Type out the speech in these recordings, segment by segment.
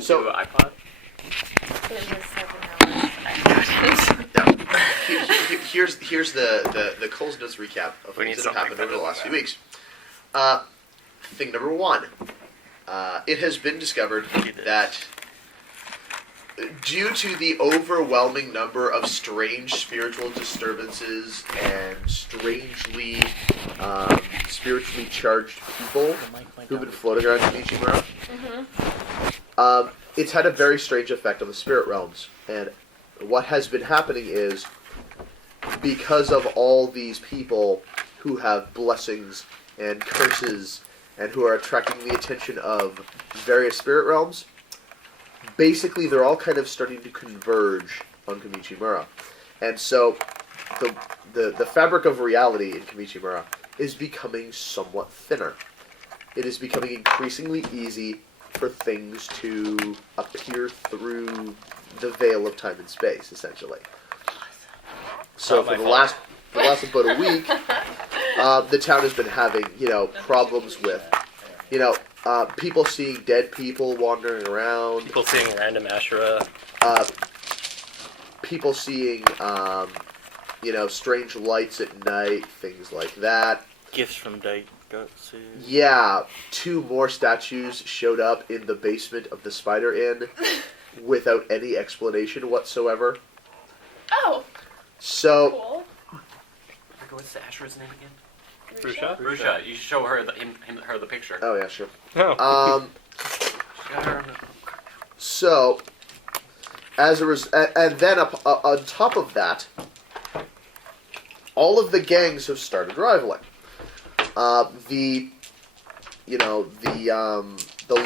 So iPod. It was 7 hours. here's the Coles Notes recap of things that have happened over the last few weeks. Thing number one. It has been discovered that due to the overwhelming number of strange spiritual disturbances and strangely spiritually charged people who've been floating around Kamichimura, it's had a very strange effect on the spirit realms. And what has been happening is, because of all these people who have blessings and curses and who are attracting the attention of various spirit realms, basically they're all kind of starting to converge on Kamichimura. And so the fabric of reality in Kamichimura is becoming somewhat thinner. It is becoming increasingly easy for things to appear through the veil of time and space, essentially. So for the last about a week, the town has been having, problems with, people seeing dead people wandering around. People seeing random Ashura. People seeing, strange lights at night, things like that. Gifts from Daigotsu. Yeah, 2 more statues showed up in the basement of the Spider Inn without any explanation whatsoever. Oh. So. Cool. What's the Ashura's name again? Rusha? Rusha. You should show her her the picture. Oh yeah, sure. Oh. So, and then on top of that, all of the gangs have started rivaling. The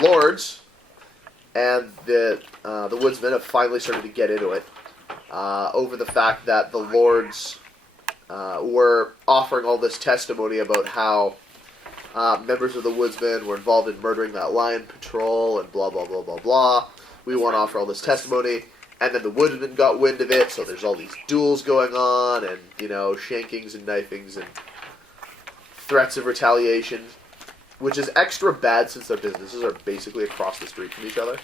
lords and the woodsmen have finally started to get into it over the fact that the lords were offering all this testimony about how members of the woodsmen were involved in murdering that lion patrol and blah blah blah blah blah. We want to offer all this testimony, and then the woodsmen got wind of it, so there's all these duels going on, and shankings and knifings and threats of retaliation, which is extra bad since their businesses are basically across the street from each other.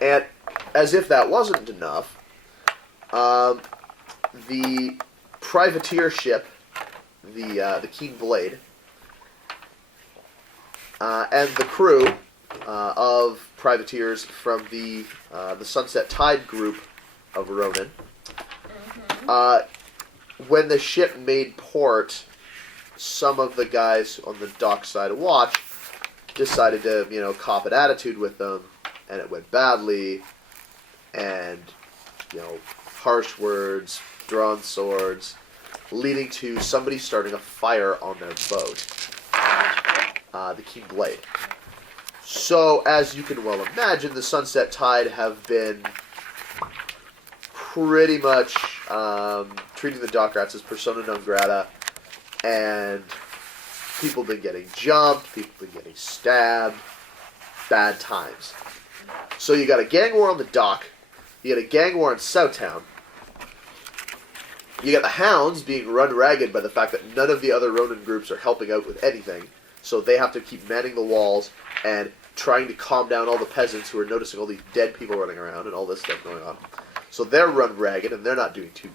And as if that wasn't enough, the privateer ship, the Keen Blade, and the crew of privateers from the Sunset Tide group of Ronin, when the ship made port, some of the guys on the dockside watch decided to, cop an attitude with them, and it went badly, and, harsh words, drawn swords, leading to somebody starting a fire on their boat, the Keen Blade. So, as you can well imagine, the Sunset Tide have been pretty much treating the dock rats as persona non grata, and people have been getting jumped, people have been getting stabbed, bad times. So you got a gang war on the dock, you got a gang war in Southtown, you got the Hounds being run ragged by the fact that none of the other Ronin groups are helping out with anything, so they have to keep manning the walls and trying to calm down all the peasants who are noticing all these dead people running around and all this stuff going on. So they're run ragged, and they're not doing too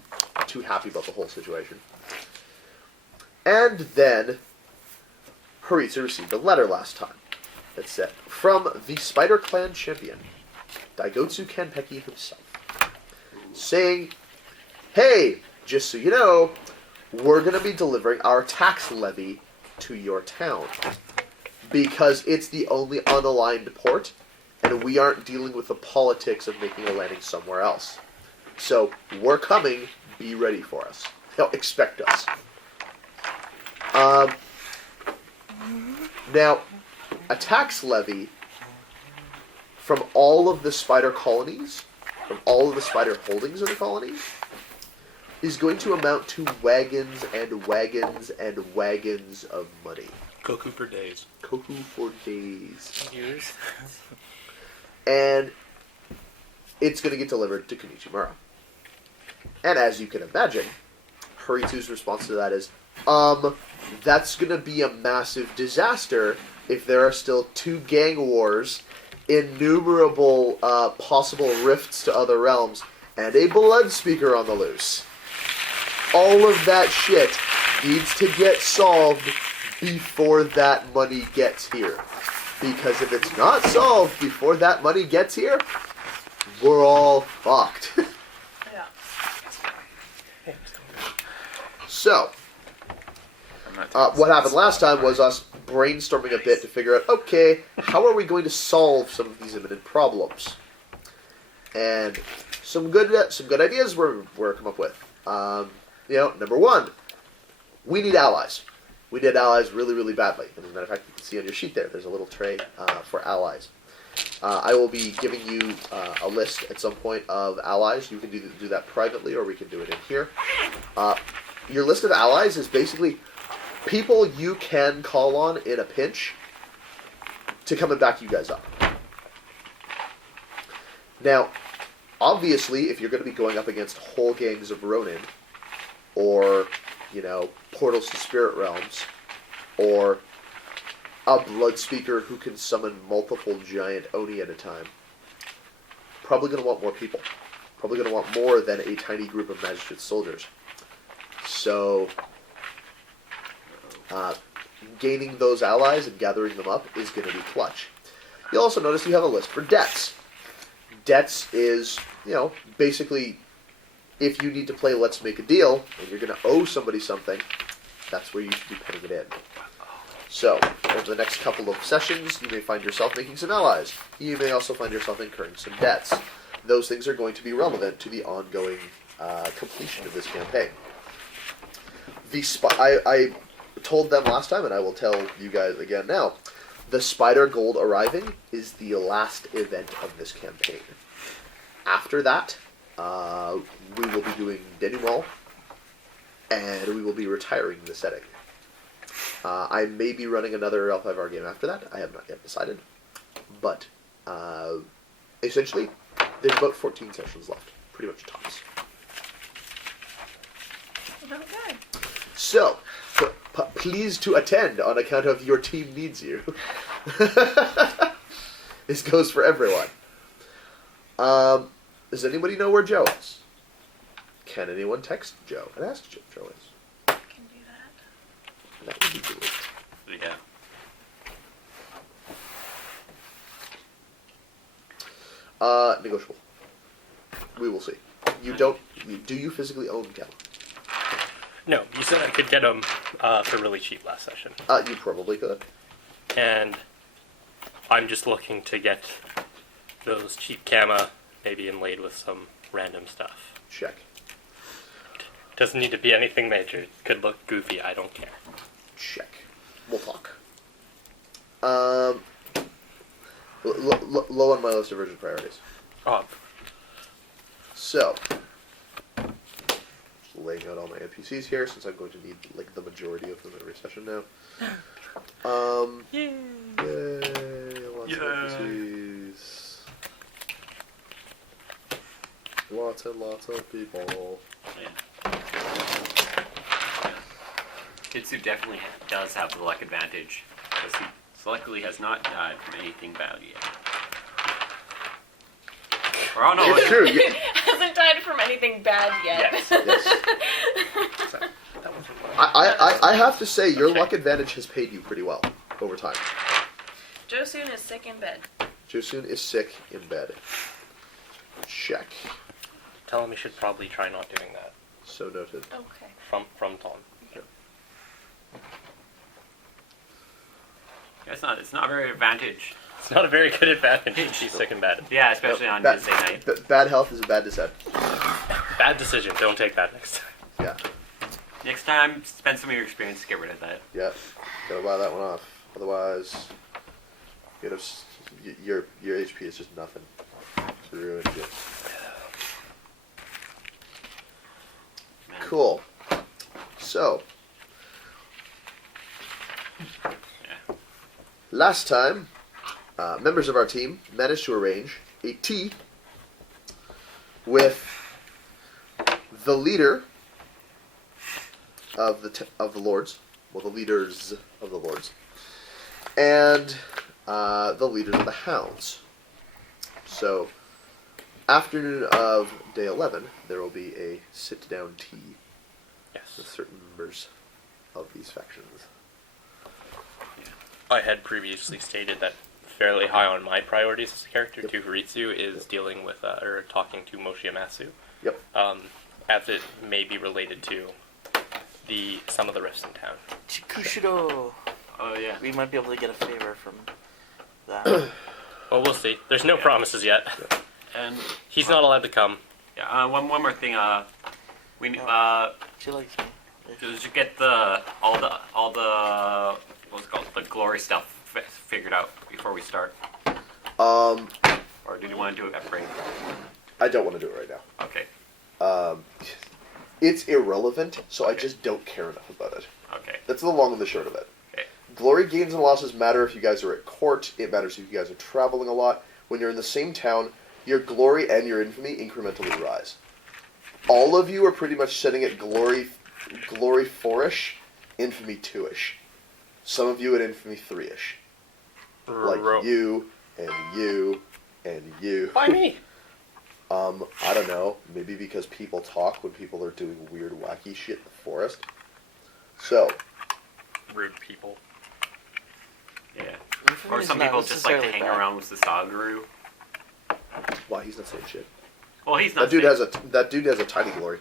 happy about the whole situation. And then, Haritsu received a letter last time that said, from the Spider Clan champion, Daigotsu Kanpeki himself, saying, hey, just so you know, we're going to be delivering our tax levy to your town, because it's the only unaligned port, and we aren't dealing with the politics of making a landing somewhere else. So, we're coming, be ready for us. Expect us. Now, a tax levy from all of the spider colonies, from all of the spider holdings in the colonies, is going to amount to wagons and wagons and wagons of money. Koku for days. Koku for days. Years. And it's going to get delivered to Kamichimura. And as you can imagine, Haritsu's response to that is, that's going to be a massive disaster if there are still 2 gang wars, innumerable possible rifts to other realms, and a blood speaker on the loose. All of that shit needs to get solved before that money gets here. Because if it's not solved before that money gets here, we're all fucked. Yeah. So, what happened last time was us brainstorming a bit to figure out, okay, how are we going to solve some of these imminent problems? And some good ideas were come up with. Number 1, we need allies. We need allies really, really badly. And as a matter of fact, you can see on your sheet there's a little tray for allies. I will be giving you a list at some point of allies. You can do that privately, or we can do it in here. Your list of allies is basically people you can call on in a pinch to come and back you guys up. Now, obviously, if you're going to be going up against whole gangs of Ronin, or, portals to spirit realms, or a blood speaker who can summon multiple giant Oni at a time, probably going to want more people. Probably going to want more than a tiny group of magistrate soldiers. So, gaining those allies and gathering them up is going to be clutch. You'll also notice you have a list for debts. Debts is, basically, if you need to play Let's Make a Deal, and you're going to owe somebody something, that's where you should be putting it in. So, over the next couple of sessions, you may find yourself making some allies. You may also find yourself incurring some debts. Those things are going to be relevant to the ongoing completion of this campaign. I told them last time, and I will tell you guys again now, the Spider Gold arriving is the last event of this campaign. After that, we will be doing denouement, and we will be retiring the setting. I may be running another L5R game after that. I have not yet decided. But, essentially, there's about 14 sessions left. Pretty much tops. Okay. So, please to attend on account of your team needs you. This goes for everyone. Does anybody know where Joe is? Can anyone text Joe and ask Joe is? Can do that. That would be great. Yeah. Negotiable. We will see. Do you physically own cattle? No, you said I could get them for really cheap last session. You probably could. And I'm just looking to get those cheap Kama, maybe inlaid with some random stuff. Check. Doesn't need to be anything major. Could look goofy, I don't care. Check. We'll talk. Low on my list of urgent priorities. Oh, So, just laying out all my NPCs here, since I'm going to need the majority of them every session now. yay! Yay! Lots of NPCs. Lots and lots of people. Kitsu definitely does have the luck advantage, because he luckily has not died from anything bad yet. Or, oh no, It's true. Hasn't died from anything bad yet. Yes. I have to say, your Okay. luck advantage has paid you pretty well over time. Josune is sick in bed. Josune is sick in bed. Check. Tell him he should probably try not doing that. So noted. Okay. From Tom. Yeah, it's not very advantage. It's not a very good advantage if she's sick and bad. Yeah, especially on Bad- Wednesday night. Bad health is a bad descent. Bad decision. Don't take that next time. Yeah. Next time, spend some of your experience to get rid of that. Yeah. Gotta buy that one off. Otherwise, your HP is just nothing. It's ruined you. Man. Cool. So, Yeah. last time, members of our team managed to arrange a tea with the leader of the Lords, well, the leaders of the Lords, and the leaders of the Hounds. So, afternoon of day 11, there will be a sit-down tea Yes. with certain members of these factions. I had previously stated that fairly high on my priorities as a character Yep. to Haritsu is dealing with, or talking to Moshiamasu. Yep. As it may be related to some of the rifts in town. Chikushiro. Oh yeah. We might be able to get a favor from that. Well, we'll see. There's no promises yet. And He's not allowed to come. yeah, one more thing. We She likes me. did you get all the what's it called, the glory stuff figured out before we start, Um, or did you want to do it at break? I don't want to do it right now. Okay. It's irrelevant, so I Okay. just don't care enough about it. Okay. That's the long and the short of it. Okay. Glory gains and losses matter if you guys are at court. It matters if you guys are traveling a lot. When you're in the same town, your glory and your infamy incrementally rise. All of you are pretty much sitting at glory 4-ish, infamy 2-ish. Some of you at infamy 3-ish. Like you, and you, and you. Why me? I don't know. Maybe because people talk when people are doing weird, wacky shit in the forest. So, Rude people. Yeah. Infamy Or is some not people just like to necessarily hang bad. around with the Saguru. why he's not saying shit. Well, he's not. That dude has a tiny glory.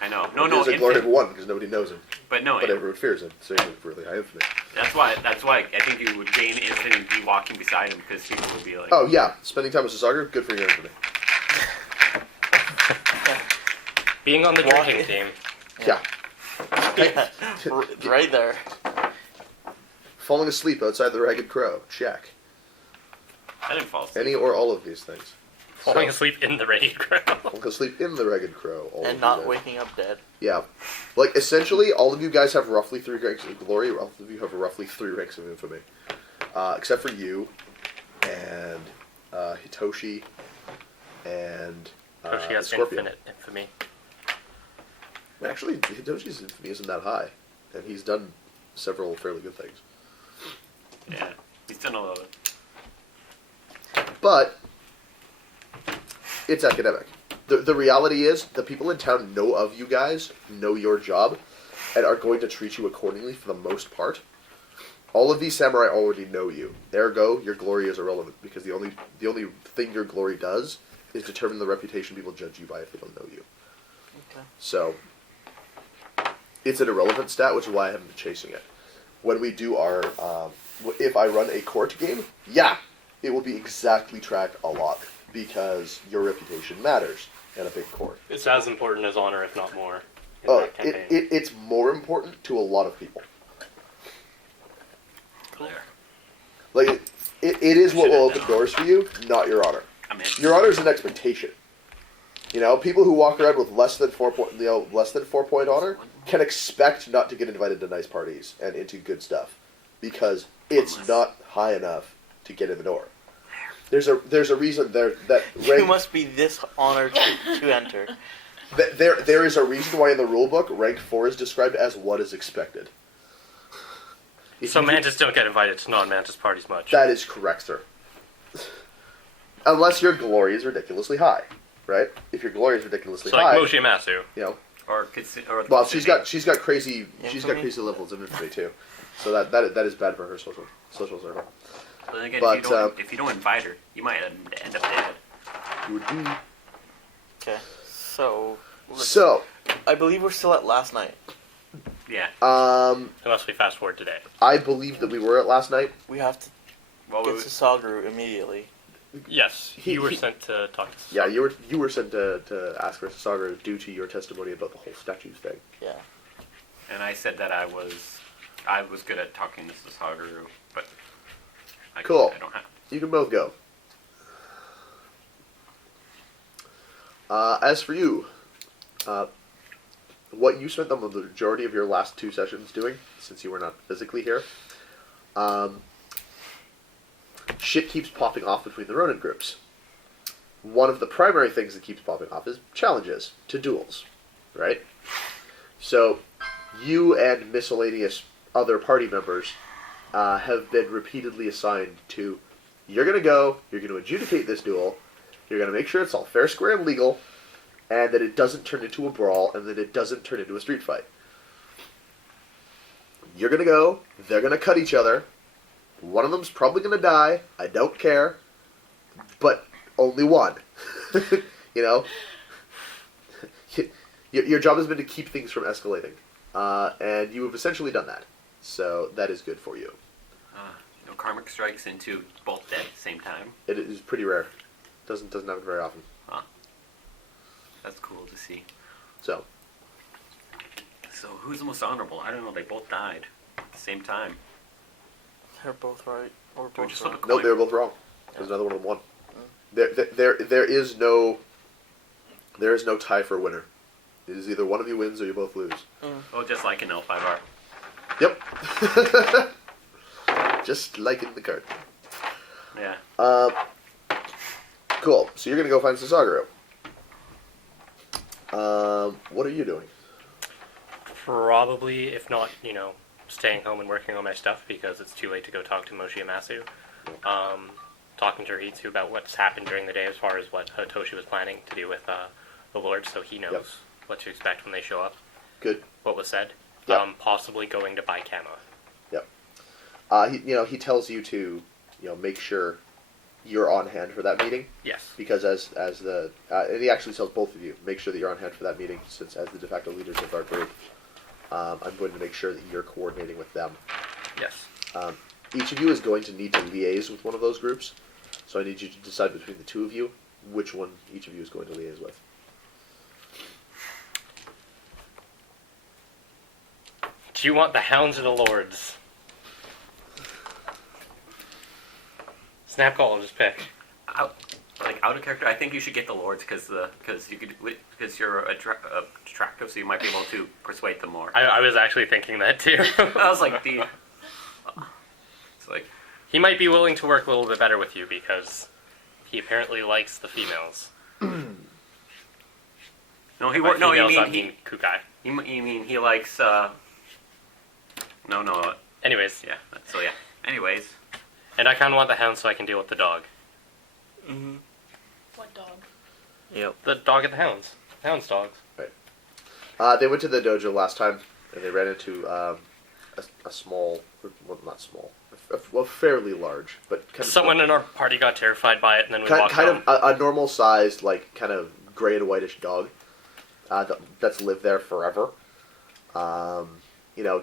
I know. No, There's a glory of 1 because nobody knows him, But no, but everyone fears him. So he's really high infamy. That's why I think you would gain instant and be walking beside him because people would be like, Oh yeah, spending time with Sasagura, good for your infamy. Being on the Walk drinking it. team. Yeah. Yeah, right there. Falling asleep outside the Ragged Crow, check. I didn't fall asleep. Any or all of these things. Falling So, asleep in the raid crowd. falling asleep in the Ragged Crow. All of And you not guys. waking up dead. Yeah. Like, essentially, all of you guys have roughly 3 ranks of glory, all of you have roughly 3 ranks of infamy. Except for you, and Hitoshi, and Togashi has Scorpion. infinite infamy. Actually, Hitoshi's infamy isn't that high, and he's done several fairly good things. Yeah, he's done a lot of it. But, it's academic. The reality is, the people in town know of you guys, know your job, and are going to treat you accordingly for the most part. All of these samurai already know you. Ergo, your glory is irrelevant, because the only thing your glory does is determine the reputation people judge you by if they don't know you. Okay. So, it's an irrelevant stat, which is why I haven't been chasing it. When we do our, if I run a court game, yeah, it will be exactly tracked a lot, because your reputation matters in a big court. It's as important as honor, if not more, in Oh, that campaign. it's more important to a lot of people. There. Like, it is what will open doors for you, not your honor. I'm in. Your honor is an expectation. You know, people who walk around with less than 4 point honor can expect not to get invited to nice parties and into good stuff, because it's not high enough to get in the door. There's a reason that You rank, must be this honored to enter. there is a reason why in the rule book rank 4 is described as what is expected. If So you- Mantis don't get invited to non-Mantis parties much. That is correct, sir. Unless your glory is ridiculously high, right? If your glory is ridiculously so high, like Moshiamasu. you know. Or Kitsu, or Well, she's got crazy Infamy? levels of infamy too, so that is bad for her social circle. But then again, But, if you don't invite her, you might end up dead. You would be. Okay. So, So, I believe we're still at last night. Yeah. Unless we fast forward today. I believe that we were at last night. We have to Well, get to Saguru immediately. Yes, you were he- sent to talk to. Yeah, you were sent to ask for Sasagura due to your testimony about the whole statues thing. Yeah. and I said that I was good at talking to Sasaguru, but Cool. I don't have. You can both go. As for you, what you spent the majority of your last 2 sessions doing, since you were not physically here, shit keeps popping off between the Ronin groups. One of the primary things that keeps popping off is challenges to duels, right? So, you and miscellaneous other party members have been repeatedly assigned to, you're going to go, you're going to adjudicate this duel, you're going to make sure it's all fair, square, and legal, and that it doesn't turn into a brawl, and that it doesn't turn into a street fight. You're going to go, they're going to cut each other, one of them's probably going to die, I don't care, but only one. You know? Your job has been to keep things from escalating, and you have essentially done that. So that is good for you. No karmic strikes into both dead at the same time. It is pretty rare. Doesn't happen very often. That's cool to see. So who's the most honorable? I don't know. They both died at the same time. They're both right. Or Do we both just wrong. flip a no, coin? they were both wrong. There's another one of them won. There is no tie for a winner. It is either one of you wins or you both lose. Oh, just like an L5R. Yep. Just like in the card. Yeah. Cool. So you're gonna go find Sasaguro. What are you doing? Probably, if not, staying home and working on my stuff because it's too late to go talk to Moshi Amasu. Talking to Ritsu about what's happened during the day as far as what Hitoshi was planning to do with the Lord, so he knows Yep. what to expect when they show up. Good. What was said. Yep. Possibly going to buy camo. Yep. He tells you to, make sure you're on hand for that meeting. Yes. Because and he actually tells both of you, make sure that you're on hand for that meeting, since as the de facto leaders of our group, I'm going to make sure that you're coordinating with them. Yes. Each of you is going to need to liaise with one of those groups, so I need you to decide between the two of you which one each of you is going to liaise with. Do you want the Hounds or the Lords? Snap call, just pick. Out of character, I think you should get the Lords because you're attractive, so you might be able to persuade them more. I was actually thinking that too. I was like, it's like He might be willing to work a little bit better with you because he apparently likes the females. no, he By worked. No, you females, I mean Kukai. you mean he likes. No. Anyways, Yeah. So yeah. Anyways, and I kind of want the Hound so I can deal with the dog. Mm-hmm. What dog? Yep. The dog at the Hounds. Hounds dogs. They went to the dojo last time, and they ran into a small, well, not small, fairly large, but kind of Someone in our party got terrified by it, and then we walked kind home. of a normal sized, like kind of gray and whitish dog that's lived there forever.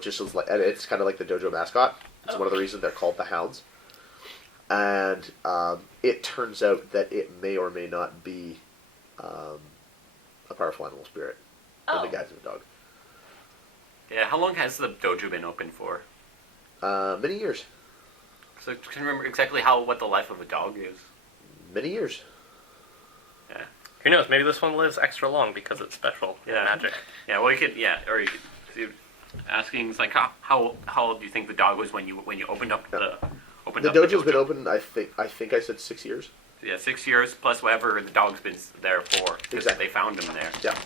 Just as like, and it's kind of like the dojo mascot. It's one of the reasons they're called the Hounds. And it turns out that it may or may not be a powerful animal spirit in the guise of a dog. yeah. How long has the dojo been open for? Many years. So can you remember exactly what the life of a dog is? Many years. Yeah. Who knows? Maybe this one lives extra long because it's special. Yeah. Magic. Yeah. Well, you could. Yeah. Or you could. Asking is like how old do you think the dog was when you opened up the The dojo's been open. I think I said 6 years. Yeah, 6 years plus whatever the dog's been there for. Because Exactly. they found him there. Yeah.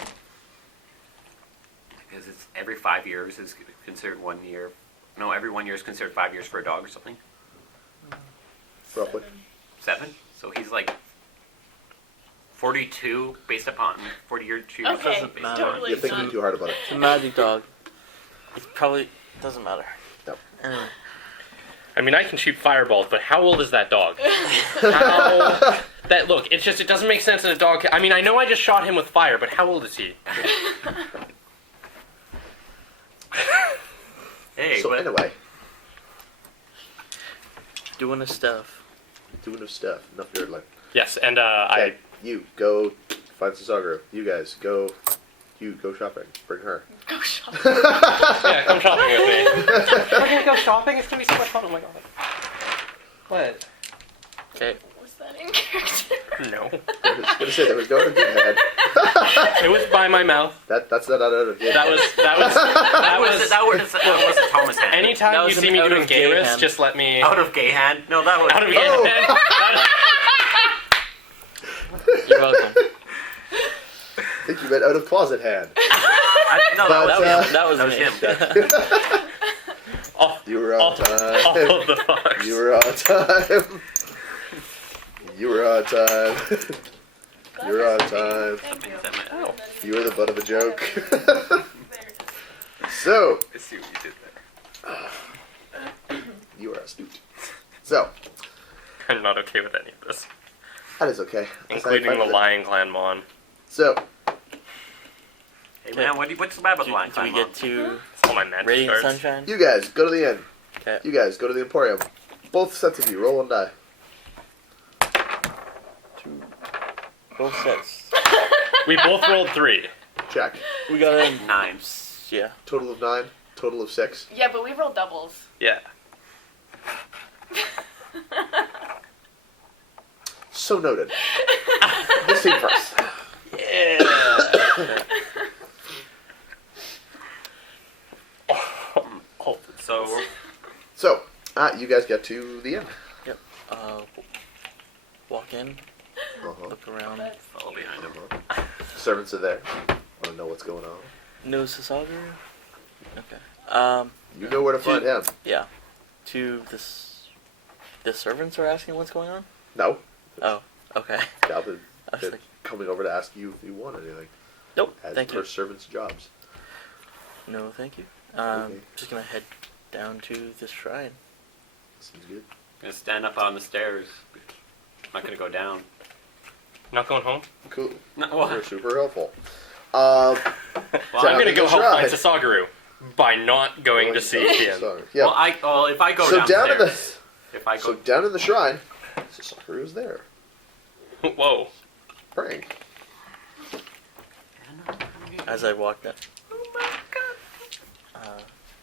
Because it's every 5 years is considered 1 year. No, every 1 year is considered 5 years for a dog or something. Roughly. 7. So he's like 42 based upon 40 years. Okay, based matter. upon- totally. You're thinking too hard about it. It's a magic dog. It probably doesn't matter. No. Anyway. I mean, I can shoot fireballs, but how old is that dog? Look, it doesn't make sense that a dog. I mean, I know I just shot him with fire, but how old is he? Hey, So but anyway, Doing his stuff. doing of stuff. Enough nerd life. Yes, and Okay, you go find Sasaguro. You guys go. You go shopping. Bring her. Go shopping. yeah, come shopping with me. We're gonna go shopping. It's gonna be so much fun. Oh my god. What? Okay. Was that in character? No. I was gonna say there was no other good head. It was by my mouth. That's not out of good. That was. that was a Thomas hand. Anytime That you was see an me out doing of gay Gayrus, hand. just let me. Out of gay hand? No, that was Out of Oh. gay hand. You're welcome. I think you meant out of closet hand. No, But, that was That was That was me. him. Oh, You were all, on time. all of the fucks. You were on time. You were on time. You were on time. Thank you. Oh. You were the butt of a joke. There it So, I see what you did there. you are astute. So, I'm not okay with any of this, that is okay. That's how you including fight the with it. Lion Clan Mon. So, Hey man, what's so bad about the line Do we climb? get to All my magic Radiant cards. Sunshine? you guys, go to the end. Okay. You guys, go to the Emporium. Both sets of you, roll one die. Two. Both sets. We both rolled 3. Check. We got in 9. Yeah. Total of 9, total of 6. Yeah, but we rolled doubles. Yeah. So noted. This team first. Yeah. Oh, So So, you guys get to the end. Yep. Walk in, Uh-huh. look around. follow behind him. Servants are there. Want to know what's going on. No Sasaguru? Okay. You know where to find him. Yeah. To this. The servants are asking what's going on? No. Oh, okay. Now they're, I was they're like, coming over to ask you if you want anything. nope, As thank per you. servants' jobs. No, thank you. Okay. Just gonna head down to this shrine. Seems good. Gonna stand up on the stairs. Not gonna go down. not going home? Cool. No, You're what? super helpful. Well, Down I'm gonna to go the help find shrine. Sasaguru by not going to see him. Sorry. Yeah. well, if I go so down in the downstairs, if I so go, down in the shrine, Sasaguru is there Whoa. praying. As I walk down.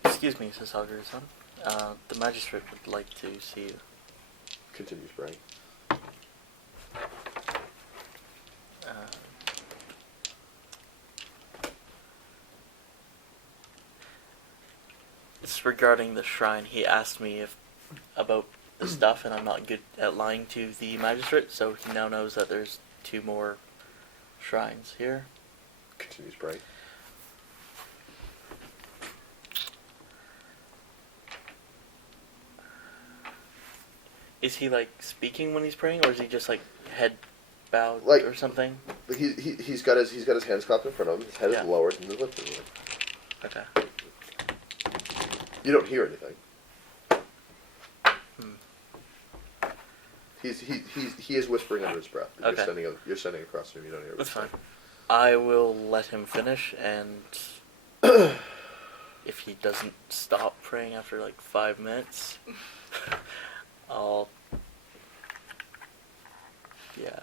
Excuse me, Sasaguru-san. The magistrate would like to see you. Continues praying. It's regarding the shrine. He asked me about the stuff, and I'm not good at lying to the magistrate, so he now knows that there's 2 more shrines here. Continues praying. Is he like speaking when he's praying, or is he just like head bowed Like- or something? Like he's got his hands clapped in front of him. His head Yeah. is lowered and his lips are lowered. Okay. You don't hear anything. Hmm. He is whispering under his breath. But Okay. You're standing across from him. You don't hear. what That's he's fine. saying. I will let him finish, and if he doesn't stop praying after like 5 minutes, I'll. Yeah.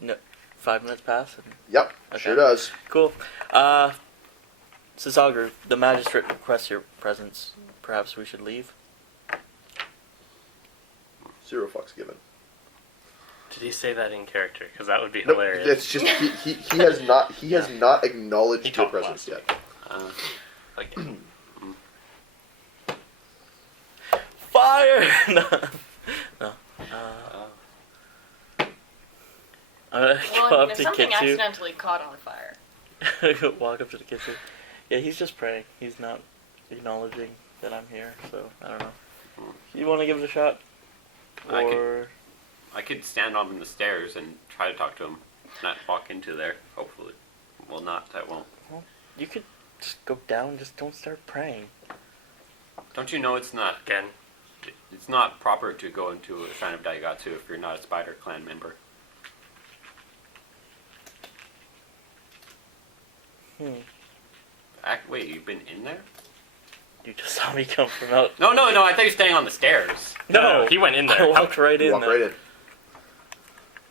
No, 5 minutes pass. And, Yep. Okay. Sure does. cool. Sasaguru, the magistrate requests your presence. Perhaps we should leave. 0 fucks given. Did he say that in character? Because that would be No, hilarious. it's just he has not acknowledged He your talked presence last yet. Like, Fire! No. No. I'm gonna Well, go I up mean, if to something Kitsu. accidentally caught on fire. Walk up to the Kitsu. Yeah, he's just praying. He's not acknowledging that I'm here, so I don't know. You want to give it a shot? I could- Or I could stand on the stairs and try to talk to him, not walk into there. Hopefully, well, not. I won't. you could just go down. Just don't start praying. Don't you know it's not? again, It's not proper to go into a shrine of Daigatsu if you're not a Spider Clan member. Wait, you've been in there? You just saw me come from out. No, I thought you were standing on the stairs. No, he went in I there. walked right You in walk there. right in.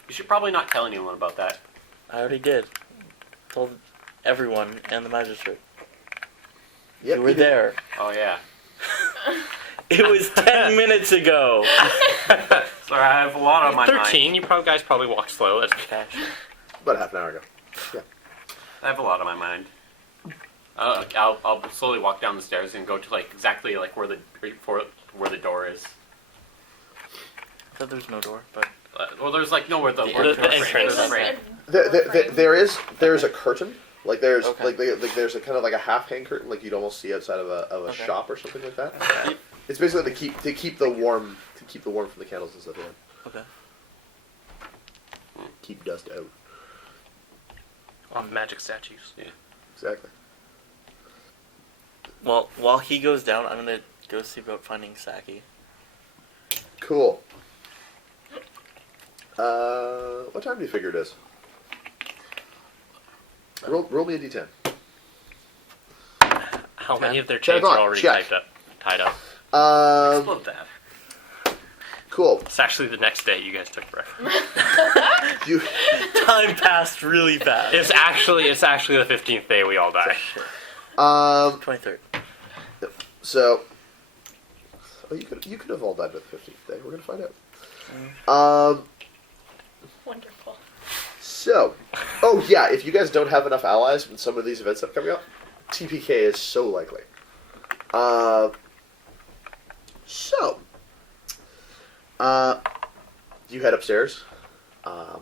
You should probably not tell anyone about that. I already did. Told everyone and the magistrate. Yep, you were you did. there. Oh yeah. It was 10 minutes ago. Sorry, I have a lot on my mind. 13, you guys probably walk slow. That's Okay, sure. About half an hour ago. Yeah. I have a lot on my mind. I'll slowly walk down the stairs and go to exactly where the door is. I thought there was no door, but Well, there's where the The entrance. the frame. There is a curtain. There's Okay. there's a kind of like a half hang curtain like you'd almost see outside of a Okay. shop or something like that. It's basically to keep the warm from the candles and stuff. Yeah. Okay. Keep dust out. Off magic statues. Yeah. Exactly. Well, while he goes down, I'm gonna go see about finding Saki. Cool. What time do you figure it is? Roll me a d10. How many of their 10 chains are o'clock, already check. tied up? Explode that. Cool. It's actually the next day. You guys took forever. You Time passed really fast. It's actually the 15th day we all die. 23rd. so. Oh, you could have all died by the 15th day. We're gonna find out. Wonderful. So, oh yeah, if you guys don't have enough allies when some of these events are coming up, TPK is so likely. So, you head upstairs, go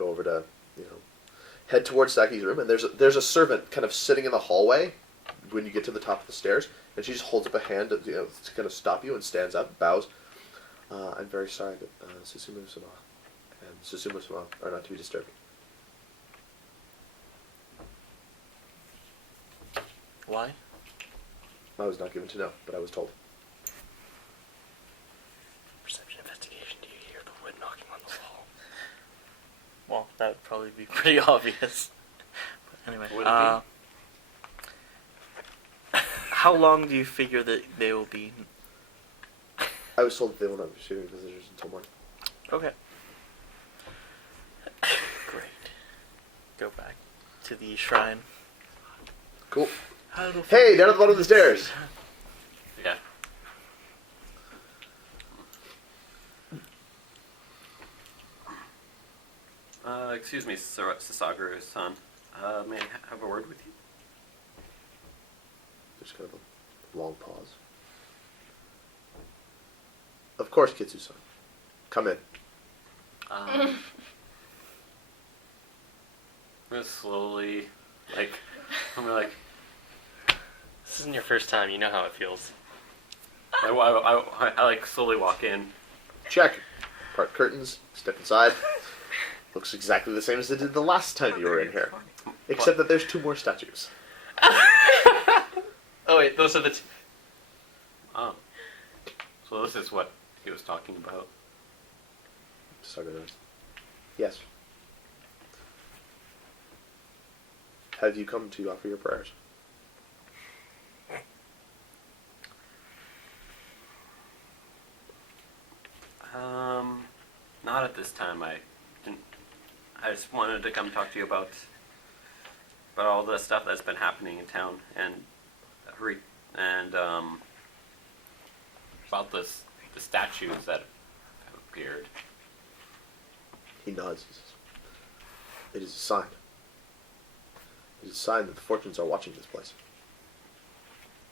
over to, head towards Saki's room, and there's a servant kind of sitting in the hallway when you get to the top of the stairs, and she just holds up a hand to kind of stop you and stands up, bows. I'm very sorry that Susumu-sama and Susumu-sama are not to be disturbed. Why? I was not given to know, but I was told. Perception investigation. Do you hear the wood knocking on the wall? Well, that would probably be pretty obvious. But anyway, Would it how long do you figure that they will be? I was told that they will not be receiving visitors until morning. Okay. Great. Go back to the shrine. Cool. How do- Hey, down at the bottom of the stairs. Yeah. Excuse me, Sasaguru-san. May I have a word with you? There's kind of a long pause. Of course, Kitsu-san. Come in. I'm gonna slowly, I'm gonna This isn't your first time. You know how it feels. I slowly walk in. Check. Part curtains. Step inside. Looks exactly the same as it did the last time you were in here. Except that there's 2 more statues. Oh wait, those are the. Oh. So this is what he was talking about. Yes. Have you come to offer your prayers? Not at this time. I just wanted to come talk to you about all the stuff that's been happening in town and about the statues that have appeared. He nods. He says, "It is a sign. It is a sign that the fortunes are watching this place."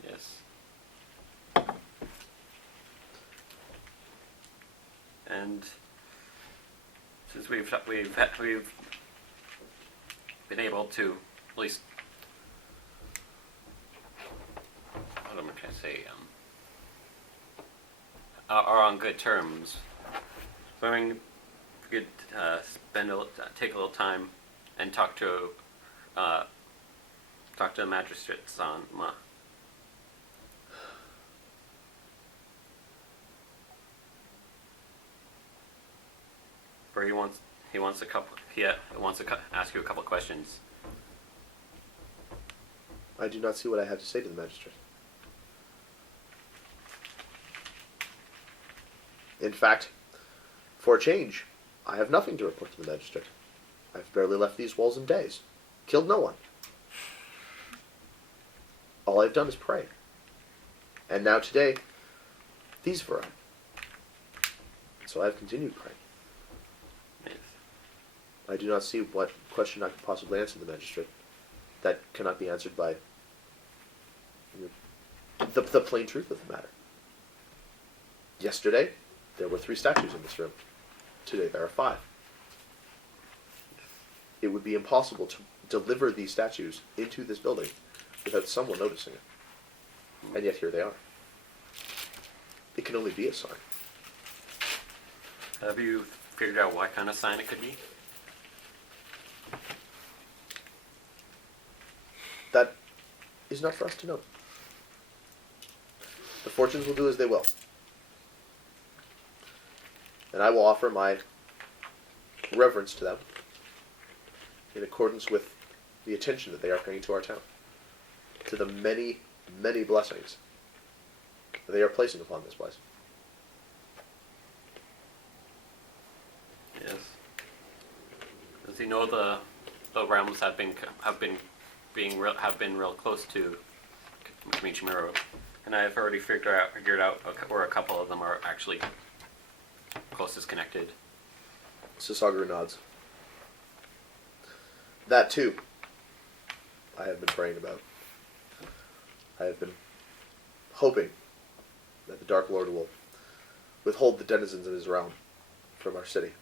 Yes. And since we've been able to at least, what am I trying to say? Are on good terms. So we could take a little time and talk to the magistrate-san. Where he wants to ask you a couple questions. I do not see what I have to say to the magistrate. In fact, for a change, I have nothing to report to the magistrate. I've barely left these walls in days. Killed no one. All I've done is pray. And now today, these were up. So I've continued praying. Yes. I do not see what question I could possibly answer the magistrate that cannot be answered by the plain truth of the matter. Yesterday, there were 3 statues in this room. Today, there are 5. It would be impossible to deliver these statues into this building without someone noticing it. And yet here they are. It can only be a sign. Have you figured out what kind of sign it could be? That is not for us to know. The fortunes will do as they will. And I will offer my reverence to them in accordance with the attention that they are paying to our town, to the many, many blessings that they are placing upon this place. Yes. Does he know the realms have been real close to Michimuro, and I have already figured out where a couple of them are actually closest connected. Sasaguru nods. That too, I have been praying about. I have been hoping that the Dark Lord will withhold the denizens of his realm from our city.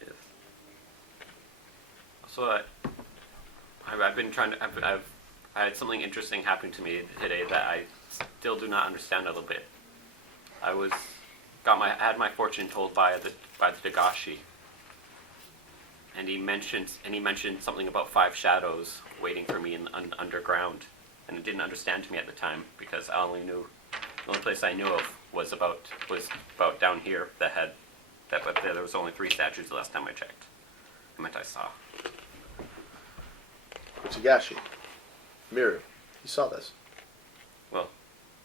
Yes. So I've been trying to. I had something interesting happen to me today that I still do not understand a little bit. I had my fortune told by the Togashi, and he mentioned something about 5 shadows waiting for me in underground, and it didn't understand to me at the time because the only place I knew of was about down here but there was only 3 statues the last time I checked. I saw. Togashi, Miru, he saw this. Well,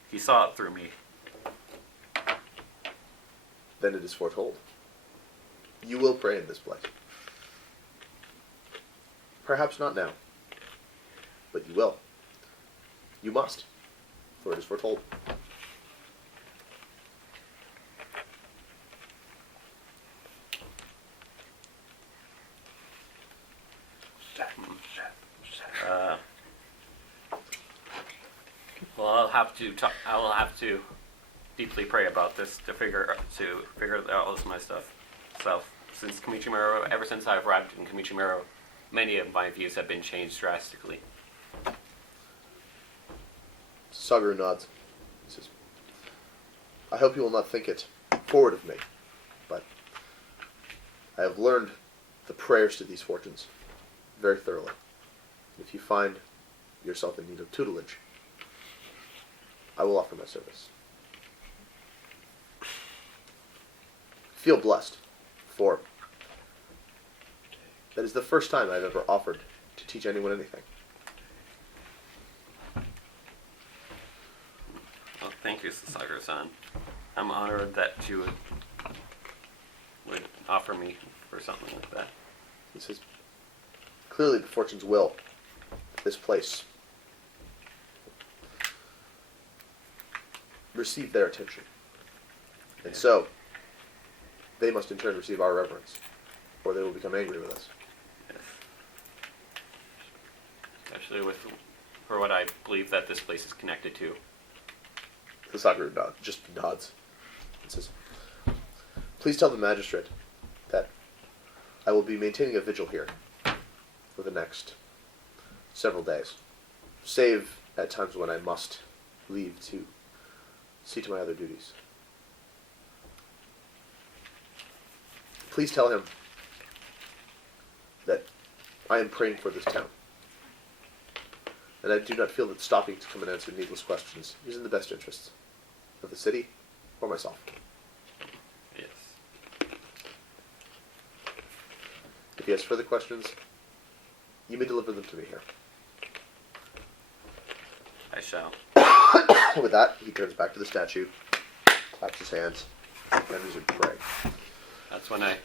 he saw it through me. Then it is foretold. You will pray in this place. Perhaps not now, but you will. You must, for it is foretold. Well, I will have to deeply pray about this to figure out all this my stuff. Ever since I've arrived in Kamichimaro, many of my views have been changed drastically. Sasaguru nods. He says, I hope you will not think it forward of me, but I have learned the prayers to these fortunes very thoroughly. If you find yourself in need of tutelage, I will offer my service. Feel blessed, for that is the first time I've ever offered to teach anyone anything. Well, thank you, Sasaguro-san. I'm honored that you would offer me for something like that. He says, clearly the fortunes will this place receive their attention. And so, they must in turn receive our reverence, or they will become angry with us. Yes. Especially for what I believe that this place is connected to. The Sakura just nods and says, please tell the magistrate that I will be maintaining a vigil here for the next several days, save at times when I must leave to see to my other duties. Please tell him that I am praying for this town, and I do not feel that stopping to come and answer needless questions is in the best interests of the city or myself. Yes. If he has further questions, you may deliver them to me here. I shall. With that, he turns back to the statue, claps his hands, and resumes praying. That's when I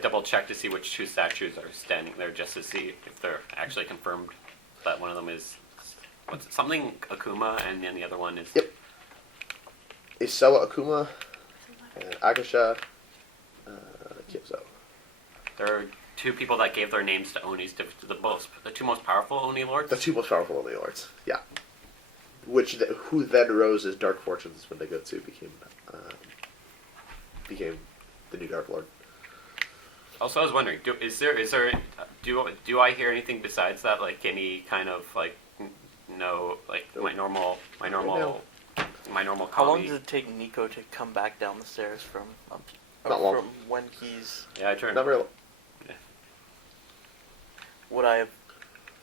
double check to see which 2 statues are standing there, just to see if they're actually confirmed that one of them is something Akuma, and then the other one is. Yep. Isawa Akuma and Akasha Kyuzo. There are 2 people that gave their names to Onis, to the 2 most powerful Oni lords. The 2 most powerful Oni lords. Yeah. Who then rose as Dark Fortunes when Negotsu became the new Dark Lord. Also, I was wondering, do I hear anything besides that? Like any kind of like my normal my normal How long comedy. does it take Niko to come back down the stairs from Not long. from when he's? Yeah, I turned. Not very long. Would I have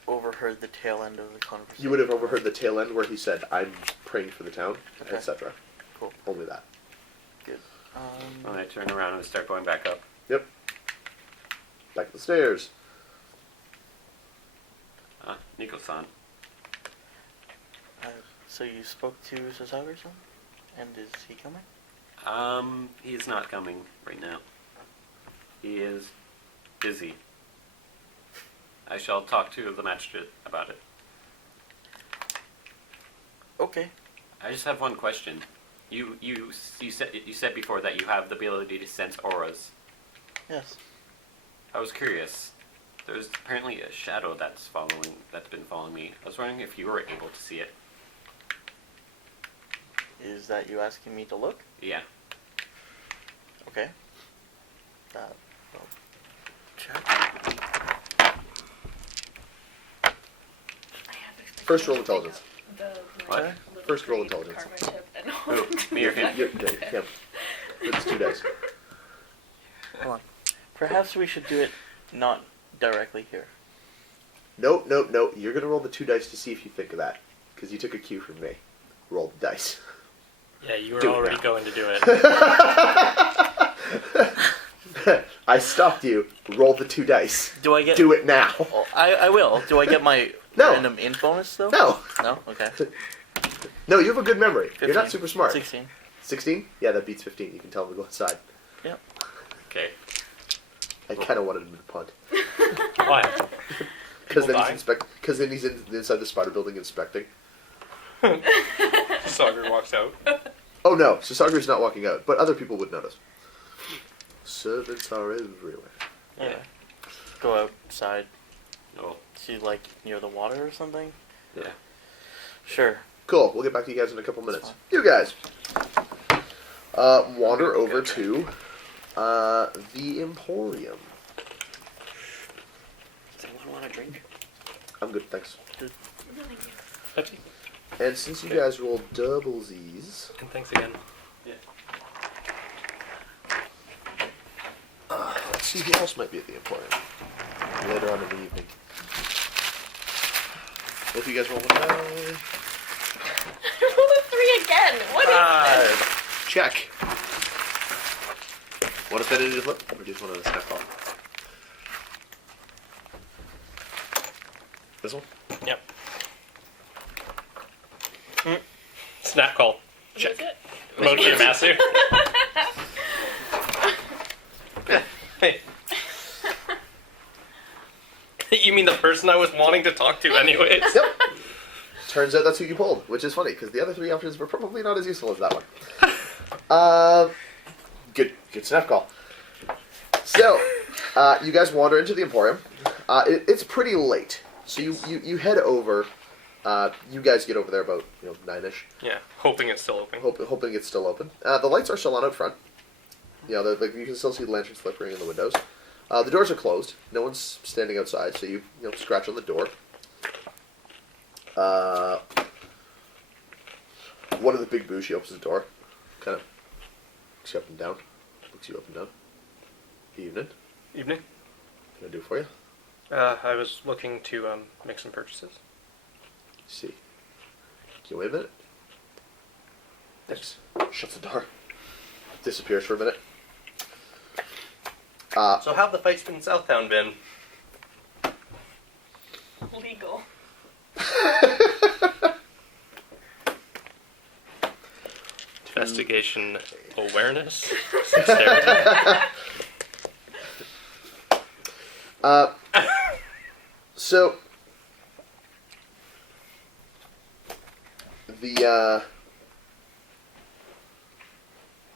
overheard the tail end of the conversation? You would have overheard the tail end where he said, "I'm praying for the town," Okay. etc. Cool. Only that. Good. And I turn around and start going back up. Yep. Back the stairs. Niko-san. So you spoke to Sasagi-san, and is he coming? He is not coming right now. He is busy. I shall talk to the magistrate about it. Okay. I just have one question. You said before that you have the ability to sense auras. Yes. I was curious. There's apparently a shadow that's been following me. I was wondering if you were able to see it. Is that you asking me to look? Yeah. Okay. Well, check. First roll intelligence. What? First roll intelligence. Who? Me or him? Him. It's 2 dice. Hold on. Perhaps we should do it not directly here. Nope. You're gonna roll the 2 dice to see if you think of that, because you took a cue from me. Roll the dice. Yeah, you were Do it already now. going to do it. I stopped you. Roll the 2 dice. Do I get? Do it now. Oh, I will. Do I get my No. random int bonus though? No. No. Okay. No, you have a good memory. 15. You're not super smart. 16. 16? Yeah, that beats 15. You can tell him to go inside. Yep. Okay. I kind of wanted him to punt. Why? Because People then he's inside the spider building inspecting. Sagar walks out. Oh no, Sasage's not walking out, but other people would notice. Servants are everywhere. Yeah. Go outside. Oh. See, like near the water or something. Yeah. Sure. Cool, we'll get back to you guys in a couple minutes. fine. You guys wander over to the Emporium. Does anyone want a drink? I'm good, thanks. Pepsi. And since you guys rolled double Z's, And thanks again. let's see who else might be at the Emporium later on in the evening. Both of you guys roll one die. Roll a 3 again. What is this? Check. What if that is flip? Or just one of the step off? This one? Yep. Snap call. What Check. is it? Mochi Masu. Hey. You mean the person I was wanting to talk to anyways? Yep. Turns out that's who you pulled, which is funny, because the other 3 options were probably not as useful as that one. Good snap call. So, you guys wander into the Emporium. It's pretty late, so you head over. You guys get over there about 9ish, Yeah, hoping it's still open. hoping it's still open. The lights are still on out front. You can still see the lanterns flickering in the windows. The doors are closed. No one's standing outside, so you scratch on the door. One of the big boos, she opens the door, kind of looks you up and down, looks you up and down. Evening. Evening. What can I do for you? I was looking to make some purchases. See. Can you wait a minute? Thanks. Shuts the door. Disappears for a minute. So how've the fights in Southtown been? Legal. Investigation awareness? Sincerity? So the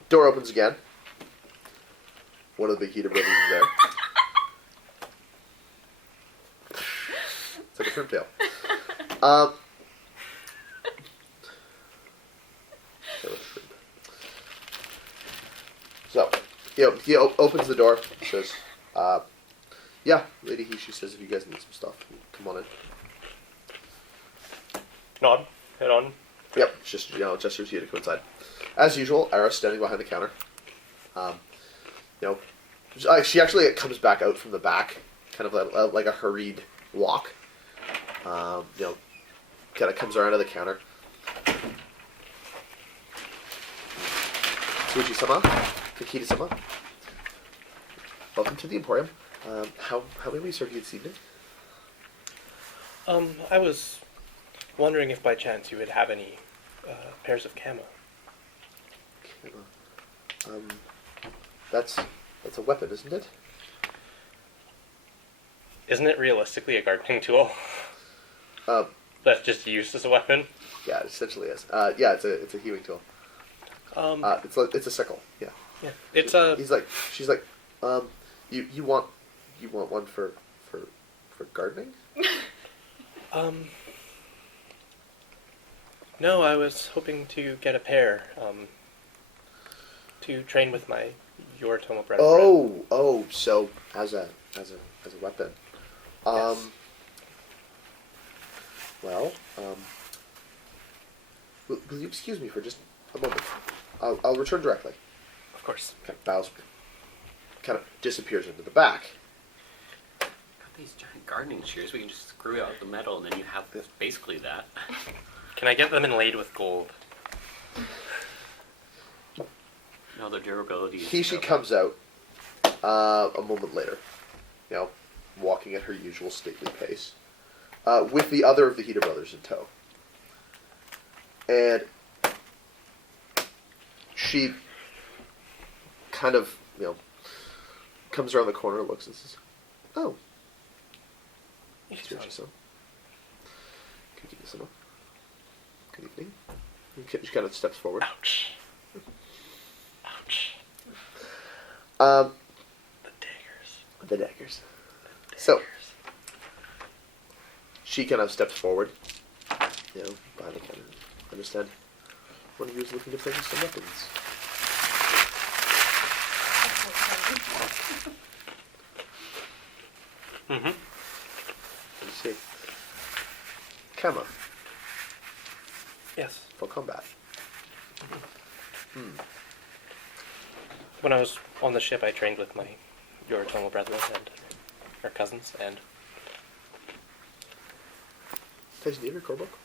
door opens again. One of the big heater brothers is there. It's like a shrimp tail. So, he opens the door, says, yeah, Lady Hishi says if you guys need some stuff, come on in. Nod. Head on. Yep, it's just gestures you to go inside. As usual, Ara's standing behind the counter. She actually comes back out from the back, kind of like a hurried walk. Kind of comes around to the counter. Tsuruchi-sama, Kakita-sama, welcome to the Emporium. How may we serve you this evening? I was wondering if by chance you would have any pairs of camo. That's a weapon, isn't it? Isn't it realistically a gardening tool that's just used as a weapon? Yeah, it essentially is. It's a hewing tool. It's a sickle. Yeah. Yeah, it's a. She's like, you want one for gardening? No, I was hoping to get a pair to train with my Yoritomo brother. So as a weapon. Yes. Will you excuse me for just a moment? I'll return directly. Of course. Kind of bows, kind of disappears into the back. Got these giant gardening shears. We can just screw out the metal, and then you have basically that. Can I get them inlaid with gold? No, their durability is... She comes out a moment later, walking at her usual stately pace, with the other of the Hida brothers in tow. And she kind of, comes around the corner, looks and says, "Oh, Tsuruchi-san. Kakita-sama. Good evening." She kind of steps forward. Ouch. Ouch. The daggers. The daggers. So, she kind of steps forward, behind the counter. Understand? One of you is looking to purchase some weapons. Mm-hmm. Let me see. Kama, Yes. for combat. When I was on the ship, I trained with my Yoritomo brothers and our cousins, and Tyson, do you have your core book?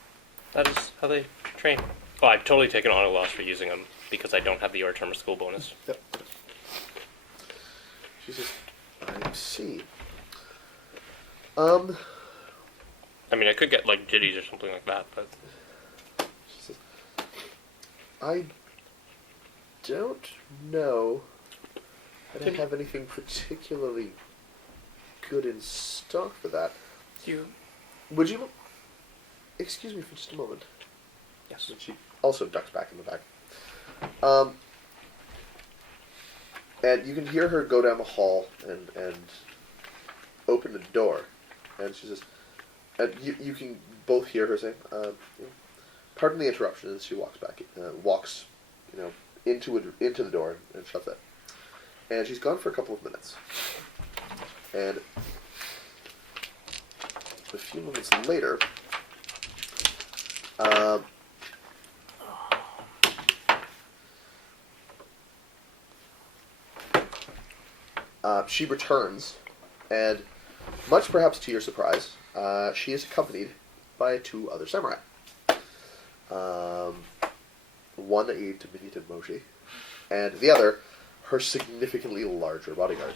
that is how they train. Oh, I've totally taken on a loss for using them because I don't have the Yoritomo school bonus. Yep. She says, "I see. I mean, I could get like jitties or something like that, but She says, I don't know that I have anything particularly good in stock for that. Would you excuse me for just a moment?" yes. And she also ducks back in the back. And you can hear her go down the hall and open the door. And she says, and you can both hear her saying, "Pardon the interruption," as she walks back, into the door and shuts it. And she's gone for a couple of minutes. And a few moments later, she returns, and much perhaps to your surprise, she is accompanied by two other samurai. One a diminutive Moshi, and the other her significantly larger bodyguard.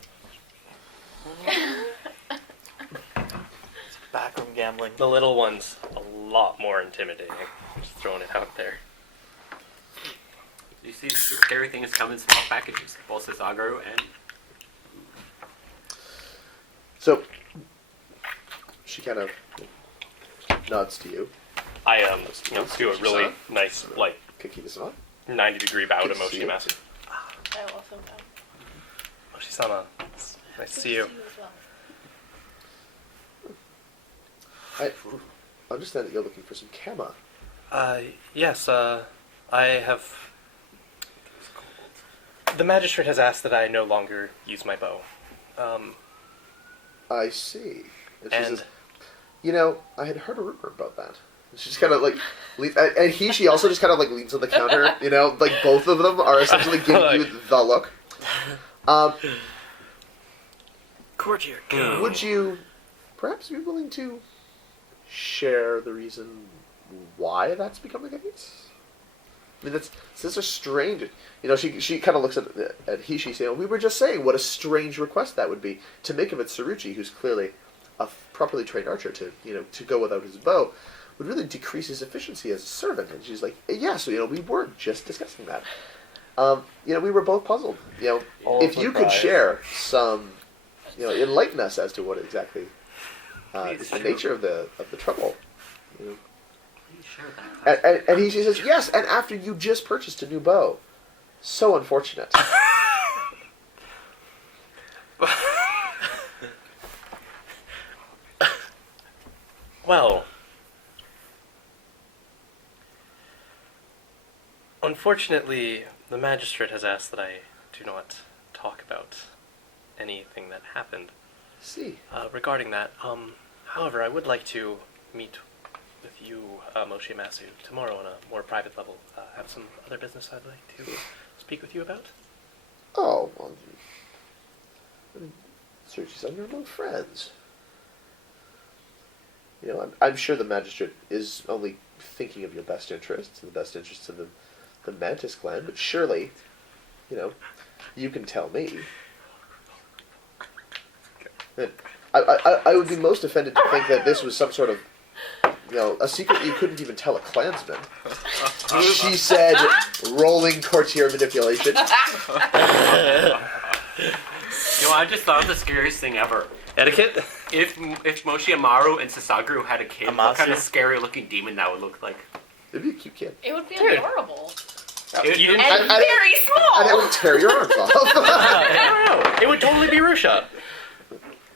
Backroom gambling. The little one's a lot more intimidating. Just throwing it out there. You see, the scary thing is come in small packages. Both says Agro and... So, she kind of nods to you. I do a really Son? nice, like, Kakita-sama. 90-degree bow to Good to see you. Moshi-masu. I also know. Moshi-sama, it's nice to see you. as well. I understand that you're looking for some kama. Yes, I have... The magistrate has asked that I no longer use my bow. I see. And she And- says, I had heard a rumor about that. She just kind of like, and she also just kind of like leans on the counter. You know, like both of them are essentially giving you the look. Courtier, go. Would you perhaps be willing to share the reason why that's become the case? I mean, that's a strange. You know, she kind of looks at Hishi saying, "We were just saying what a strange request that would be to make of it Tsuruchi, who's clearly a properly trained archer, to go without his bow would really decrease his efficiency as a servant." And she's like, "Yeah, so we were just discussing that. We were both puzzled. If you could share some, enlighten us as to what exactly is the nature of the trouble." Sure that. And he says, "Yes, and after you just purchased a new bow. So unfortunate." Well, unfortunately, the magistrate has asked that I do not talk about anything that happened See. regarding that. However, I would like to meet with you, Moshe Masu, tomorrow on a more private level. I have some other business I'd like to speak with you about. Oh, well, Tsuruchi-san, you're among friends. I'm sure the magistrate is only thinking of your best interests and the best interests of the Mantis clan, but surely, you can tell me. And I would be most offended to think that this was some sort of, a secret you couldn't even tell a clansman. She said, rolling courtier manipulation. I just thought of the scariest thing ever. Etiquette? If Moshe Amaru and Sasaguru had a kid, what kind of scary looking demon that would look like? It'd be a cute kid. It would be Dude. adorable. It- You didn't- And very small. And it would tear your arms off. I don't know. It would totally be Rusha.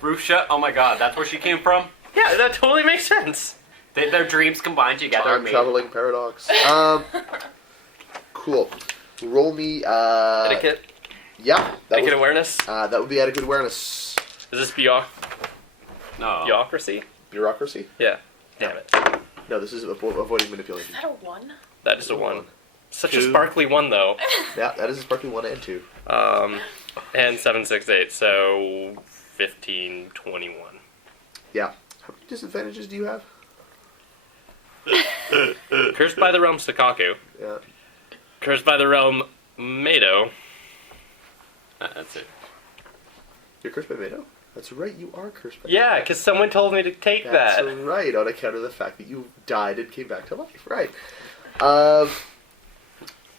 Rufsha, oh my god, that's where she came from? Yeah, that totally makes sense. Their dreams combined together Time made... traveling paradox. Cool. Roll me. Etiquette? Yeah. Etiquette awareness? That would be adequate awareness. Is this No. bureaucracy? Bureaucracy? Yeah. Damn it. No, this is avoiding manipulation. Is that a 1? That is a 1. Such a Two. sparkly 1, though. Yeah, that is a sparkly 1 and 2. And 7, 6, 8, so 15, 21. Yeah. How many disadvantages do you have? Cursed by the realm Sakaku. Yeah. Cursed by the realm Mado. That's it. You're cursed by Mado? That's right, you are cursed by Yeah, Mado. because someone told me to take That's that. right, on account of the fact that you died and came back to life. Right.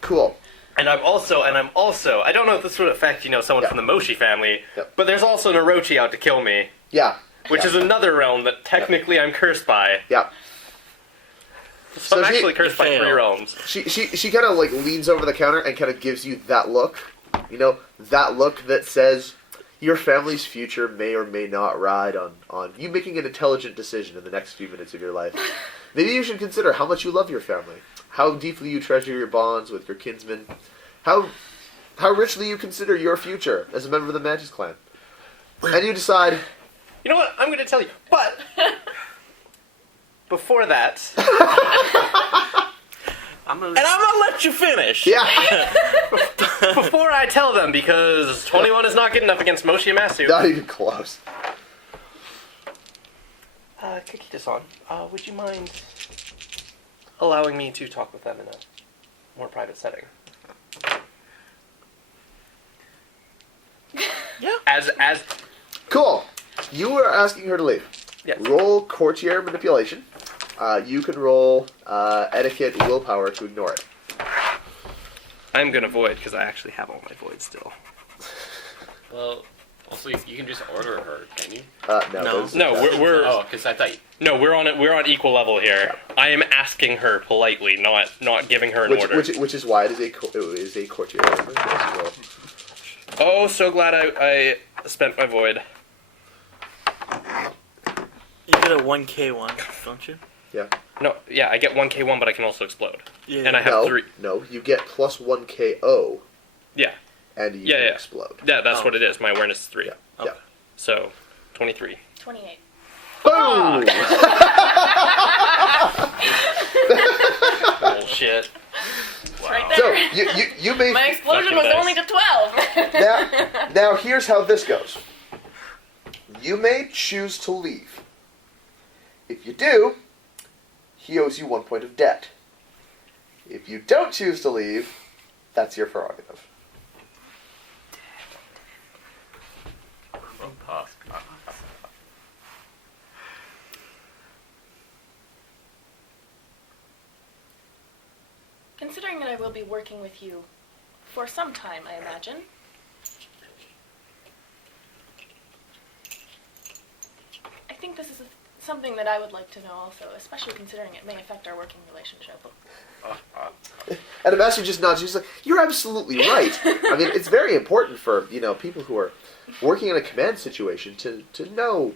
Cool. And I'm also, I don't know if this would affect, someone Yeah. from the Moshi family, Yep. but there's also an Orochi out to kill me, Yeah. which Yeah. is another realm that technically I'm cursed by. Yeah. So I'm So she- actually cursed by fail. 3 realms. She kind of like leans over the counter and kind of gives you that look. That look that says your family's future may or may not ride on you making an intelligent decision in the next few minutes of your life. Maybe you should consider how much you love your family, how deeply you treasure your bonds with your kinsmen, how richly you consider your future as a member of the Mantis clan. And you decide, You know what? I'm going to tell you. But before that, I'm gonna... And I'm gonna let you finish. yeah, before I tell them, because 21 is not good enough against Moshi Amasu. not even close. Kakita-san, would you mind allowing me to talk with them in a more private setting? Yeah. As Cool. You were asking her to leave. yes. Roll courtier manipulation. You can roll etiquette willpower to ignore it. I'm gonna void because I actually have all my voids still. Well, also, you can just order her, can you? No. No. those- No, we're Oh, because I thought... we're on equal level here. I am asking her politely, not giving her an order. which is why it is a courtier. Roll. Oh, so glad I spent my void. You get a 1K one, don't you? Yeah. No, yeah, I get 1k1, but I can also explode. Yeah. And I have No, 3. no, you get plus 1 KO, Yeah, and you Yeah, can yeah. explode. yeah, that's Oh. what it is. My awareness is 3. Yeah. Okay. Yeah. So, 23. 28. Boom! shit. It's right So there. you may My explosion Fucking was nice. only to 12. now here's how this goes. You may choose to leave. If you do, he owes you 1 point of debt. If you don't choose to leave, that's your prerogative. Considering that I will be working with you for some time, I imagine. I think this is something that I would like to know also, especially considering it may affect our working relationship. And the master just nods. He's like, "You're absolutely right. I mean, it's very important for people who are working in a command situation to know,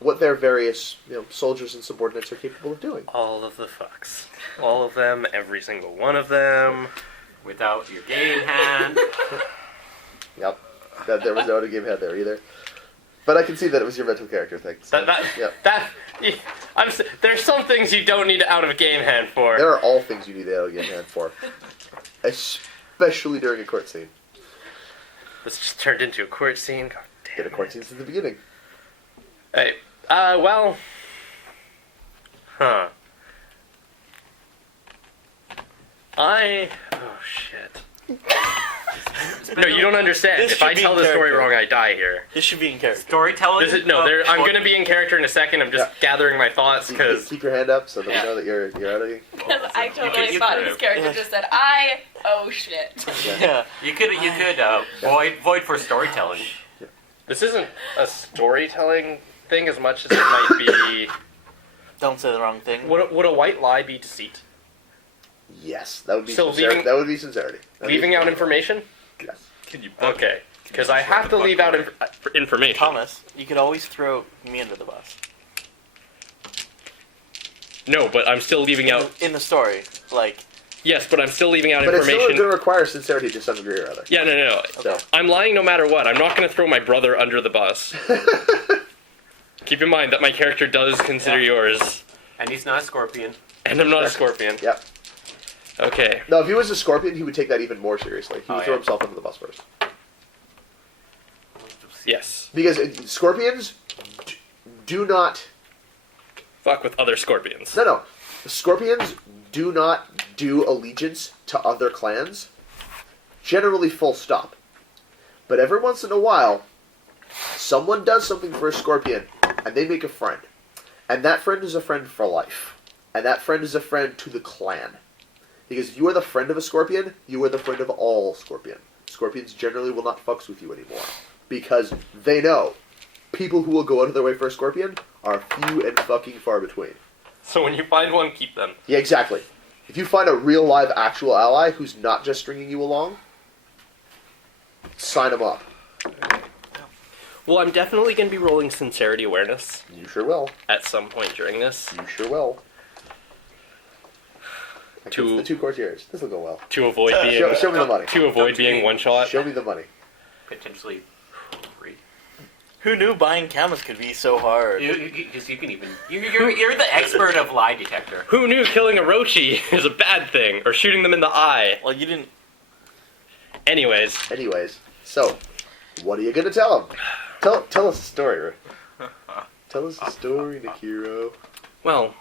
what their various soldiers and subordinates are capable of doing." All of the fucks. All of them, every single one of them. Without your game hand. Yep. That there was no other game head there either. But I can see that it was your mental character thing. So, There's some things you don't need out of a game hand for. there are all things you need to get hand for, especially during a court scene. This just turned into a court scene. God damn Get a court it. scene since the beginning. Hey, huh. Oh shit. No, you don't understand. This If should I be tell in the story character. wrong, I die here. This should be in character. Storytelling? I'm going to be in character in a second. I'm just gathering my thoughts because Keep your hand up so that we know that you're out of here. Because I totally you thought could- his character just said, oh shit. Yeah. You could void for storytelling. this isn't a storytelling thing as much as it might be. Don't say the wrong thing. Would a white lie be deceit? Yes, that would be So sincerity. That would be sincerity. That'd Leaving be out information? Yes. Can you Okay, because I have to leave out information. Thomas, you could always throw me under the bus. No, but I'm still leaving out. In the story, like, Yes, but I'm still leaving out But it's still information. going to require sincerity to some degree or other. Yeah, no. So. I'm lying no matter what. I'm not going to throw my brother under the bus. Keep in mind that my character does consider yours, And he's not a scorpion. and I'm not a scorpion. Yep. Okay. No, if he was a scorpion, he would take that even more seriously. He would throw himself under the bus first. Yes. Because scorpions do not... Fuck with other scorpions. No. Scorpions do not do allegiance to other clans. Generally full stop. But every once in a while, someone does something for a scorpion, and they make a friend. And that friend is a friend for life. And that friend is a friend to the clan. Because if you are the friend of a scorpion, you are the friend of all scorpion. Scorpions generally will not fucks with you anymore. Because they know people who will go out of their way for a scorpion are few and fucking far between. So when you find one, keep them. Yeah, exactly. If you find a real live actual ally who's not just stringing you along, sign them up. Well, I'm definitely going to be rolling sincerity awareness You sure will. at some point during this You sure will. To- The two courtiers. This will go well. to avoid being Show me the money. to avoid Don't being you- one shot. Show me the money. Potentially free. who knew buying cameras could be so hard? Because you can even... You're the expert of lie detector. Who knew killing a Rochi is a bad thing, or shooting them in the eye? Well, you didn't. Anyways, So, what are you going to tell them? Tell us a story, Rick. Tell us a story, Nikiro. well,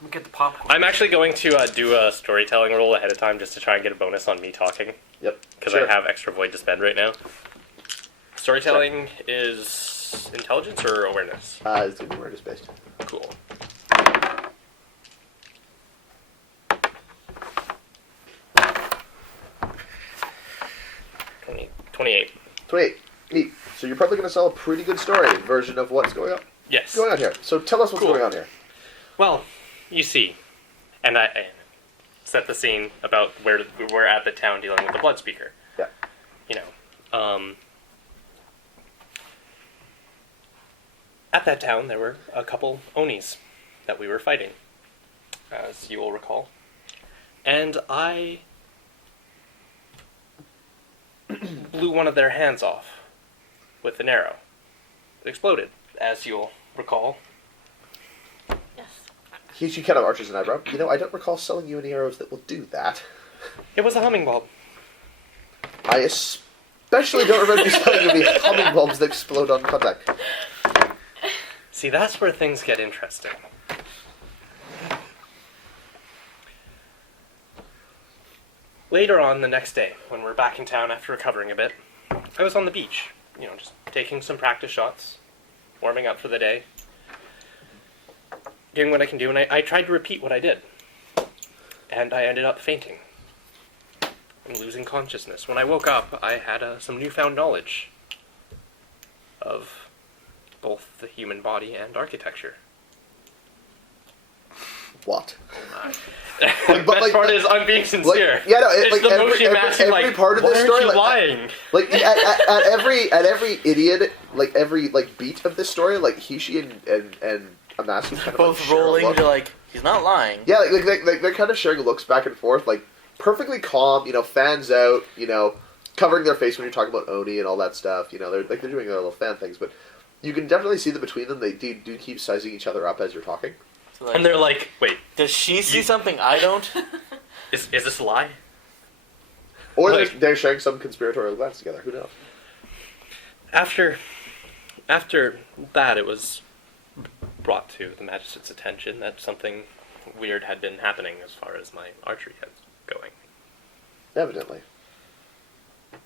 Let me get the popcorn. I'm actually going to do a storytelling roll ahead of time just to try and get a bonus on me talking, Yep. because Sure. I have extra void to spend right now. Storytelling is intelligence or awareness? It's going to be awareness based. Cool. 28. 28. Neat. So you're probably going to sell a pretty good story version of what's going Yes. on here. So tell us what's Cool. going on here. Well, you see, and I set the scene about where we're at the town dealing with the blood speaker. Yeah. You know, at that town there were a couple Onis that we were fighting, as you will recall. And I blew one of their hands off with an arrow. It exploded, as you'll recall. Yes. He kind of arches an eyebrow. You know, I don't recall selling you any arrows that will do that. It was a humming bulb. I especially don't remember you selling you any humming bulbs that explode on contact. See, that's where things get interesting. Later on the next day, when we're back in town after recovering a bit, I was on the beach, just taking some practice shots, warming up for the day, doing what I can do, and I tried to repeat what I did. And I ended up fainting and losing consciousness. When I woke up, I had some newfound knowledge of both the human body and architecture. What? Best part is I'm being sincere. Yeah, no, it's the Moshi Massey, every part of why this story, aren't you lying? At every idiot, every beat of this story, Hishi and Amasu kind of both share a rolling look. to he's not lying. Yeah, they're kind of sharing looks back and forth, perfectly calm, fans out, covering their face when you're talking about Oni and all that stuff. They're doing their little fan things, but you can definitely see that between them they do keep sizing each other up as you're talking. So And they're like, wait, does she see something I don't? is this a lie? Or they're sharing some conspiratorial glance together. Who knows? After that, it was brought to the magistrate's attention that something weird had been happening as far as my archery head going. Evidently.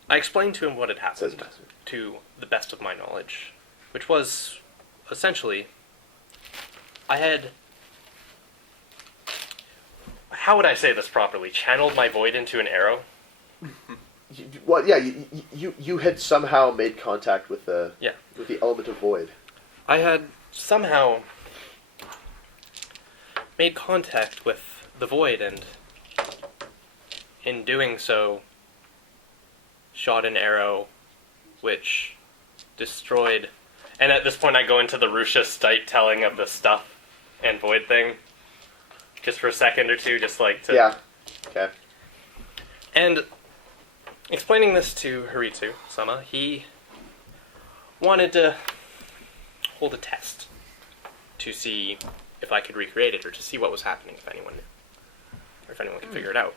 I explained to him what had Says happened Master. to the best of my knowledge, which was essentially I had, how would I say this properly, channeled my void into an arrow. You had somehow made contact with the element of void. I had somehow made contact with the void, and in doing so, shot an arrow which destroyed. And at this point, I go into the Rusha Stite telling of the stuff and void thing, just for a second or two, just to. Yeah. Okay. And explaining this to Haritsu-sama, he wanted to hold a test to see if I could recreate it, or to see what was happening, if anyone knew, or if anyone could figure it out.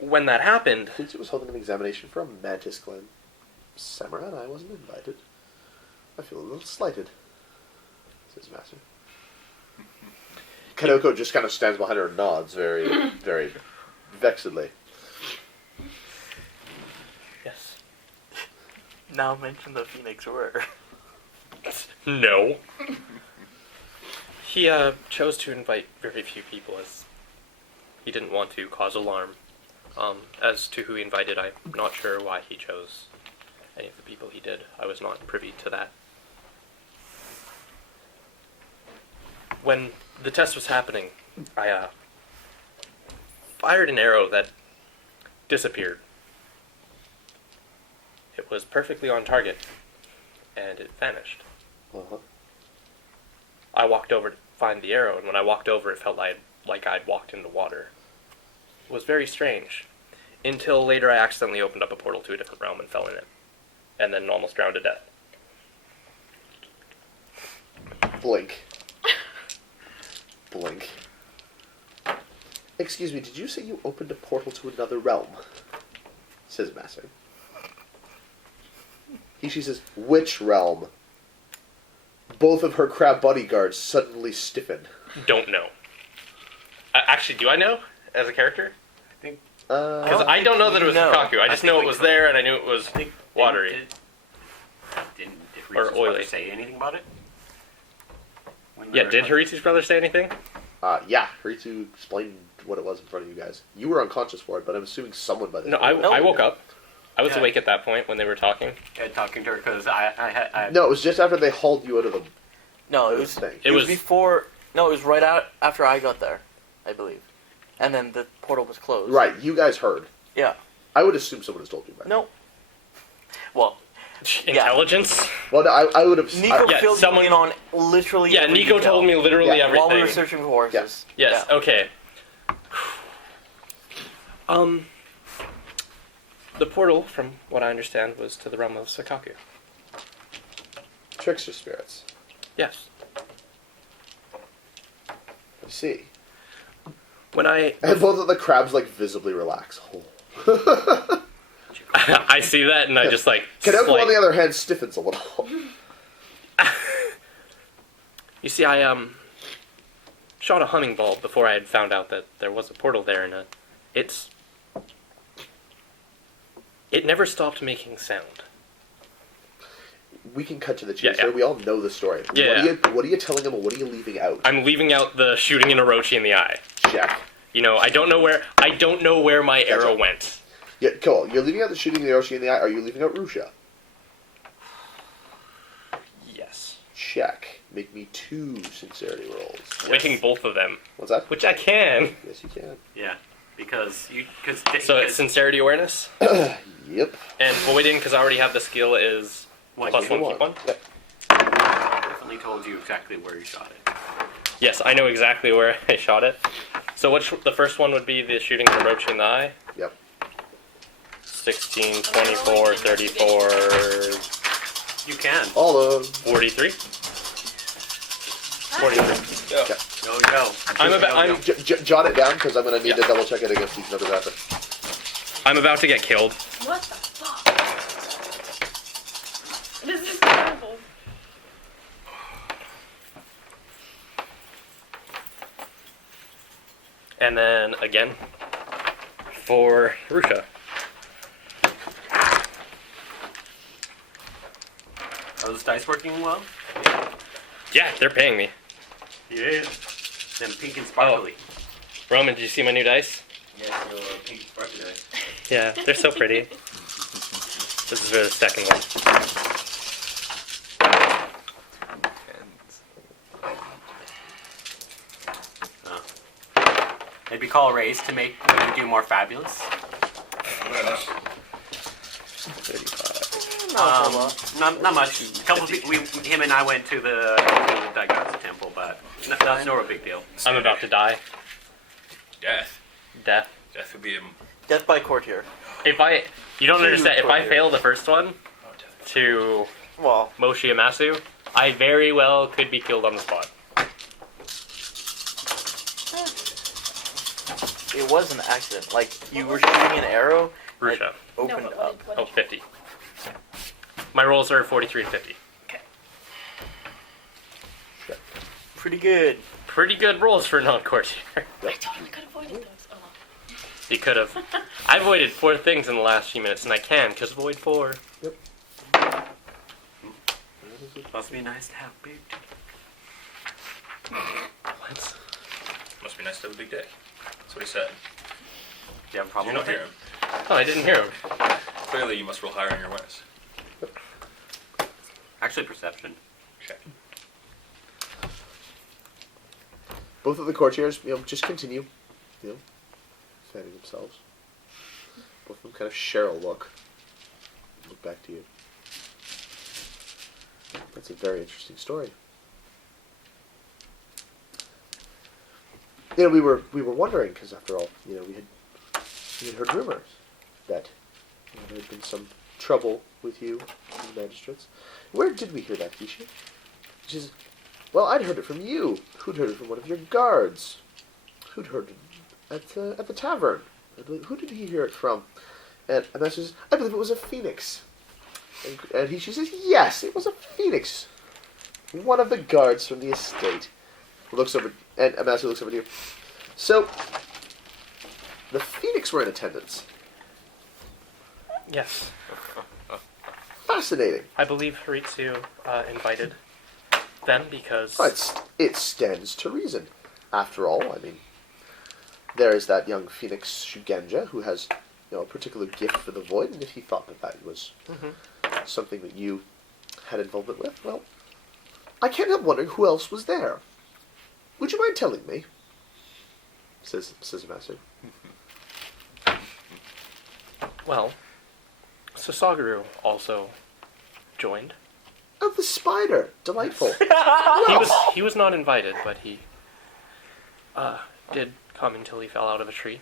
When that happened, Kitsu was holding an examination for a Mantis Clan samurai, and I wasn't invited. I feel a little slighted, says Master. Kanoko just kind of stands behind her and nods very, very vexedly. yes, Now mention the Phoenix War. no. He chose to invite very few people, as he didn't want to cause alarm. As to who he invited, I'm not sure why he chose any of the people he did. I was not privy to that. When the test was happening, I fired an arrow that disappeared. It was perfectly on target, and it vanished. Uh-huh. I walked over to find the arrow, and when I walked over, it felt like I'd walked into water. It was very strange, until later I accidentally opened up a portal to a different realm and fell in it, and then almost drowned to death. Blink. Blink. Excuse me, did you say you opened a portal to another realm? Says Master. Hishi says, which realm? Both of her crab bodyguards suddenly stiffen. Don't know. Actually, do I know, as a character? Because I don't know that it was Fukaku. I just know it was there, and I knew it was watery. Did Or Ritsu's oily. brother say anything about it? When Yeah, they did were- Haritsu's brother say anything? Yeah, Haritsu explained what it was in front of you guys. You were unconscious for it, but I'm assuming someone by this No, point- I woke up. I was Yeah. awake at that point when they were talking. Yeah, talking to her because I No, it was just after they hauled you out of the No, it was thing. It it was was- before. No, it was right out after I got there, I believe, and then the portal was closed. Right, you guys heard. Yeah. I would assume someone has told you about it. No. Well, Intelligence? Well, no, I would have... Nico Yeah, filled someone- me in on literally. Yeah, every Nico detail told me literally Yeah, everything. while we were searching for horses. Yes, Yeah. okay. The portal, from what I understand, was to the realm of Sakaku. Trickster spirits. Yes. See. When I And both of the crabs, like, visibly relax. Oh. I see that and I just like Kaneko, slight- on the other hand, stiffens a little. You see, I shot a humming bulb before I had found out that there was a portal there, and it never stopped making sound. We can cut to the chase Yeah, here. yeah. We all know the story. Yeah, What are you telling him, and what are you leaving out? I'm leaving out the shooting an Orochi in the eye. Check. You know, I don't know where my arrow went. Yeah, cool. You're leaving out the shooting the Orochi in the eye. Are you leaving out Rusha? Yes. Check. Make me 2 sincerity rolls. Making both of them, What's that? which I can. Yes, you can. Yeah, because So it's sincerity awareness Yep. and voiding because I already have the skill is what, plus you one, keep one. Yep. definitely told you exactly where you shot it. Yes, I know exactly where I shot it. So the first one would be the shooting an Orochi in the eye. Yep. 16, 24, 34, You can. All of 43. 43. Okay. I'm Jot it down because I'm going to need Yeah. to double check it against these numbers after. I'm about to get killed. What the fuck? This is terrible. And then again for Rusha. Are those dice working well? Yeah, they're paying me. Yeah. Them pink and sparkly. Roman, did you see my new dice? Yes, pink and sparkly dice. Yeah, they're so pretty. This is for the second one. Maybe call a raise to make you do more fabulous. 35. Not much. A couple of people, him and I went to the Daigatsu temple, but no real big deal. I'm about to die. Death. Death. Death would be a... Death by courtier. You don't understand. If I fail the first one to Well, Moshi Amasu, I very well could be killed on the spot. it was an accident. Like, you were shooting an arrow, it Rusha. opened No, but up. what Oh, did 50. My rolls are 43 and 50. Pretty good. Pretty good rolls for non-courtier. I totally could have avoided those. Oh. You could have. I avoided 4 things in the last few minutes, and I can, because avoid 4. Must be nice to have big. What? Must be nice to have a big day. That's what he said. Do you have a Did problem you not with hear it? him? Oh, I didn't hear him. Clearly you must roll higher on your awareness. Actually, perception. Okay. Both of the courtiers, just continue, fanning themselves. Both of them kind of share a look. Look back to you. That's a very interesting story. We were wondering because after all, we had heard rumors that there had been some trouble with you and the magistrates. Where did we hear that, Kishi? She says, well, I'd heard it from you. Who'd heard it from one of your guards? Who'd heard it at the tavern? Who did he hear it from? And the master says, I believe it was a phoenix. And she says, yes, it was a phoenix. One of the guards from the estate. Looks over, and Amasu looks over to you. So, the phoenix were in attendance. Yes. Fascinating. I believe Haritsu invited them because... Well, it stands to reason. After all, there is that young phoenix Shugenja who has a particular gift for the void, and if he thought that was something that you had involvement with, well, I can't help wondering who else was there. Would you mind telling me? Says Amasu. Well, Sasaguru also joined. Oh, the spider! Delightful. He was not invited, but he did come until he fell out of a tree.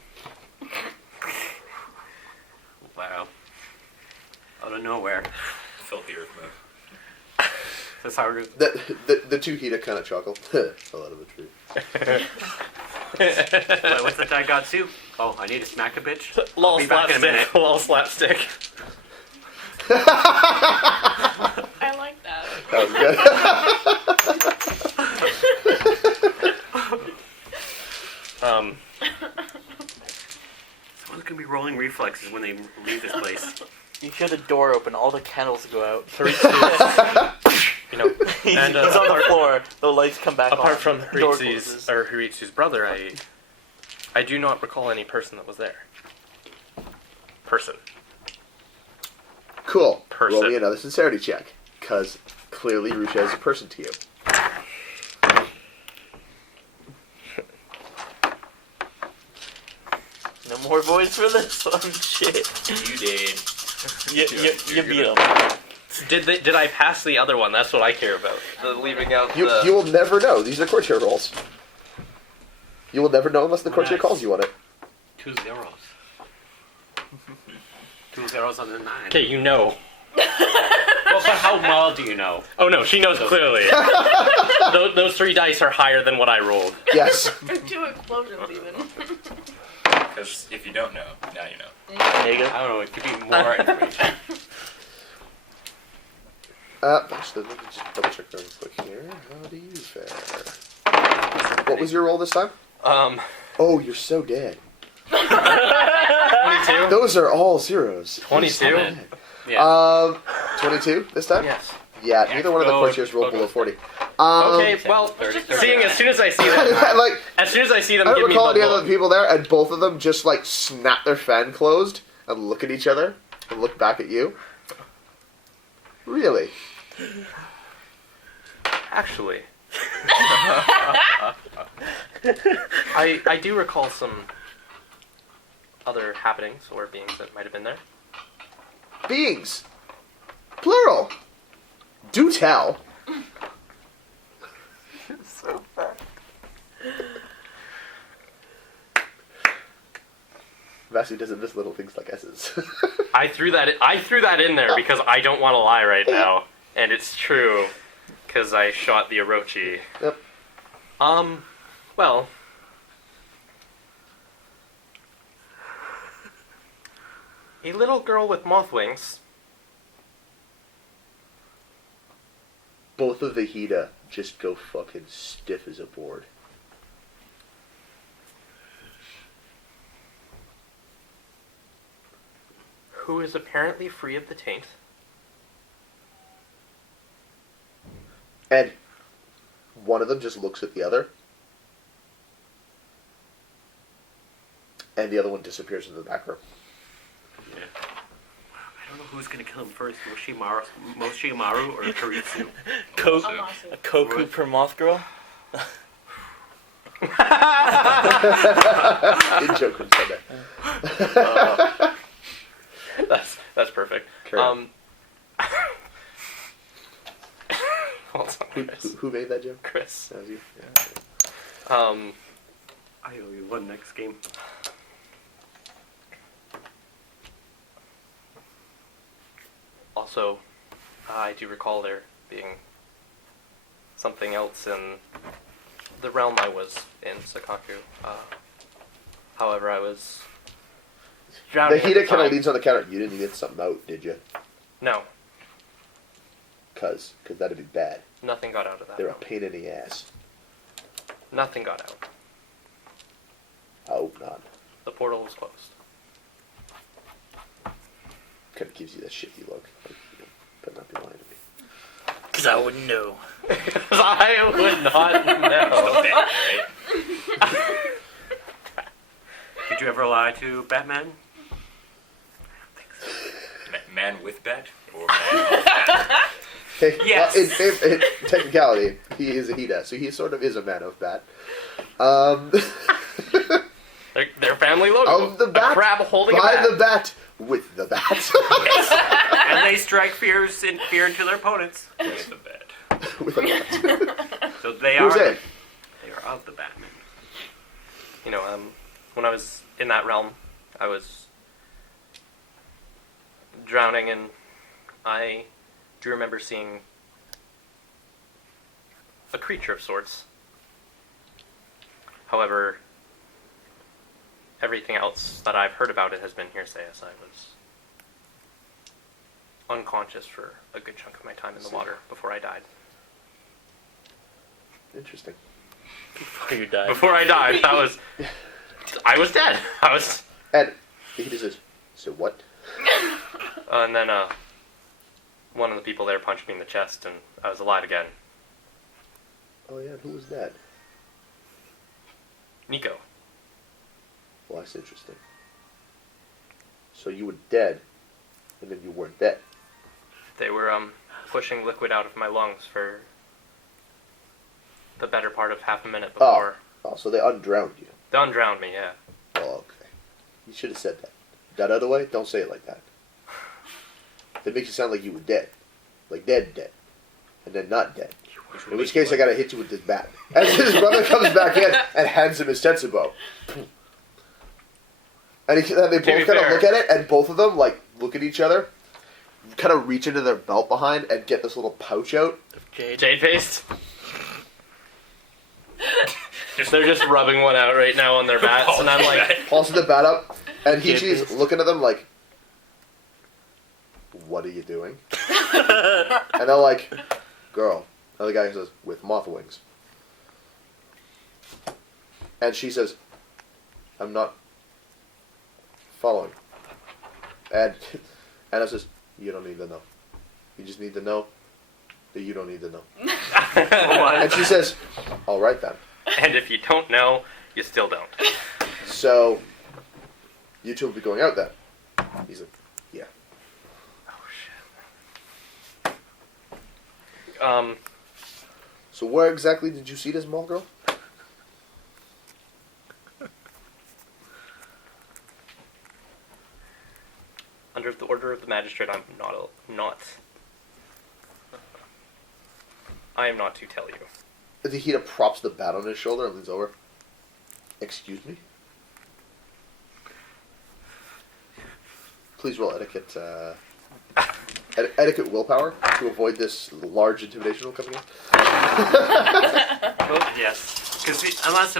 Wow. Out of nowhere. Filthy earth move. That's how we're going. The two Hita kind of chuckle. A lot of it true. Wait, what's that I got too? Oh, I need to smack a bitch. I'll Lol be back in a minute. slapstick. Lol slapstick. I like that. That was good. Someone's gonna be rolling reflexes when they leave this place. You hear the door open, all the candles go out. You know, He's and on the floor. The lights come back on. apart from the door closes. Hiritsu's brother, I do not recall any person that was there. Cool. Person. Roll me another sincerity check, because clearly Rusha is a person to you. No more voids for this one. Shit. You did. You beat him. Did I pass the other one? That's what I care about. The leaving out You will never know. These are courtier rolls. You will never know unless the courtier Nice. calls you on it. 2 zeros. 2 zeros on the 9. Okay, you know. Well, but how well do you know? Oh no, she knows clearly. those 3 dice are higher than what I rolled. Yes. 2 explosions even. Because if you don't know, now you know. Negative. I don't know. It could be more information. Actually, let me just double check really quick here. How do you fare? What was your roll this time? Oh, you're so dead. 22? Those are all zeros. 22? Yeah. 22 this time? Yes. Yeah, neither one of the Go- courtiers rolled go- below 40. Okay, well, 30, seeing as soon as I see them, Like, as soon as I see them I don't give me recall any the other look. people there, and both of them just like snap their fan closed and look at each other and look back at you. Really? Actually, I do recall some other happenings or beings that might have been there. Beings. Plural. Do tell. So bad. Vasu doesn't miss little things like S's. I threw that in there because I don't want to lie right now, and it's true because I shot the Orochi. Yep. Well, a little girl with moth wings. Both of the Hida just go fucking stiff as a board. Who is apparently free of the taint. And one of them just looks at the other. And the other one disappears into the back room. Yeah. I don't know who's gonna kill him first, Moshimaru or Karitsu. Amasu. A Koku per moth girl? In-joke when said that. That's perfect. Carry on. Hold on, Chris. Who made that joke? Chris. That was you? Yeah. I owe you one next game. Also, I do recall there being something else in the realm I was in, Sakaku. However, I was The drowning. at Hida kind time. of leans on the counter. You didn't get something out, did you? No, Cause that'd be bad. nothing got out of that. They're a pain in the ass. Nothing got out. I hope not. The portal was closed. Kind of gives you that shifty look. Like, you know, better not be lying to me. Because I wouldn't know. I would not know. Did you ever lie to Batman? Man with bat or man of bat? Okay, Yes. well, in technicality, he is a Hida, so he sort of is a man of bat. Their family logo. Of the bat, A crab holding a by bat. the bat, with the bat. And they strike fear into their opponents. With the bat. With a bat. So they Who's are. in? They are of the Batman. You know, when I was in that realm, I was drowning, and I do remember seeing a creature of sorts. However, everything else that I've heard about it has been hearsay, as I was unconscious for a good chunk of my time in the water before I died. Interesting. Before you die. Before I died, I was dead. And he just says, "So what?" And then one of the people there punched me in the chest, and I was alive again. Oh yeah, who was that? Niko. Well, that's interesting. So you were dead, and then you weren't dead. They were pushing liquid out of my lungs for the better part of half a minute before. Oh, so they undrowned you. They undrowned me, yeah. Oh, okay. You should have said that. That other way, don't say it like that. That makes it sound like you were dead. Like dead. And then not dead. In which case, I gotta hit you with this bat. As his brother comes back in and hands him his Tetsubo. And they both kind of look at it, and both of them, like, look at each other, kind of reach into their belt behind and get this little pouch out. Jade. Jade paste. They're just rubbing one out right now on their bats, and I'm like, Pulls the bat up, and Hichi's looking at them like, "What are you doing?" And they're like, "Girl." Another guy says, "With moth wings." And she says, "I'm not following." And Anna says, "You don't need to know. You just need to know that you don't need to know." And she says, "All right then." and if you don't know, you still don't. So, you two will be going out then. He's like, "Yeah." Oh shit. So where exactly did you see this mall girl? Under the order of the magistrate, I am not to tell you. The Hita props the bat on his shoulder and leans over. "Excuse me? Please roll etiquette, etiquette willpower to avoid this large intimidation coming in." Yes. Because unless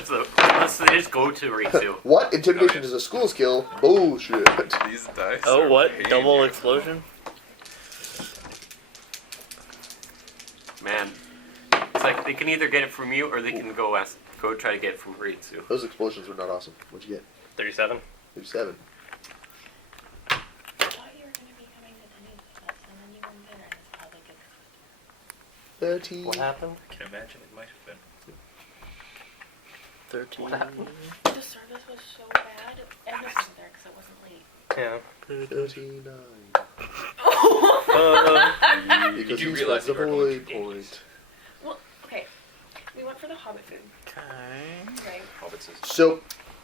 they just go to Ritsu. What? Intimidation is a school skill? Bullshit. These dice. Oh, are what? behavior. Double explosion? Man. It's like they can either get it from you or they can go try to get it from Ritsu. Those explosions were not awesome. What'd you get? 37. 37. I thought you were going to be coming to Denny's with us, and then you weren't there, and it's probably good. 13. What happened? I can imagine it might have been. 13. What happened? The service was so bad, and this wasn't there because it wasn't late. Yeah. 39. Because you he's realize the you heard void what you point. Well, okay. We went for the Hobbit food, Okay. right? Hobbits is So,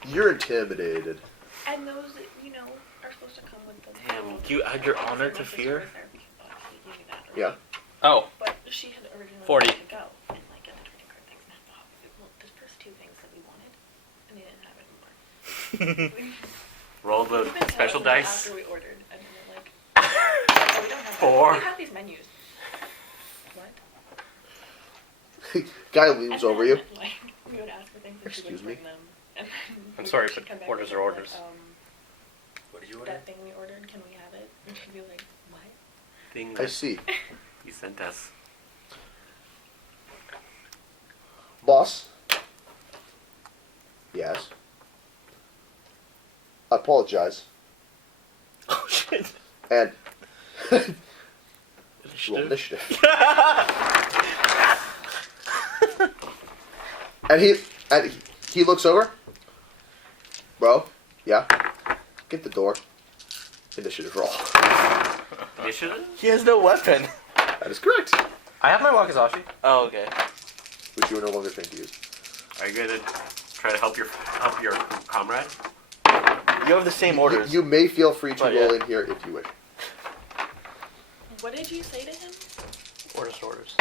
you're intimidated. And those, are supposed to come with the... Damn. Do you add your honor to fear? Yeah. Oh, But she had originally 40. wanted to go and get the trading card things and have the Hobbit food. Well, there's first two things that we wanted, and they didn't have it anymore. Roll the We've been special telling them dice. After we ordered, and they're like, "Oh, we don't have that. 4. We have these menus." What? Guy leans And over then, you. Like, we would ask for things and she Excuse would me? bring them. And then I'm sorry, she'd but come back orders and are be orders. what did you order? That thing we ordered, can we have it? And she'd be like, what? Thing I that see. you sent us. Boss? Yes. I apologize. Oh, shit. And roll Initiative. initiative. and he looks over. "Bro, yeah. Get the door. Initiative roll." Initiative? He has no weapon. That is correct. I have my wakizashi. Oh, okay. Which you are no longer trained to use. Are you gonna try to help your comrade? You have the same orders. You may feel free to But, roll yeah. in here if you wish. What did you say to him? Orders.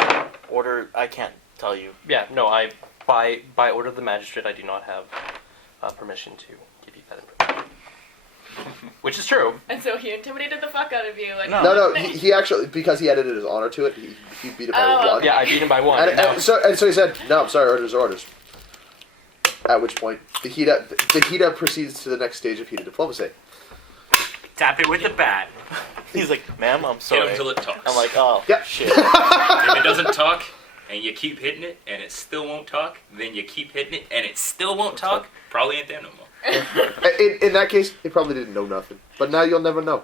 Order, I can't tell you. Yeah, no, by order of the magistrate, I do not have permission to give you that information. Which which is true. And so he intimidated the fuck out of you. Like, No, he actually, because he added his honor to it, he beat it by one. Yeah, I beat him by one. And so he said, "No, I'm sorry, orders are orders." At which point, the Hida proceeds to the next stage of heated diplomacy. Tap it with the bat. He's like, "Ma'am, I'm Hit sorry." until it talks. I'm like, "Oh, Yep. shit." If it doesn't talk and you keep hitting it and it still won't talk, then you keep hitting it and it still won't talk. Probably ain't there no more. In that case, he probably didn't know nothing. But now you'll never know.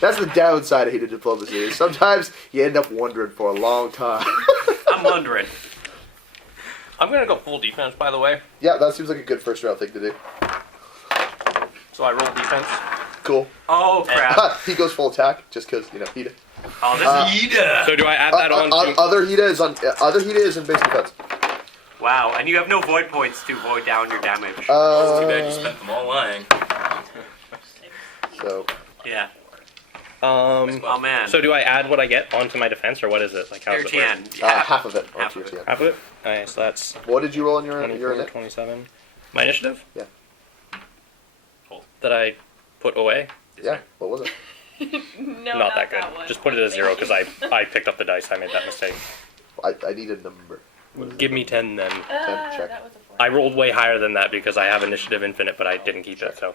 That's the downside of heated diplomacy. Is sometimes you end up wondering for a long time. I'm wondering. I'm gonna go full defense, by the way. Yeah, that seems like a good first round thing to do. So I roll defense. Cool. Oh crap! He goes full attack just because Hida. Oh, this So do I add that on to... Other Hida is in base defense. wow, and you have no void points to void down your damage. Too bad you spent them all lying. So yeah. Oh man. So do I add what I get onto my defense, or what is it? Like, how Your does it work? TN. Yeah. half of it Half onto of your it. TN. Half of it? Alright, so that's What did you roll on your 24, init? 27. My initiative? Yeah. That I put away? Yeah. What was it? no, Not that good. one. Just put it as 0, because I picked up the dice. I made that mistake. I need a number. Give me 10 then. check. That was a 4. I rolled way higher than that because I have initiative infinite, but I didn't keep it, so...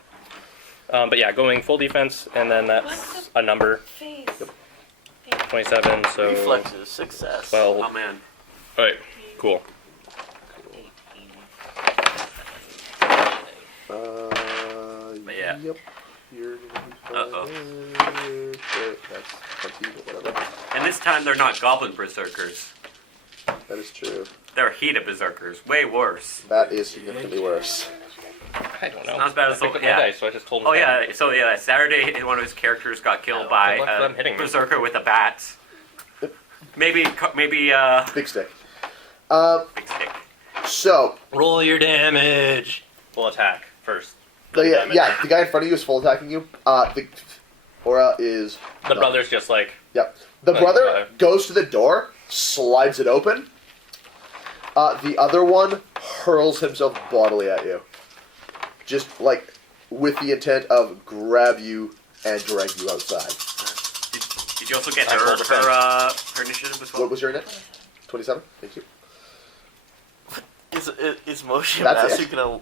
but yeah, going full defense, and then that's a number. Face. 27, so... Reflexes, success. 12. Oh man. Alright, cool. But yeah. Yep. You're gonna be fine. Uh-oh. Okay, that's 20, but whatever. And this time they're not goblin berserkers. That is true. They're Hida berserkers. Way worse. That is significantly worse. I don't know. Not as bad as I picked up yeah. my dice, so I just told him. Oh yeah. So yeah, Saturday one of his characters got killed by good luck for them hitting a me. berserker with a bat. Maybe Big stick. big stick. So, Roll your damage. Full attack first. the guy in front of you is full attacking you. The Aura is... The brother's just like... Yep. The Like, brother goes to the door, slides it open. The other one hurls himself bodily at you. Just, like, with the intent of grab you and drag you outside. Did you also get I rolled a her initiative as well? What was your init? 27? Thank you. Is Moshi That's Masu it. gonna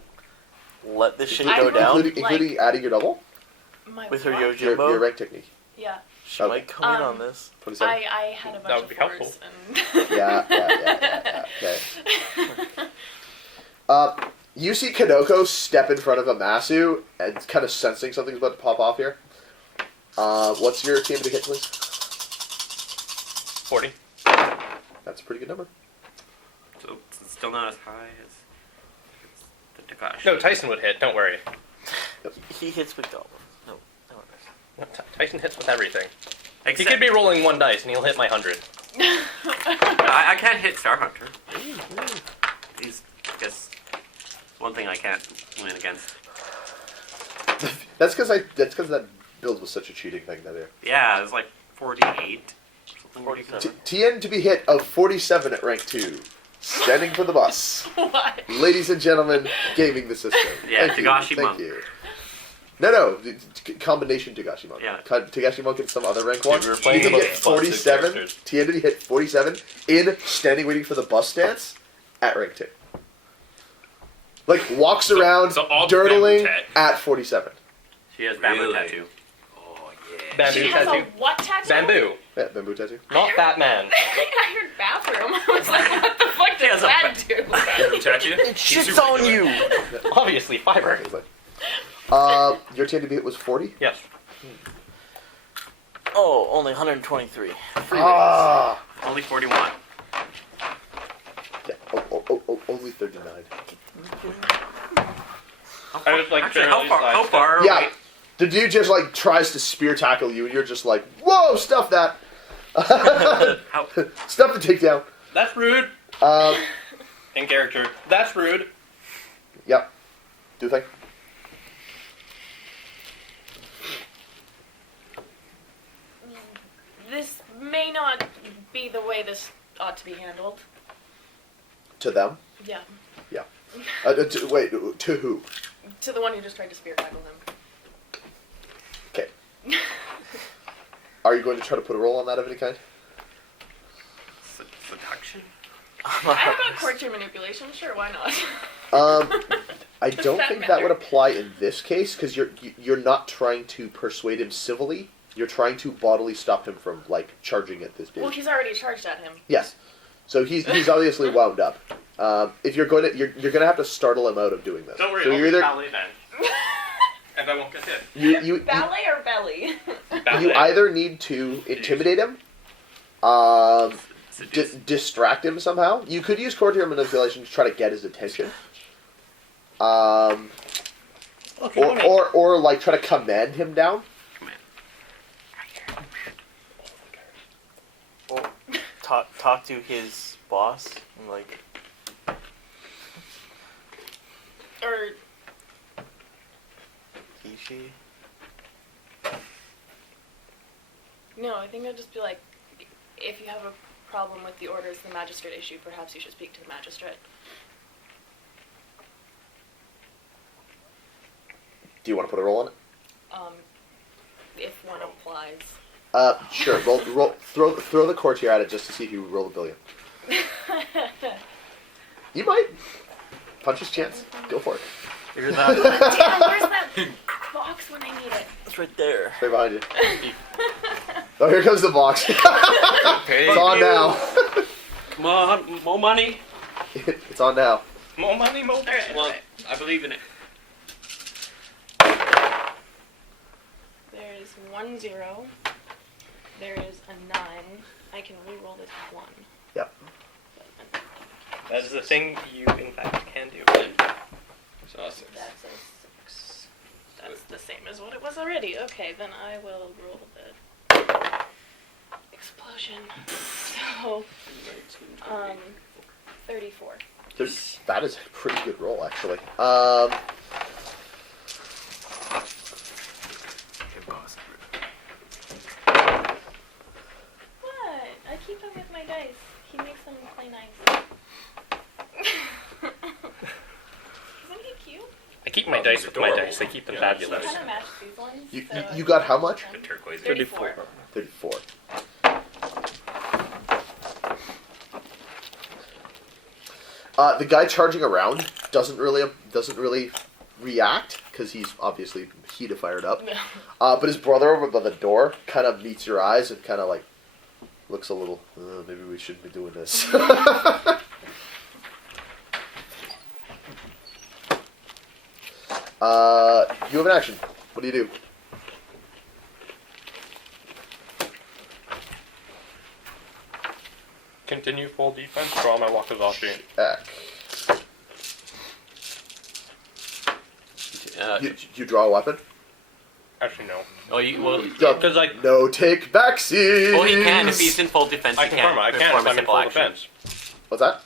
let this shit I go would- down? Including adding your double? My With her what? Yojimbo? Your rank technique. Yeah. She might come in on this. 27? I had a That bunch would be of 4s. helpful. And Yeah. Okay. You see Kanoko step in front of a Masu and kind of sensing something's about to pop off here. What's your team to hit, please? 40. That's a pretty good number. So it's still not as high as the Togashi. No, Tyson would hit, don't worry. He hits with double. No, No, Tyson hits with everything. He Except, could be rolling one dice and he'll hit my 100. I can't hit Starhunter. He's, I guess, one thing I can't win against. That's because that build was such a cheating thing that year. Yeah, it was like 48. Something 47. TN to be hit of 47 at rank 2. Standing for the bus. what? Ladies and gentlemen, gaming the system. Yeah, Thank you, Togashi thank monk. you. No, combination Togashi monk. Yeah. Togashi monk and some other rank one. we were You playing can about get busted 47. characters. TN to be hit 47 in standing waiting for the bus stance at rank 2. Like walks around so all dirtling bamboo at 47. She has bamboo Really? tattoo. Oh yeah. Bamboo She has tattoo. a what tattoo? Bamboo. Yeah, bamboo tattoo. Not Batman. I heard bathroom. I was like, what the fuck She has does a that do? Bamboo tattoo? It shits on you! Obviously, fiber. Your TN to be hit was 40? Yes. Oh, only 123. Ah! Only 41. Yeah, only 39. I was like, Actually, barely how sidestep. far? Yeah, the dude just like tries to spear tackle you, and you're just like, "Whoa, stuff that, How, stuff to take down." That's rude. In character. That's rude. Yep, do the thing. This may not be the way this ought to be handled. To them, Yeah. Wait, to who? To the one who just tried to spear tackle him. Okay. Are you going to try to put a roll on that of any kind? Seduction? I've got courtier manipulation. Sure, why not? I don't that think that matter? would apply in this case because you're not trying to persuade him civilly. You're trying to bodily stop him from like charging at this dude. Well, he's already charged at him. Yes. So he's obviously wound up. If you're going to you're going to have to startle him out of doing this. Don't worry, So I'll you're do either ballet then. And I won't get hit. you Ballet or belly? you either need to intimidate him, distract him somehow. You could use courtier manipulation to try to get his attention. Or like try to command him down. Well, talk to his boss and like. Or Kishi. no, I think I'd just be like, if you have a problem with the orders the magistrate issued, perhaps you should speak to the magistrate. Do you want to put a roll on it? If one applies. Sure. Roll. Throw the courtier at it just to see if you roll a billion. You might. Punch his chance. Go for it. Here's that. Damn, where's that box when I need it? It's right there. Right behind you. Oh, here comes the box. It's on now. Come on, more money. It's on now. More money, more money. Alright, Well, alright. I believe in it. There's 1 0. There is a 9. I can re-roll this 1. Yep. That is the thing you, in fact, can do. Sausage. That's a 6. That's the same as what it was already. Okay, then I will roll the explosion. So, 34. That is a pretty good roll, actually. What? I keep him with my dice. He makes them play nice. Isn't he cute? I keep my dice with my dice. I keep them He fabulous. kind of matched these ones. You got how much? The turquoise. 34. 34. The guy charging around doesn't really react because he's obviously heat fired up. No. But his brother over by the door kind of meets your eyes and kind of like looks a little. Maybe we shouldn't be doing this. You have an action. What do you do? Continue full defense, draw my Wakazashi. Heck. You draw a weapon? Actually, no. Because, like, No take backsies. Well, he can if he's in full defense. I He confirm can't I can perform if a I'm in simple full action. defense. What's that?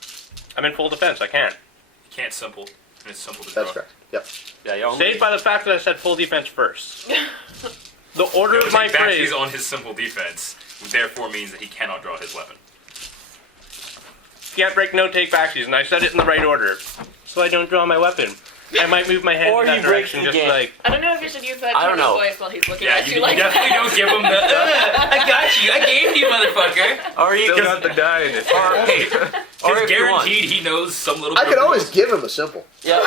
I'm in full defense, I can't. You can't simple. And it's simple to draw. That's correct. Yep. Yeah, you only. Saved by the fact that I said full defense first. The order No of my take phrase. backsies on his simple defense, therefore means that he cannot draw his weapon. Can't break no take backsies, and I said it in the right order. So I don't draw my weapon. I might move my hand Or in that he breaks direction, the just game. like. I don't know if you should use that I tone don't of know. voice while he's looking Yeah, at you you like definitely that. don't give him the, I got you, I gamed you, motherfucker. Or he Still can. got the die in it. Hey, Or it's if you want. guaranteed he knows some little I bit can of always rules. give him a simple. Yeah.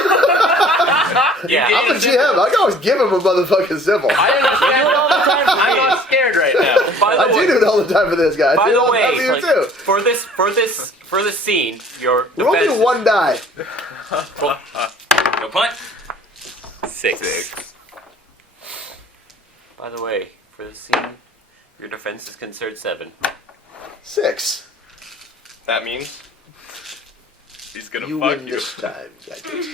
Yeah. I'm the GM. I can always give him a motherfucking simple. I understand it all the time. I'm not scared right now. By the I do way, do it all the time for this guy. I by do it the all the time for way, you like, too. for this scene, your Roll me defense one die. No punt. is 6. By the way, for this scene, your defense is considered 7. 6. That means. He's gonna You fuck win you. this time, Gadget.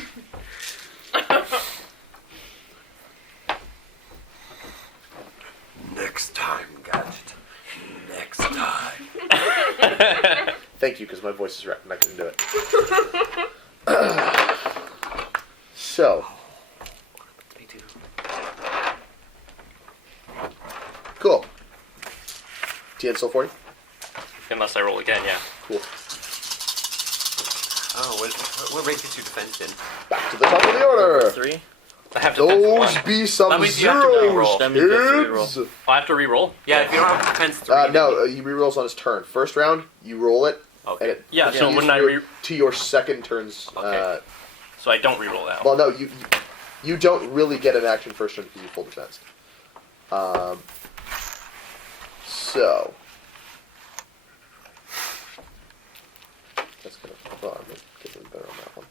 Next time, Gadget. Next time. Thank you, because my voice is wrecked and I couldn't do it. So, Me too. cool. TN still 40? Unless I roll again, yeah. Cool. Oh, what rank is your defense in? Back to the top of the order. 3. I have defense Those 1. be some That means you have to zeros, re-roll. That means you have to re-roll. kids. I have to re-roll? Yeah, if you don't have defense 3. No, he rerolls on his turn. First round, you roll it, and Okay. it Yeah, so continues wouldn't I to your second turn's. Okay. So I don't re-roll now. Well, no, you don't really get an action first turn because you full defense. So that's gonna. Well, I'm gonna get something better on that one.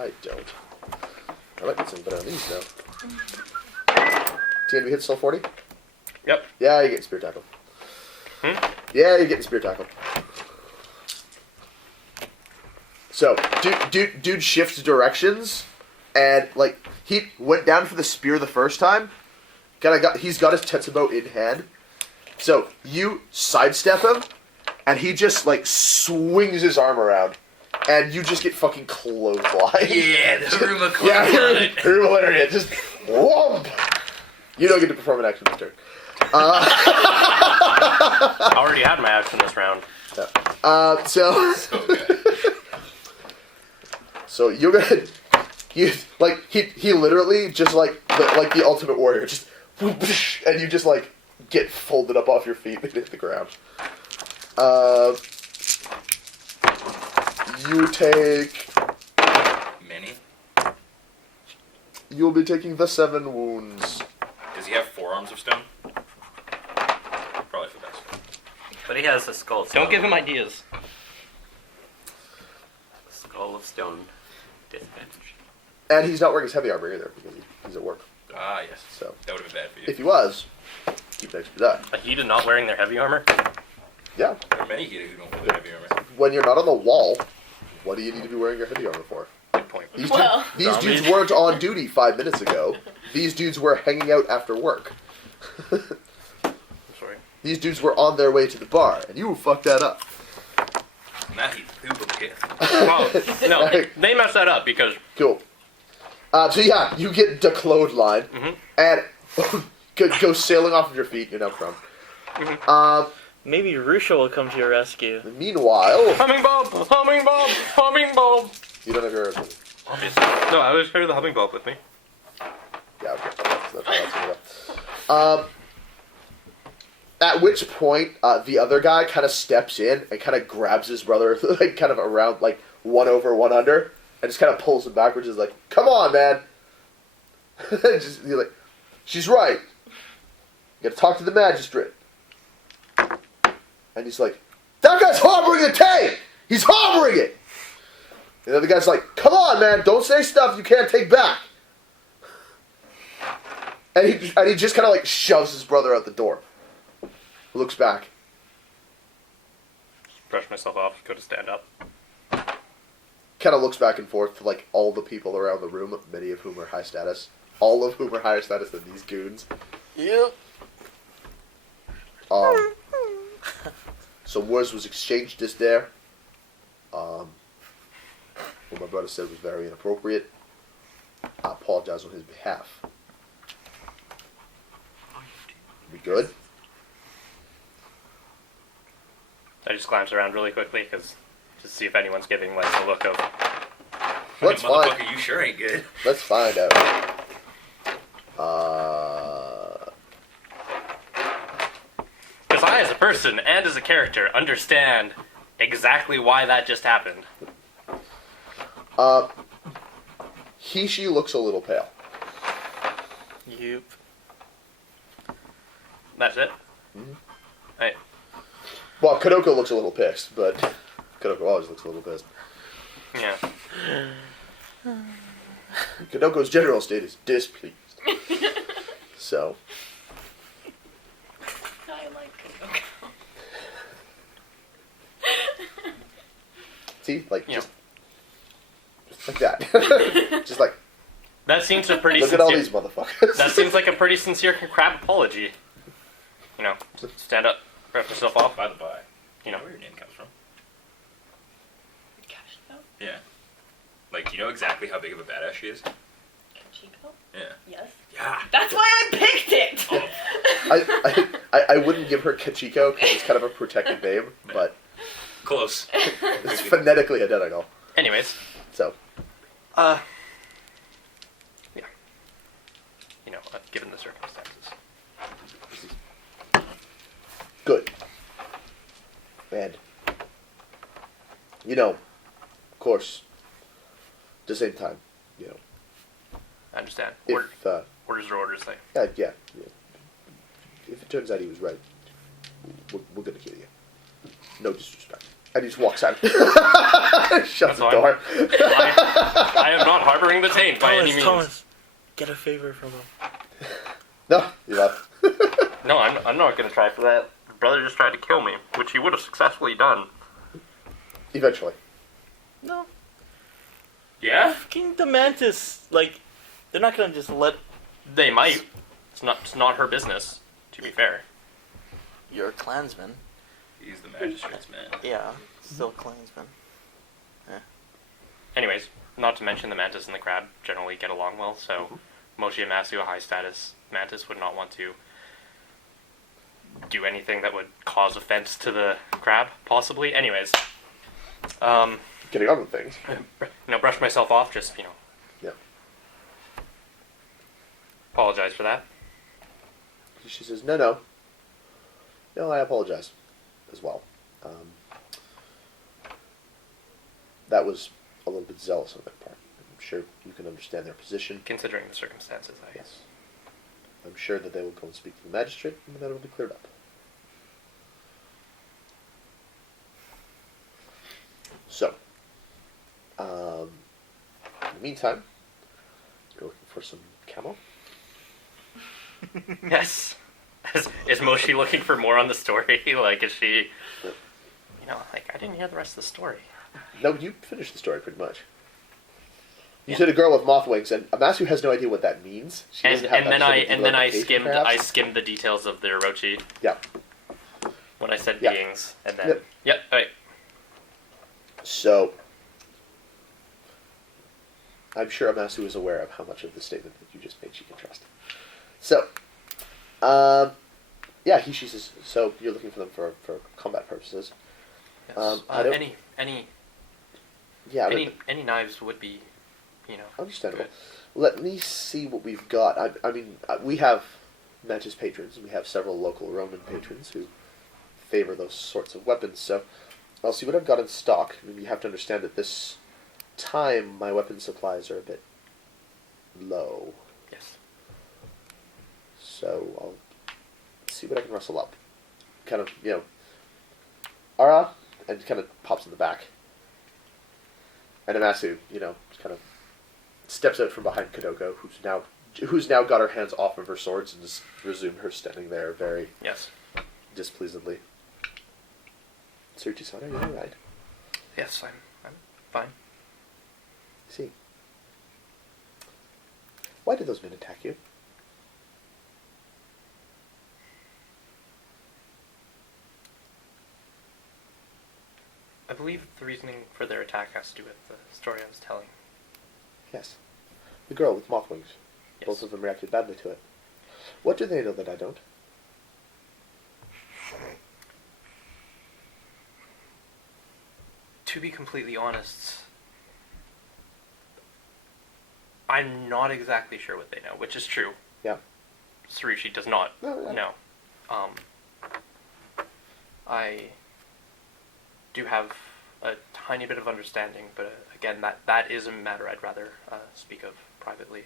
I don't. I might get something better on these now. TNB hit still 40? Yep. Yeah, you're getting spear tackle. Yeah, you're getting spear tackle. So, dude shifts directions, and like he went down for the spear the first time. He's got his Tetsubo in hand. So you sidestep him, and he just like swings his arm around, and you just get fucking clotheslined. Yeah, the Ruma Yeah, clothesline. you're hilarious. Just whoomp. You don't get to perform an action this turn. I already had my action this round. So so you're gonna he literally just like the ultimate warrior just and you just like get folded up off your feet and hit the ground. You take. Many. You'll be taking the 7 wounds. Does he have 4 arms of stone? Probably for best. But he has a skull. Don't give him ideas. Skull of stone. Disadvantage. And he's not wearing his heavy armor either because he's at work. Ah, yes. So That would have been bad for you. if he was, keep an extra die. A Hida not wearing their heavy armor? Yeah. There are many here who don't wear heavy armor. When you're not on the wall, what do you need to be wearing your heavy armor for? Good point. These, Well. these dudes weren't on duty 5 minutes ago. These dudes were hanging out after work. Sorry. These dudes were on their way to the bar, and you fucked that up. Now he's poop a pit. Well, no, they messed that up because Cool. So yeah, you get declothed line, and go sailing off of your feet. You're now prone. Maybe Rusha will come to your rescue. Meanwhile, humming bulb, humming bulb, humming bulb. you don't have your. Obviously. No, I always carry the humming bulb with me. Yeah, okay. That's how that's gonna go. At which point, the other guy kind of steps in and kind of grabs his brother, like kind of around, like 1 over, 1 under, and just kind of pulls him backwards. Is like, "Come on, man!" He's like, "She's right. You got to talk to the magistrate." And he's like, "That guy's harboring the tank! He's harboring it!" And the other guy's like, "Come on, man! Don't say stuff you can't take back." And he just kind of like shoves his brother out the door. Looks back. Brush myself off, go to stand up. Kind of looks back and forth to like all the people around the room, many of whom are high status. All of whom are higher status than these goons. Yep. Some words was exchanged just there. What my brother said was very inappropriate. I apologize on his behalf. We good? I just glance around really quickly because to see if anyone's giving like a look of. Let's find. Motherfucker, you sure ain't good. Let's find out. Because I, as a person and as a character, understand exactly why that just happened. Hishi looks a little pale. Yep. That's it. Hey, Well, Kadoko looks a little pissed, but Kadoko always looks a little pissed. yeah. Kadoko's general state is displeased. So, I like Kakiko. see, like Yeah. just like that, just like That seems a pretty look sincere. at all these motherfuckers. That seems like a pretty sincere crab apology. You know, stand up, brush yourself off. By the by, You know. where your name comes from? Gosh, though. Yeah. Like, you know exactly how big of a badass she is? Kachiko? Yeah. Yes. Yeah. That's why I picked it! I wouldn't give her Kachiko because it's kind of a protected name, but Close. it's phonetically identical. Anyways, So, yeah. You know, given the circumstances. good. And, you know, of course, at the same time, you know, I understand. if, Orders are orders, like. yeah, if it turns out he was right, we're gonna kill you. No disrespect. And he just walks out. Shuts the fine. door. I am not harboring the taint by any means. Thomas, get a favor from him. No, you left. No, I'm not going to try for that. Brother just tried to kill me, which he would have successfully done. Eventually. No. Yeah? Fucking the mantis, like, they're not gonna just let They might. It's not her business, to be fair. your clansman. He's the magistrate's man. Yeah, still clansman. Anyways, not to mention the mantis and the crab generally get along well, so Moshi Amasu, a high status mantis, would not want to do anything that would cause offense to the crab, possibly. Anyways, Getting on with things. brush myself off, just, Yeah. apologize for that. She says, no, I apologize as well. That was a little bit zealous on their part. I'm sure you can understand their position. Considering the circumstances, I guess. Yes. I'm sure that they will go and speak to the magistrate, and that will be cleared up. So, in the meantime, you're looking for some camo? Yes. Is Moshi looking for more on the story? Like, is she... I didn't hear the rest of the story. No, you finished the story pretty much. You said a girl with moth wings, and Amasu has no idea what that means. She doesn't have that sort of demarcation, perhaps. I skimmed the details of the Orochi Yeah. when I said Yeah. beings, and then... Yep, alright. So, I'm sure Amasu is aware of how much of the statement that you just made she can trust. So, yeah, she says, so you're looking for them for combat purposes. Yes. I don't- Any knives would be, Understandable. good. Let me see what we've got. I mean, we have Mantis patrons, and we have several local Roman patrons who favor those sorts of weapons, so I'll see what I've got in stock. I mean, you have to understand at this time, my weapon supplies are a bit low, Yes. so I'll see what I can rustle up. Kind of, Ara, and kind of pops in the back. And Amasu, just kind of steps out from behind Kadoko, who's now got her hands off of her swords and just resumed her standing there very Yes. displeasedly. Tsuruchi-san, are you alright? Yes, I'm fine. See. Why did those men attack you? I believe the reasoning for their attack has to do with the story I was telling. Yes. The girl with moth wings. Yes. Both of them reacted badly to it. What do they know that I don't? To be completely honest, I'm not exactly sure what they know, which is true. Yeah. Tsuruchi does not No. know. I do have a tiny bit of understanding, but again, that is a matter I'd rather speak of privately,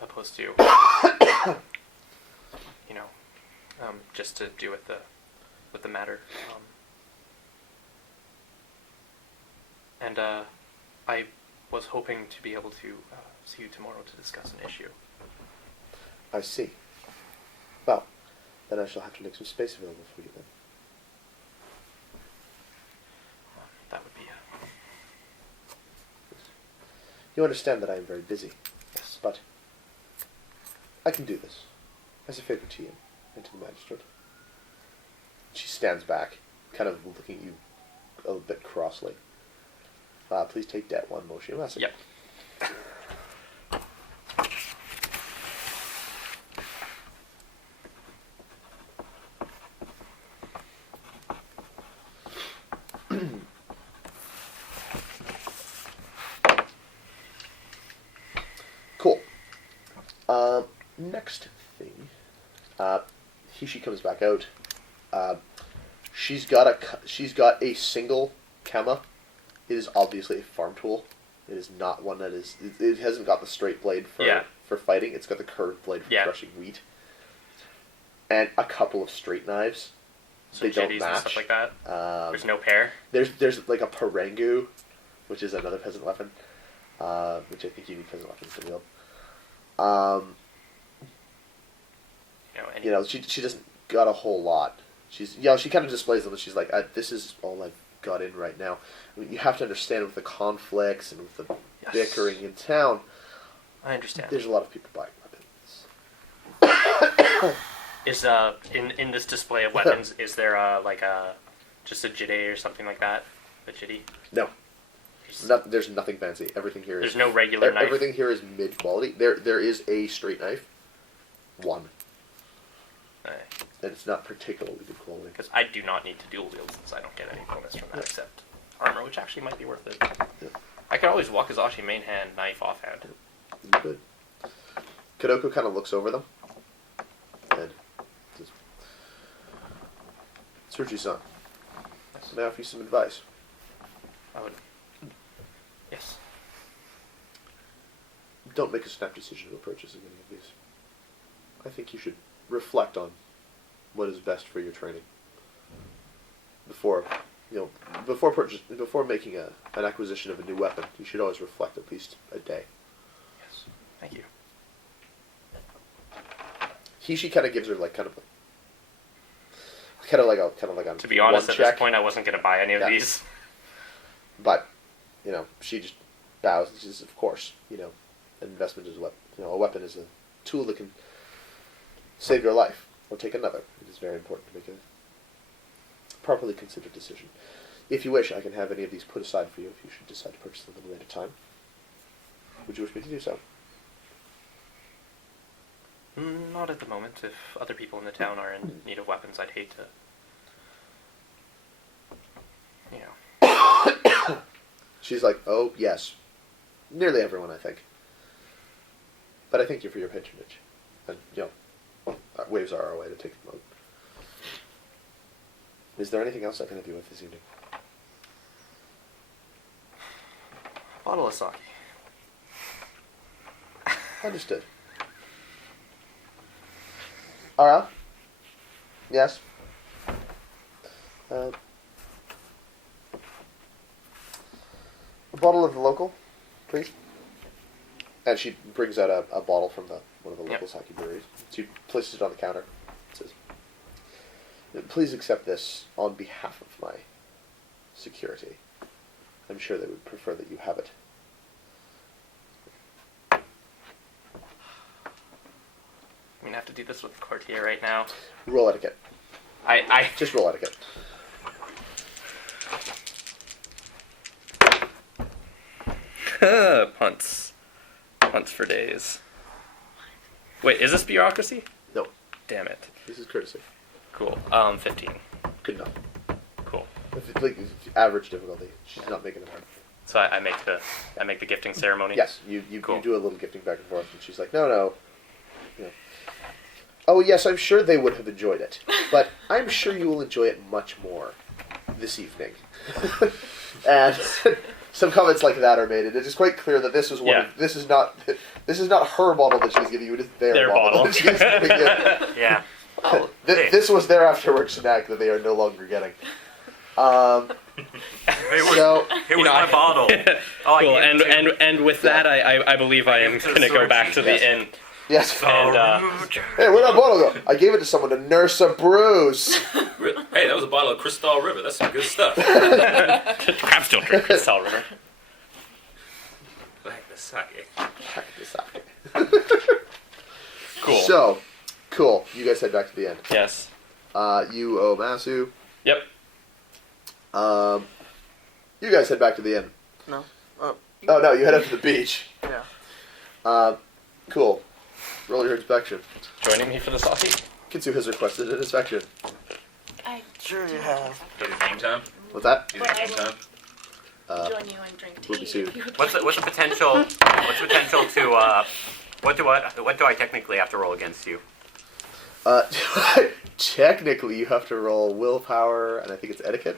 opposed to, just to do with the matter. And I was hoping to be able to see you tomorrow to discuss an issue. I see. Well, then I shall have to make some space available for you then. That would be You understand that I am very busy. yes. But I can do this as a favor to you and to the magistrate. She stands back, kind of looking at you a little bit crossly. Please take debt one motion. Yep. next thing, Hishi comes back out. She's got a single kema. It is obviously a farm tool. It is not one that is. It hasn't got the straight blade for fighting. It's got the curved blade for crushing wheat. And a couple of straight knives. So they don't jitties match. and stuff like that. There's no pair. There's like a parangu, which is another peasant weapon, which I think you need peasant weapons to wield. You know, she doesn't got a whole lot. She kind of displays them, and she's like, "This is all I've got in right now." I mean, you have to understand with the conflicts and with the bickering in town. I understand. There's a lot of people buying weapons. Is in this display of weapons, is there just a jide or something like that? A jitty? No. There's nothing fancy. Everything here is. There's no regular knife. Everything here is mid quality. There is a straight knife. One. And it's not particularly good quality. Because I do not need to dual wield since I don't get any bonus from that except armor, which actually might be worth it. Yeah. I could always Wakizashi main hand, knife offhand. Good. Kadoko kind of looks over them and says, Tsuruchi-san, may I offer you some advice? I would. Yes. Don't make a snap decision to purchase any of these. I think you should reflect on what is best for your training before making an acquisition of a new weapon. You should always reflect at least a day. Yes. Thank you. Hishi kind of gives her like a To be honest, one at this check, point, I wasn't going to buy any of these. but she just bows and says, "Of course, an investment is a weapon is a tool that can save your life or take another. It is very important to make a properly considered decision. If you wish, I can have any of these put aside for you if you should decide to purchase them at a later time. Would you wish me to do so?" Not at the moment. If other people in the town are in need of weapons, I'd hate to. She's like, "Oh, yes. Nearly everyone, I think. But I thank you for your patronage. And, waves are our way to take them out. Is there anything else I can help you with this evening?" Bottle of sake. Understood. Ara? Yes? A bottle of the local, please. And she brings out a bottle from one of the local sake breweries. She places it on the counter. Says, "Please accept this on behalf of my security. I'm sure they would prefer that you have it." I'm going to have to do this with the courtier right now. Roll etiquette. I Just roll etiquette. Punts. Punts for days. Wait, is this bureaucracy? No. Damn it. This is courtesy. Cool. 15. Good enough. Cool. If it's average difficulty, she's not making it hard. So I make the gifting ceremony. Yes, you Cool. do a little gifting back and forth, and she's like, no. Oh yes, I'm sure they would have enjoyed it, but I'm sure you will enjoy it much more this evening. And some comments like that are made, and it is quite clear that this was this is not her bottle that she's giving you; it is their bottle. That she's giving you. Yeah. This was their after-work snack that they are no longer getting. It was my bottle. Cool. And with that, I believe I am going to go back to the inn. Yes. And hey, where'd that bottle go? I gave it to someone to nurse a bruise. Hey, that was a bottle of Crystal River. That's some good stuff. crabs don't drink Crystal River. Like the sake. Cool. So, cool. You guys head back to the end. Yes. You owe Masu. Yep. You guys head back to the inn. No. Oh no, you head up to the beach. Yeah. Cool. Roll your inspection. Joining me for the sake? Kitsu has requested an inspection. I Sure you have. Is it game time? What's that? Is it game time? join you and drink tea. We'll be soon. if you would What's like. the potential? What's the potential What do I technically have to roll against you? Technically, you have to roll willpower, and I think it's etiquette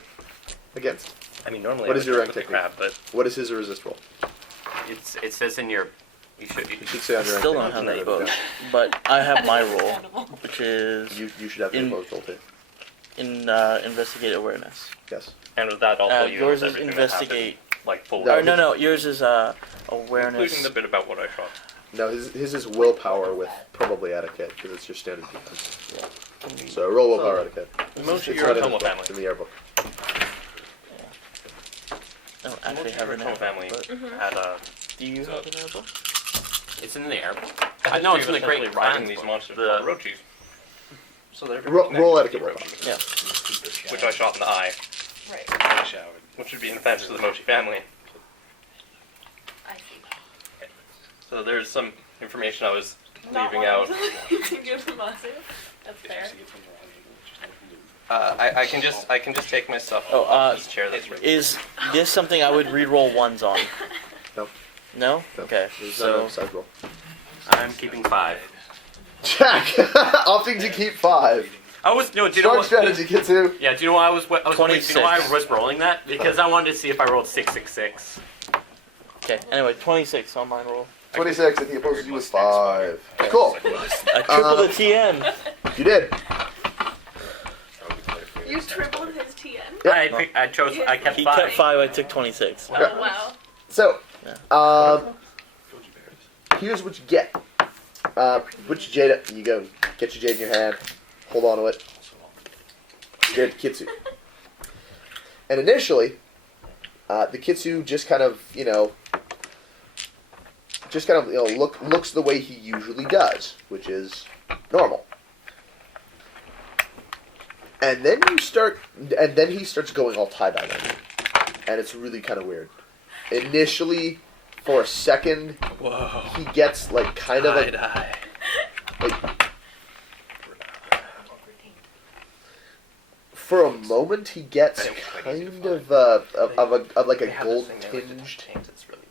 against. I mean, normally What I is would your check rank with the crab, but What is his resist roll? It says in your. You You should say I on your still rank don't tag. have that book, but I have my roll, Animal. which is You should have your In- opposed roll too. in investigate awareness. Yes. and with that also you yours know is everything investigate. that happened, like full, No, No, yours is awareness. including the bit about what I shot. No, his is willpower with probably etiquette because it's your standard defense. So roll willpower etiquette. Most of It's your not in Tomo his book, family. it's in the airbook. I don't Most actually of have your an Tomo air family book, had do you have an air book? It's in the air. I know it's in the Great riding Clans these book. monsters The- called Orochis. So they're very Roll connected to etiquette the roll. Orochis, Yeah. which I shot in the eye, Right. which would be an offense to the Mochi family. I see that. So there's some information I was Not leaving out. to give to Masu. That's fair. I can just take my stuff Oh, off this chair that's right. Is this something I would re-roll ones on? No. No? No. Okay. There's not an So upside roll. I'm keeping 5. Jack, opting to keep 5. I was no. Do you know Strong what? strategy, Kitsu. Yeah. Do you know why I was? Do you know why I 26. was rolling that? Because I wanted to see if I rolled 666. okay. Anyway, 26 on mine roll. 26, and he opposes you with 5. Cool. I tripled the TN. You did. You tripled his TN? Yeah. I kept He 5. kept 5. I took 26. Oh, wow. So, here's what you get. Put your jade up. You go. Get your jade in your hand. Hold on to it. Give it to Kitsu. And initially, the Kitsu just kind of, looks the way he usually does, which is normal. And then he starts going all tie-dye on you. And it's really kind of weird. Initially, for a second, Whoa. he gets like kind of like Tie-dye. for a moment he gets kind of like a gold tinged, It's really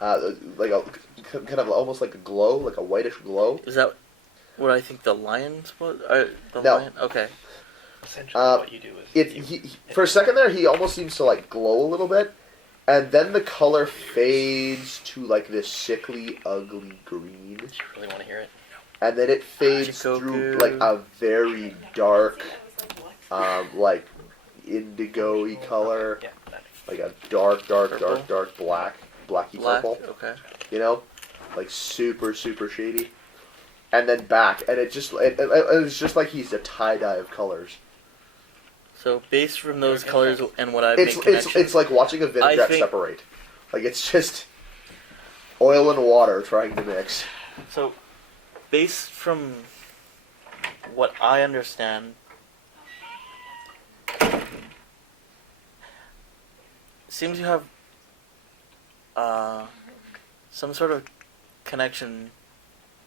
weird. like a kind of almost like a glow, like a whitish glow. Is that what I think the lions was? The No. lion? Okay. Essentially, what you do is For a second there, he almost seems to like glow a little bit, and then the color fades to like this sickly, ugly green, you really want to hear it. and then it fades Kachiko. through like a very dark, like indigo-y color, Yeah. That. like a dark Purple? blacky Black. purple, Okay. like super shady, and then back, and it's just like he's a tie-dye of colors. So based from those colors and what I've made It's connections, like watching a vinaigrette think- separate. Like it's just oil and water trying to mix. So, based from what I understand, seems you have some sort of connection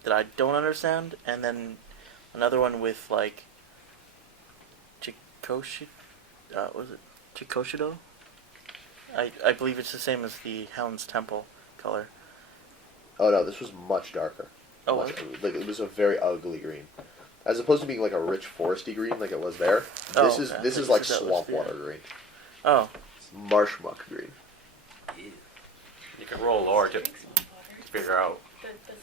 that I don't understand, and then another one with like Chikoshi, was it Chikoshido? I believe it's the same as the Hound's Temple color. Oh no, this was much darker. Oh, Much, was it? like it was a very ugly green, as opposed to being like a rich foresty green like it was there. Oh, This is okay. this I is thought like you said that was swamp the- water green, Oh, marsh muck green. You can roll lore to figure out.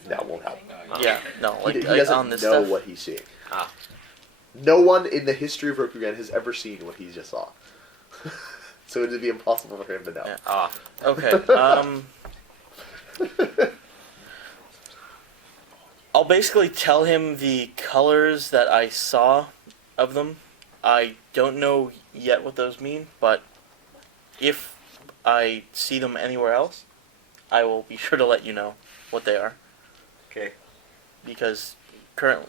That won't happen. yeah, no, He, like, he like doesn't on this know stuff. what he's seeing. Ah. No one in the history of Rokugan has ever seen what he just saw. So it would be impossible for him to know. Yeah. Ah. Okay. I'll basically tell him the colors that I saw of them. I don't know yet what those mean, but if I see them anywhere else, I will be sure to let you know what they are. Okay. Because currently,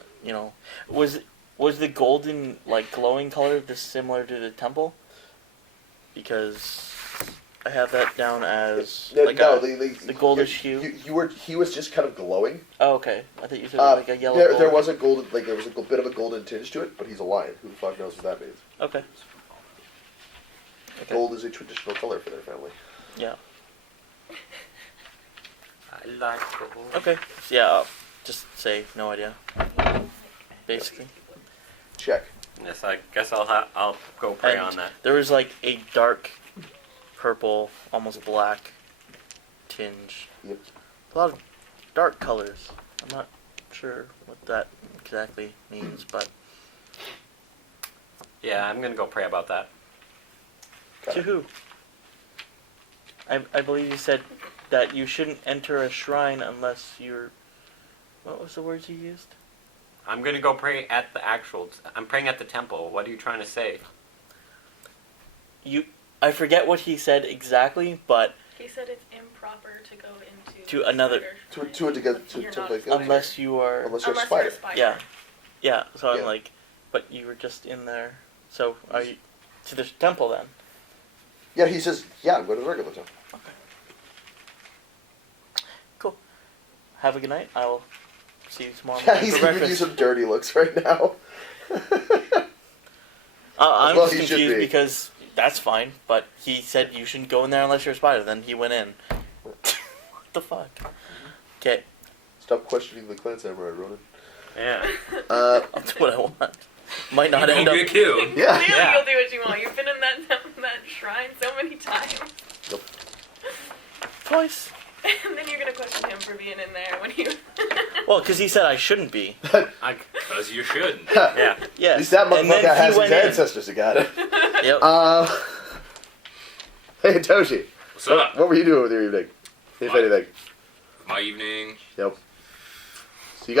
was the golden like glowing color this similar to the temple? Because I have that down as No, like the goldish hue. He was just kind of glowing. Oh, okay. I thought you said like a yellow. There gold. was a golden, like there was a bit of a golden tinge to it, but he's a lion. Who the fuck knows what that means? Okay. Okay. Gold is a traditional color for their family. Yeah. I like gold. Okay. So, yeah. I'll just say no idea. Basically. Check. Yes, I guess I'll go pray And on that. there was like a dark purple, almost black tinge. Yep. A lot of dark colors. I'm not sure what that exactly means, but Yeah, I'm gonna go pray about that. to who? I believe you said that you shouldn't enter a shrine unless you're. What was the words you used? I'm gonna go pray at the actual. I'm praying at the temple. What are you trying to say? I forget what he said exactly, but He said it's improper to go into To another- spider To it to get shrine to you're to not like supposed unless you are. unless you're a unless you're spider. a spider. Yeah. Yeah, so I'm Yeah. like, but you were just in there. So are you to the temple then? Yeah, he says, yeah, go to the regular temple. Cool. Have a good night. I'll see you tomorrow Yeah, morning he's for giving you breakfast. some dirty looks right now. I'm Well, just he should confused be. because that's fine, but he said you shouldn't go in there unless you're a spider. Then he went in. What the fuck? Okay, Stop questioning the clan samurai, Ronan. Yeah. I'll do what I want. Might not You end don't up. get killed. Yeah. Clearly, Yeah. you'll do what you want. You've been in that shrine so many times, Twice. and then you're gonna question him for being in there when you. Well, because he said I shouldn't be. Because you shouldn't. Yeah. Yes. At least that and then motherfucker has he his went in. ancestors that got it. Yep. Hey, Hitoshi. What's up? What were you doing with your evening? If What? anything. My evening. Yep. So you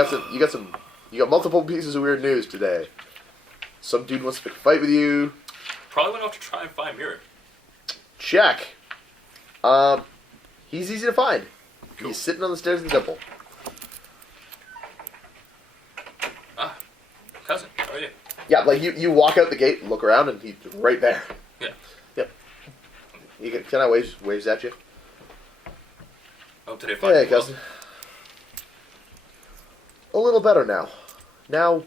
got multiple pieces of weird news today. Some dude wants to pick a fight with you. Probably went off to try and find Mirror. Check. He's easy to find. Cool. He's sitting on the stairs of the temple. Ah, cousin, how are you? Yeah, like you walk out the gate and look around and he's right there. Yeah. Yep. You can I waves at you? Oh, today find Hey, you well? cousin. A little better now. Now,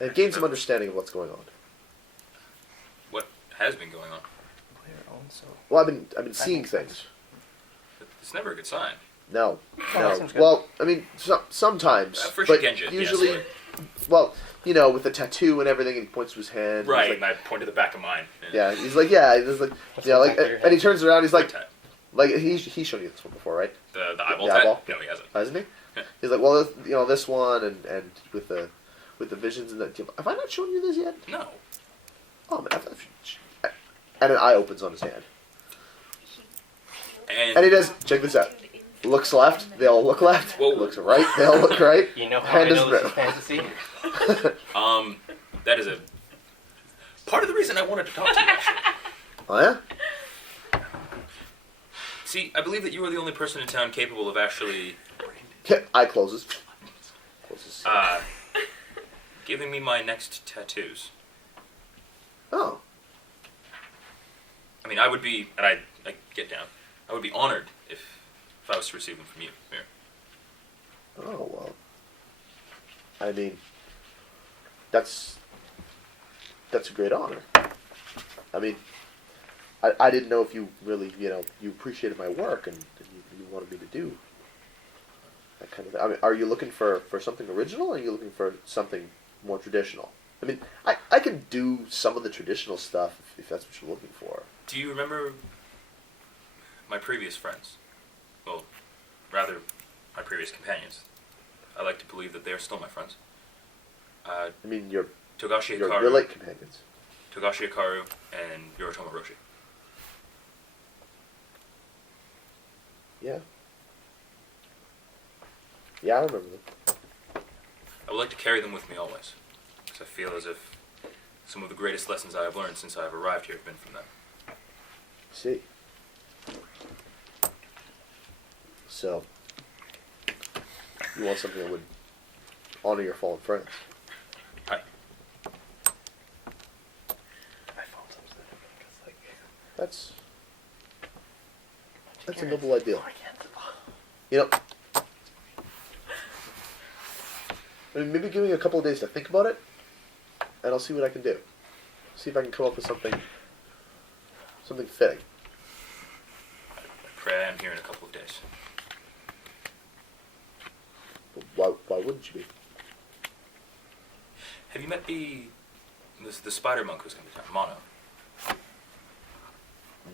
I've gained some understanding of what's going on. What has been going on? Well, I've been seeing things. It's never a good sign. No, that no. sounds good. Well, I mean, sometimes, For but Shigenja, usually, yes. well, you know, with the tattoo and everything, and he points to his hand. Right, He's and like, I point to the back of mine. yeah, he's like, he's like, What's yeah, the like, back of your and he head? turns around. He's Like like he's shown you this one before, right? the eyeball The tat? eyeball? No, he hasn't. Hasn't he? Yeah. He's like, well, you know, this one, and with the visions and that. Have I not shown you this yet? No. Oh man, and an eye opens on his hand, And, and he does. Check this out. Looks left, they all look left. Whoa. Looks right, they all look right. You know how Hand I is know this is red. fantasy? that is a part of the reason I wanted to talk to you, actually. Oh yeah? See, I believe that you are the only person in town capable of actually Eye closes. Closes. giving me my next tattoos. Oh. I mean, I would be, and I get down. I would be honored if I was to receive them from you. Here. Oh well. I mean, that's a great honor. I mean, I didn't know if you really, you know, you appreciated my work and you wanted me to do that kind of thing. I mean, are you looking for something original, or are you looking for something more traditional? I mean, I can do some of the traditional stuff if that's what you're looking for. Do you remember my previous friends? Well, rather, my previous companions. I like to believe that they are still my friends. I mean, your Togashi Hikaru, your late companions. Togashi Hikaru, and Yoritomo Roshi. Yeah. Yeah, I remember them. I would like to carry them with me always, because I feel as if some of the greatest lessons I have learned since I have arrived here have been from them. See. So, you want something that would honor your fallen friends. Hi. That's a noble ideal. You know, I mean, maybe give me a couple of days to think about it, and I'll see what I can do. See if I can come up with something fitting. I pray I am here in a couple of days. Why wouldn't you be? Have you met the spider monk who's going to be town? Mono.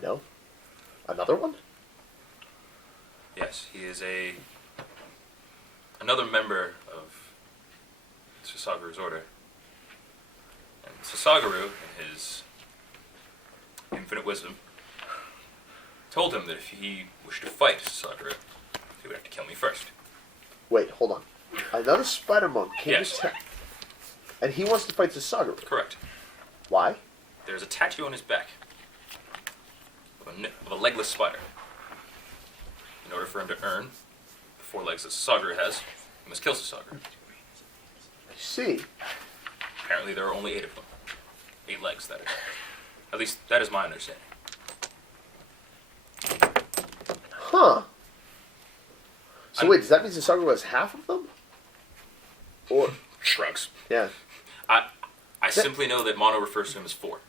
No. Another one? Yes, he is another member of Sasagaru's order. And Sasagaru, in his infinite wisdom, told him that if he wished to fight Sasagaru, he would have to kill me first. Wait, hold on. Another spider monk came Yes. to town, and he wants to fight Sasagaru. Correct. Why? There's a tattoo on his back of a legless spider. In order for him to earn the 4 legs that Sasagaru has, he must kill Sasagaru. I see. Apparently there are only 8 of them. 8 legs, that is. At least, that is my understanding. Huh. So wait, does that mean Sasagaru has half of them? Or Shrugs. yeah. I simply know that Mono refers to him as 4.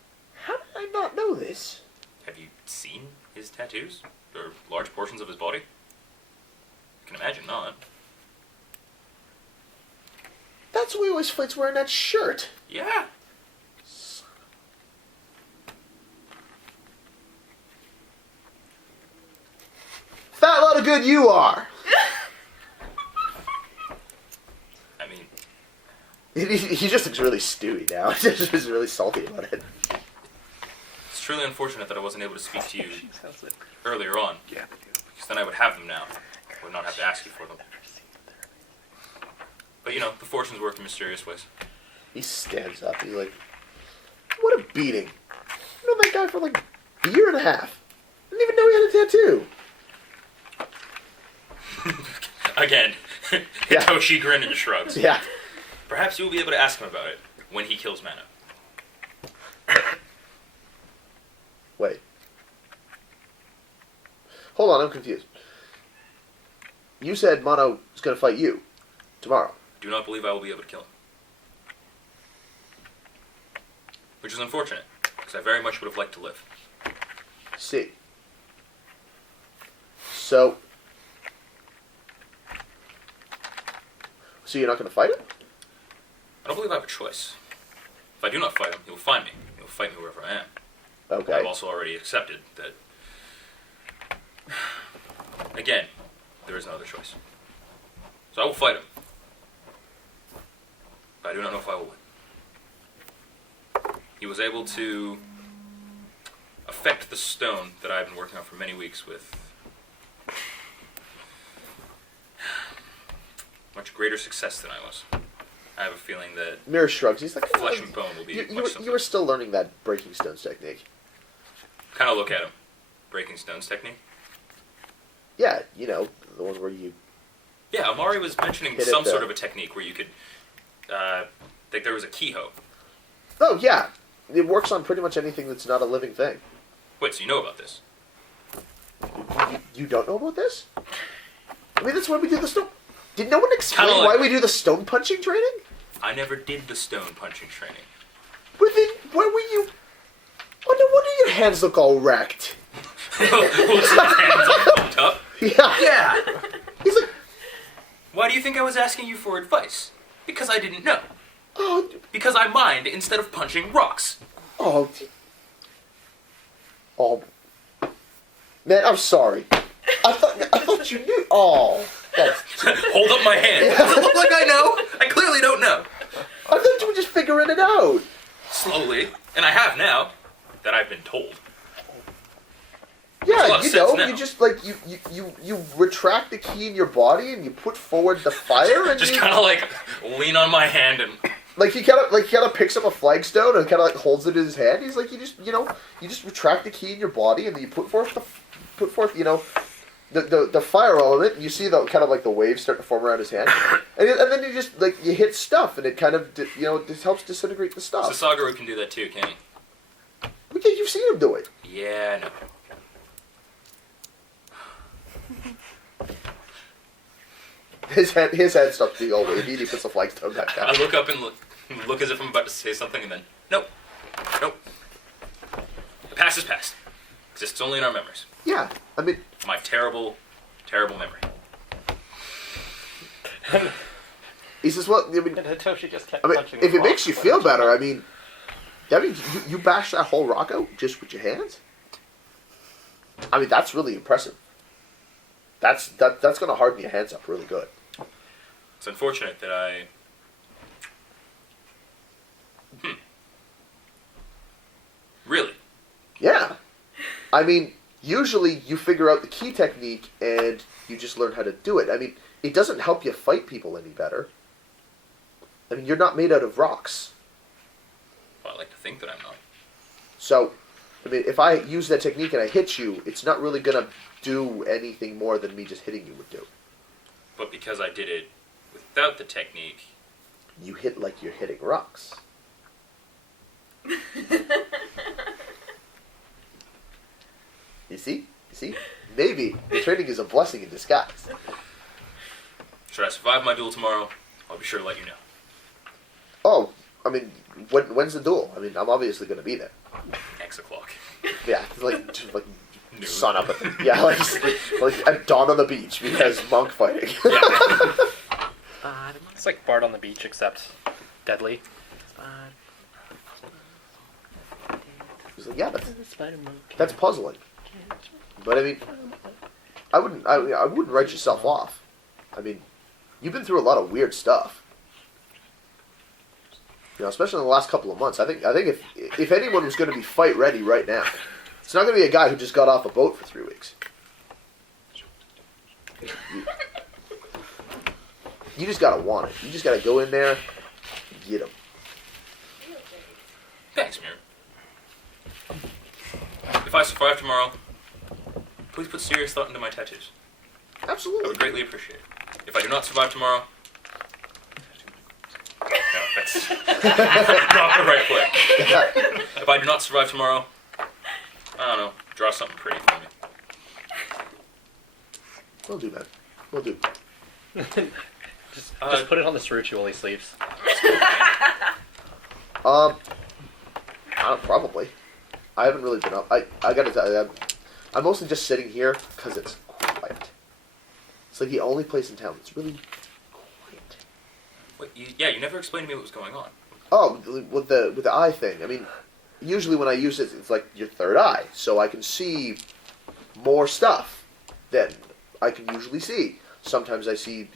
How did I not know this? Have you seen his tattoos? Or large portions of his body? I can imagine not. That's why he always fights wearing that shirt. Yeah. Fat lot of good you are. I mean, He just looks really stewy now. He's really salty about it. it's truly unfortunate that I wasn't able to speak to you earlier on. Yeah. Because then I would have them now. I would not have to ask you for them. But you know, the fortunes work in mysterious ways. He stands up. He's like, what a beating. I've known that guy for like a year and a half. I didn't even know he had a tattoo. Again, Yeah. Hitoshi grin and shrugs. Yeah. Perhaps you will be able to ask him about it when he kills Mano. Wait. Hold on, I'm confused. You said Mono is going to fight you tomorrow. Do not believe I will be able to kill him. Which is unfortunate, because I very much would have liked to live. See. So you're not going to fight him? I don't believe I have a choice. If I do not fight him, he will find me. He will fight me wherever I am. Okay. I've also already accepted that, again, there is no other choice. So I will fight him. But I do not know if I will win. He was able to affect the stone that I've been working on for many weeks with much greater success than I was. I have a feeling that Mirror shrugs. He's like, flesh and bone will be much simpler. you were still learning that breaking stones technique. Kind of look at him. Breaking stones technique. Yeah, you know, the one where you... Yeah, Amari was mentioning Hit it some there. sort of a technique where you could, like there was a keyhole. Oh, yeah. It works on pretty much anything that's not a living thing. Wait, so you know about this? You don't know about this? I mean, that's why we do the stone... Did no one explain Kinda why like- we do the stone punching training? I never did the stone punching training. But then, why were you... Oh, no wonder your hands look all wrecked. What's my hands all pumped up? Yeah. Yeah! He's like, Why do you think I was asking you for advice? Because I didn't know. oh, Because I mined instead of punching rocks. oh, oh. Man, I'm sorry. I thought you knew. Oh, that's... Hold up my hand. Does it look like I know? I clearly don't know. I thought you were just figuring it out. Slowly. And I have now. That I've been told. Yeah, a lot of you sense know, now. you just like you retract the key in your body and you put forward the fire and Just you, kind of like lean on my hand and... like he kind of picks up a flagstone and kind of like holds it in his hand. He's like, you just retract the key in your body and then you put forth the fire element. And you see the kind of like the waves start to form around his hand, and then you just like you hit stuff and it kind of this helps disintegrate the stuff. Sasagaru can do that too, can he? Okay, you've seen him do it. Yeah, no. His head starts being all wavy and he puts the flagstone back I down. look up and look as if I'm about to say something, and then nope. The past is past. Exists only in our memories. Yeah, I mean, My terrible, terrible memory. He says, well, I mean, And Hitoshi just kept I mean, punching if the it makes you rock. feel better, I mean, you bash that whole rock out just with your hands? I mean, that's really impressive. That's going to harden your hands up really good. It's unfortunate that I... Really? Yeah. I mean, usually you figure out the key technique and you just learn how to do it. I mean, it doesn't help you fight people any better. I mean, you're not made out of rocks. Well, I like to think that I'm not. So, I mean, if I use that technique and I hit you, it's not really going to do anything more than me just hitting you would do. But because I did it without the technique, You hit like you're hitting rocks. You see? You see? Maybe the training is a blessing in disguise. should I survive my duel tomorrow, I'll be sure to let you know. Oh, I mean, when's the duel? I mean, I'm obviously going to be there. X o'clock. Yeah, it's like Noon. sun up. Like at dawn on the beach because monk fighting. It's like Bard on the beach, except deadly. He's like, yeah, that's puzzling. But I mean, I wouldn't write yourself off. I mean, you've been through a lot of weird stuff. You know, especially in the last couple of months. I think if anyone was going to be fight ready right now, it's not going to be a guy who just got off a boat for 3 weeks. You just gotta want it. You just gotta go in there, get him. Thanks, Mirror. If I survive tomorrow, please put serious thought into my tattoos. I Absolutely. would greatly appreciate it. If I do not survive tomorrow... No, that's not the right play. If I do not survive tomorrow, I don't know, draw something pretty for me. We'll do, man. We'll do. Just put it on the Tsuruchi while he sleeps. Probably. I haven't really been up. I gotta tell you, I'm mostly just sitting here because it's quiet. It's like the only place in town that's really quiet. Wait, you never explained to me what was going on. Oh, with the eye thing. I mean, usually when I use it, it's like your third eye, so I can see more stuff than I can usually see. Sometimes I see,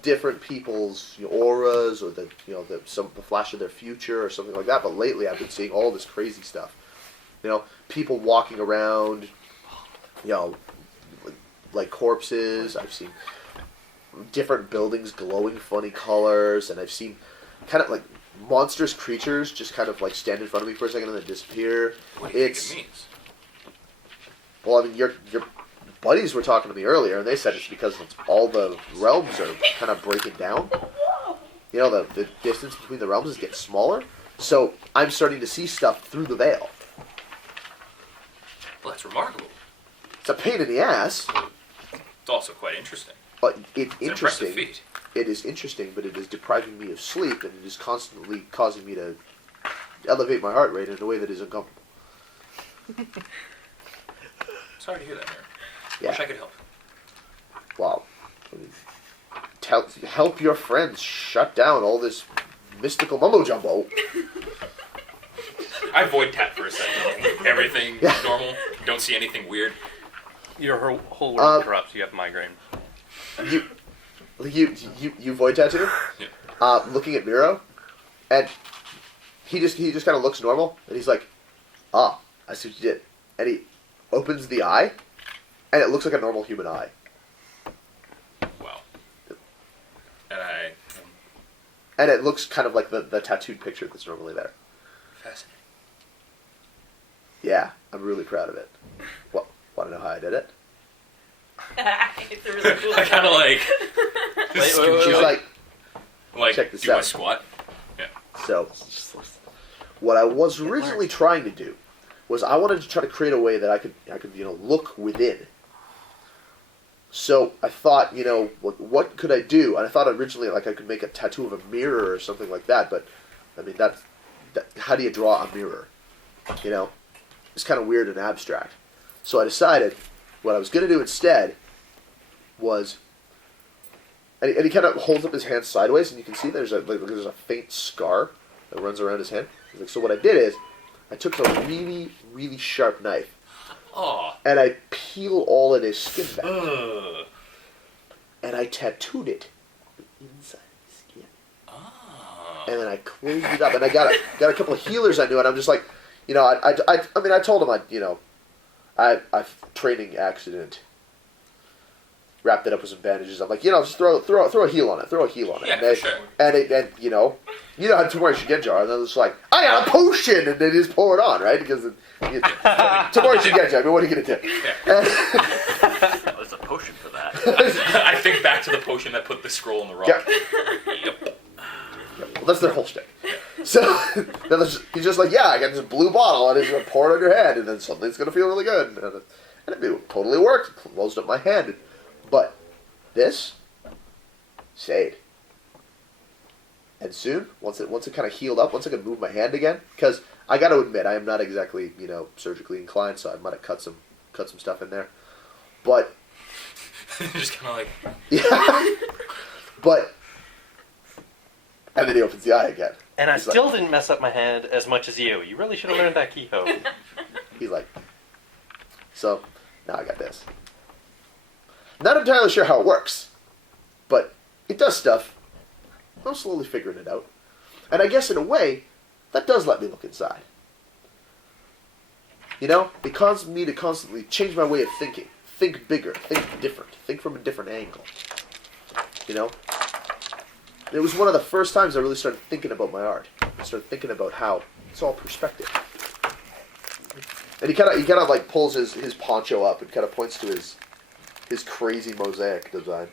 different people's auras or the flash of their future or something like that. But lately, I've been seeing all this crazy stuff. People walking around, like corpses. I've seen different buildings glowing funny colors, and I've seen kind of like monstrous creatures just kind of like stand in front of me for a second and then disappear. What do you think it means? Well, I mean, your buddies were talking to me earlier, and they said it's because all the realms are kind of breaking down. The distance between the realms is getting smaller. So I'm starting to see stuff through the veil. Well, that's remarkable. It's a pain in the ass, It's also quite interesting. but it's It's an impressive interesting. feat. It is interesting, but it is depriving me of sleep, and it is constantly causing me to elevate my heart rate in a way that is uncomfortable. Sorry to hear that, Mirror. Yeah. Wish I could help. Wow. I mean, help your friends shut down all this mystical mumbo jumbo. I void tap for a second. Everything Yeah. normal. Don't see anything weird. Your whole world corrupts. You have migraine. You void tattoo? Yeah. Looking at Miro, and he just kind of looks normal, and he's like, "Ah, I see what you did," and he opens the eye, and it looks like a normal human eye. Wow. And it looks kind of like the tattooed picture that's normally there. Fascinating. Yeah, I'm really proud of it. Want to know how I did it? It's a really cool I kind of like... She's like, like, check this do my out. squat. so, what I was originally trying to do was I wanted to try to create a way that I could look within. So I thought, what could I do? And I thought originally like I could make a tattoo of a mirror or something like that, but I mean that how do you draw a mirror? It's kind of weird and abstract. So I decided what I was going to do instead was and he kind of holds up his hand sideways, and you can see there's a faint scar that runs around his hand. He's like, so what I did is, I took a really, really sharp knife, Oh. and I peel all of his skin back, Ugh. and I tattooed it inside his skin. Oh. And then I closed it up, and I got a couple of healers I knew, and I'm just like, you know, I mean, I told him I training accident. Wrapped it up with some bandages. I'm like, you know, just throw a heal on it. Throw a heal on it. Yeah, and sure. And you know how Tamori Shigenja, and then it's like, I got a potion, and they just pour it on, right? Because Tamori Shigenja. I mean, what are you gonna do? That was a potion for that. I think back to the potion that put the scroll in the rock. Yeah. Yep. Well, that's their whole shtick. So then he's just like, yeah, I got this blue bottle, and it's gonna pour it on your hand, and then suddenly it's gonna feel really good, and it totally worked. It closed up my hand. But this stayed. And soon, once it kind of healed up, once I could move my hand again, because I got to admit, I am not exactly, you know, surgically inclined, so I might have cut some stuff in there. But Just kind of like. yeah, but and then he opens the eye again. And I He's like- still didn't mess up my hand as much as you. You really should have learned that Kiho. He's like, so now I got this. Not entirely sure how it works, but it does stuff. I'm slowly figuring it out. And I guess in a way, that does let me look inside. You know, it causes me to constantly change my way of thinking. Think bigger, think different, think from a different angle. You know? It was one of the first times I really started thinking about my art. I started thinking about how it's all perspective. And he kind of like pulls his poncho up and kind of points to his crazy mosaic design.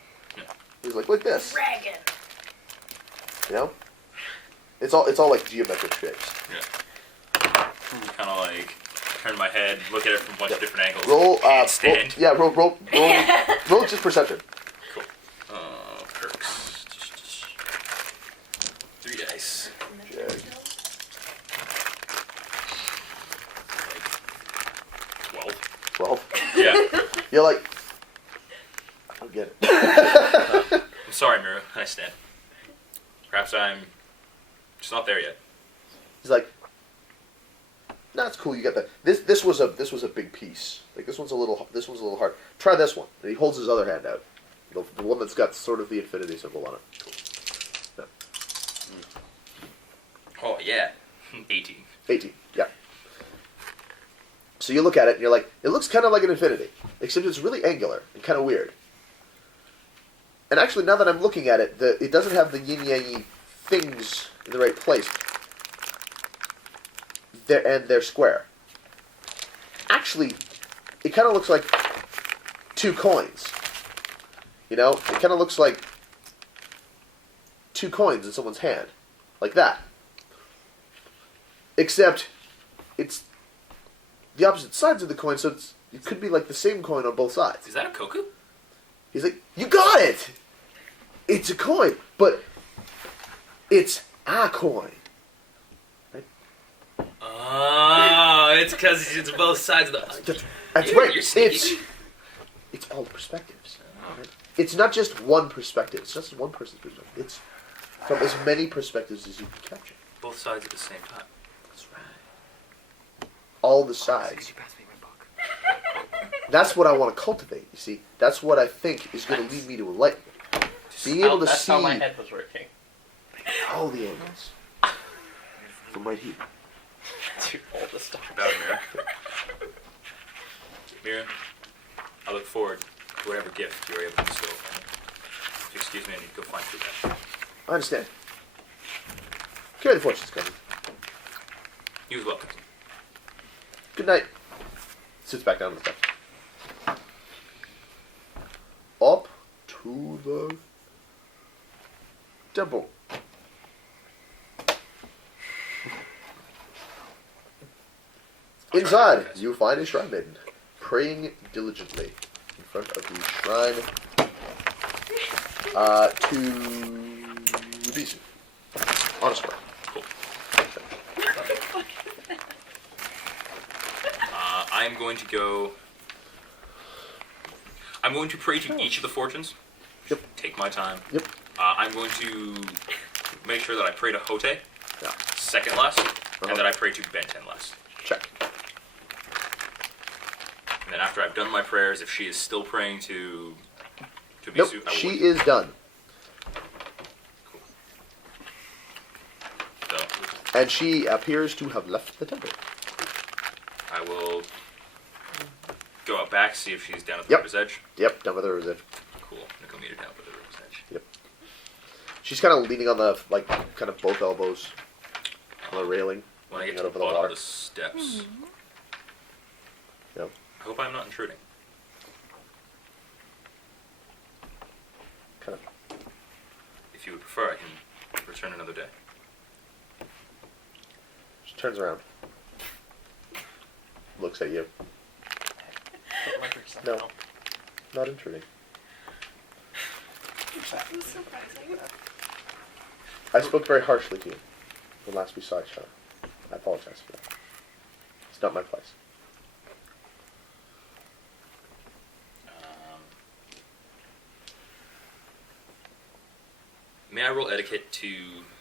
He's like this. Dragon. You know? It's all like geometric shapes. Yeah. Kind of like turn my head, look at it from a bunch of different angles. Roll, and stand. roll just perception. Cool. Perks. 3 dice. Yeah. 12. 12. Yeah. You're like, I don't get it. I'm sorry, Mira. I stand. Perhaps I'm just not there yet. He's like, no, it's cool. You got that. This was a big piece. Like this one's a little hard. Try this one. And he holds his other hand out, the one that's got sort of the infinity symbol on it. Cool. Oh, yeah. 18. 18. Yeah. So you look at it and you're like, it looks kind of like an infinity, except it's really angular and kind of weird. And actually, now that I'm looking at it, it doesn't have the yin-yang-y things in the right place. They're square. Actually, it kind of looks like 2 coins. You know? It kind of looks like 2 coins in someone's hand. Like that. Except, it's the opposite sides of the coin, so it could be like the same coin on both sides. Is that a koku? He's like, you got it! It's a coin, but it's a coin. Oh, it's because it's both sides of the... That's You're right. sneaky. It's all perspectives. Right? It's not just one perspective. It's not just one person's perspective. It's from as many perspectives as you can capture. Both sides at the same time. That's right. All the sides. That's what I want to cultivate, you see. That's what I think is going to lead me to enlightenment. Being able to That's see how my head was working. all the angles. From right here. To all the stuff. About it, Mira. Mira, I look forward to whatever gift you're able to bestow. If you excuse me, I need to go find food. I understand. Carry the fortunes, Kevin. You as well. Good night. Sits back down on the steps. Up to the temple. Inside, you find a shrine maiden praying diligently in front of the shrine to Bisu. On a square. I'm going to pray to each of the fortunes. Yep. Take my time. Yep. I'm going to make sure that I pray to Hote Yeah. second last, Uh-huh. and that I pray to Benten last. Check. And then after I've done my prayers, if she is still praying to Nope, Bisu, I will she wait. is done. So And she appears to have left the temple. I will go out back, see if she's down at the Yep. river's edge. Yep, down by the river's edge. Cool. Niko meet her down by the river's edge. Yep. She's kind of leaning on the, like, kind of both elbows on the railing. When I get looking to out the over the bottom water. of the steps, Yep. I hope I'm not intruding. Kind of. If you would prefer, I can return another day. She turns around. Looks at you. No. Not intruding. That was surprising. I spoke very harshly to you when last we saw each other. I apologize for that. It's not my place. May I roll etiquette to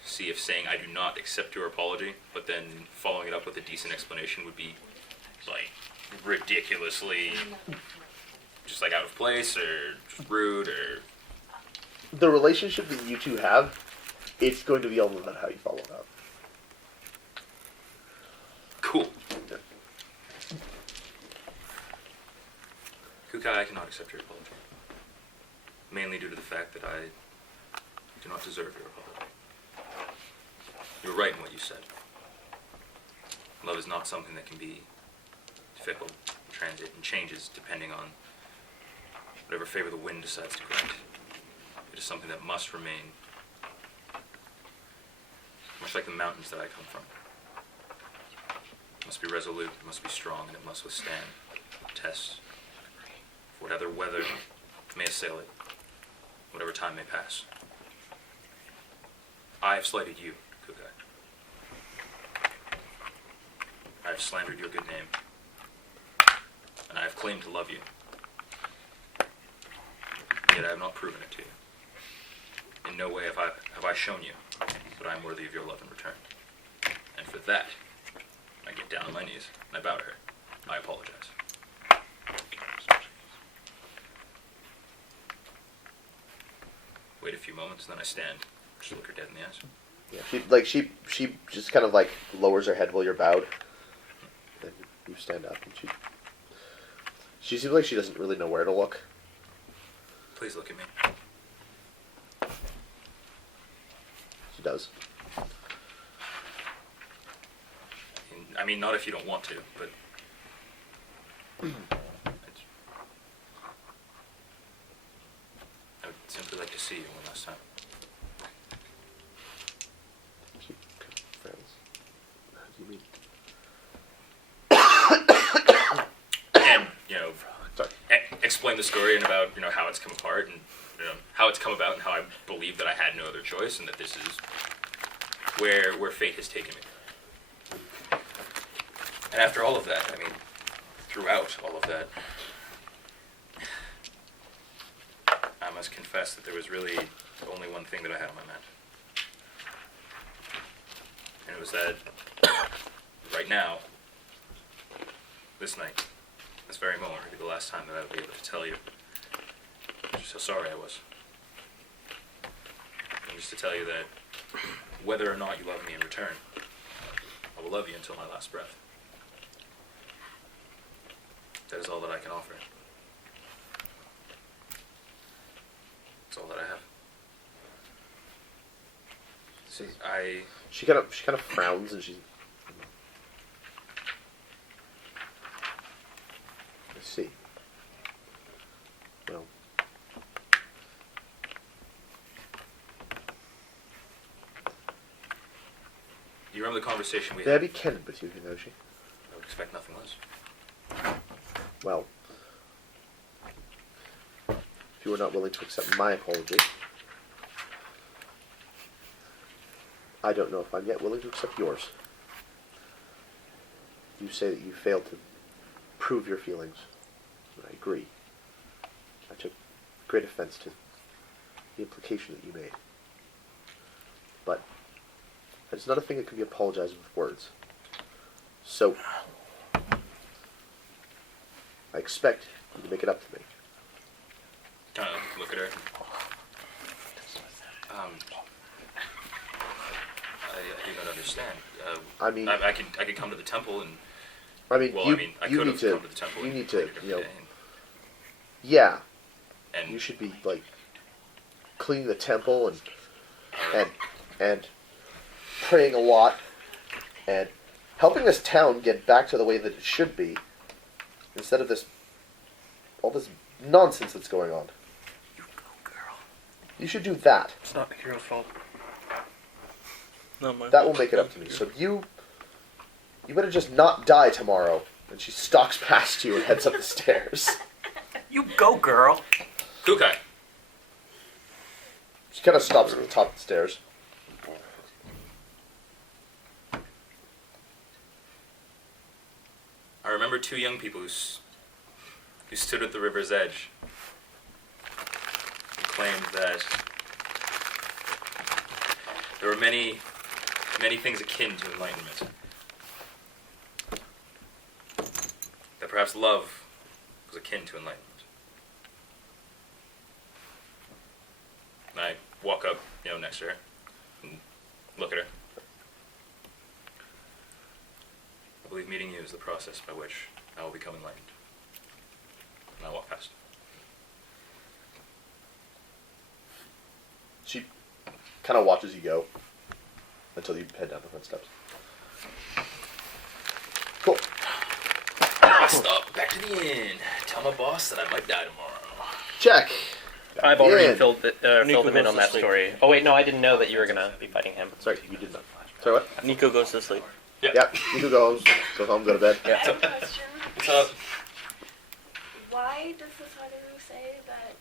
see if saying I do not accept your apology, but then following it up with a decent explanation would be, like, ridiculously just, like, out of place, or just rude, or... The relationship that you two have, it's going to be all about how you follow it up. Cool. Yeah. Kukai, I cannot accept your apology. Mainly due to the fact that I do not deserve your apology. You were right in what you said. Love is not something that can be fickle, transit, and changes depending on whatever favor the wind decides to grant. It is something that must remain, much like the mountains that I come from. It must be resolute, it must be strong, and it must withstand tests, for whatever weather may assail it, whatever time may pass. I have slighted you, Kukai. I have slandered your good name, and I have claimed to love you. Yet I have not proven it to you. In no way have I shown you that I am worthy of your love in return. And for that, I get down on my knees and I bow to her. I apologize. Wait a few moments, and then I stand, just look her dead in the eyes. Yeah, she just kind of like lowers her head while you're bowed. Then you stand up, and she seems like she doesn't really know where to look. Please look at me. She does. I mean, not if you don't want to, but... I would simply like to see you one last time. She kind of frowns. How do you mean? And, you know, Sorry. explain the story and about, you know, how it's come apart and, you know, how it's come about and how I believe that I had no other choice and that this is where fate has taken me. And after all of that, I mean, throughout all of that, I must confess that there was really only one thing that I had on my mind. And it was that right now, this night, this very moment would be the last time that I would be able to tell you just how sorry I was. And just to tell you that whether or not you love me in return, I will love you until my last breath. That is all that I can offer. That's all that I have. See, She kind of frowns, and she's. I see. Well. You remember the conversation we May I had? be candid with you, Hitoshi? I would expect nothing less. Well, if you are not willing to accept my apology, I don't know if I'm yet willing to accept yours. You say that you failed to prove your feelings. I agree. I took great offense to the implication that you made. But it's not a thing that can be apologized with words. So, I expect you to make it up to me. Look at her. I do not understand. I mean, I could come to the temple and. I mean, Well, you, I mean, I you could need have to, come to the temple. you and need to, prayed every you know, day yeah, and you should be like cleaning the temple and praying a lot and helping this town get back to the way that it should be instead of all this nonsense that's going on. You go, girl. You should do that. It's not Nikiro's fault. Not my That will make it up to me. So you better just not die tomorrow. And she stalks past you and heads up the stairs. You go, girl. Kukai. She kind of stops at the top of the stairs. I remember two young people who stood at the river's edge and claimed that there were many things akin to enlightenment. That perhaps love was akin to enlightenment. And I walk up, next to her and look at her. I believe meeting you is the process by which I will become enlightened. And I walk past. She kind of watches you go until you head down the front steps. Cool. Stop. Back to the inn. Tell my boss that I might die tomorrow. Check. I've already Yeah. filled Niko him in goes on to that sleep. story. Oh wait, no, I didn't know that you were gonna be fighting him. Sorry, you did not. Sorry, what? Niko goes to sleep. Yep. You can go home, go to bed. I have a question. What's up? Why does the Sagaru say that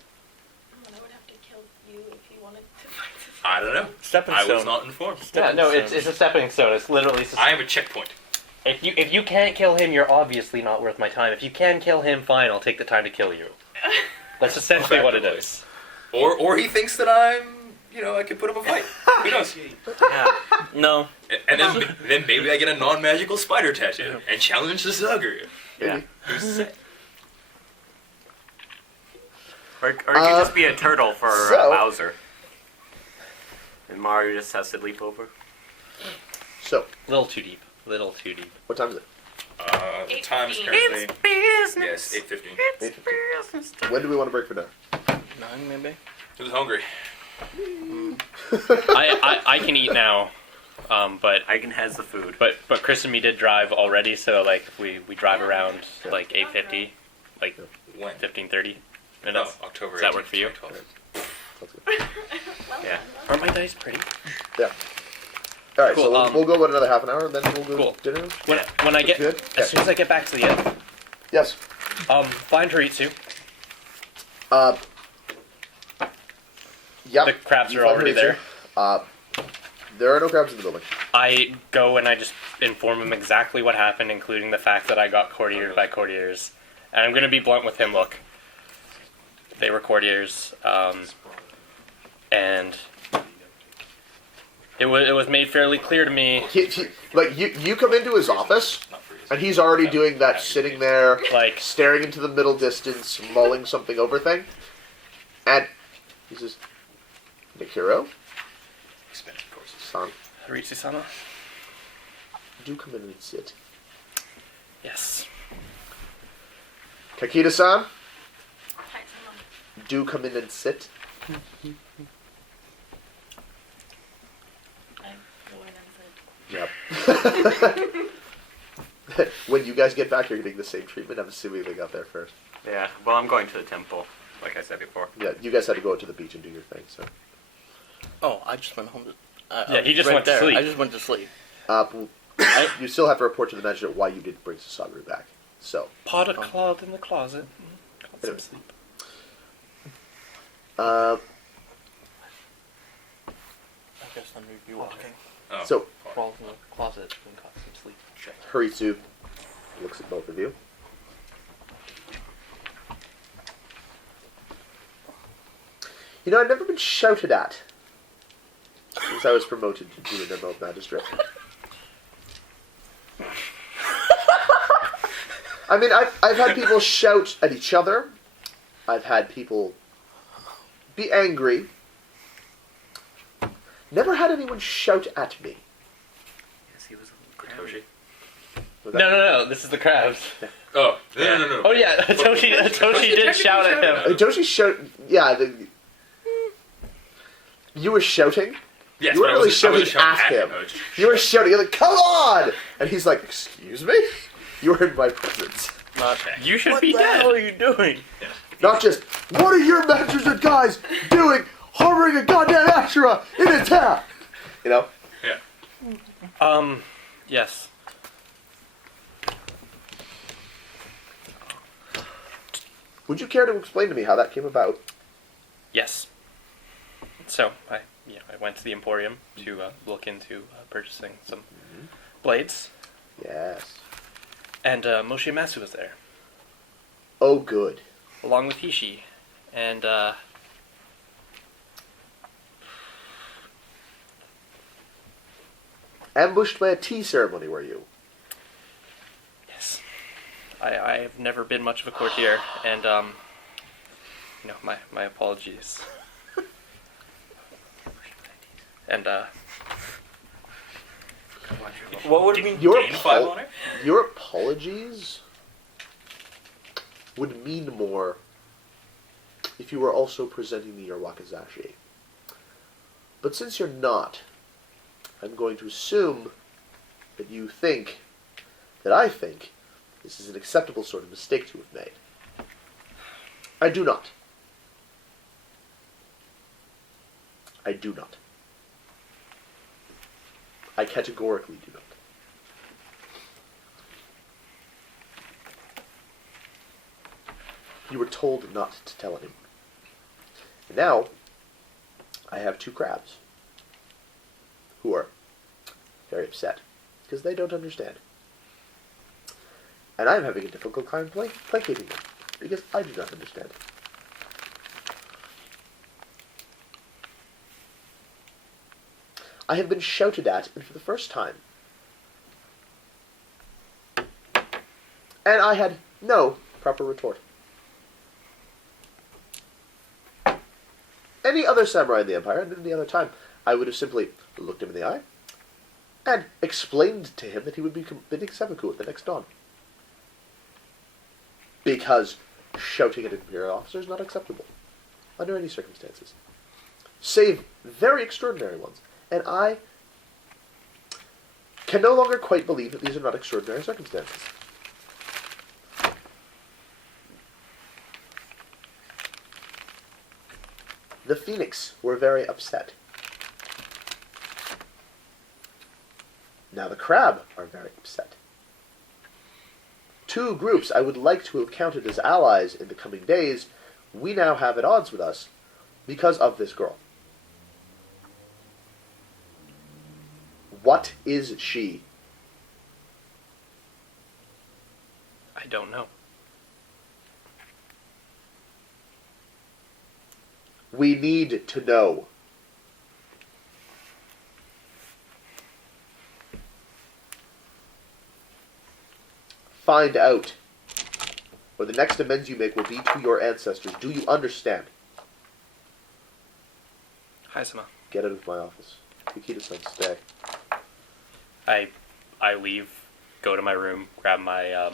I would have to kill you if you wanted to fight this? I don't know. Stepping I was stone. not informed. Yeah, no, it's a stepping stone. It's literally. I have a checkpoint. If you can't kill him, you're obviously not worth my time. If you can kill him, fine, I'll take the time to kill you. That's essentially what it is. Or he thinks that I can put up a fight. Who knows? No. And then maybe I get a non-magical spider tattoo and challenge the Sagaru. Yeah. Who's sick? Or he could just be a turtle for Bowser. And Mario just has to leap over. So, Little too deep. Little too deep. what time is it? The time is 8:15. currently... business. Yes, 8:15. It's business time. When do we want to break for dinner? 9 maybe? Who's hungry? I can eat now, but Eigen has the food. but Chris and me did drive already, so like we drive around like 8:50, like When? 15:30 No, minutes. October Does that 18th, work for you? 2012. That's good. Well Yeah. done. Aren't my dice pretty? Yeah. All right, Cool, so we'll go about another half an hour, and then we'll go Cool. to dinner. When I get Good? as soon as I get back to the inn, Yes. find Haritsu. Yep. The crabs You are find already Haritsu. there. There are no crabs in the building. I go and I just inform him exactly what happened, including the fact that I got courtiered by courtiers. And I'm going to be blunt with him. Look, they were courtiers, and it was made fairly clear to me. Like you come into his office, and he's already doing that, sitting there, Like, staring into the middle distance, mulling something over thing, and he says, "Nikiro, Expensive courses. son, Haritsu-sama? do come in and sit. Yes. Kakita-san, Tyson, do come in and sit. I go in and said, Yep. When you guys get back, you're getting the same treatment. I'm assuming they got there first. Yeah, well, I'm going to the temple, like I said before. Yeah, you guys had to go out to the beach and do your thing. So, Oh, I just went home to... Yeah, he just right went to there. sleep. I just went to sleep. you still have to report to the magistrate why you didn't bring Sasaguru back. So, Pot of cloth in the closet. Got some Anyway. sleep. uh, I guess then we'd be walking. Oh. so Crawled in the closet and got some sleep. Haritsu looks at both of you. You know, I've never been shouted at since I was promoted to do an Emerald Magistrate. I mean, I've had people shout at each other. I've had people be angry. Never had anyone shout at me. Yes, he was Hitoshi. Was No, that- no, no. This is the crabs. Oh, no. Oh yeah, Hitoshi did shout at him. Hitoshi shout. Yeah, you were shouting. Yes, You were but I really wasn't- I wasn't shouting at him. I was just You were shouting. You're like, "Come on!" And he's like, "Excuse me." You were in my presence. You should What be the dead. hell are you doing? Not just, "What are your managers and guys doing, harboring a goddamn Ashura in a town?" You know. Yes. Would you care to explain to me how that came about? Yes. So I went to the Emporium to look into purchasing some blades, Yes. and Moshe Masu was there, Oh, good. along with Hishi, and Ambushed by a tea ceremony, were you? yes, I have never been much of a courtier, and my apologies, and What would it mean? Your, Gain 5 honor? your apologies would mean more if you were also presenting me your wakizashi. But since you're not, I'm going to assume that you think that I think this is an acceptable sort of mistake to have made. I do not. I do not. I categorically do not. You were told not to tell anyone. And now, I have 2 crabs who are very upset because they don't understand. And I'm having a difficult time placating them because I do not understand. I have been shouted at, and for the first time. And I had no proper retort. Any other samurai in the Empire, and any other time, I would have simply looked him in the eye and explained to him that he would be committing seppuku at the next dawn. Because shouting at an Imperial officer is not acceptable, under any circumstances. Save very extraordinary ones. And I can no longer quite believe that these are not extraordinary circumstances. The Phoenix were very upset. Now the Crab are very upset. 2 groups I would like to have counted as allies in the coming days, we now have at odds with us because of this girl. What is she? I don't know. We need to know. Find out. Or the next amends you make will be to your ancestors. Do you understand? Hi, Sama. Get out of my office. Kakita-san, stay. I leave, go to my room, grab my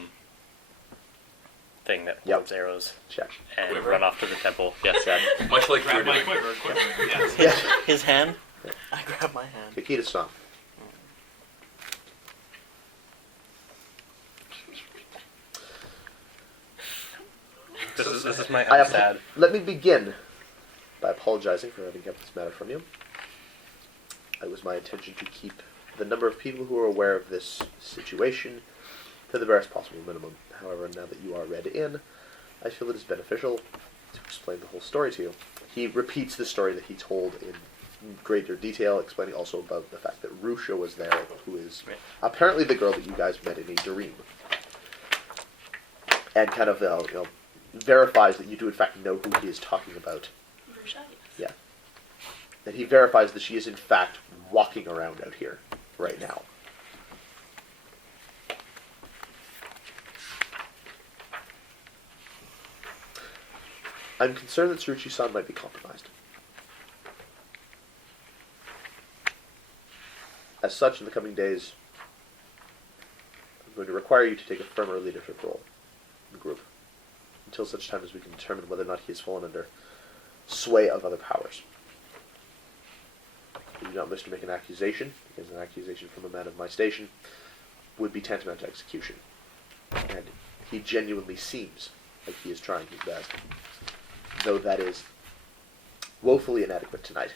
thing that Yep. holds arrows, Check. and Quiver? run off to the temple. Yes, Check. Much like you were Grab my doing. quiver, yes. Yes. His hand? I grab my hand. Kakita-san. This is my I sad. Let me begin by apologizing for having kept this matter from you. It was my intention to keep the number of people who are aware of this situation to the barest possible minimum. However, now that you are read in, I feel it is beneficial to explain the whole story to you. He repeats the story that he told in greater detail, explaining also about the fact that Rusha was there, who is apparently the girl that you guys met in a dream. And kind of, verifies that you do in fact know who he is talking about. Rusha, yes. Yeah. And he verifies that she is in fact walking around out here right now. I'm concerned that Tsuruchi-san might be compromised. As such, in the coming days, I'm going to require you to take a firmer leadership role in the group, until such time as we can determine whether or not he has fallen under sway of other powers. I do not wish to make an accusation, because an accusation from a man of my station would be tantamount to execution. And he genuinely seems like he is trying his best, though that is woefully inadequate tonight.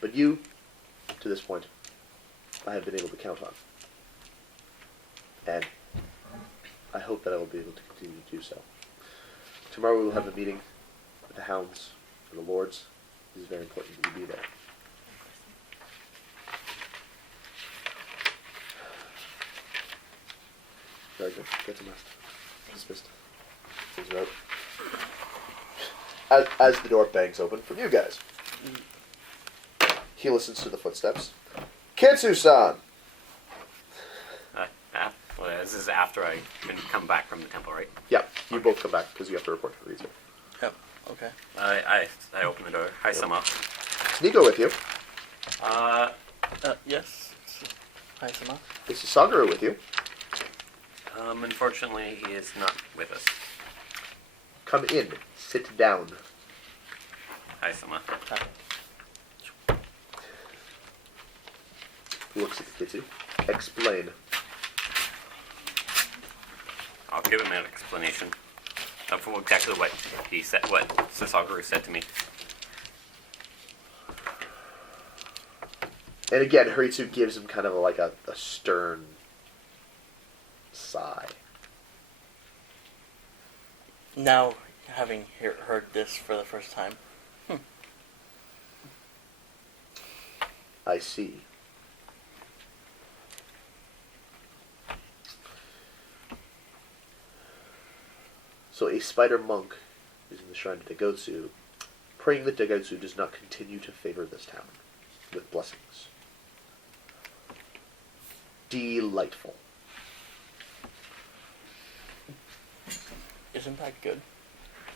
But you, to this point, I have been able to count on. And I hope that I will be able to continue to do so. Tomorrow we will have a meeting with the Hounds and the Lords. It is very important that you be there. Very good. Get to rest. Dismissed. Things are out. As the door bangs open from you guys. He listens to the footsteps. Kitsu-san! Well, this is after I can come back from the temple, right? Yeah, you both come back because you have to report to the Reader. Yep. Okay. I open the door. Hi, Sama. Is Niko with you? Yes. Hi, Sama. Is Sasaguro with you? Unfortunately, he is not with us. Come in. Sit down. Hi, Sama. Looks at Kitsu. Explain. I'll give him an explanation of exactly what he said, what Sasaguro said to me. And again, Haritsu gives him kind of like a stern sigh. Now, having heard this for the first time, I see. So a spider monk is in the shrine of Degotsu, praying that Degotsu does not continue to favor this town with blessings. Delightful. isn't that good?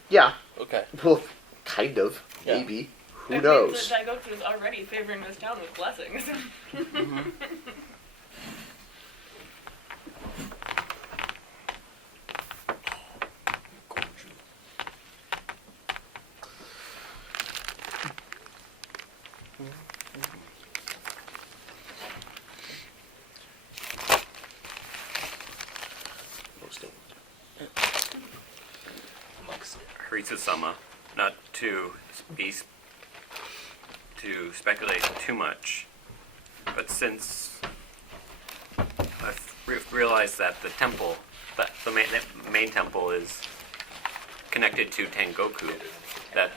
Yeah. Okay. Well, kind of. Yeah. Maybe. Who It knows? means that Daigoku is already favoring this town with blessings. Mm-hmm. Haritsu-sama, not to to speculate too much, but since I've realized that the temple, that the main temple is connected to Tengoku, that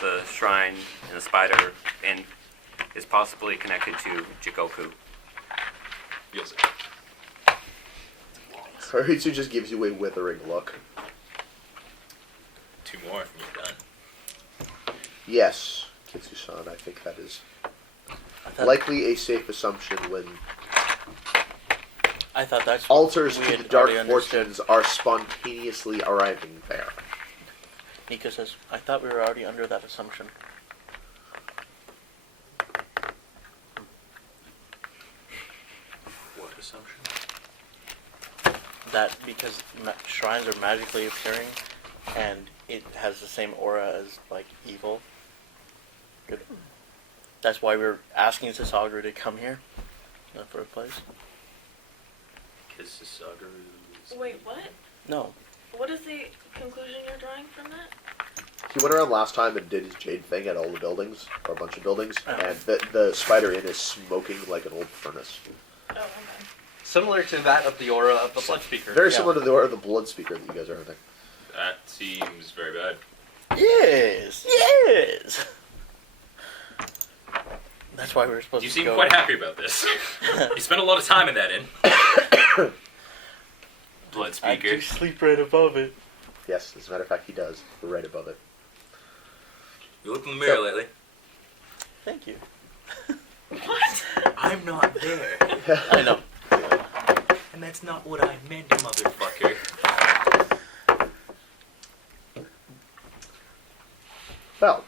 the shrine and the spider and is possibly connected to Jikoku. You'll see. Haritsu just gives you a withering look. 2 more and you're done. Yes, Kitsu-san, I think that is thought- likely a safe assumption when I thought that's altars we to had the dark already understood. fortunes are spontaneously arriving there. Niko says, I thought we were already under that assumption. What assumption? That because shrines are magically appearing, and it has the same aura as, like, evil. Good. That's why we're asking Sasaguro to come here in the first place. Because Sasagoro's... Wait, what? No. What is the conclusion you're drawing from that? He went around last time and did his jade thing at all the buildings, or a bunch of buildings, Oh. and the spider inn is smoking like an old furnace. Oh, okay. Similar to that of the aura of the blood speaker. Very Yeah. similar to the order of the blood speaker that you guys are hunting. That seems very bad. Yes! Yes! That's why we were supposed You to seem go. quite happy about this. You spent a lot of time in that inn. Blood I do speaker. sleep right above it. Yes, as a matter of fact, he does. Right above it. You looked in the mirror lately. Thank you. What? I'm not there. I know. And that's not what I meant, motherfucker. Well,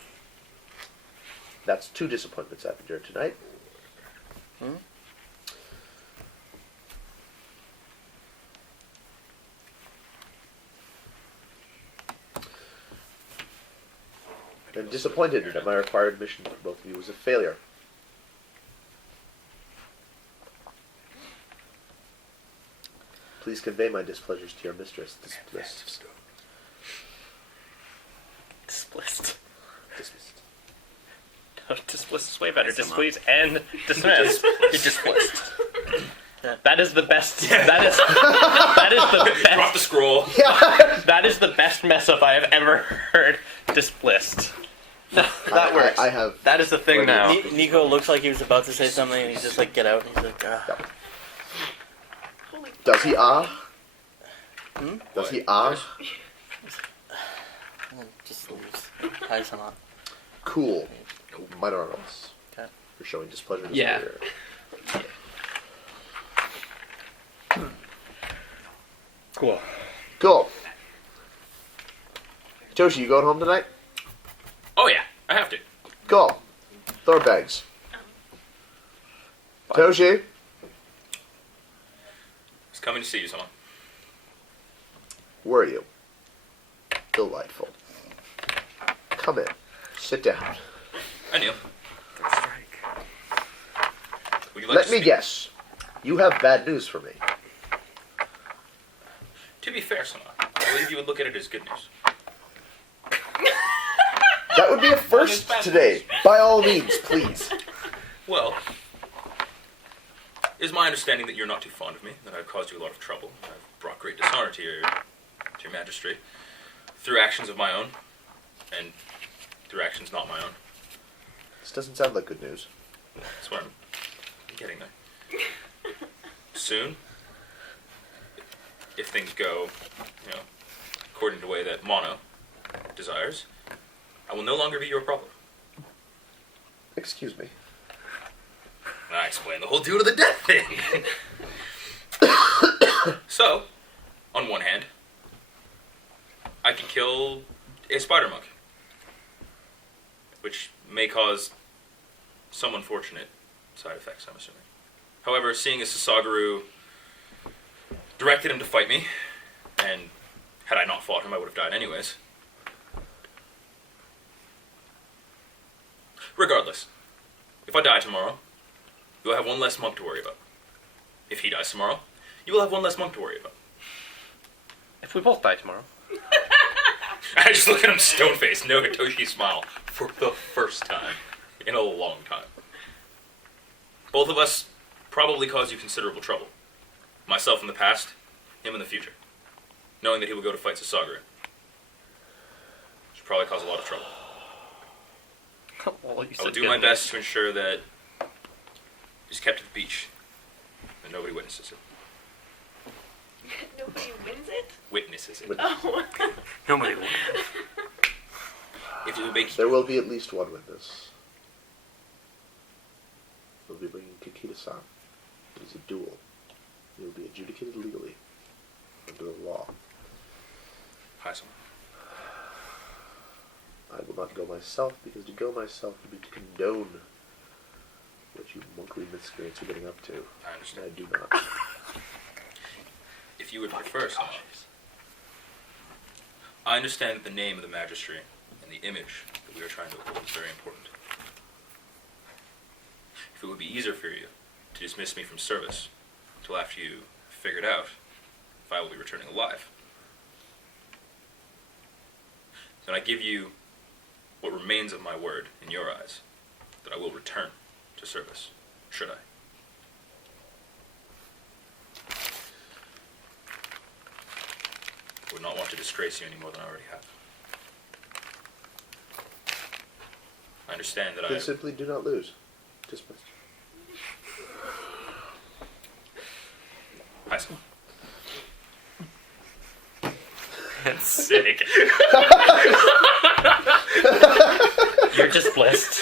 that's 2 disappointments happened here tonight. Hmm? I'm disappointed that my required mission for both of you was a failure. Please convey my displeasures to your mistress. Dismissed. Displaced. Dismissed. Displaced is way better. Displeased and dismissed. You're displaced. That is the best. That is the Drop best. the scroll. That is the best mess up I have ever heard. Displaced. That works. I have. That is the thing now. Nico looks like he was about to say something, and he's just like, get out. And he's like, ah. Holy Does he Hmm? Does he ah? Just leaves. Ties him up. Cool. Minor arms. Okay. For showing displeasure. To Yeah. superior. Cool. Cool. Hitoshi, you going home tonight? Oh yeah, I have to. Go. Thorbags. Hitoshi. I was coming to see you, someone. Were you? Delightful. Come in. Sit down. I knew. Would you like Let to me speak? guess. You have bad news for me. To be fair, someone, I believe you would look at it as good news. That would be a first today. By all means, please. Well, it is my understanding that you're not too fond of me, that I've caused you a lot of trouble. I've brought great dishonor to your magistrate through actions of my own, and through actions not my own. This doesn't sound like good news. That's where I'm getting there. Soon, if things go, according to the way that Mono desires, I will no longer be your problem. Excuse me. And I explained the whole deal to the death thing. So, on one hand, I could kill a spider monkey, which may cause some unfortunate side effects, I'm assuming. However, seeing as Sasagaru directed him to fight me, and had I not fought him, I would have died anyways. Regardless, if I die tomorrow, you will have one less monk to worry about. If he dies tomorrow, you will have one less monk to worry about. If we both die tomorrow. I just look at him stone-faced, no Hitoshi smile, for the first time in a long time. Both of us probably caused you considerable trouble. Myself in the past, him in the future. Knowing that he would go to fight Sasagaru. Should probably cause a lot of trouble. Well, you I will said do good my news. best to ensure that he's kept at the beach and nobody witnesses it. Nobody wins it? Witnesses it. Oh. Nobody will. If you make There will be at least one witness. We'll be bringing Kakita-san. It is a duel. It will be adjudicated legally under the law. Hi, someone. I will not go myself, because to go myself would be to condone what you monkly miscreants are getting up to. I And understand. I do not. If you would prefer someone, I understand that the name of the magistrate and the image that we are trying to uphold is very important. If it would be easier for you to dismiss me from service until after you figured out if I will be returning alive, then I give you what remains of my word in your eyes, that I will return to service, should I. I would not want to disgrace you any more than I already have. I understand that Then simply do not lose. Dismissed. Hi, son. That's sick. You're just blessed.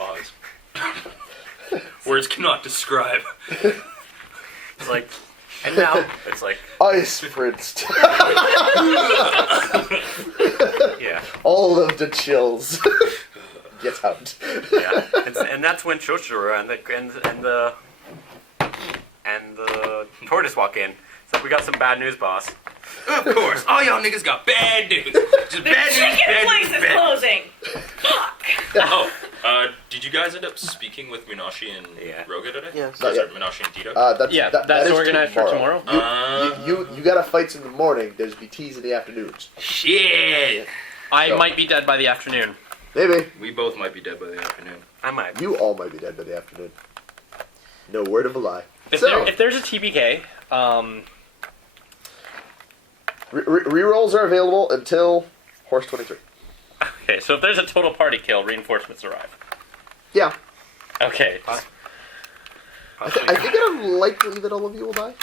Oz. Words cannot describe. It's like, and now it's like, Ice Prince. yeah, All of the chills. Get out. yeah. And that's when Shosuro and the tortoise walk in. So we got some bad news, boss. Of course, all y'all niggas got bad news. Just The bad news, chicken bad place news, is bad closing. Fuck. Oh, did you guys end up speaking with Minashi and Yeah. Roga today? Yes. Not Sorry, yet. Minashi and Tito? That That's is organized for tomorrow. You got fights in the morning. There's BTs in the afternoons. Shit! I So- might be dead by the afternoon. Maybe. We both might be dead by the afternoon. I might. You all might be dead by the afternoon. No word of a lie. If, So, if there's a TBK, rerolls are available until Horse 23. okay, so if there's a total party kill, reinforcements arrive. Yeah. Okay. I think it unlikely that all of you will die.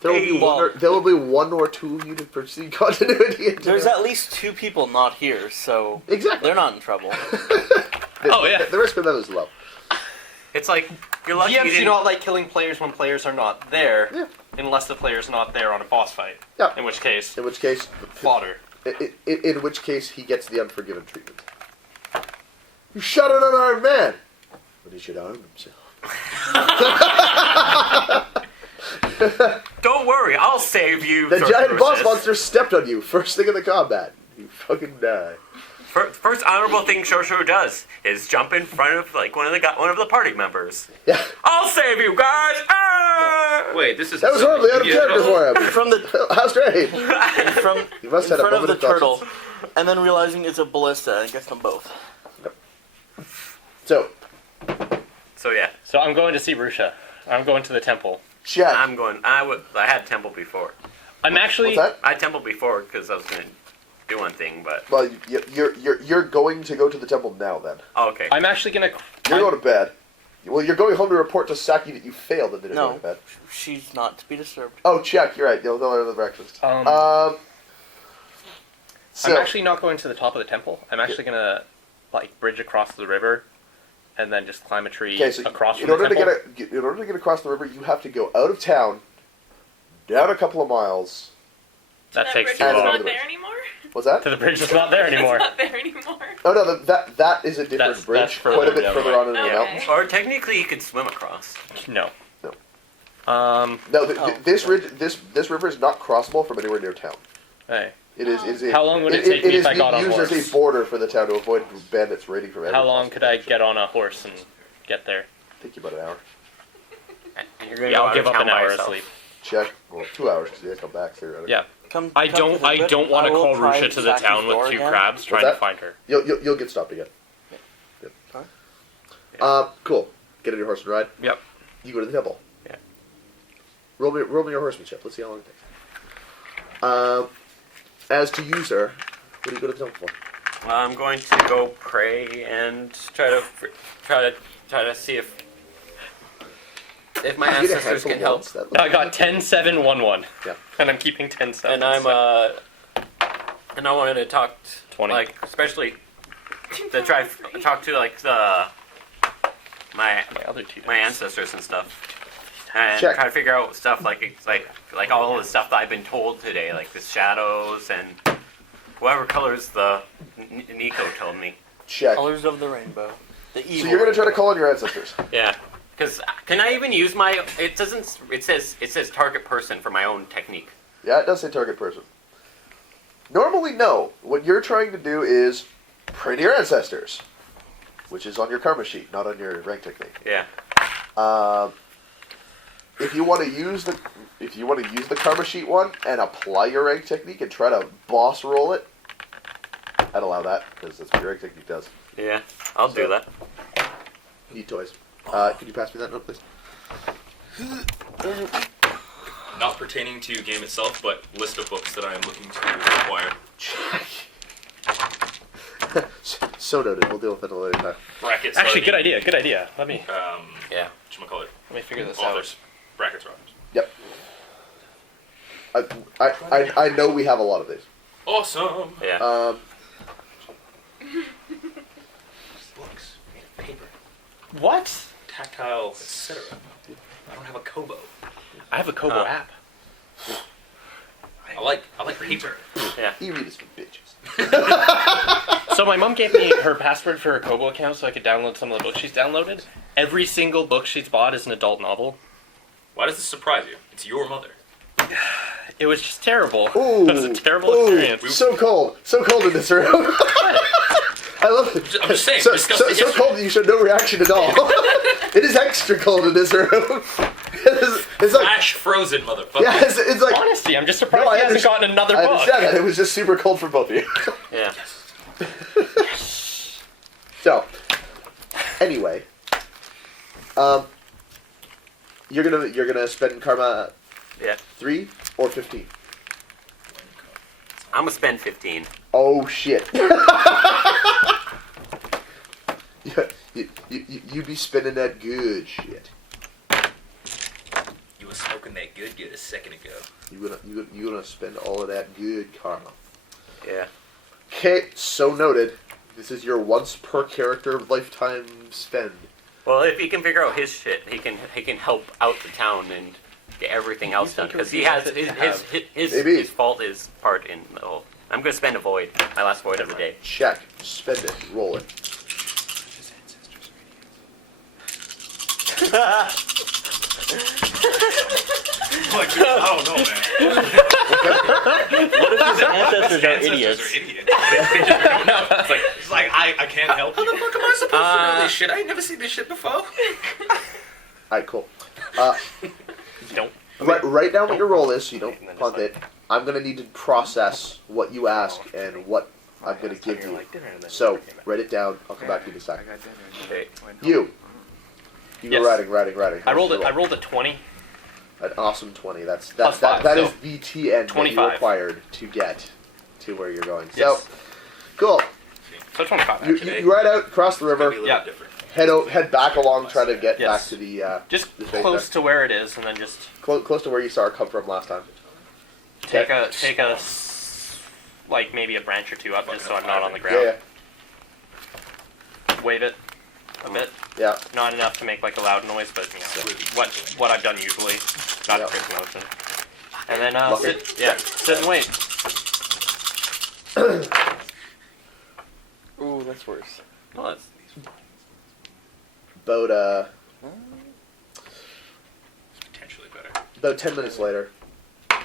There will, be Well- there will be one or two of you to proceed continuity. Into There's at least 2 people not here, so Exactly. they're not in trouble. Oh, yeah. The risk of them is low. It's like you're lucky you DMs do didn't. not like killing players when players are not there, Yeah. unless the player's not there on a boss fight. Yeah. In which case, In which case, fodder. in which case he gets the unforgiven treatment. You shot an unarmed man, but he should arm himself. Don't worry, I'll save you. The giant boss sorceress. monster stepped on you first thing in the combat. You fucking die. First honorable thing Shosuro does is jump in front of like one of the party members. Yeah, I'll save you guys. Ah! Wait, this is... that was horribly out of character for him. From the How strange. from You must in have front a of the moment turtle, conscience. and then realizing it's a ballista and gets them both. So, So yeah, So I'm going to see Rusha. I'm going to the temple. Chad, I'm going. I had temple before. I'm actually. what's that? I had temple before because I was gonna do one thing, but Well, you're going to go to the temple now. Then oh, okay. I'm actually gonna. you're going to bed. Well, you're going home to report to Saki that you failed and didn't No. go to bed. She's not to be disturbed. Oh, check. You're right. You'll go to the breakfast. I'm So actually not going to the top of the temple. I'm actually gonna, like, bridge across the river, and then just climb a tree okay. So across in from the order temple. in order to get across the river, you have to go out of town, down a couple of miles. That takes bridge too is And long. not another there anymore. What's that? To the bridge that's not there anymore. It's not there anymore. Oh no, that is a different That's bridge, further quite a bit down further the way. on into the Okay. mountains. Or technically, you could swim across. No. No. Oh. This river is not crossable from anywhere near town. Hey. It is. A, How long would it take me is if I being got on used horse? as a border for the town to avoid bandits raiding from every How long possible could I direction. get on a horse and get there? Take you about an hour. And you're gonna Yeah, go I'll out give of up town an by hour of yourself. sleep. Check. Well, 2 hours because you gotta come back theoretically. Yeah. Come I to the bit. don't want I to will call try Rusha to the Saki's town with door 2 again. crabs trying to that? find her. You'll get stopped again. Yep. Alright. Cool. Get on your horse and ride. Yep. You go to the temple. Yeah. Roll me your horsemanship. Let's see how long it takes. As to you, sir, what do you go to the temple for? Well, I'm going to go pray and try to see if my You get a ancestors handful can of help. wands, that looks I got 10, 7, 1, 1. Yeah. And I'm keeping 10, 7. And I wanted to talk 20. like especially to try talk to like my other 2. ancestors and stuff. And Check. try to figure out stuff like all the stuff that I've been told today, like the shadows and whatever colors the Niko told me. Check. Colors of the rainbow. The evil. So you're gonna try to call on your ancestors. Yeah, because can I even use my? It doesn't. It says target person for my own technique. Yeah, it does say target person. Normally, no. What you're trying to do is pray to your ancestors, which is on your karma sheet, not on your rank technique. Yeah. If you want to use the karma sheet one and apply your rank technique and try to boss roll it, I'd allow that because that's what your rank technique does. Yeah, I'll do that. Need toys. Could you pass me that note, please? Not pertaining to game itself, but list of books that I am looking to acquire. So noted. We'll deal with it at a later time. Brackets. Actually, are good the, idea. Good idea. Let me Yeah. Whatchamacallit? figure this Authors. Brackets are authors. Yep. I know we have a lot of these. Awesome. Yeah. Books made of paper, What? tactile, etc. I don't have a Kobo. I have a Kobo Huh. app. I like paper. E-readers for bitches. So my mom gave me her password for her Kobo account so I could download some of the books she's downloaded. Every single book she's bought is an adult novel. Why does this surprise you? It's your mother. It was just terrible. Ooh, It was a terrible experience. So cold in this room. I love it. I'm just saying, So discuss the history. cold that you showed no reaction at all. It is extra cold in this room. It's like, Ash frozen, motherfucker. yeah, it's like. Honesty, I'm just surprised No, I he hasn't understand- gotten another I book. understand that. It was just super cold for both of you. Yeah. So, anyway, you're gonna spend karma Yeah. 3 or 15. I'm gonna spend 15. Oh shit! you be spending that good shit. You were smoking that good a second ago. You gonna spend all of that good karma. Yeah. Okay, so noted. This is your once per character lifetime spend. Well, if he can figure out his shit, he can help out the town and get everything else done because he has his fault is part in the whole. I'm gonna spend a void, my last void of the day. Check. Spend it. Roll it. I don't know, man. What if his ancestors are idiots? It's like I can't help you. How the fuck am I supposed to know this shit? I ain't never seen this shit before. Alright, cool. Don't. Write down what your roll is so you don't And then punt just it. I'm gonna need to process what you ask and what I'm gonna give you. So, write it down. I'll come back to you in a second. Okay. You. You Yes. go writing. I rolled a 20. An awesome 20. That Plus five, is so the TN that you 25. required to get to where you're going. Yes. So, cool. So 25 You, actually. you ride out, cross the river, Yeah. head back along, try to get Yes. back to the Just the base close there. to where it is, and then just Close to where you saw her come from last time. take a like maybe a branch or two up, just so I'm not on the Yeah, ground. Wave it a bit. yeah. Not enough to make like a loud noise, but you know what I've done usually. Not Yeah. a quick motion. And then Lucky. sit and wait. Ooh, that's worse. Well, that's About Potentially better. about 10 minutes later, I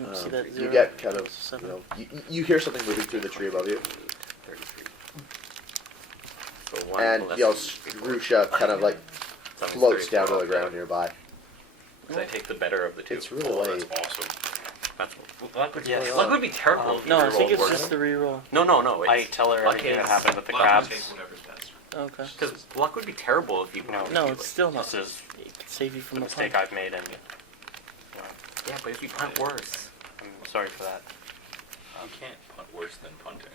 don't see that you zero. get kind of Seven. you hear something moving through the tree above you, 33. So one and less Scrusha kind of like floats down to the ground nearby. I take the better of the two. It's really Oh, late. that's awesome. That's luck would, Yes. luck would be terrible. if No, you I think roll it's worse. just the reroll. No. It's, I tell her luck everything that is- happened with the Luck crabs. will take whatever's best. Okay. Because luck would be terrible if you. No, it's still not. This is It can save you the from the mistake punt. I've made, and Yeah, but if you punt worse. I'm sorry for that. You can't punt worse than punting.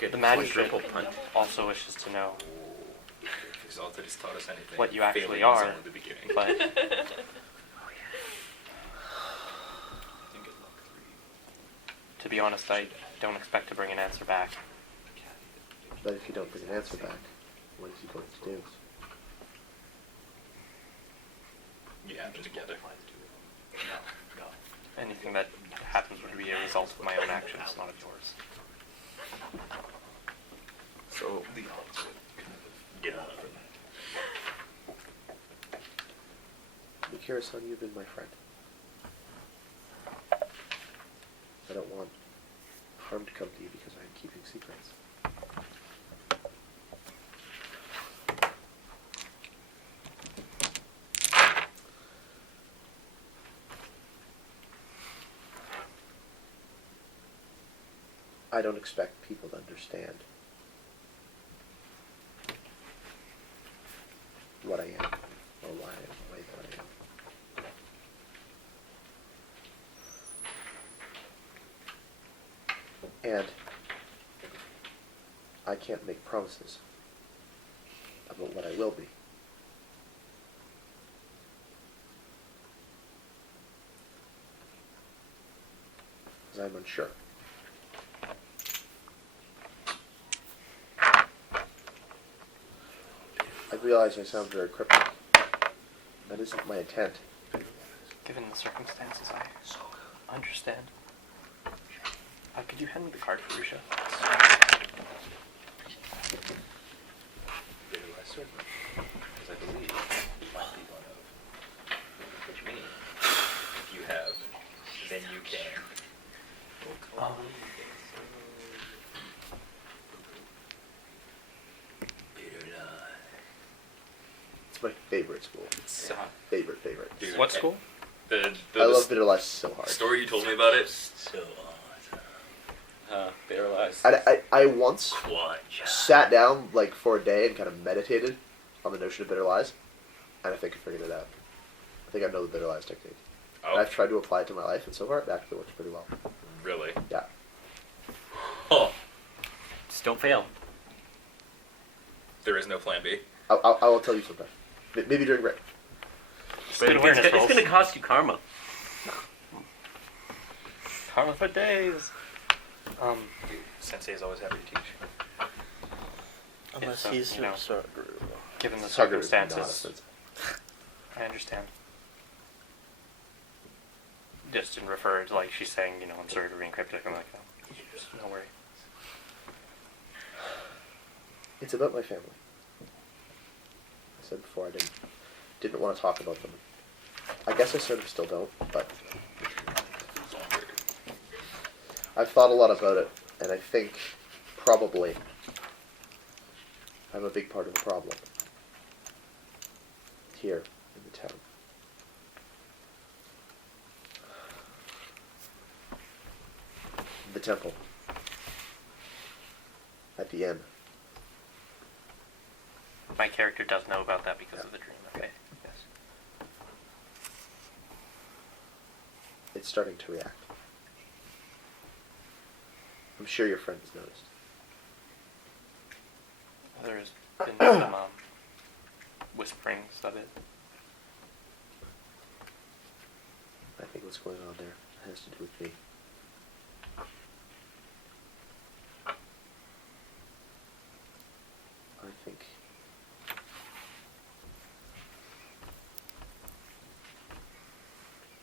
Get The one magistrate triple punt. also wishes to know, If Exalted has taught us anything, What you actually failing is are. only the beginning. but I think good luck 3. to be honest, I don't expect to bring an answer back. But if you don't bring an answer back, what is he going to do? You have them together. Anything that happens would be a result of my own actions, not of yours. So Nikiro-san, you've been my friend. I don't want harm to come to you because I'm keeping secrets. I don't expect people to understand what I am or why I am the way that I am. And I can't make promises about what I will be. as I'm unsure. I realize I sound very cryptic. That isn't my intent. Given the circumstances, I understand. Could you hand me the card for Risha? Certainly. Because I believe it might be one of which means if you have, then you can. It's my favorite school. Favorite. Dude, What school? The I love Bitter Lies so hard. story you told me about it. So Bitter Lies. I once Quad. sat down like for a day and kind of meditated on the notion of Bitter Lies, and I think I figured it out. I think I know the Bitter Lies technique. And Oh, I've tried to apply it to my life, and so far it actually works pretty well. really? Yeah. Oh, Just don't fail. there is no plan B. I will tell you sometime. Maybe during break. But good awareness it's rolls. going to cost you karma. Karma for days. Sensei is always happy to teach. Unless so, he's you know. Usaka. Given the Sucker is not circumstances, offensive. I understand. Just in refer to, like, she's saying, you know, I'm sorry for being cryptic. I'm like, oh, just no worry. It's about my family. I said before I didn't want to talk about them. I guess I sort of still don't, but I've thought a lot about it, and I think probably I'm a big part of the problem here in the town. The temple at the inn. My character does know about that because of the dream. Okay. Yes. It's starting to react. I'm sure your friend has noticed. There's been some whisperings of it. I think what's going on there has to do with me.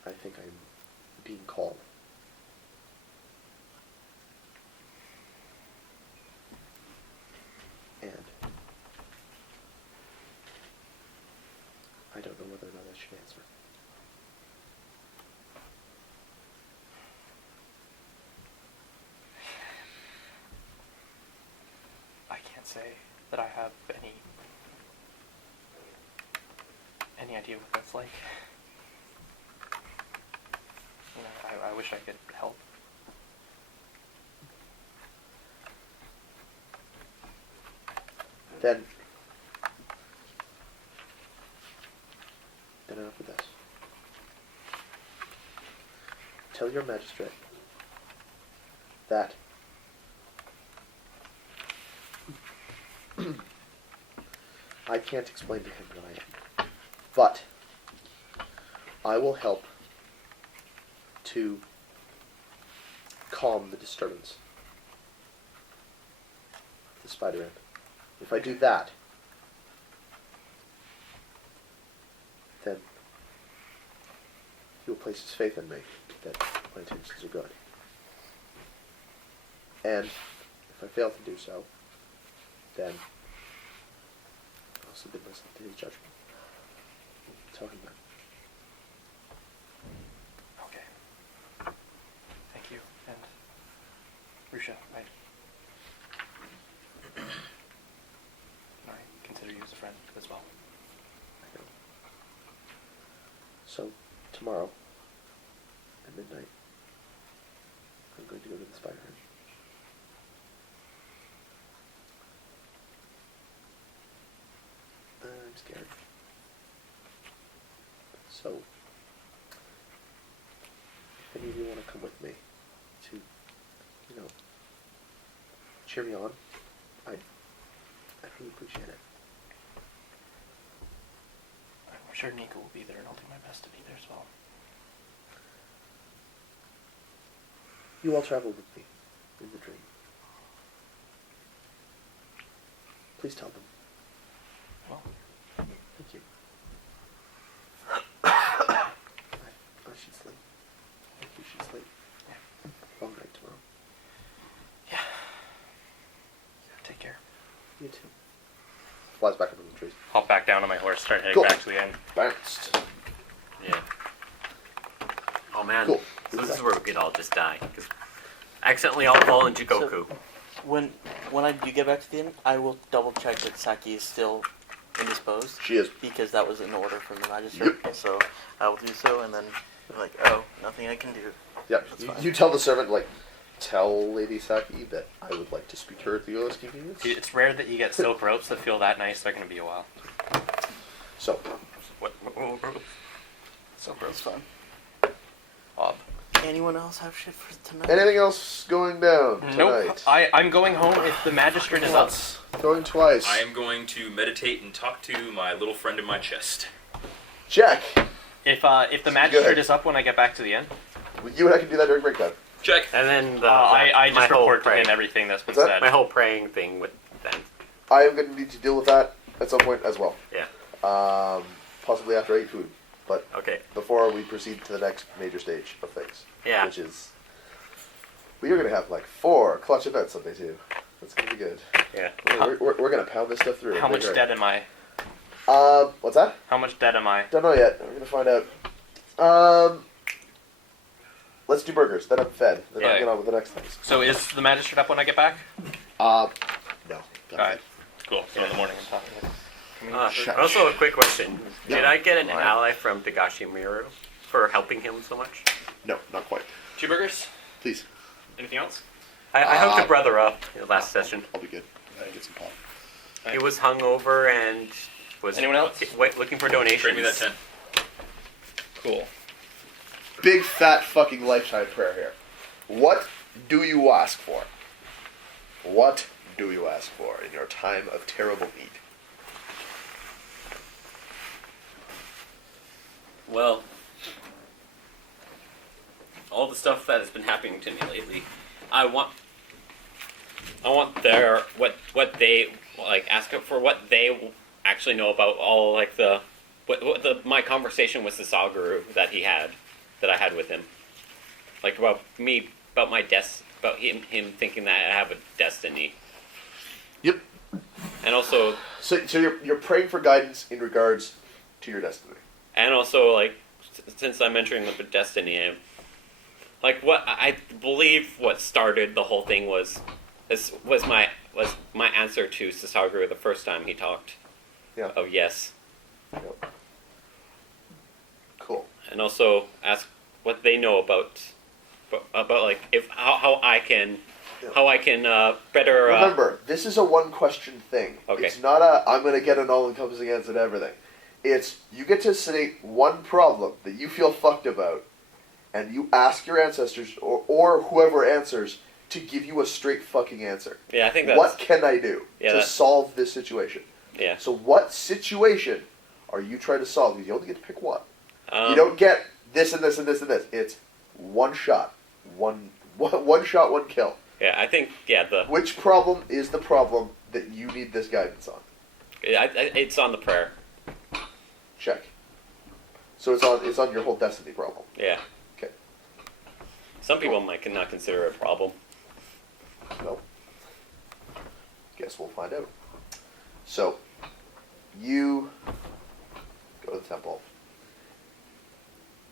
I think I'm being called. And I don't know whether or not I should answer. I can't say that I have any idea what that's like. You know, I wish I could help. Then enough with this. Tell your magistrate that I can't explain to him what I am, but I will help to calm the disturbance of the spider ant. If I do that, then he will place his faith in me that my intentions are good. And if I fail to do so, then I'll submit myself to his judgment. Tell him that. Okay. Thank you. And Rusha, I consider you as a friend as well. I know. So, tomorrow, at midnight, I'm going to go to the spider inn. I'm scared. So, if any of you want to come with me to, cheer me on, I'd really appreciate it. I'm sure Niko will be there, and I'll do my best to be there as well. You all traveled with me in the dream. Please tell them. Well. Thank you. I should sleep. I think you should sleep. Yeah. Long night tomorrow. Take care. You too. Flies back up in the trees. Hop back down on my horse, start heading Cool. back to the end. Bounced. Yeah. Oh man. Cool. So this is where we could all just die. Because accidentally all fall into Goku. When I do get back to the inn, I will double check that Saki is still indisposed. She is. Because that was an order from the magistrate. Yep. So I will do so, and then I'm like, oh, nothing I can do. Yeah. That's fine. You tell the servant, like, tell Lady Saki that I would like to speak to her at the earliest convenience. Dude, it's rare that you get silk ropes that feel that nice. They're going to be a while. So, What? So that's fun. Bob. Anyone else have shit for tonight? anything else going down Nope. tonight? I'm going home if the magistrate is up. Once. Going twice. I am going to meditate and talk to my little friend in my chest. Check. If the magistrate is up when I get back to the inn, You and I can do that during break time. Check. And then I my just whole report to praying- him everything that's been What's that? said. My whole praying thing with them. I am going to need to deal with that at some point as well. Yeah. Possibly after I eat food. But Okay. before we proceed to the next major stage of things. Yeah. Which is... We are going to have like 4 clutch events someday too. That's going to be good. Yeah. We're going to pound this stuff through. How much dead am I? What's that? How much dead am I? Don't know yet. We're going to find out. Let's do burgers. Then I'm fed. Then I'll Yeah. get on with the next things. So is the magistrate up when I get back? No. Alright. Cool. So in the morning I'm talking to him. Shush. Also, a quick question: Yeah. Did I get an Why? ally from Togashi Miru for helping him so much? No, not quite. 2 burgers? Please. Anything else? I hooked a brother up in the last session. I'll be good. I get some pop. He was hungover and was Anyone else? looking for donations. Trade me that 10. Cool. Big fat fucking lifetime prayer here. What do you ask for? What do you ask for in your time of terrible need? Well, all the stuff that has been happening to me lately, I want their what they like ask for what they actually know about all like my conversation with the Sagaru that I had with him, like about my about him thinking that I have a destiny, Yep. and also So you're praying for guidance in regards to your destiny. like since I'm entering the destiny, like what I believe what started the whole thing was my answer to Sasaguru the first time he talked. Yeah. Of yes, Yep. Cool. and also ask what they know about like if how I can better. Remember, this is a one-question thing. Okay. It's not I'm going to get an all-encompassing answer to everything. It's you get to state one problem that you feel fucked about, and you ask your ancestors or whoever answers to give you a straight fucking answer. Yeah, I think that's What can I do Yeah, to that- solve this situation? yeah. So what situation are you trying to solve? Because you only get to pick one. You Um, don't get this and this and this and this. It's one shot. One shot, one kill. Yeah, I think Which problem is the problem that you need this guidance on? it's on the prayer. Check. So it's on your whole destiny problem. Yeah. Okay. Some people might not consider it a problem. No. Guess we'll find out. So, you go to the temple,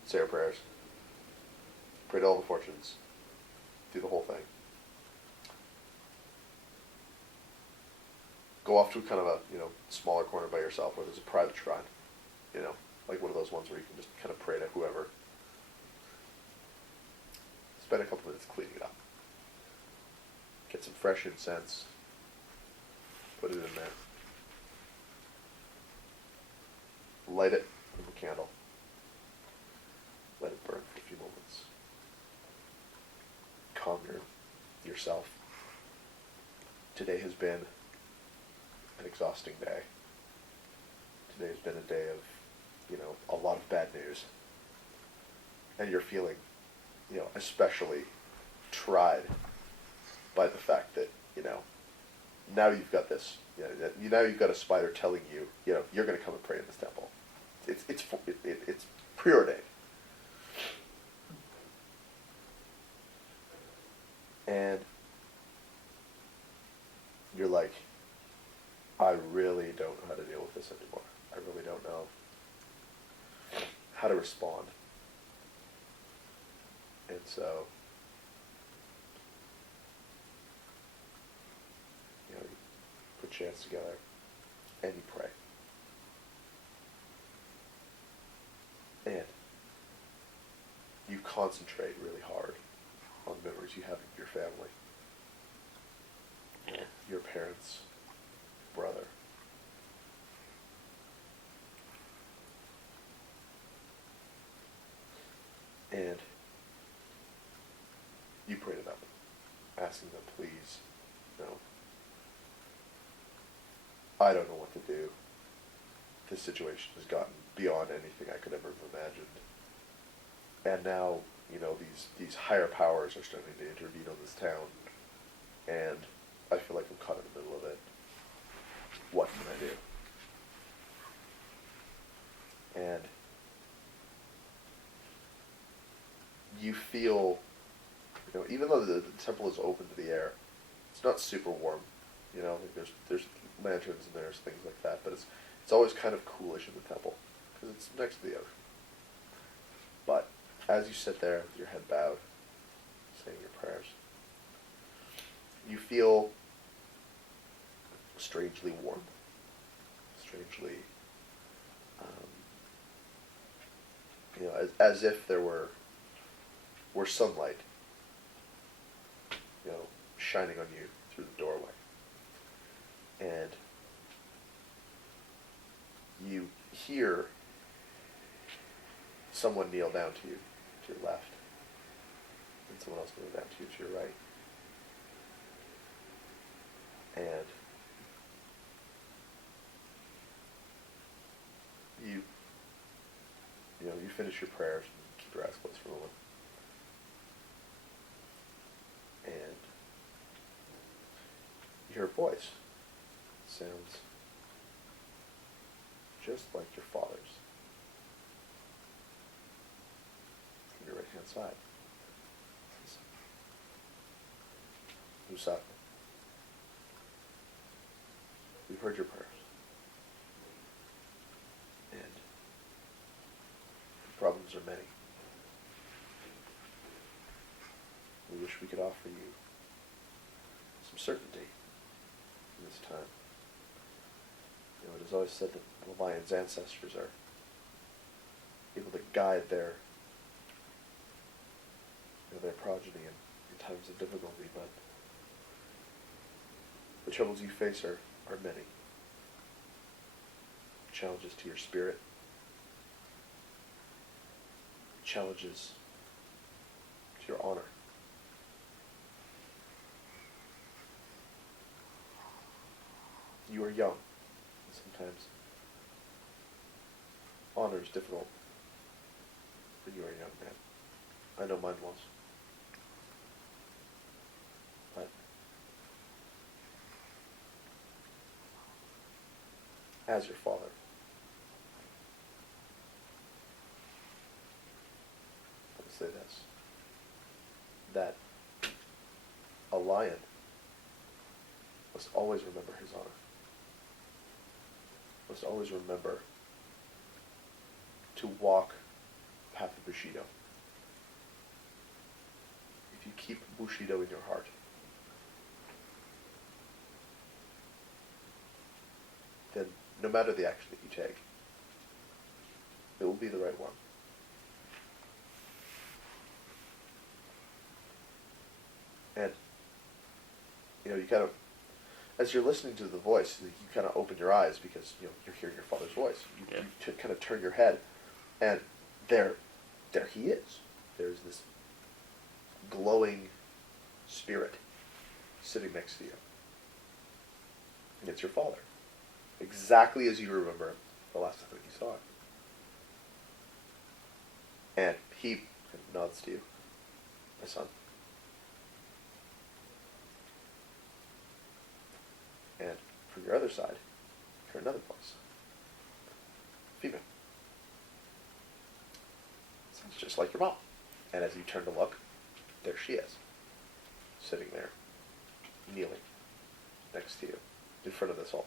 say your prayers, pray to all the fortunes, do the whole thing. Go off to kind of a smaller corner by yourself where there's a private shrine, like one of those ones where you can just kind of pray to whoever. Spend a couple minutes cleaning it up. Get some fresh incense. Put it in there. Light it with a candle. Let it burn for a few moments. Calm yourself. Today has been an exhausting day. Today has been a day of, a lot of bad news. And you're feeling, especially tried by the fact that, now you've got this, now you've got a spider telling you, you're going to come and pray in this temple. It's preordained. And you're like, I really don't know how to deal with this anymore. I really don't know how to respond. And so, you put your hands together and you pray. And you concentrate really hard on the memories you have of your family. Yeah. Your parents, brother. And you pray to them, asking them, please, I don't know what to do. This situation has gotten beyond anything I could ever have imagined. And now, these higher powers are starting to intervene on this town. And I feel like I'm caught in the middle of it. What can I do? And you feel, even though the temple is open to the air, it's not super warm. Like there's lanterns and there's things like that, but it's always kind of coolish in the temple because it's next to the ocean. But as you sit there with your head bowed, saying your prayers, you feel strangely warm, strangely, as if there were sunlight, shining on you through the doorway. And you hear someone kneel down to you, to your left, and someone else kneel down to you, to your right. And you finish your prayers and keep your eyes closed for a moment. And you hear a voice. It sounds just like your father's. From your right hand side. It says, Usaka, we've heard your prayers. And the problems are many. We wish we could offer you some certainty in this time. It is always said that the lion's ancestors are able to guide their progeny in times of difficulty, but the troubles you face are many. Challenges to your spirit, challenges to your honor. You are young, and sometimes honor is difficult when you are a young man. I know mine was. But as your father, I will say this, that a lion must always remember his honor. Must always remember to walk the path of Bushido. If you keep Bushido in your heart, then no matter the action that you take, it will be the right one. And, you kind of, as you're listening to the voice, you kind of open your eyes because you're hearing your father's voice. You kind of turn your head, and there he is. There's this glowing spirit sitting next to you, and it's your father, exactly as you remember him the last time that you saw him. And he nods to you, my son. from your other side, you hear another voice. Female. Sounds just like your mom. And as you turn to look, there she is. Sitting there, kneeling, next to you, in front of this altar.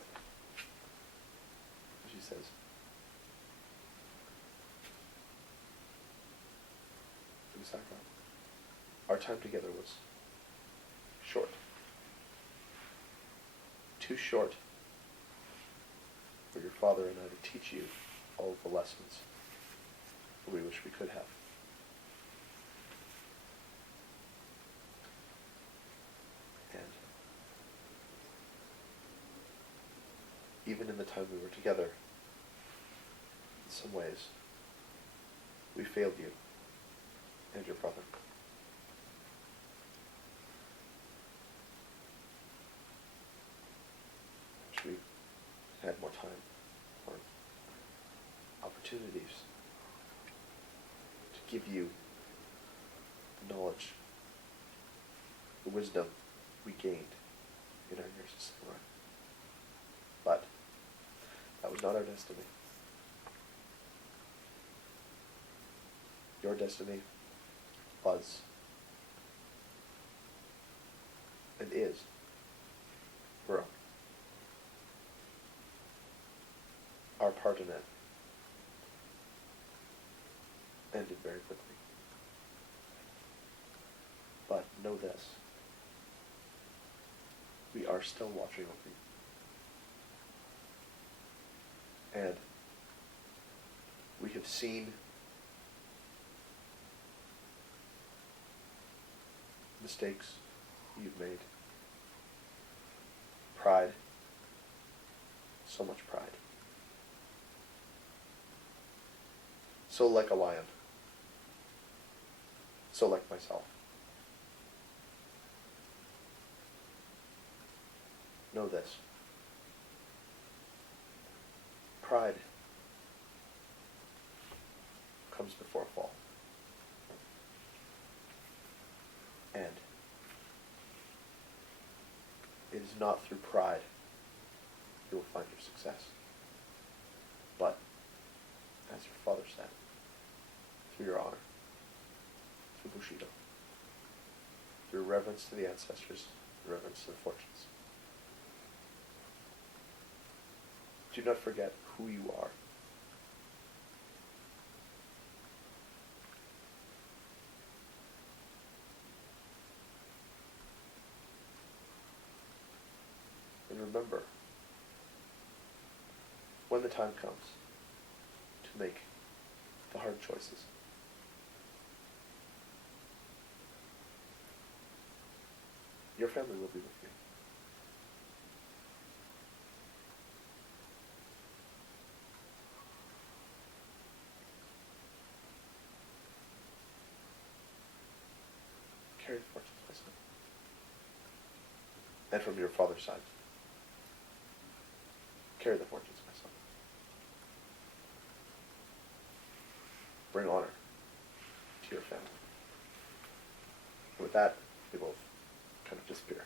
She says, Usaka, our time together was short. Too short for your father and I to teach you all of the lessons that we wish we could have. And even in the time we were together, in some ways, we failed you and your brother. Wish we had more time or opportunities to give you the knowledge, the wisdom we gained in our years as samurai. But that was not our destiny. Your destiny was and is your own. Our part in it ended very quickly. But know this. We are still watching over you. And we have seen mistakes you've made. Pride. So much pride. So like a lion. So like myself. Know this. Pride comes before a fall. And it is not through pride you will find your success, but, as your father said, through your honor, through Bushido, through reverence to the ancestors, reverence to the fortunes. Do not forget who you are. And remember, when the time comes to make the hard choices, your family will be with you. Carry the fortunes, my son. And from your father's side, carry the fortunes, my son. Bring honor to your family. And with that, we will kind of disappear.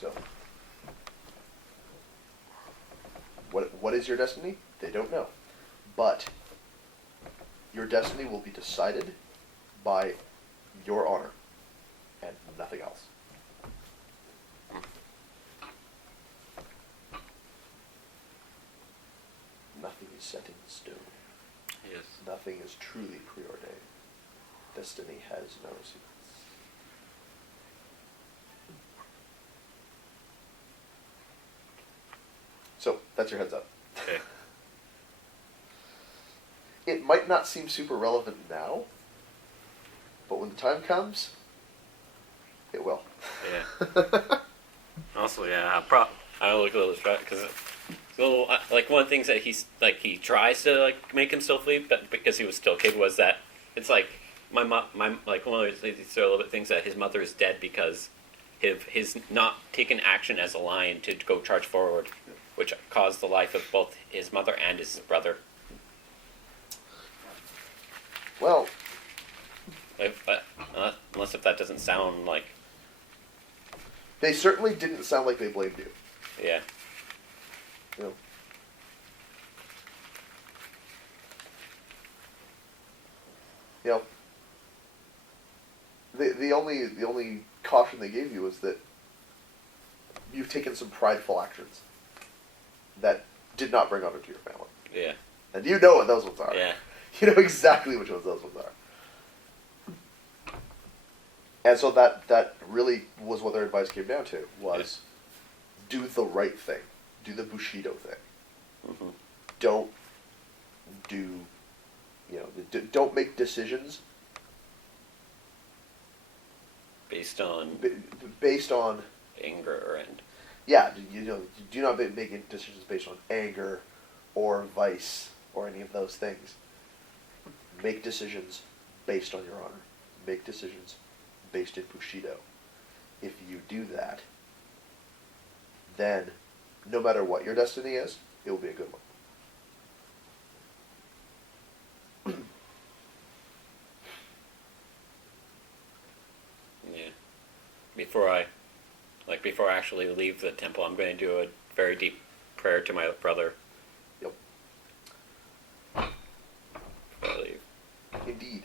So, what is your destiny? They don't know. But your destiny will be decided by your honor and nothing else. Nothing is set in stone. Yes. Nothing is truly preordained. Destiny has no secrets. So, that's your heads up. Okay. It might not seem super relevant now, but when the time comes, it will. Yeah. Also, yeah, I look a little distracted because it's a little like one of the things that he tries to like make himself leave, but because he was still a kid, was that it's like my like one of these little bit things that his mother is dead because his not taking action as a lion to go charge forward which caused the life of both his mother and his brother. Well, Unless if that doesn't sound like... they certainly didn't sound like they blamed you. Yeah. You know. You know, the only caution they gave you was that you've taken some prideful actions that did not bring honor to your family. Yeah. And you know what those ones are. Yeah. You know exactly which ones those ones are. And so that really was what their advice came down to, was do the right thing. Do the Bushido thing. Mm-hmm. Don't don't make decisions Based on based on anger and... yeah, do not make decisions based on anger or vice or any of those things. Make decisions based on your honor. Make decisions based in Bushido. If you do that, then no matter what your destiny is, it will be a good one. Yeah. Before I actually leave the temple, I'm going to do a very deep prayer to my brother. Yep. Before I leave. Indeed.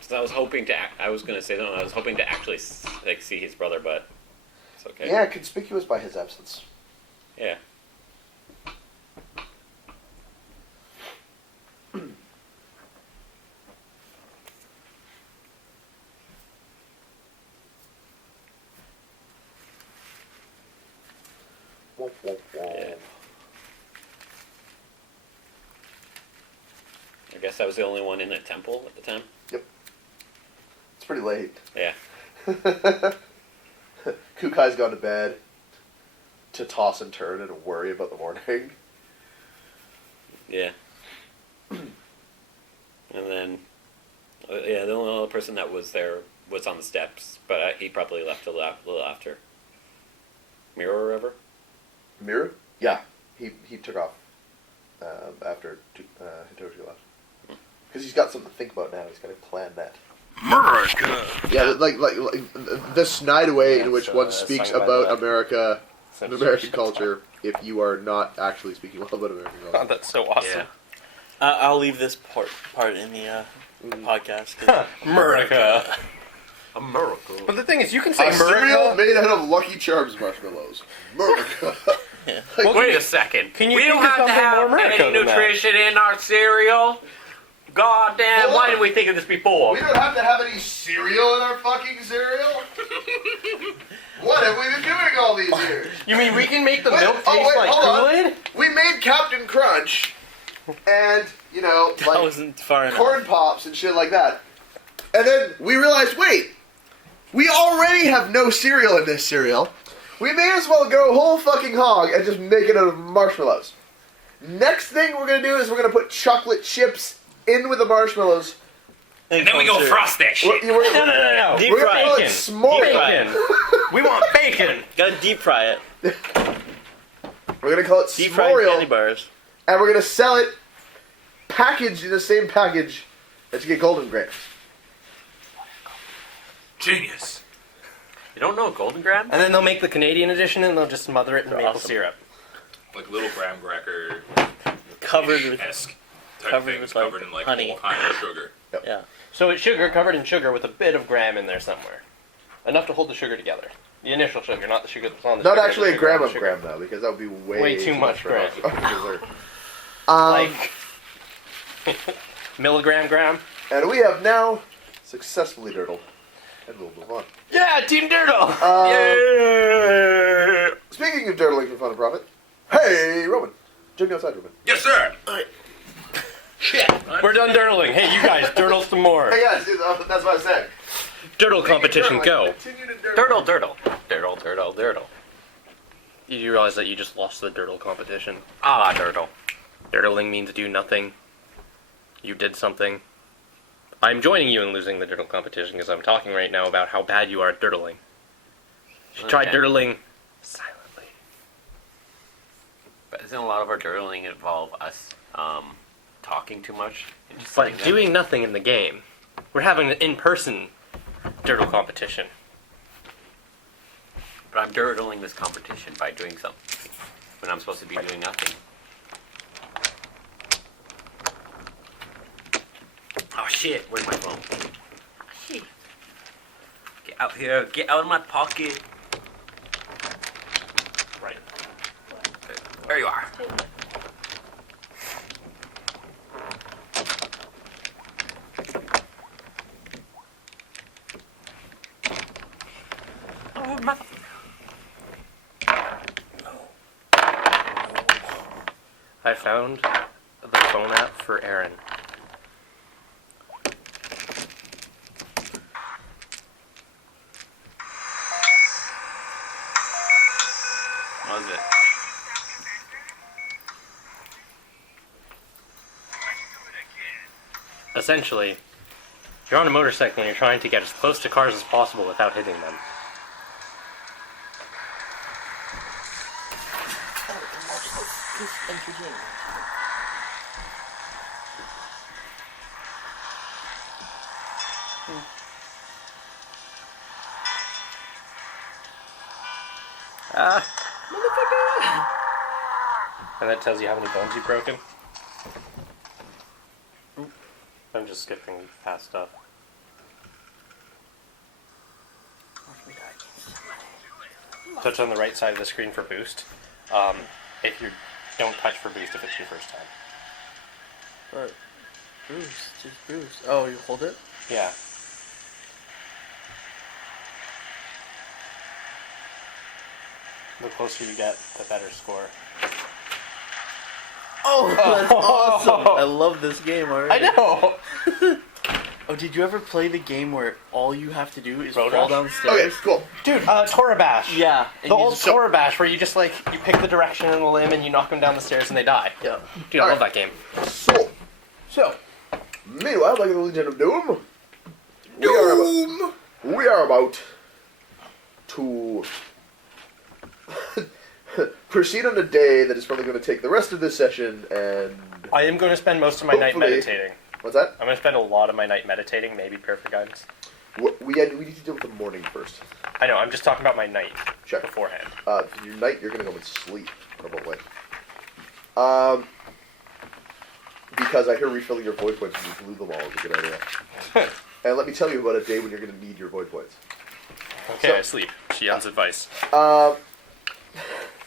So I was hoping to. I was going to say that I was hoping to actually see his brother, but it's okay. Yeah, conspicuous by his absence. Yeah. Womp, womp, womp. Yeah. I guess I was the only one in the temple at the time. Yep. It's pretty late. Yeah. Kukai's gone to bed to toss and turn and worry about the morning. Yeah. And then, the only other person that was there was on the steps, but he probably left a little after. Mirror ever? Miru? Yeah. He took off after Hitoshi left. Because he's got something to think about now. He's got to plan that. America. Yeah, like the snide way in Yeah, which so, one speaks sung by about the- America, Censorship American song. culture, if you are not actually speaking well about American Oh, culture. that's so awesome. Yeah. I'll leave this part in the podcast. 'cause- America. America. But the thing is, you can say A cereal America. made out of Lucky Charms marshmallows. America. Well, Wait a second. Can you we think don't of have to something more have America any than that? nutrition in our cereal. God damn, Hold why on. didn't we think of this before? We don't have to have any cereal in our fucking cereal? What have we been doing all these years? You mean we can make the Wait, milk oh, taste wait, like hold on. Kool-Aid? We made Captain Crunch and, that like wasn't far enough. corn pops and shit like that. And then we realized, wait, we already have no cereal in this cereal. We may as well go whole fucking hog and just make it out of marshmallows. Next thing we're gonna do is we're gonna put chocolate chips in with the marshmallows. And then we go frost that shit. We're No, no, no, no. Deep we're gonna fry call it Bacon. s'more. Bacon. We want bacon. Gotta deep fry it. We're gonna call it Deep fried candy s'morial, bars. and we're gonna sell it packaged in the same package that you get Golden Grams. Genius. You don't know Golden Graham? And then they'll make the Canadian edition and they'll just smother it in They're maple awesome. syrup. Like little graham cracker Covered with esque type covered things with, like, covered in like honey. whole kind of sugar. yeah. So it's sugar covered in sugar with a bit of graham in there somewhere. Enough to hold the sugar together. The initial sugar, not the sugar that's on the Not sugar. actually the a sugar on gram the of sugar. gram though, because that would be way Way too much for gram. dessert. Like milligram gram. And we have now successfully dirtled, and we'll move on. Yeah, Team Dirtle. Speaking of dirtling for fun and profit, hey Roman, join me outside, Roman. Yes, sir. Shit. We're done dirtling. Hey, you guys, dirtle some more. Hey guys, that's what I said. Dirtle competition, go. Continue to dirtle. Dirtle. Dirtle, dirtle, dirtle. You realize that you just lost the dirtle competition. Ah, dirtle. Dirtling means do nothing. You did something. I'm joining you in losing the dirtle competition because I'm talking right now about how bad you are at dirtling. You should try Okay. dirtling silently. Doesn't a lot of our dirtling involve us talking too much? And just But sitting there? doing nothing in the game. We're having an in-person dirtle competition. But I'm dirtling this competition by doing something when I'm supposed to be doing nothing. Oh shit! Where's my phone? Oh, shit! Get out here! Get out of my pocket! Right. There you are. Oh my! I found the phone app for Aaron. What was it? Essentially, you're on a motorcycle and you're trying to get as close to cars as possible without hitting them. Ah! And that tells you how many bones you've broken. I'm just skipping past stuff. Touch on the right side of the screen for boost. If you don't touch for boost if it's your first time. But boost, just boost. Oh, you hold it? Yeah. The closer you get, the better score. Oh, that's awesome! I love this game already. I know! Oh, did you ever play the game where all you have to do is Road fall Rush? downstairs? Okay, cool. Dude, Torabash. Yeah. and The you old just- Torabash where you just you pick the direction in the limb and you knock them down the stairs and they die. Yeah. Dude, I love Alright. that game. So, meanwhile, like the Legion of Doom, we are about to proceed on a day that is probably going to take the rest of this session, and I am going to spend most of my night Hopefully. meditating. what's that? I'm going to spend a lot of my night meditating, maybe prayer for guidance. We need to deal with the morning first. I know, I'm just talking about my night Sure. beforehand. Your night, you're going to go and sleep, probably. Because I hear refilling your void points when you blew them all is a good idea. And let me tell you about a day when you're going to need your void points. Okay, So- I sleep. Shion's advice.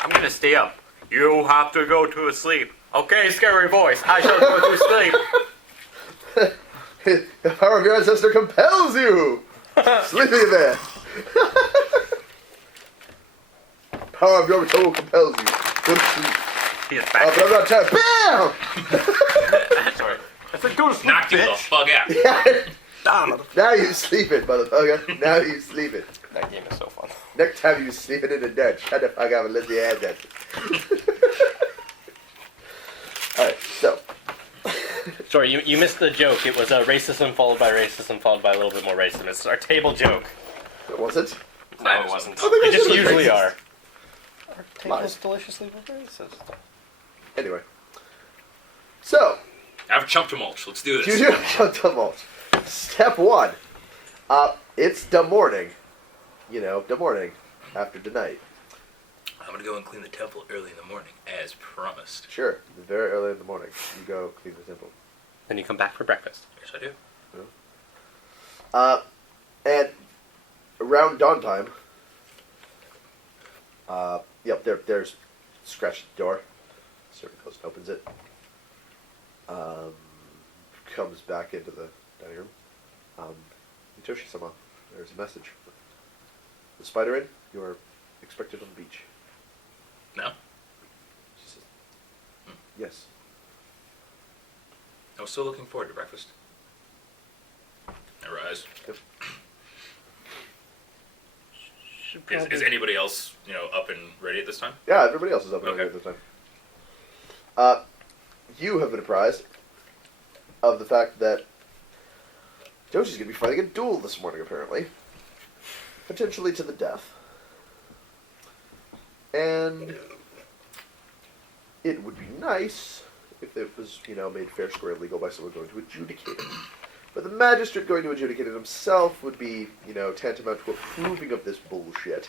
I'm gonna stay up. You have to go to sleep. Okay, scary voice. I shall go to sleep. The power of your ancestor compels you! Sleep in there! Power of your soul compels you. Go to sleep. He is But back. I'm not trying. BAM! Sorry. I said go to sleep, Knocked you the fuck out. Yeah. Now you sleep it, motherfucker. Now you sleep it. That game is so fun. Next time you sleep it in the Dutch. Shut the fuck up and let the ass that. Alright, so. Sorry, you missed the joke. It was racism followed by a little bit more racism. It's our table joke. Was it? No, it wasn't. I think They it's just a usually racist. are. Our Lies. table's deliciously racist. Anyway. So, Have chump to mulch. Let's do you this. do shut the mulch. Step one. It's the morning. You know, the morning after the night. I'm gonna go and clean the temple early in the morning, as promised. Sure, very early in the morning. You go clean the temple. Then you come back for breakfast. Yes, I do. And around dawn time, yep, there's scratch the door. Servant goes and opens it. Comes back into the dining room. Hitoshi-sama, there's a message. The spider inn, you are expected on the beach. No? She says, yes. I was still looking forward to breakfast. I rise. Yep. Is anybody else, up and ready at this time? Yeah, everybody else is up and Okay. running at this time. You have been apprised of the fact that Joshi's going to be fighting a duel this morning, apparently. Potentially to the death. And it would be nice if it was, made fair, square, and legal by someone going to adjudicate it. But the magistrate going to adjudicate it himself would be, tantamount to approving of this bullshit.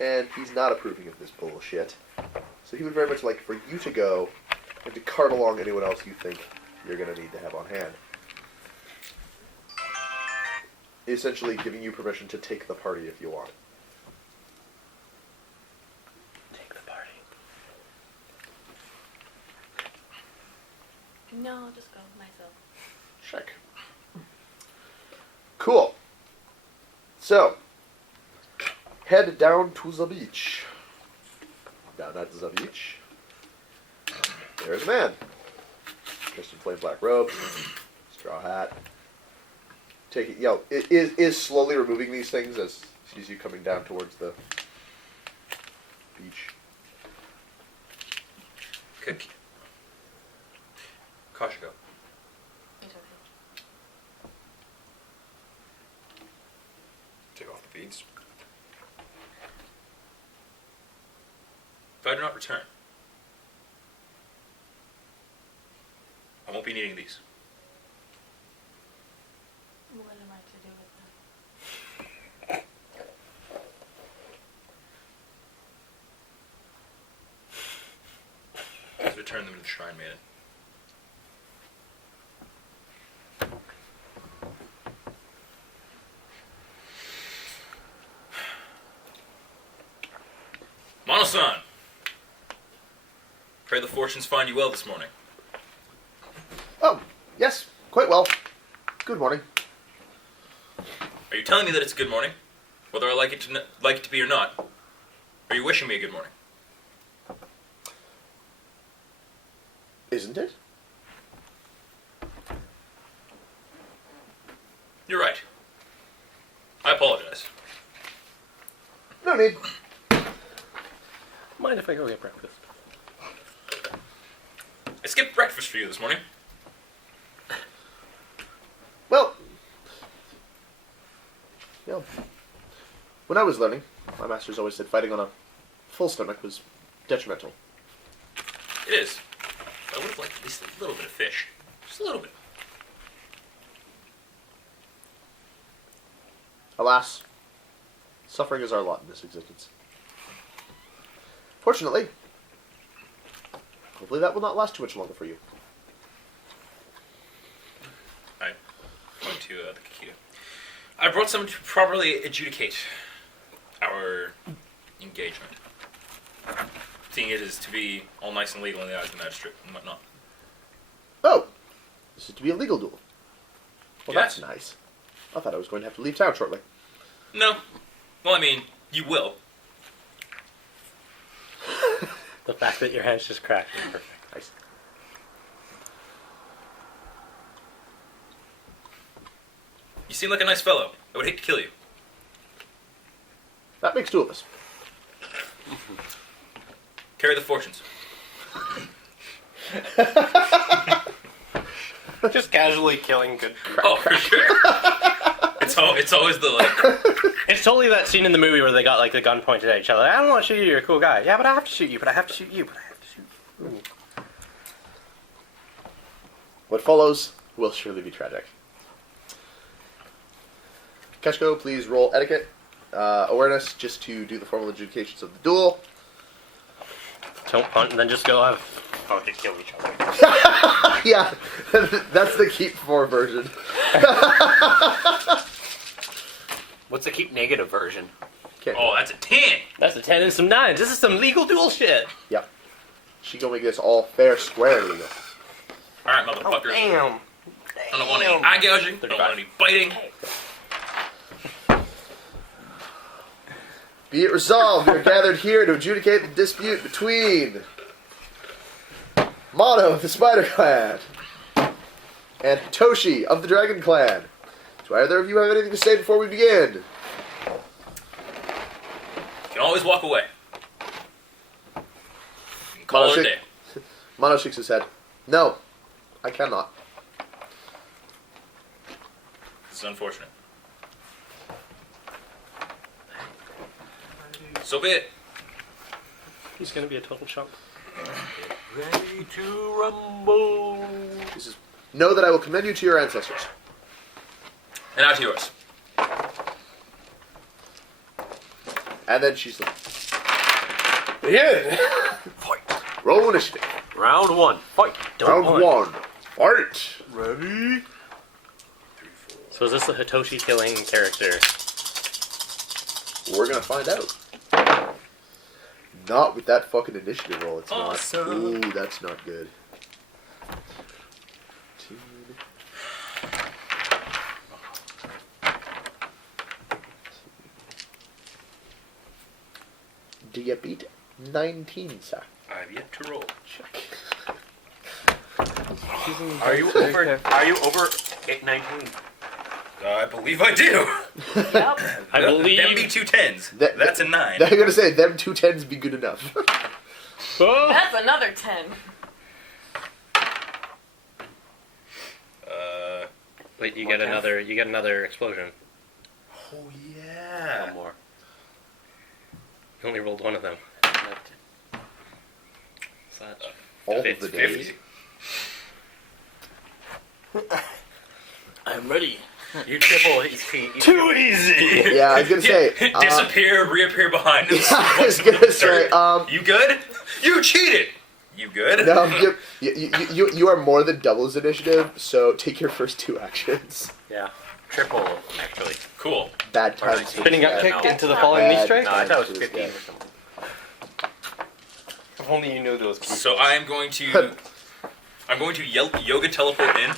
And he's not approving of this bullshit. So he would very much like for you to go and to cart along anyone else you think you're going to need to have on hand. Essentially giving you permission to take the party if you want. Take the party. No, I'll just go myself. Check. Cool. So, head down to the beach. Down at the beach. There's a man. Dressed in plain black robes, straw hat. It is slowly removing these things as he sees you coming down towards the beach. Kachiko. It's okay. Take off the beads. If I do not return, I won't be needing these. What am I to do with them? Let's return them to the Shrine Maiden. Mono-san! Pray the fortunes find you well this morning. Oh, yes, quite well. Good morning. Are you telling me that it's a good morning? Whether I like it to be or not? Are you wishing me a good morning? Isn't it? You're right. I apologize. No need. Mind if I go get breakfast? I skipped breakfast for you this morning. Well, when I was learning, my masters always said fighting on a full stomach was detrimental. It is. I would have liked at least a little bit of fish. Just a little bit. Alas, suffering is our lot in this existence. Fortunately, hopefully that will not last too much longer for you. I point to the Kakita. I brought someone to properly adjudicate our engagement. Seeing it is to be all nice and legal in the eyes of the magistrate and whatnot. Oh, this is to be a legal duel. Well, Yes. that's nice. I thought I was going to have to leave town shortly. No. Well, I mean, you will. The fact that your hands just cracked is perfect. Nice. You seem like a nice fellow. I would hate to kill you. That makes two of us. Carry the fortunes. Just casually killing good crap. Oh, for sure. It's always the like. It's totally that scene in the movie where they got like the gun pointed at each other. I don't want to shoot you, you're a cool guy. Yeah, but I have to shoot you, but I have to shoot you, but I have to shoot you. Ooh. What follows will surely be tragic. Kachiko, please roll etiquette, awareness, just to do the formal adjudications of the duel. Don't punt and then just go have fucking kill each other. Yeah, that's the keep 4 version. What's the keep negative version? Can't. Oh, that's a 10. That's a 10 and some 9s. This is some legal duel shit. Yep. She gonna make this all fair, square, and legal. All right, motherfuckers. Damn. I don't want any eye gouging. I don't want any biting. Be it resolved, we are gathered here to adjudicate the dispute between Mono of the Spider Clan and Hitoshi of the Dragon Clan. Do either of you have anything to say before we begin? You can always walk away. You can call it a day. Mono shakes his head. No, I cannot. This is unfortunate. So be it. He's gonna be a total chump. Ready to rumble. He says, know that I will commend you to your ancestors. And now to yours. And then she's like, Yeah. roll initiative. Round 1. Fight. Round one. Fight. Ready? So is this the Hitoshi killing character? We're gonna find out. Not with that fucking initiative roll, it's Awesome. not. Ooh, that's not good. Do you beat 19, sir? I've yet to roll. Check. Are you over 19? I believe I do. Yep. I believe. Them be 2 10s. That- That's a 9. I'm gonna say, them 2 10s be good enough. Oh! That's another 10. Wait, you More get tenth? another. You get another explosion. Oh, yeah. One more. You only rolled one of them. So that's All of 50. the days. 50. I'm ready. You triple HP. Too easy. Yeah, I was gonna say. Disappear, reappear behind us. I was gonna say. You good? You cheated. You good? No, you are more than double his initiative, so take your first 2 actions. Yeah. Triple, actually. Cool. Bad times. Spinning up kick No. into the That's falling knee bad. strike. No, I thought it was This 15 guy. or something. If only you knew those. So I'm going to yoga teleport in,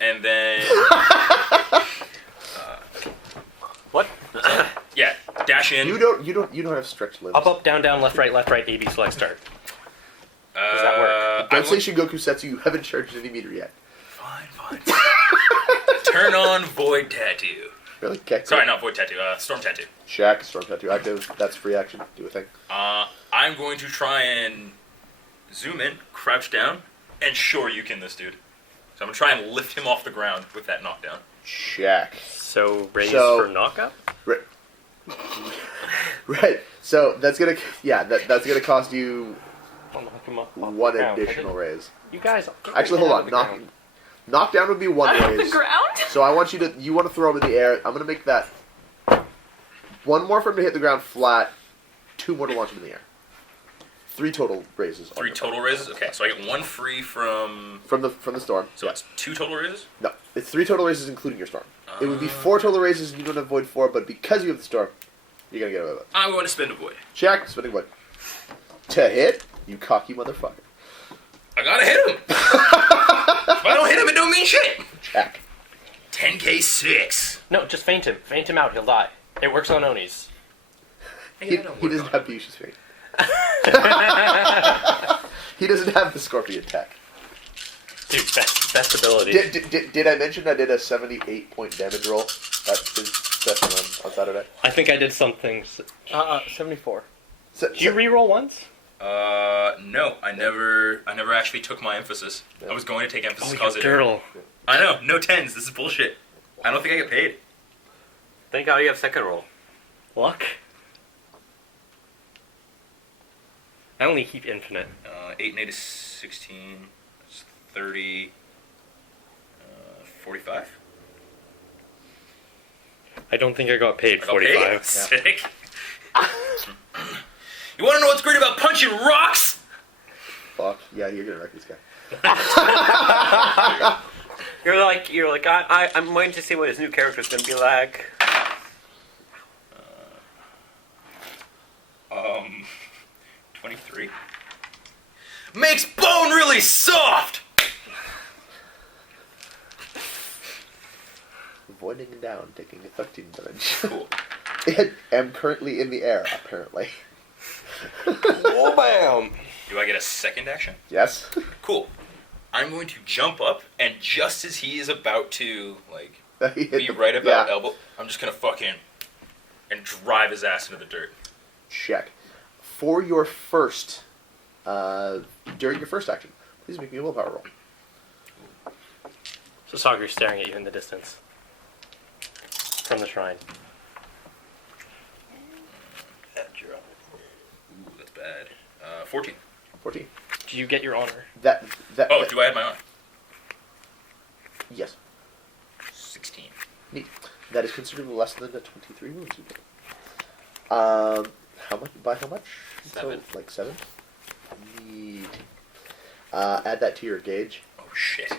and then What? yeah, dash in. You don't have stretched limbs. Up, down, down, left, right, AB, select, start. Does that work? Don't say Shingoku Setsu. You haven't charged any meter yet. Fine. Turn on void tattoo. Really? Okay. Sorry, not void tattoo. Storm tattoo. Shack, storm tattoo active. That's free action. Do a thing. I'm going to try and zoom in, crouch down, and Shoryuken this dude. So I'm gonna try and lift him off the ground with that knockdown. Shack. So raise So- for knockup. Right. So that's gonna that's gonna cost you I'll knock him up. 1 ground. additional raise. You guys. Actually, hold on. Knockdown would be 1 Out of the raise. ground? So I want you want to throw him in the air. I'm gonna make that 1 more for him to hit the ground flat, 2 more to launch him in the air. 3 total raises. on 3 your total raises. Okay, so I get 1 free from. from the storm. So it's 2 total raises. No, it's 3 total raises including your storm. It would be 4 total raises and you don't avoid 4, but because you have the storm, you're gonna get away with it. I'm going to spend a void. Check, spinning wood. To hit, you cocky motherfucker. I gotta hit him. If I don't hit him, it don't mean shit. Check. 10k6. No, just feint him. Feint him out. He'll die. It works on Onis. He doesn't have Bushi's feet. He doesn't have the scorpion tech. Dude, best ability. Did I mention I did a 78-point damage roll at his session on Saturday? I think I did something. 74. So, Did you re-roll once? No, I never actually took my emphasis. I was going to take emphasis because you turtle. I know, no 10s. This is bullshit. I don't think I get paid. Thank God you have second roll. Luck. I only keep infinite. 8 and 8 is 16. That's 30. 45. I don't think I got paid I got paid? 45. Sick. You want to know what's great about punching rocks? fuck. Yeah, you're gonna wreck this guy. You're like, I'm waiting to see what his new character's gonna be like. 23. Makes bone really soft! Avoiding down, taking a 13 damage. Cool. Am currently in the air, apparently. Oh, bam! Do I get a second action? Yes? Cool. I'm going to jump up, and just as he is about to, like, He hit be the- right about yeah. elbow, I'm just gonna fucking and drive his ass into the dirt. Check. For your first, during your first action, please make me a willpower roll. So Sagaru's staring at you in the distance. From the shrine. Ooh, that's bad. 14. 14. Do you get your honor? That Oh, do I add my honor? Yes. 16. Neat. That is considerably less than the 23 wounds you get. How much? By how much? 7. So, like 7? Neat. Add that to your gauge. Oh, shit.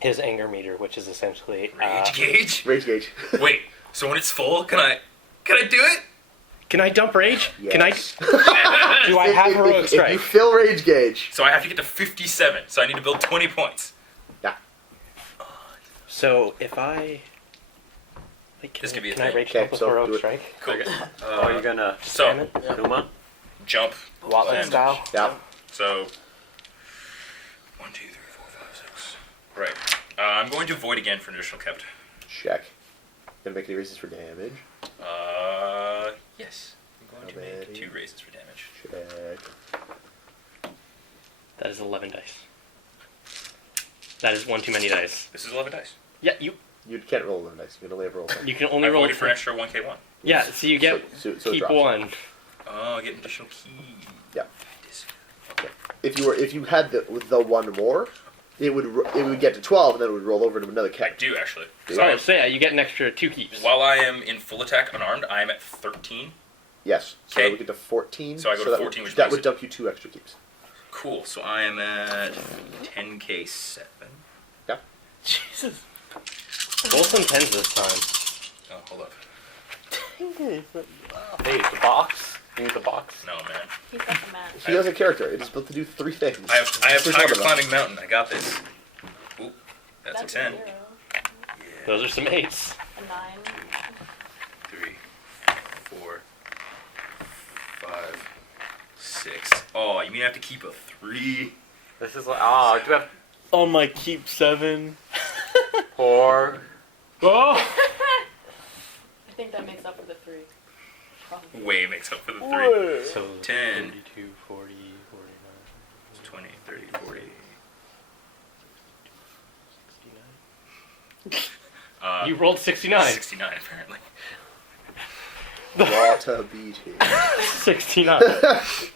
His anger meter, which is essentially Rage gauge? Rage gauge. Wait, so when it's full, can I do it? Can I dump rage? Yes. Can I? Do I have heroic If you strike? fill rage gauge, So I have to get to 57, so I need to build 20 points. So if I, like, This could be a can I thing. rage Okay, dump with so do heroic it. strike? Cool. Are you gonna So, spam it? Numa? jump. Watson land. style. yeah. So, 1, 2, 3, 4, 5, 6. Right. I'm going to void again for an additional kept. Check. Gonna make any raises for damage. Yes. I'm going to Alrighty. make 2 raises for damage. Check. That is 11 dice. That is one too many dice. This is 11 dice. Yeah, you You can't roll 11 dice. You can only ever roll 10. can only I roll voided for an extra 1k1. Yeah, so you get So it keep drops. 1. Oh, I get an additional key. Yeah. If you had the one more, it would get to 12, and then it would roll over to another I cat. do, actually. Do So Oh, so yeah, you get an extra 2 keeps. while I am in full attack unarmed, I am at 13. Yes. So Okay. that would get to 14. So I go to that 14, would, which that makes would it- dump you 2 extra keeps. Cool. So I am at 10k7. Jesus. Roll some 10s this time. Oh, hold up. Hey, the box? You need the box? No, man. He's got the map. He has a character. It is built to do 3 things. I have There's one Tiger of them. Climbing Mountain. I got this. Ooh, that's a 10. 0. Those are some 8s. A 9. 3, 4, 5, 6. Oh, you mean I have to keep a 3? This is like, oh, do we have On my keep 7. 4? Oh! I think that makes up for the 3. Probably. Way makes up for the 3. So 10. 32, 40, 49, 20, 30, 40. 69. You rolled 69. 69, apparently. What a beating. 69.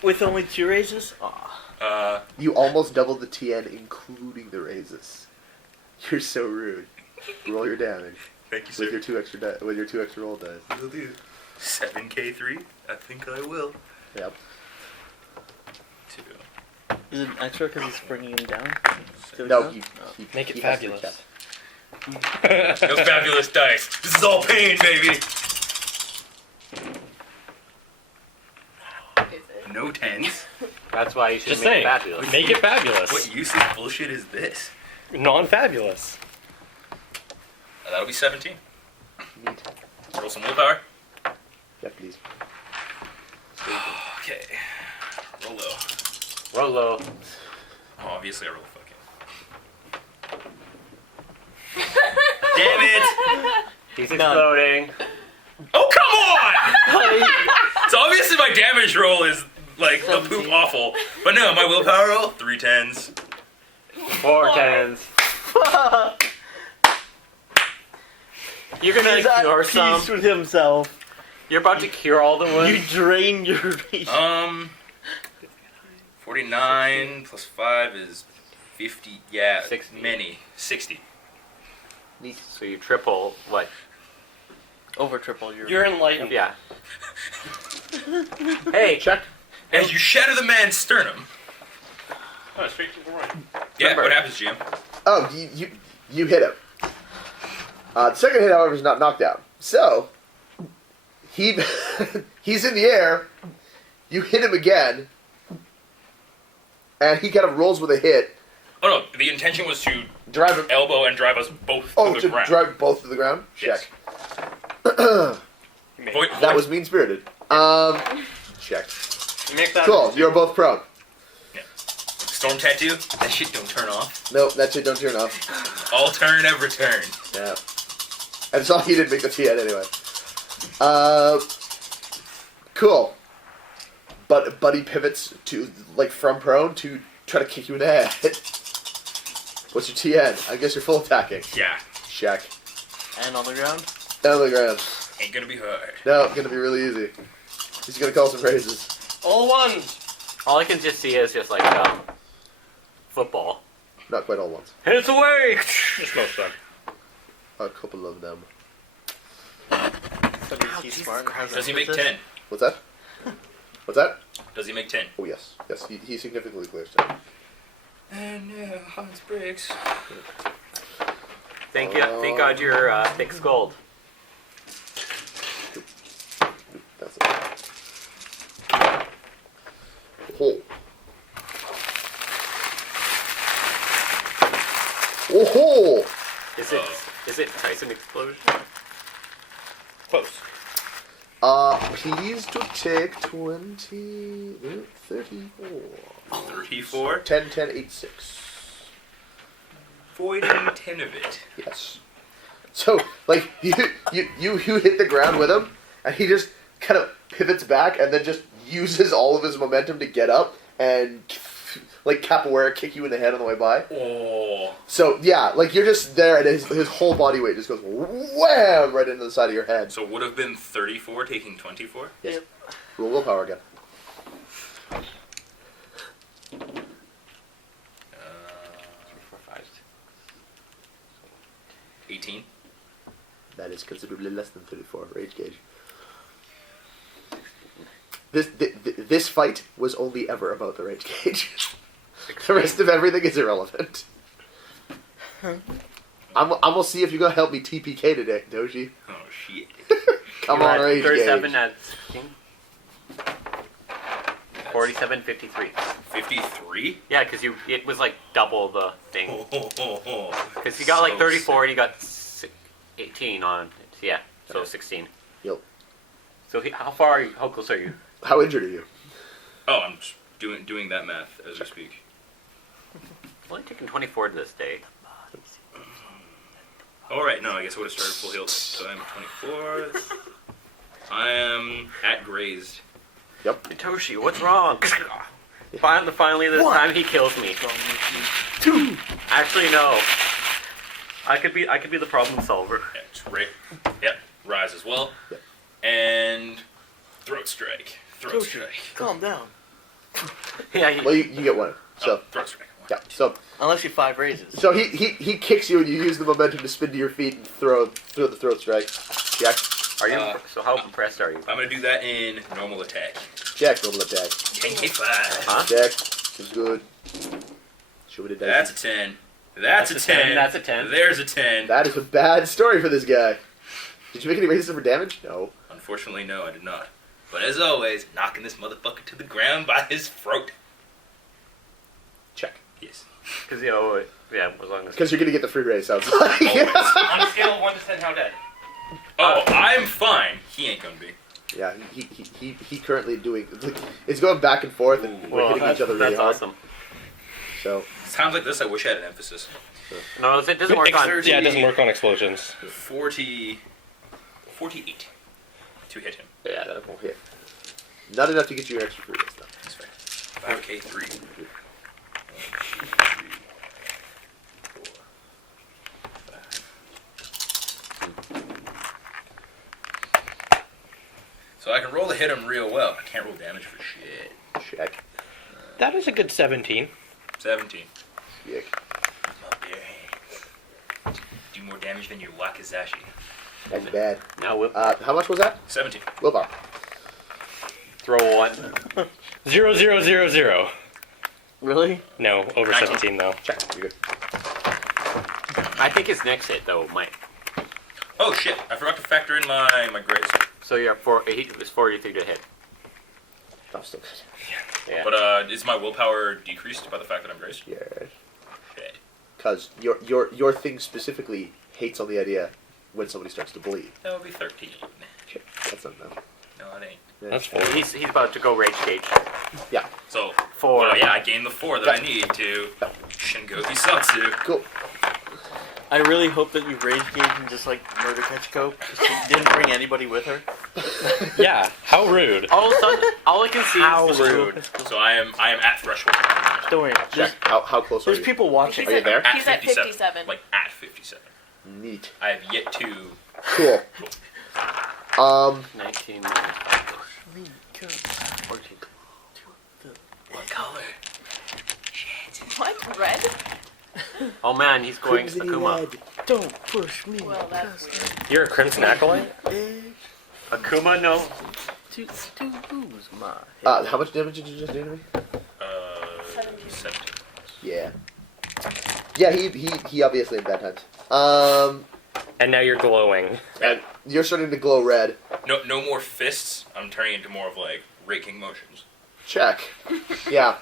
With only 2 raises? Aw. You almost doubled the TN, including the raises. You're so rude. Roll your damage Thank you, with sir. your 2 extra with your 2 extra roll dice. Will do. 7k3? I think I will. Yep. 2. Is it an extra because he's bringing him down? No, he Make it he has to be fabulous. kept. No fabulous dice. This is all pain, baby. Is it? No 10s. That's why you should Just make saying. it fabulous. Make it fabulous. What useless bullshit is this? Non-fabulous. That'll be 17. Neat. Roll some willpower. Yeah, please. Okay. Roll low. Rolo. Oh, obviously I roll fucking. Damn it! He's exploding. Oh, come on! So obviously my damage roll is like the poop awful. But no, my willpower roll, 3 10s. 4 10s. You're gonna He's at cure peace some. with himself. You're about to cure all the You wounds. drain your rage. 49 plus 5 is 50. Yeah, 60. many. 60. Neat. So you triple what? Over triple your. You're enlightened. Yeah. Hey, Check. As you shatter the man's sternum. Oh, straight to the right. Yeah, Remember. what happens, Jim? Oh, you hit him. The second hit, however, is not knocked down. So he's in the air. You hit him again, and he kind of rolls with a hit. Oh no, the intention was to Drive him. elbow and drive us both Oh, to to the ground. drive both to the ground. Yes. Check. Void, That was mean spirited. Check. You make that. Cool. You're both prone. Storm tattoo. That shit don't turn off. Nope, that shit don't turn off. All turn, ever turn. Yeah. And so he didn't make the TN anyway. Cool. But Buddy pivots to from prone to try to kick you in the head. What's your TN? I guess you're full attacking. Yeah. Check. And on the ground? Down on the ground. Ain't gonna be hard. No, it's gonna be really easy. He's gonna call some phrases. All ones. All I can just see is just like football. Not quite all once. It's away. It's most fun. A couple of them. He's smart and has Does he a- make 10? What's that? What's that? Does he make 10? Oh yes, yes. He significantly clears 10. And Hans breaks. Thank God you're thick skulled. That's it. Oh. Oh. Is it Tyson explosion? Close. Please to take 20, 34. 34? 10, 10, 8, 6. Voiding 10 of it. Yes. So, like, you hit the ground with him, and he just kind of pivots back and then just uses all of his momentum to get up and, like, capoeira kick you in the head on the way by. Oh. So, yeah, like, you're just there, and his whole body weight just goes wham right into the side of your head. So would have been 34 taking 24? Yes. Roll willpower again. 18. That is considerably less than 34 rage gauge. This fight was only ever about the rage gauge. The rest of everything is irrelevant. I'm gonna see if you gonna help me TPK today, Doji. Oh shit. Come on, rage 37 gauge. at 16. 47, 53. 53? Yeah, because it was like double the thing. Oh. Because you got like So 34 and sick. you got 18 on. Yeah, so 16. Yep. So how far are you? How close are you? How injured are you? Oh, I'm just doing that math as we speak. I've only taken 24 to this day. Alright, no, I guess I would have started full healed. So I'm 24. I am at grazed. Yep. Hitoshi, what's wrong? Finally, this time he kills me. 2. Actually, no. I could be the problem solver. Yep, rise as well. Yep. And throat strike. Throat strike. Calm down. Yeah. Well, you get one. So, Throat strike. yeah. So Unless you 5 raises. So he kicks you and you use the momentum to spin to your feet and throw the throat strike. Jack. Are you? So how impressed are you? I'm gonna do that in normal attack. Jack, normal attack. 10k5. Huh? Jack is good. Show me the dice. That's a 10. That's a 10. That's a 10. There's a 10. That is a bad story for this guy. Did you make any raises for damage? No. Unfortunately, no, I did not. But as always, knocking this motherfucker to the ground by his throat. Check. Yes. Because yeah, as long as Because you're gonna get the free raise. Sounds like. Always. On a scale of 1 to 10, how dead? Oh, I'm fine. He ain't gonna be. Yeah, he currently doing. It's going back and forth, and we're hitting each other really that's hard. awesome. So Times like this, I wish I had an emphasis. No, it doesn't work on. Yeah, it doesn't work on explosions. 48 to hit him. yeah, that won't hit. Not enough to get you your extra free raise though. That's fair. 5k3. So I can roll to hit him real well. I can't roll damage for shit. Check. That is a good 17. 17. Check. Up your hands. Do more damage than your Wakizashi. That's bad. Now whip. How much was that? 17. Willpower. Throw one. 0, 0, 0, 0. Really? No, over 19. 17 though. Check. You're good. I think his next hit though might. Oh shit, I forgot to factor in my grace. So you're at 4. It was 43 to hit. I'm still good. Yeah. But is my willpower decreased by the fact that I'm graced? Yeah. Shit. Because your thing specifically hates on the idea when somebody starts to bleed. That would be 13. Shit, that's not enough. No, it ain't. Yeah. That's 4. He's about to go rage cage. Yeah. So, 4. well, yeah, I gained the 4 that I need to Shingo Hisatsu. Cool. I really hope that you rage gauge and just like murder Kachiko. She didn't bring anybody with her. Yeah, how rude. All of a sudden, all I can see How is rude. So I am at threshold. Don't worry. Check. How close are There's you? people watching. Are you there? He's at 57. Like at 57. Neat. I have yet to. Cool. 19. 14. What color? What? Red? Oh man, he's going Crimson Akuma. red. Don't push me. Well, that's weird. You're a Crimson Acolyte? Akuma, no. To lose my How much damage did you just do to me? 17. Yeah. Yeah, he obviously in bad times. And now you're glowing. And you're starting to glow red. No more fists. I'm turning into more of like raking motions. Check. Yeah.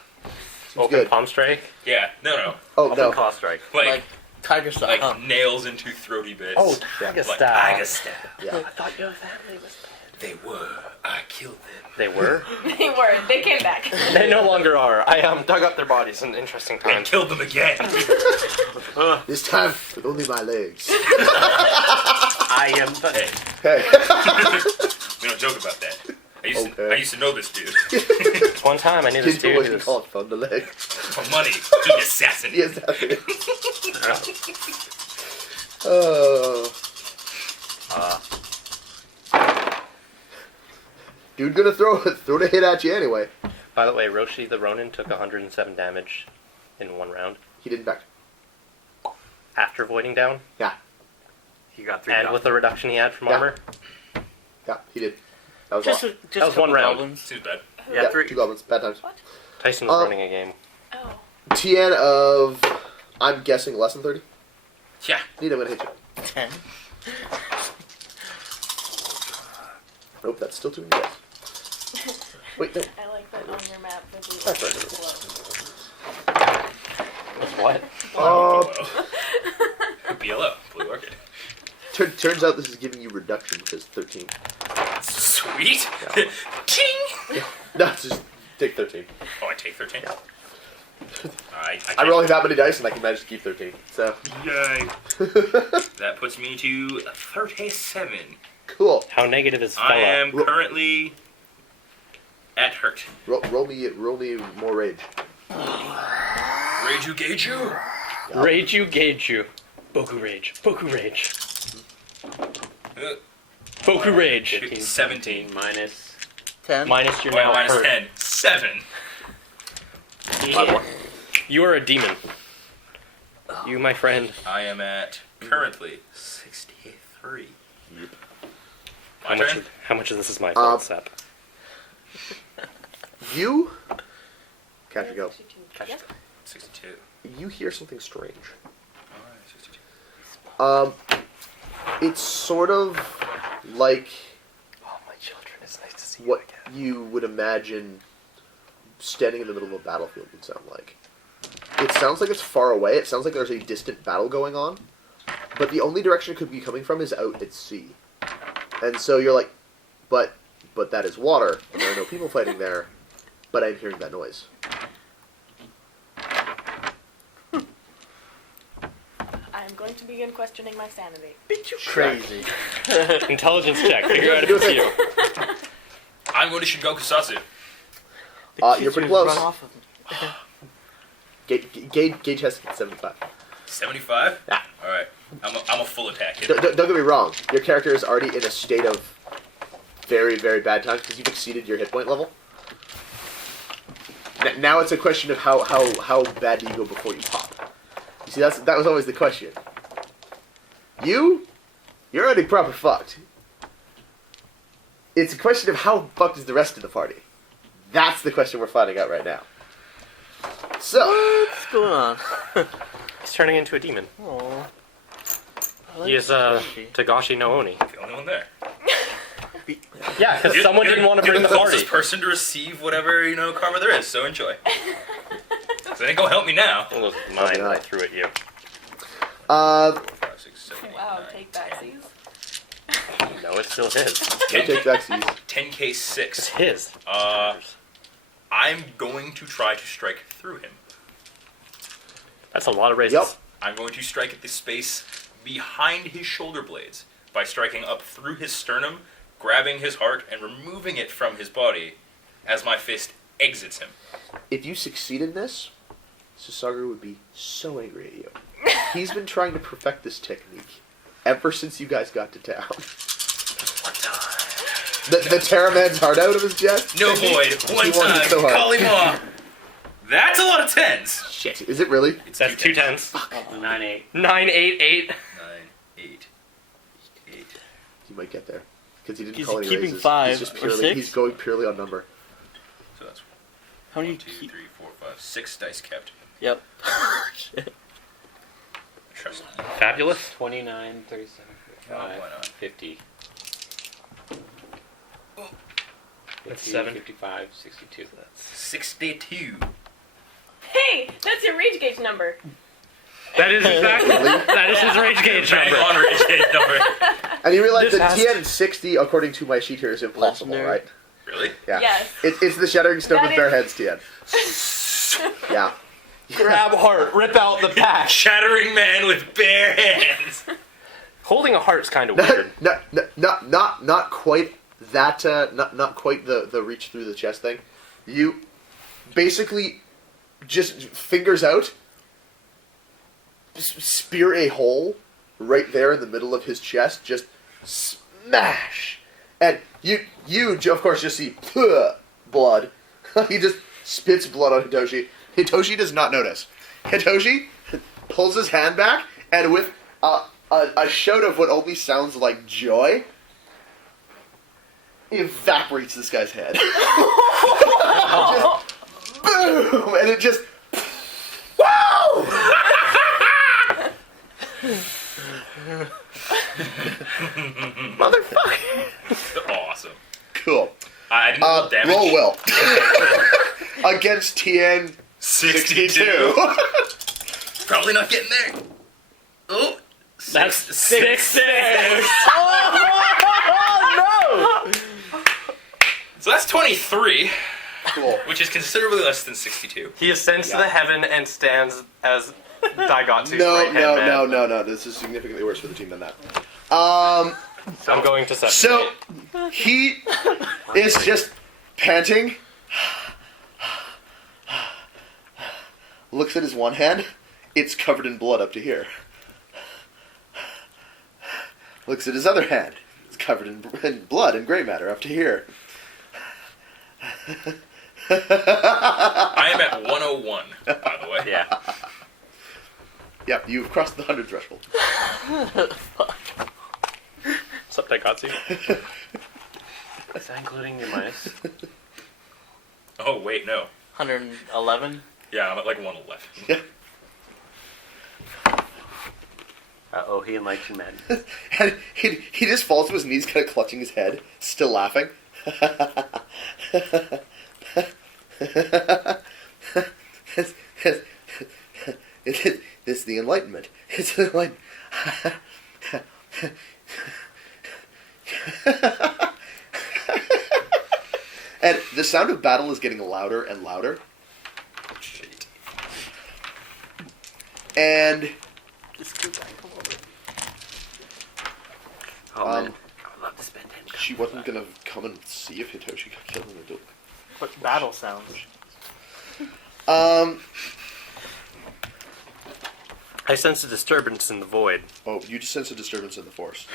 Seems Open good. palm strike. Yeah. No. Oh, Open no. claw strike. Like tiger style. like nails into throaty bits. Oh, Yeah. Tiger like style. tiger stab. Yeah. I thought your family was dead. They were. I killed them. They were? They were. They came back. They no longer are. I dug up their bodies in interesting I times. killed them again. This time with only my legs. I am the. Hey, Hey. we don't joke about that. Okay. I used to know this dude. One time I knew this Didn't dude know what who you was... call it fun to leg. For money, the assassin. Yes, that's it. Oh. Dude gonna throw the hit at you anyway. By the way, Roshi the Ronin took 107 damage in one round. He didn't back. After voiding down, He got 3 and dots. with the reduction he had from Yeah. armor. Yeah, he did. That was Just awesome. a, just That was a couple one round. goblins. Seems bad. Yeah, 3. 2 goblins. Bad times. Tyson was running a game. Oh. TN of, I'm guessing less than 30. Yeah. Need I'm gonna hit you. 10. Nope, that's still 2 in yes. Wait, no. I like that on your map with the That's right. What? BLO. Blue Orchid. Turns out this is giving you reduction because 13. Sweet. Yeah. Ting. No, it's just take 13. Oh, I take 13. Yeah. I I'm rolling that many dice and I can manage to keep 13. So. Yay. That puts me to 37. Cool. How negative is I fella? am currently at hurt. Roll me more rage. Rage you gauge you. Rage you, gauge you. Boku rage. Boku rage. Boku rage. 17. Minus. 10. Minus your Well, now minus hurt. 10. 7. You are a demon. You, my friend. I am at currently 63. How My much, turn? how much of this is my fault, Sep? You? Kachiko. Yep. 62. You hear something strange. Alright, 62. It's sort of like Oh, my children, it's nice to see what you would imagine standing in the middle of a battlefield would sound like. It sounds like it's far away. It sounds like there's a distant battle going on. But the only direction it could be coming from is out at sea. And so you're like, but that is water, and there are no people fighting there, but I'm hearing that noise. I'm going to begin questioning my sanity. Crazy. Intelligence check. Figure out if it's you. I'm going to Shingoku Satsu. You're pretty Kitsus close. run off of me. Gauge has to get 75. 75? Yeah. Alright. I'm a full attack hitter. Don't get me wrong. Your character is already in a state of very, very bad times because you've exceeded your hit point level. Now it's a question of how bad do you go before you pop. You see, that was always the question. You're already proper fucked. It's a question of how fucked is the rest of the party. That's the question we're finding out right now. So, What's going on? He's turning into a demon. Aww. He is Togashi no Oni. The only one there. Yeah, because someone didn't want to bring the You're party. closest person to receive whatever, karma there is, so enjoy. So they ain't gonna help me now. It was mine that I threw at you. 5, 6, 7, 8, Wow, 9, take backsies. No, it's still his. take backsies. 10k It's 6. his. I'm going to try to strike through him. That's a lot of raises. Yep. I'm going to strike at the space behind his shoulder blades by striking up through his sternum, grabbing his heart, and removing it from his body as my fist exits him. If you succeed in this, Susaru would be so angry at you. He's been trying to perfect this technique ever since you guys got to town. One time. the Terra Man's heart out of his chest? No void. One He wanted time. so hard. Call him off. That's a lot of tens. Shit. Is it really? It's That's 2 tens. 9-8. 9, 8, 8. 9, 8, 8. He might get there. Because he didn't Is call he any keeping raises. 5 he's just or purely, 6? He's going purely on number. So that's How many 1, 2, 3, 4, 5, 6 dice kept. Yep. Shit. Trust me. Fabulous. 29, 37, Oh, 45, why not? 50. That's 50, 7. 55, 62. 62. Hey, that's your rage gauge number. That is exactly. That is his rage gauge Bang number. on rage gauge number. And you realize This that has- TN 60, according to my sheet here, is impossible, Legendary. right? Really? Yeah. Yes. It's the Shattering Stone That with bare is- heads, TN. Yeah. Grab heart, rip out the patch. Shattering man with bare hands. Holding a heart's kind of weird. Not quite that. Not quite the reach through the chest thing. You basically just fingers out, spear a hole right there in the middle of his chest. Just smash, and you of course just see blood. He just spits blood on Hitoshi. Hitoshi does not notice. Hitoshi pulls his hand back and with a shout of what only sounds like joy, evaporates this guy's head. Just boom! And it just... Wow! Motherfucker. Awesome. Cool. I didn't roll damage. Roll well. Against TN 62. Probably not getting there. Oh. That's 6. So that's 23, Cool. which is considerably less than 62. He ascends to the heaven and stands as Daigatsu's right-hand man. No. This is significantly worse for the team than that. I'm going to set. So, he is just panting. Looks at his one hand. It's covered in blood up to here. Looks at his other hand. It's covered in blood and gray matter up to here. I am at 101, by the way. Yeah. Yeah, you've crossed the 100 threshold. What's up, Daigatsu? Is that including your minus? Oh, wait, no. 111. Yeah, I'm at like 111. Yeah. Uh-oh, he enlightened men. And he just falls to his knees, kind of clutching his head, still laughing. It's the Enlightenment. It's the Enlightenment. And the sound of battle is getting louder and louder. Shit. And Just go back a little bit. Oh, Um, man. I would love to spend 10 she wasn't going to come and see if Hitoshi got killed in the duel. What battle sounds? I sense a disturbance in the void. Oh, you just sense a disturbance in the force.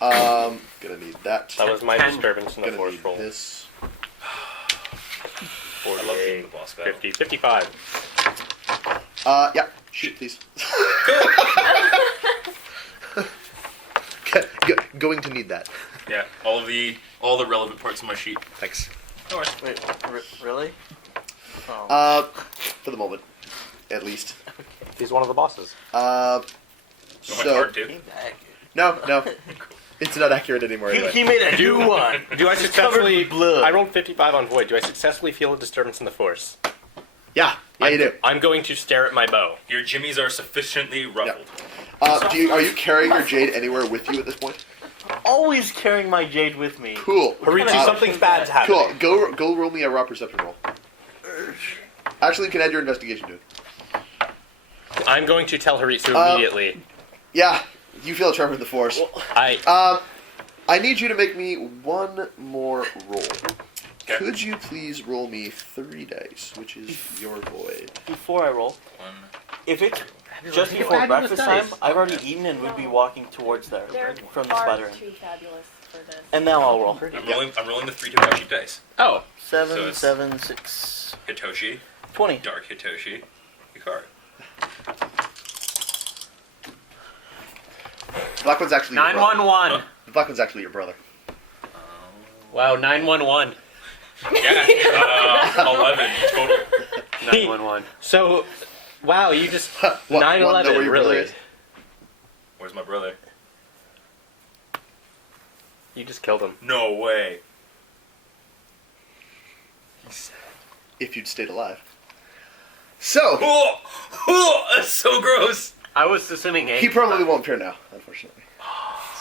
Gonna need that. That was my 10. disturbance in the Gonna force need roll. this. 48, the boss battle. 50, 55. Yeah, shoot, please. Going to need that. Yeah, all the relevant parts of my sheet. Thanks. No worries. Wait, really? Oh. For the moment, at least. He's one of the bosses. So my So card too. Came back. no, it's not accurate anymore. Anyway. He made a new one. Do I It's covered successfully... with blood. I rolled 55 on void. Do I successfully feel a disturbance in the force? Yeah, you do. I'm going to stare at my bow. Your jimmies are sufficiently ruffled. Are you carrying your jade anywhere with you at this point? Always carrying my jade with me. Cool. Haritsu, something bad's happening. Cool. Go roll me a raw perception roll. Actually, you can add your investigation to it. I'm going to tell Haritsu immediately. Yeah, you feel a tremor in the force. I I need you to make me one more roll. Okay. Could you please roll me 3 dice, which is your void? Before I roll, 1. if it's just before breakfast time, I've already eaten and would be walking towards there They're from the far spider. too fabulous. for this. And now I'll roll. I'm rolling the 3 Togashi dice. Oh, 7, So it's- 7, 6, Hitoshi, 20. Dark Hitoshi, Hikaru. The black one's actually your brother. 911. The black one's actually your brother. wow, 911. Yeah, 11 total. 911. So, wow, you just What, wanna know where 911, your brother really? is? Where's my brother? You just killed him. No way. If you'd stayed alive. So, Oh, that's so gross. I was assuming he probably won't appear now, unfortunately.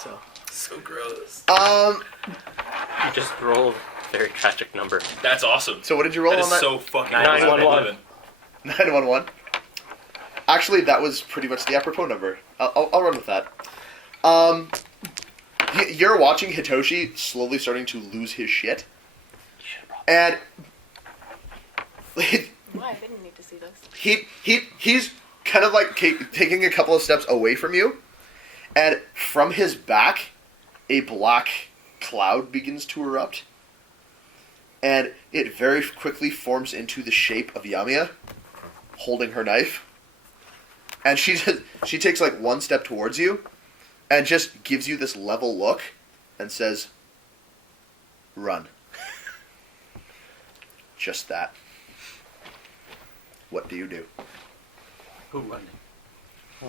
So, So gross. You just rolled a very tragic number. That's awesome. so what did you roll That on is that? so fucking 911. 911. Actually, that was pretty much the apropos number. I'll run with that. You're watching Hitoshi slowly starting to lose his shit, and Why? I didn't need to see this. he's kind of like taking a couple of steps away from you, and from his back, a black cloud begins to erupt, and it very quickly forms into the shape of Yamiya, holding her knife, and she takes like one step towards you, and just gives you this level look, and says, "Run." Just that. What do you do? Who running?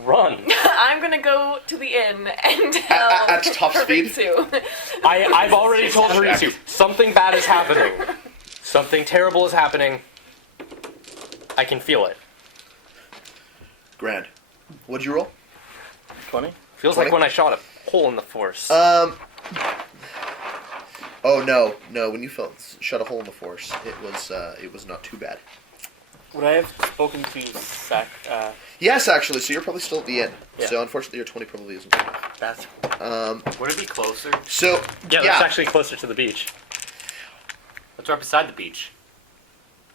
Run! I'm gonna go to the inn and tell At top speed? Ritsu. I've already told Haritsu, something bad is happening. Something terrible is happening. I can feel it. Grand. What'd you roll? 20? Feels 20? like when I shot a hole in the force. Oh no. When you shot a hole in the force, it was not too bad. Would I have spoken to Yes, actually. So you're probably still at the end. Yeah. So unfortunately, your 20 probably isn't good enough. That's Would it be closer? So yeah, that's actually closer to the beach. It's right beside the beach.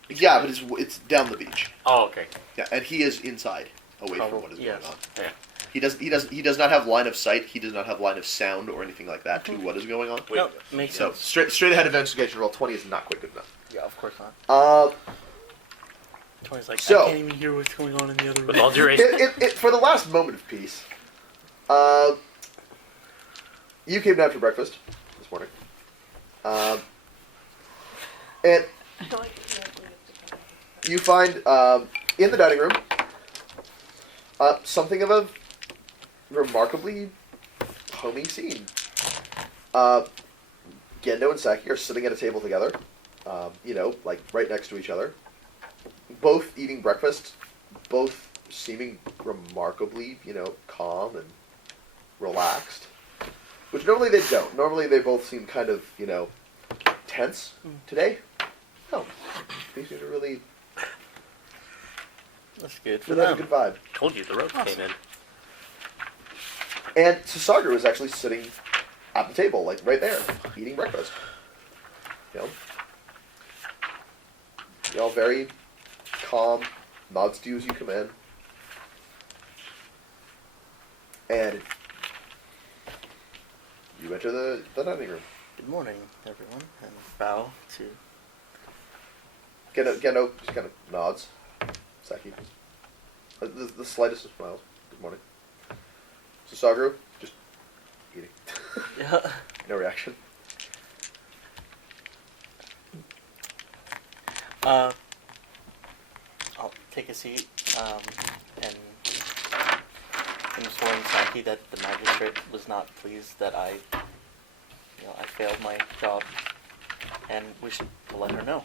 yeah, but it's down the beach. Oh, okay. Yeah, and he is inside, away from Probably, what is yes. going on. Yeah. He does not have line of sight. He does not have line of sound or anything like that to what is going on. no, makes So sense. straight ahead investigation roll 20 is not quite good enough. Yeah, of course not. 20's like, So- I can't even hear what's going on in the other With room. all due respect, For the last moment of peace, you came down for breakfast this morning, and I don't like to know. you find in the dining room something of a remarkably homey scene. Gendo and Saki are sitting at a table together, like right next to each other, both eating breakfast, both seeming remarkably, calm and relaxed, which normally they don't. Normally they both seem kind of, tense. Today, no, they seem to really That's good for have a them. good vibe. told you the rope came in. And Sasagura was actually sitting at the table, like right there, eating breakfast. Y'all very calm, nods to you as you come in. And you enter the dining room. Good morning, everyone, and bow to... Gendo just kind of nods. Saki. The slightest of smiles. Good morning. Sasagura, just eating. Yeah. No reaction. I'll take a seat, and inform Saki that the magistrate was not pleased that I failed my job, and wished to let her know,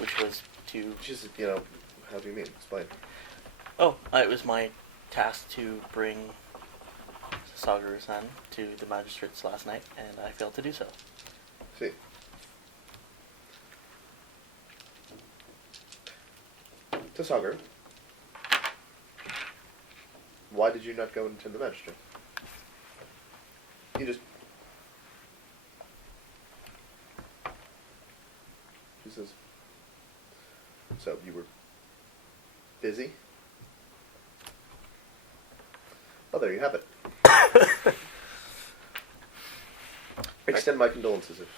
which was to... Just, how do you mean? Explain. Oh, it was my task to bring Sasagura-san to the magistrates last night, and I failed to do so. See. Sasagura, why did you not go and attend the magistrate? You just... She says, so you were busy? Oh, there you have it. extend my condolences if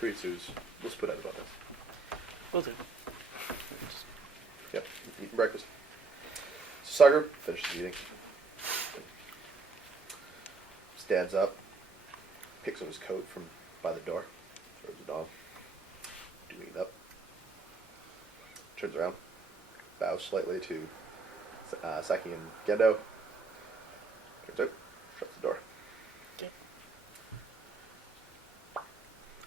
Kuritsu's was put out about this. Will do. Yep, eating breakfast. Sasaguro finishes eating. Stands up, picks up his coat from by the door, throws it on, doing it up. Turns around, bows slightly to Saki and Gendo. Turns out, shuts the door. Okay.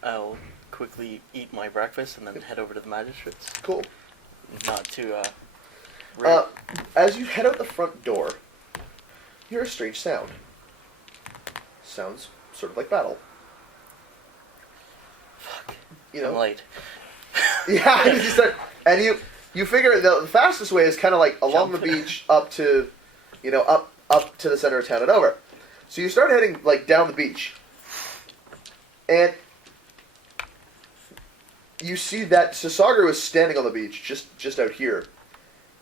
I'll quickly eat my breakfast and then head over to the magistrates. Cool. Not to, As you head out the front door, you hear a strange sound. Sounds sort of like battle. Fuck. You I'm know, late. yeah. You start, and you figure the fastest way is kind of like along the beach up to, up to the center of town and over. So you start heading like down the beach, and you see that Sasaguro is standing on the beach just out here,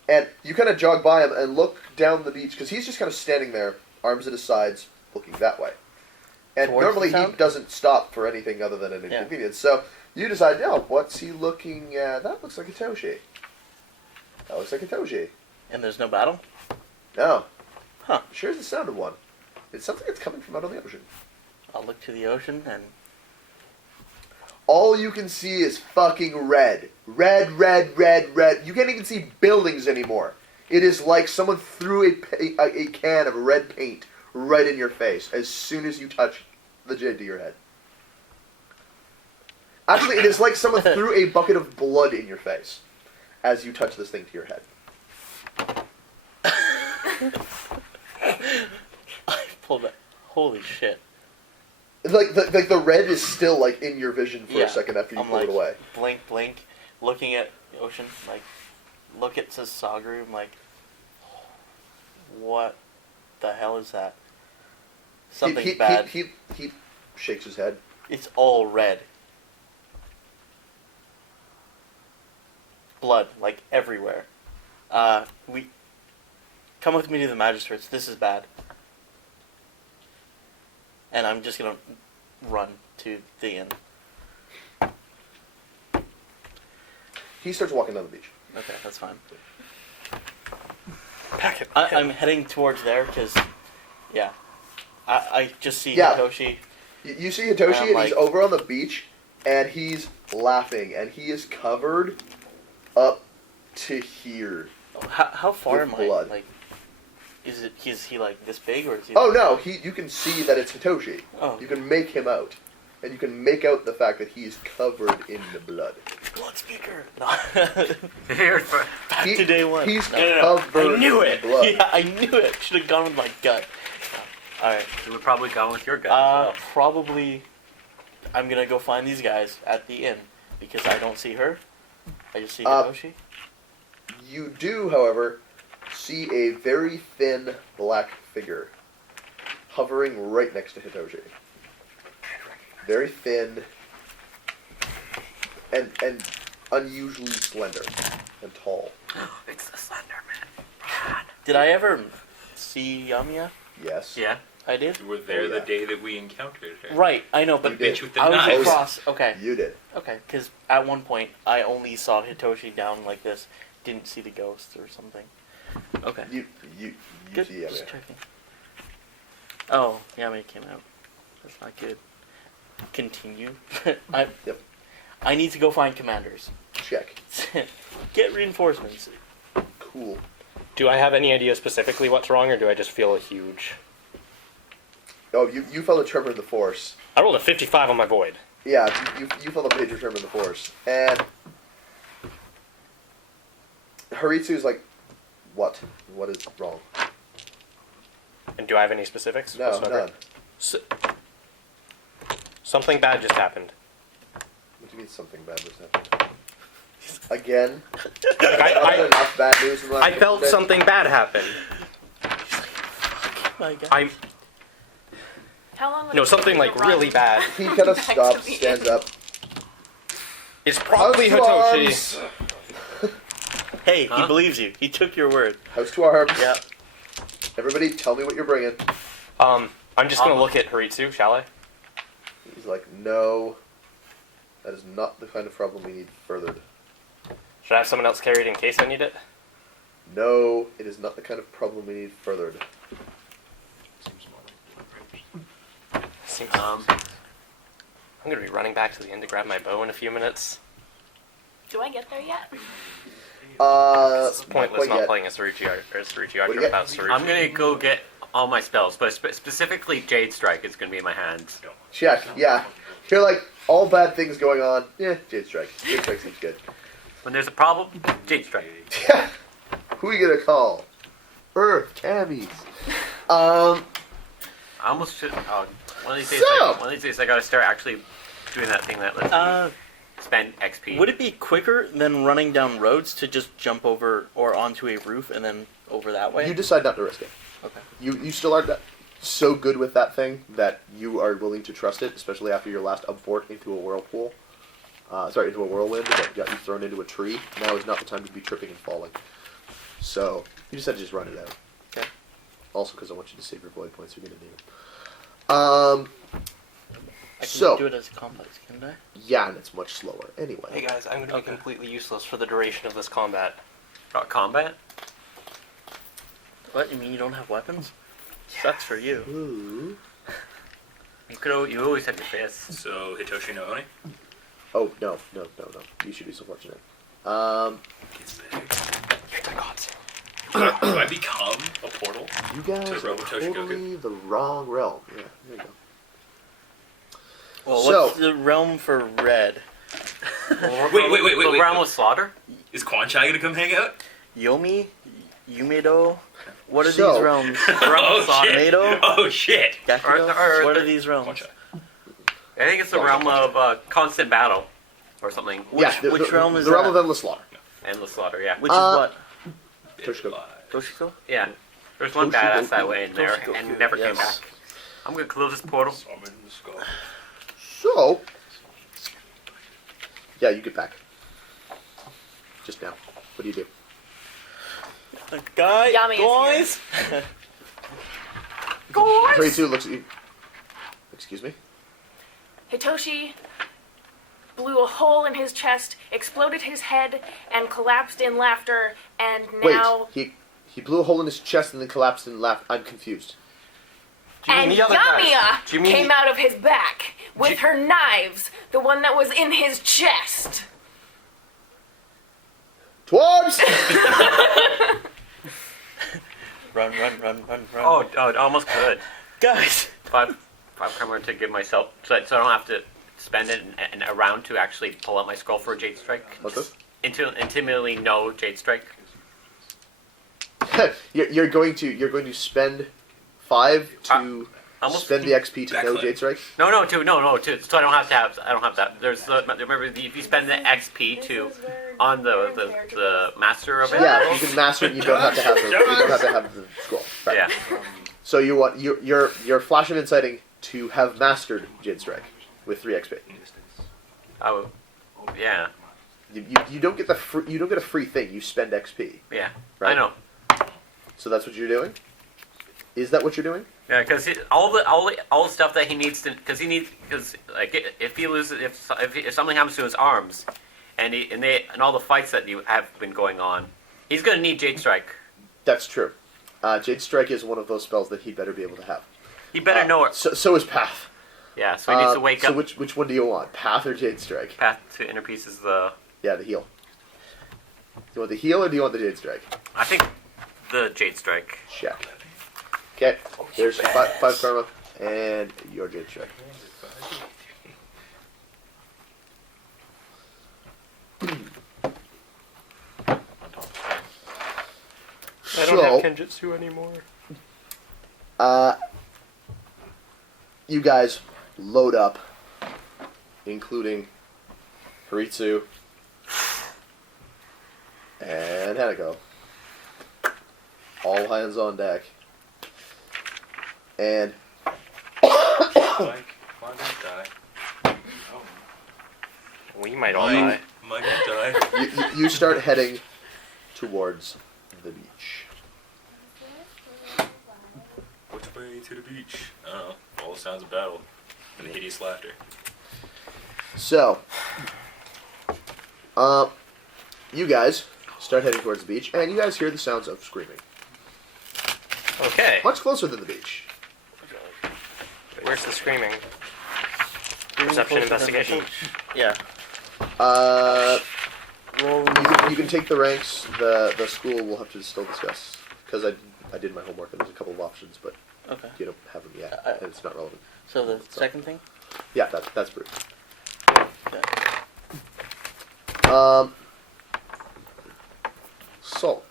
and you kind of jog by him and look down the beach because he's just kind of standing there, arms at his sides, looking that way. And Towards normally the he sound? doesn't stop for anything other than an Yeah. inconvenience. So you decide, what's he looking at? That looks like a Hitoshi. That looks like a Hitoshi. And there's no battle? No. Huh. Sure as the sound of one. It's something that's coming from out on the ocean. I'll look to the ocean and... All you can see is fucking red. Red, red, red, red. You can't even see buildings anymore. It is like someone threw a can of red paint right in your face as soon as you touch the jade to your head. Actually, it is like someone threw a bucket of blood in your face as you touch this thing to your head. I pulled that. Holy shit. Like the red is still like in your vision for Yeah. a second after you I'm pull like, it away. blink, looking at the ocean, like, look at Sasaguro, I'm like, what the hell is that? Something bad. He shakes his head. It's all red. Blood, like, everywhere. We... Come with me to the magistrates. This is bad. And I'm just gonna run to the inn. He starts walking down the beach. Okay, that's fine. Pack it. I'm heading towards there because, yeah. I just see Yeah. Hitoshi. You see Hitoshi, and he's like- over on the beach, and he's laughing, and he is covered up to here. How far With am blood. I? Like, is he like this big or is he? Oh no, you can see that it's Hitoshi. Oh. You can make him out, and you can make out the fact that he's covered in the blood. Blood speaker. No. Back He- to day one. He's No. covered I knew in it. blood. Yeah, I knew it. Should have gone with my gut. All right. You would probably gone with your gut as well. Probably. I'm gonna go find these guys at the inn because I don't see her. I just see Hitoshi. You do, however, see a very thin black figure hovering right next to Hitoshi. Very thin and unusually slender and tall. It's the Slender Man. Did I ever see Yamiya? Yes. Yeah. I did. You were there Oh, yeah. the day that we encountered her. Right, I know, You but did. Bitch with the I was knives. across. Okay, You did. okay, because at one point I only saw Hitoshi down like this, didn't see the ghost or something. Okay, You good. see Just Yamiya. checking. Oh, Yami came out. That's not good. Continue. Yep. I need to go find commanders. Check. Get reinforcements. Cool. Do I have any idea specifically what's wrong, or do I just feel a huge... Oh, you felt a tremor in the force. I rolled a 55 on my void. Yeah, you felt a major tremor in the force. And Haritsu's like, what? What is wrong? And do I have any specifics? No, whatsoever? none. Something bad just happened. What do you mean something bad was happening? Again? I Enough bad news in the last couple felt days? something bad happen. My God. I'm... How long would No, it take something you like to run really bad. He kind of back to stops, the stands inn? up. It's probably House to Hitoshi. arms! Hey, he Huh? believes you. He took your word. House to arms. Yeah. Everybody, tell me what you're bringing. I'm just gonna look at Haritsu, shall I? He's like, no, that is not the kind of problem we need furthered. Should I have someone else carry it in case I need it? No, it is not the kind of problem we need furthered. Seems, I'm going to be running back to the inn to grab my bow in a few minutes. Do I get there yet? It's pointless quite not yet. playing a Tsuruchi do you archer get? without Tsuruchi. I'm gonna go get all my spells, but specifically Jade Strike is gonna be in my hands. Check, yeah. You're like, all bad things going on. Yeah, Jade Strike. Jade Strike seems good. When there's a problem, Jade Strike. Who are you gonna call? Earth, Cammies. I almost should. Oh, one of these days, I gotta start actually doing that thing that lets me spend XP. Would it be quicker than running down roads to just jump over or onto a roof and then over that way? You decide not to risk it. Okay. You still aren't so good with that thing that you are willing to trust it, especially after your last abort into a whirlpool. Into a whirlwind that got you thrown into a tree. Now is not the time to be tripping and falling. So, you decide to just run it out. Okay. Also because I want you to save your void points, you're going to need them. I can So- do it as complex, can't I? Yeah, and it's much slower. Anyway. Hey guys, I'm going to be Okay. completely useless for the duration of this combat. Got combat? What, you mean you don't have weapons? Sucks for you. Ooh. You always have your fists. So Hitoshi no Oni. Oh, no. You should be so fortunate. It's big. You're the gods. Do I become a portal? You guys To are Robo Toshikoku? totally the wrong realm. Yeah, there you go. Well, So- what's the realm for red? Wait. The realm of slaughter? Is Quan Chai gonna come hang out? Yomi? Yumedo? What are So- these realms? Oh shit! Tomato? Oh shit! Gakido? Or- What are these Quan realms? Chai. I think it's the realm of constant battle. Or something. Which realm is the realm that? of endless slaughter. Endless slaughter, yeah. Which is what? Toshiko. Toshiko? Yeah. There's one Toshikoku. badass that way in there Toshikoku, and never came yes. back. I'm gonna close this portal. Summon the skull. So, yeah, you get back. Just now. What do you do? Guys? Yami is Guys? Hitoshi looks at you. Excuse me? Hitoshi blew a hole in his chest, exploded his head, and collapsed in laughter, and now... Wait, he blew a hole in his chest and then collapsed and laughed. I'm confused. Do you mean And the other guys? Yamiya Do you mean came out of his back with her knives, the one that was in his chest. Dwarves! Run. Oh, it almost could. Guys! Five camera to give myself, so I don't have to spend it in a round to actually pull out my scroll for a Jade Strike. What's this? Intimately no Jade Strike. you're going to spend 5 to Almost spend the XP to no Backflip. Jade Strike? No, so I don't have that. There's remember if you spend the XP to on the master of it. Yeah, you can master it. You don't have to have the scroll. Right. Yeah. So you want you're flash of inciting to have mastered Jade Strike with 3 XP. Oh, yeah, You don't get you don't get a free thing. You spend XP. yeah. Right. I know. So that's what you're doing. Is that what you're doing? Yeah, because all the stuff that he needs to, because like if he loses, if something happens to his arms, and all the fights that you have been going on, he's gonna need Jade Strike. That's true. Jade Strike is one of those spells that he better be able to have. He better know it. So is Path. Yeah, so he needs to wake so up. which one do you want? Path or Jade Strike? Path to Inner Peace is the. Yeah, the heal. Do you want the heal or do you want the Jade Strike? I think the Jade Strike. Check. Okay, there's 5 karma and your Jade Strike. I don't have Kenjutsu anymore. You guys load up, including Haritsu and Hanako. All hands on deck. And Mike, Quan die. We might all Mike, die. Mike die. you start heading towards the beach. Which way to the beach? I don't know. All the sounds of battle. And hideous laughter. So, you guys start heading towards the beach, and you guys hear the sounds of screaming. Okay. Much closer than the beach. Where's the screaming? Moving Perception closer than the investigation? beach. Yeah. You can take the ranks. The school will have to still discuss, because I did my homework and there's a couple of options, but Okay. you don't have them yet, and it's not relevant. So the second thing? Yeah, that's proof. Okay. So,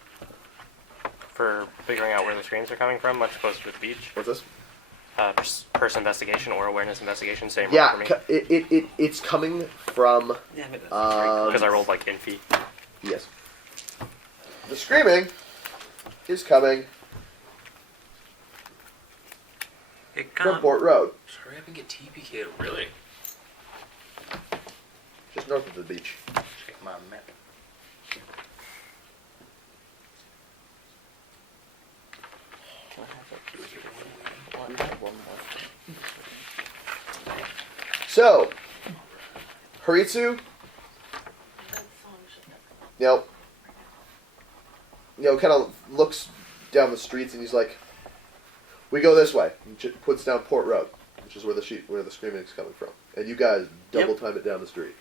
For figuring out where the screams are coming from, much closer to the beach. what's this? Person investigation or awareness investigation, same Yeah, roll for me. it's coming from. Yeah, maybe that's Because I rolled like infi. Yes. The screaming is coming Hey, from come. Port Road, Hurry up and get TPK. Really? just north of the beach. Check my map. Can I have one more? So, Haritsu, kind of looks down the streets and he's like, "We go this way." And puts down Port Road, which is where the screaming is coming from, and you guys double time it down the street.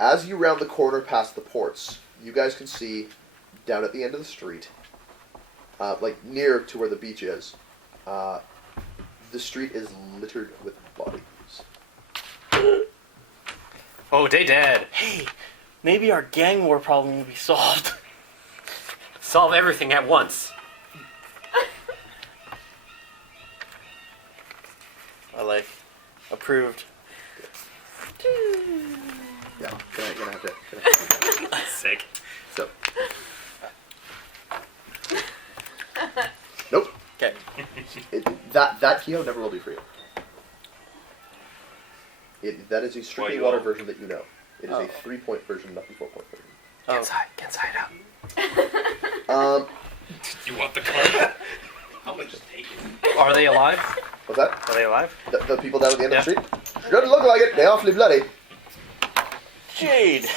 As you round the corner past the ports, you guys can see down at the end of the street, like near to where the beach is, the street is littered with bodies. Oh, they dead. Hey, maybe our gang war problem will be solved. Solve everything at once. I like. Approved. Yeah, gonna have to. Sick. So. Nope. Okay. That Kyo never will be for you. That is a strictly Why you water all- version that you know. It is Oh. a 3-point version, not the 4-point version. Oh. Get side out. You want the card? I'm gonna just take it. Are they alive? What's that? Are they alive? The people down at the end of the Yeah. street? Doesn't look like it. They're awfully bloody. Jade!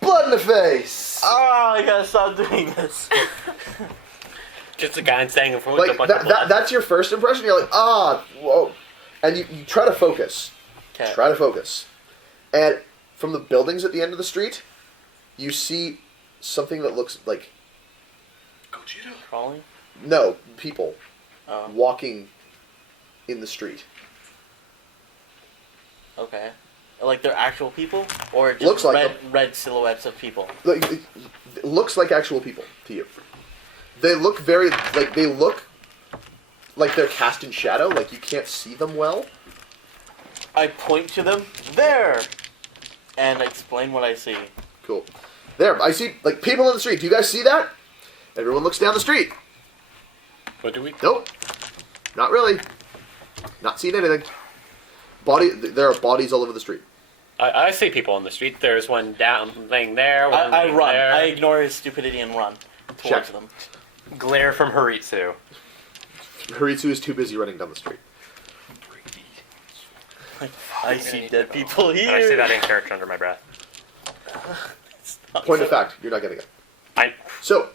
Blood in the face. Oh, you gotta stop doing this. Just a guy standing in front with a Like bunch of blood. that's your first impression. You're like, whoa, and you try to focus. Okay. Try to focus. And from the buildings at the end of the street, you see something that looks like Crawling? no people Oh, walking in the street. okay. Like they're actual people? Or just Looks like red silhouettes of people? Like, it looks like actual people to you. They look very like they're cast in shadow. Like you can't see them well. I point to them. There! And explain what I see. Cool. There, I see like people in the street. Do you guys see that? Everyone looks down the street. What do we? Nope. Not really. Not seeing anything. There are bodies all over the street. I see people on the street. There's one down, laying there. One I laying run. there. I ignore his stupidity and run towards Check. them. Glare from Haritsu. Haritsu is too busy running down the street. I see dead people here. And I say that in character under my breath. It's not Point of funny. fact, you're not getting it. I So,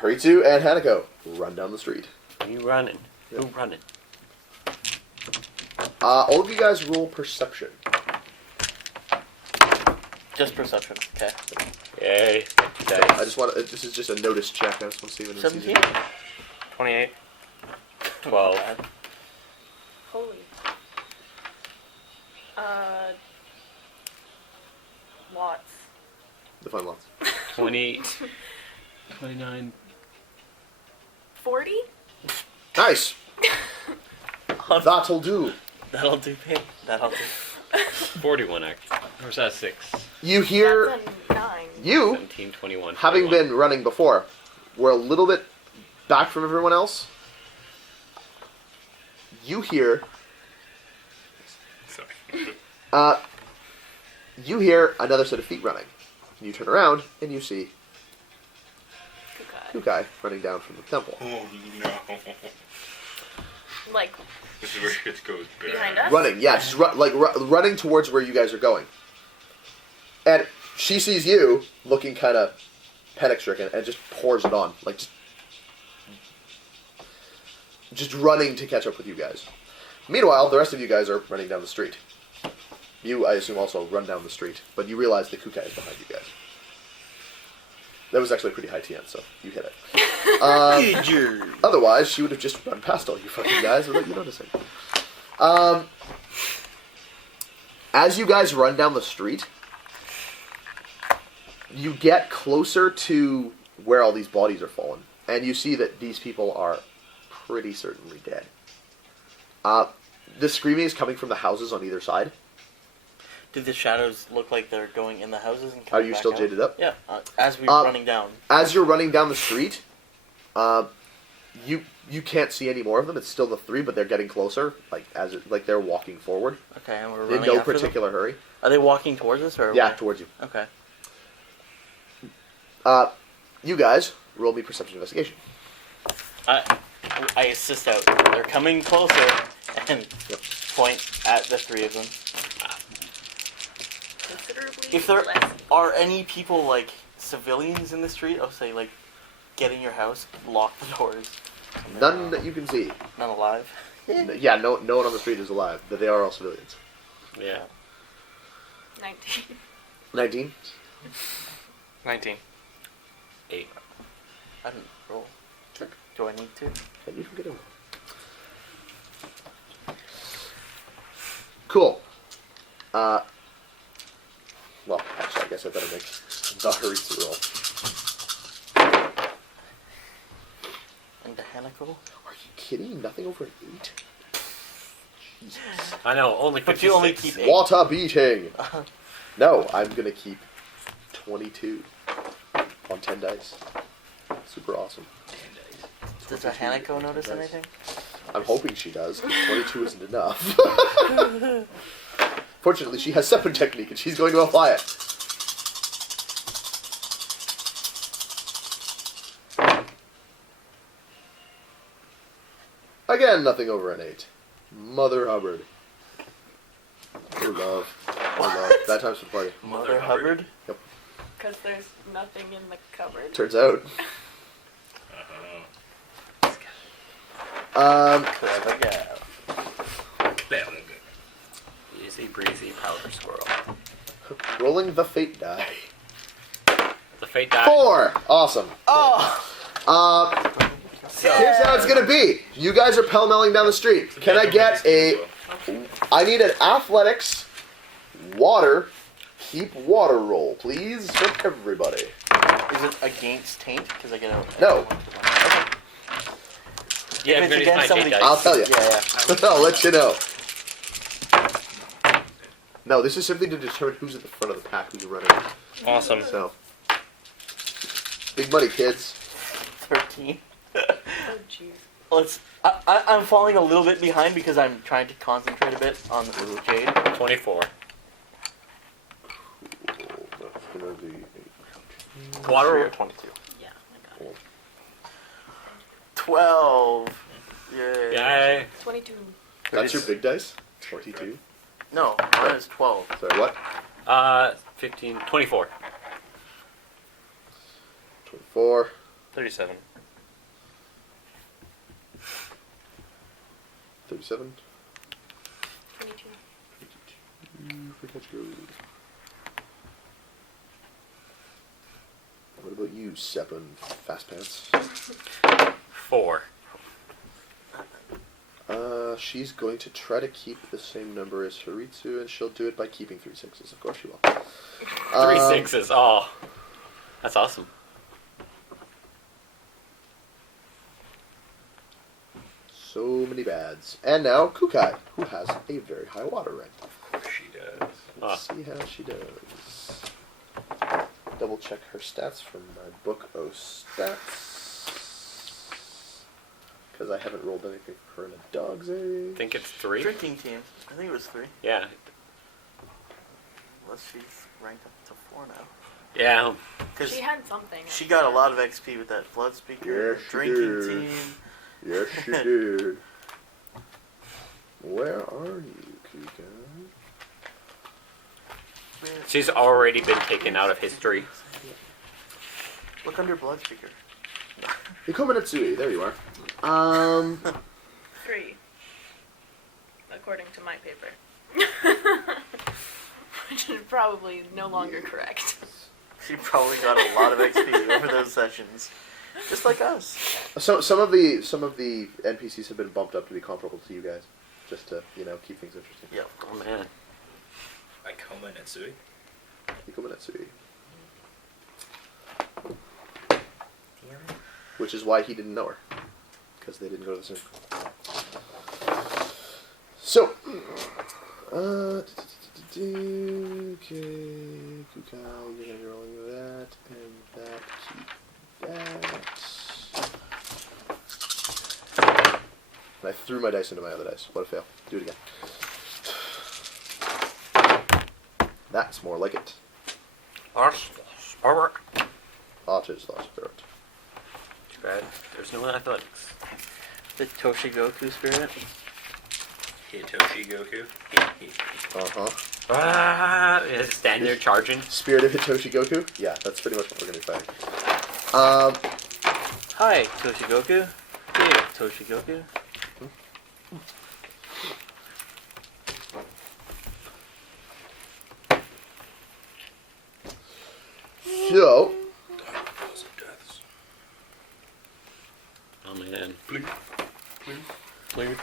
Haritsu and Hanako run down the street. you running? Yeah. Who running? All of you guys roll perception. Just perception. Okay. Yay! I just want this is just a notice check. I just want to see if anyone's 17? using it. 28. 12. Not bad. Holy. Lots. Define lots. 28. 29. 40? Nice. That'll do. That'll do, babe. That'll do. 41, actually. Or was that 6? You hear That's a 9. you 17, 21. having 21. been running before. We're a little bit back from everyone else. You hear Sorry. you hear another set of feet running. You turn around and you see Good God. Kukai running down from the temple. Oh no. Like, This is where it goes bad. behind us? Running, yeah, just running towards where you guys are going. And she sees you looking kind of panic-stricken and just pours it on, like just running to catch up with you guys. Meanwhile, the rest of you guys are running down the street. You, I assume, also run down the street, but you realize the Kukai is behind you guys. That was actually a pretty high TN, so you hit it. Otherwise, she would have just run past all you fucking guys without you noticing. As you guys run down the street, you get closer to where all these bodies are fallen, and you see that these people are pretty certainly dead. The screaming is coming from the houses on either side. Do the shadows look like they're going in the houses and Are coming you back still out? jaded up? Yeah, as we're running down. As you're running down the street, you can't see any more of them. It's still the three, but they're getting closer, like they're walking forward Okay, and we're in running no after them? particular hurry. Are they walking towards us or? Yeah, where? towards you. Okay. You guys roll me perception investigation. I assist out. They're coming closer and point at the three of them. Considerably If there less. are any people, like, civilians in the street, I'll say, like, get in your house, lock the doors. None that you can see. None alive. Yeah, no one on the street is alive, but they are all civilians. Yeah. 19. 19? 19. 8. I didn't roll. Check. Do I need to? And you can get in. Cool. Well, actually, I guess I better make the hurry to roll. And the Hanako? Are you kidding? Nothing over an 8? Jesus. I know, only 56. But you only keep 8. What a beating! No, I'm gonna keep 22 on 10 dice. Super awesome. Does the Hanako notice Nice. anything? I'm hoping she does, because 22 isn't enough. Fortunately, she has Seppin technique, and she's going to apply it. Again, nothing over an 8. Mother Hubbard. Oh, love. Oh, love. Bad times for the party. Mother Hubbard? Because there's nothing in the cupboard. Turns out. Clever gal. Easy breezy powder squirrel. Rolling the fate die. The fate die. 4! Awesome. Oh! Here's how it's gonna be. You guys are pell-melling down the street. Can I get a... I need an athletics, water, keep water roll, please, from everybody. Is it against taint? Because I get a... No. Yeah, If I'm it's gonna use my against somebody... fate I'll dice. tell you. Yeah. I'll let you know. No, this is simply to determine who's at the front of the pack, who's running. Awesome. So, big money, kids. 13. Oh, jeez. I'm falling a little bit behind because I'm trying to concentrate a bit on the Jade. 24. That's gonna be... Water Or roll. 22. Yeah, I got it. 12. Yay. Yay. 22. That's your big dice? 22? No, that is 12. Sorry, what? 15, 24. 24. 37. 37. 22. 22 for Kachiko. What about you, Seppin Fast Pants? 4. She's going to try to keep the same number as Haritsu, and she'll do it by keeping 3 6s. Of course she will. 3 6s. Oh. That's awesome. So many bads. And now Kukai, who has a very high water rank. Of course she does. Let's see how she does. Double check her stats from my book of stats. Because I haven't rolled anything for her in a dog's I age. think it's 3. Drinking team. I think it was 3. Yeah. Unless she's ranked up to 4 now. Yeah. Because She had something. she got a lot of XP with that blood speaker, Yes, she drinking did. team. Yes, she did. Where are you, Kuka? She's already been taken out of history. Look under blood speaker. Hikominetsui, there you are. 3. According to my paper. Which is probably no longer correct. She probably got a lot of XP over those sessions, just like us. So some of the NPCs have been bumped up to be comparable to you guys, just to keep things interesting. Yep. Oh man. Ikoma Netsui. Hikominetsui. Which is why he didn't know her, because they didn't go to the same. So, okay, Kukai, you're gonna be rolling with that, and that, keep that. And I threw my dice into my other dice. What a fail. Do it again. That's more like it. Artist lost spirit. Too bad. There's no athletics. The Toshigoku spirit. Hitoshi Goku. Uh-huh. Just stand there charging. Spirit of Hitoshi Goku? Yeah, that's pretty much what we're going to be fighting. Hi, Toshigoku. Hey, Toshigoku. So, Oh man. Cleared.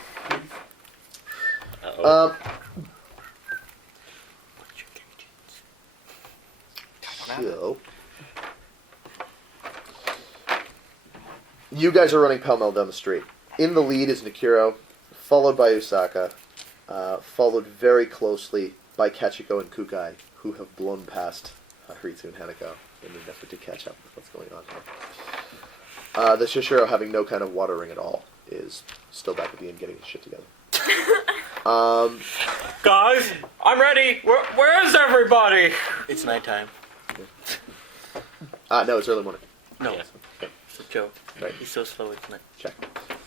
Uh-oh. so, you guys are running pell-mell down the street. In the lead is Nikiro, followed by Usaka, followed very closely by Kachiko and Kukai, who have blown past Haritsu and Hanako in an effort to catch up with what's going on here. The Shosuro, having no kind of water ring at all, is still back at the inn getting his shit together. Guys, I'm ready. Where is everybody? It's nighttime. No, it's early morning. No, Yeah. it's a joke. Right. He's so slow at night. Check.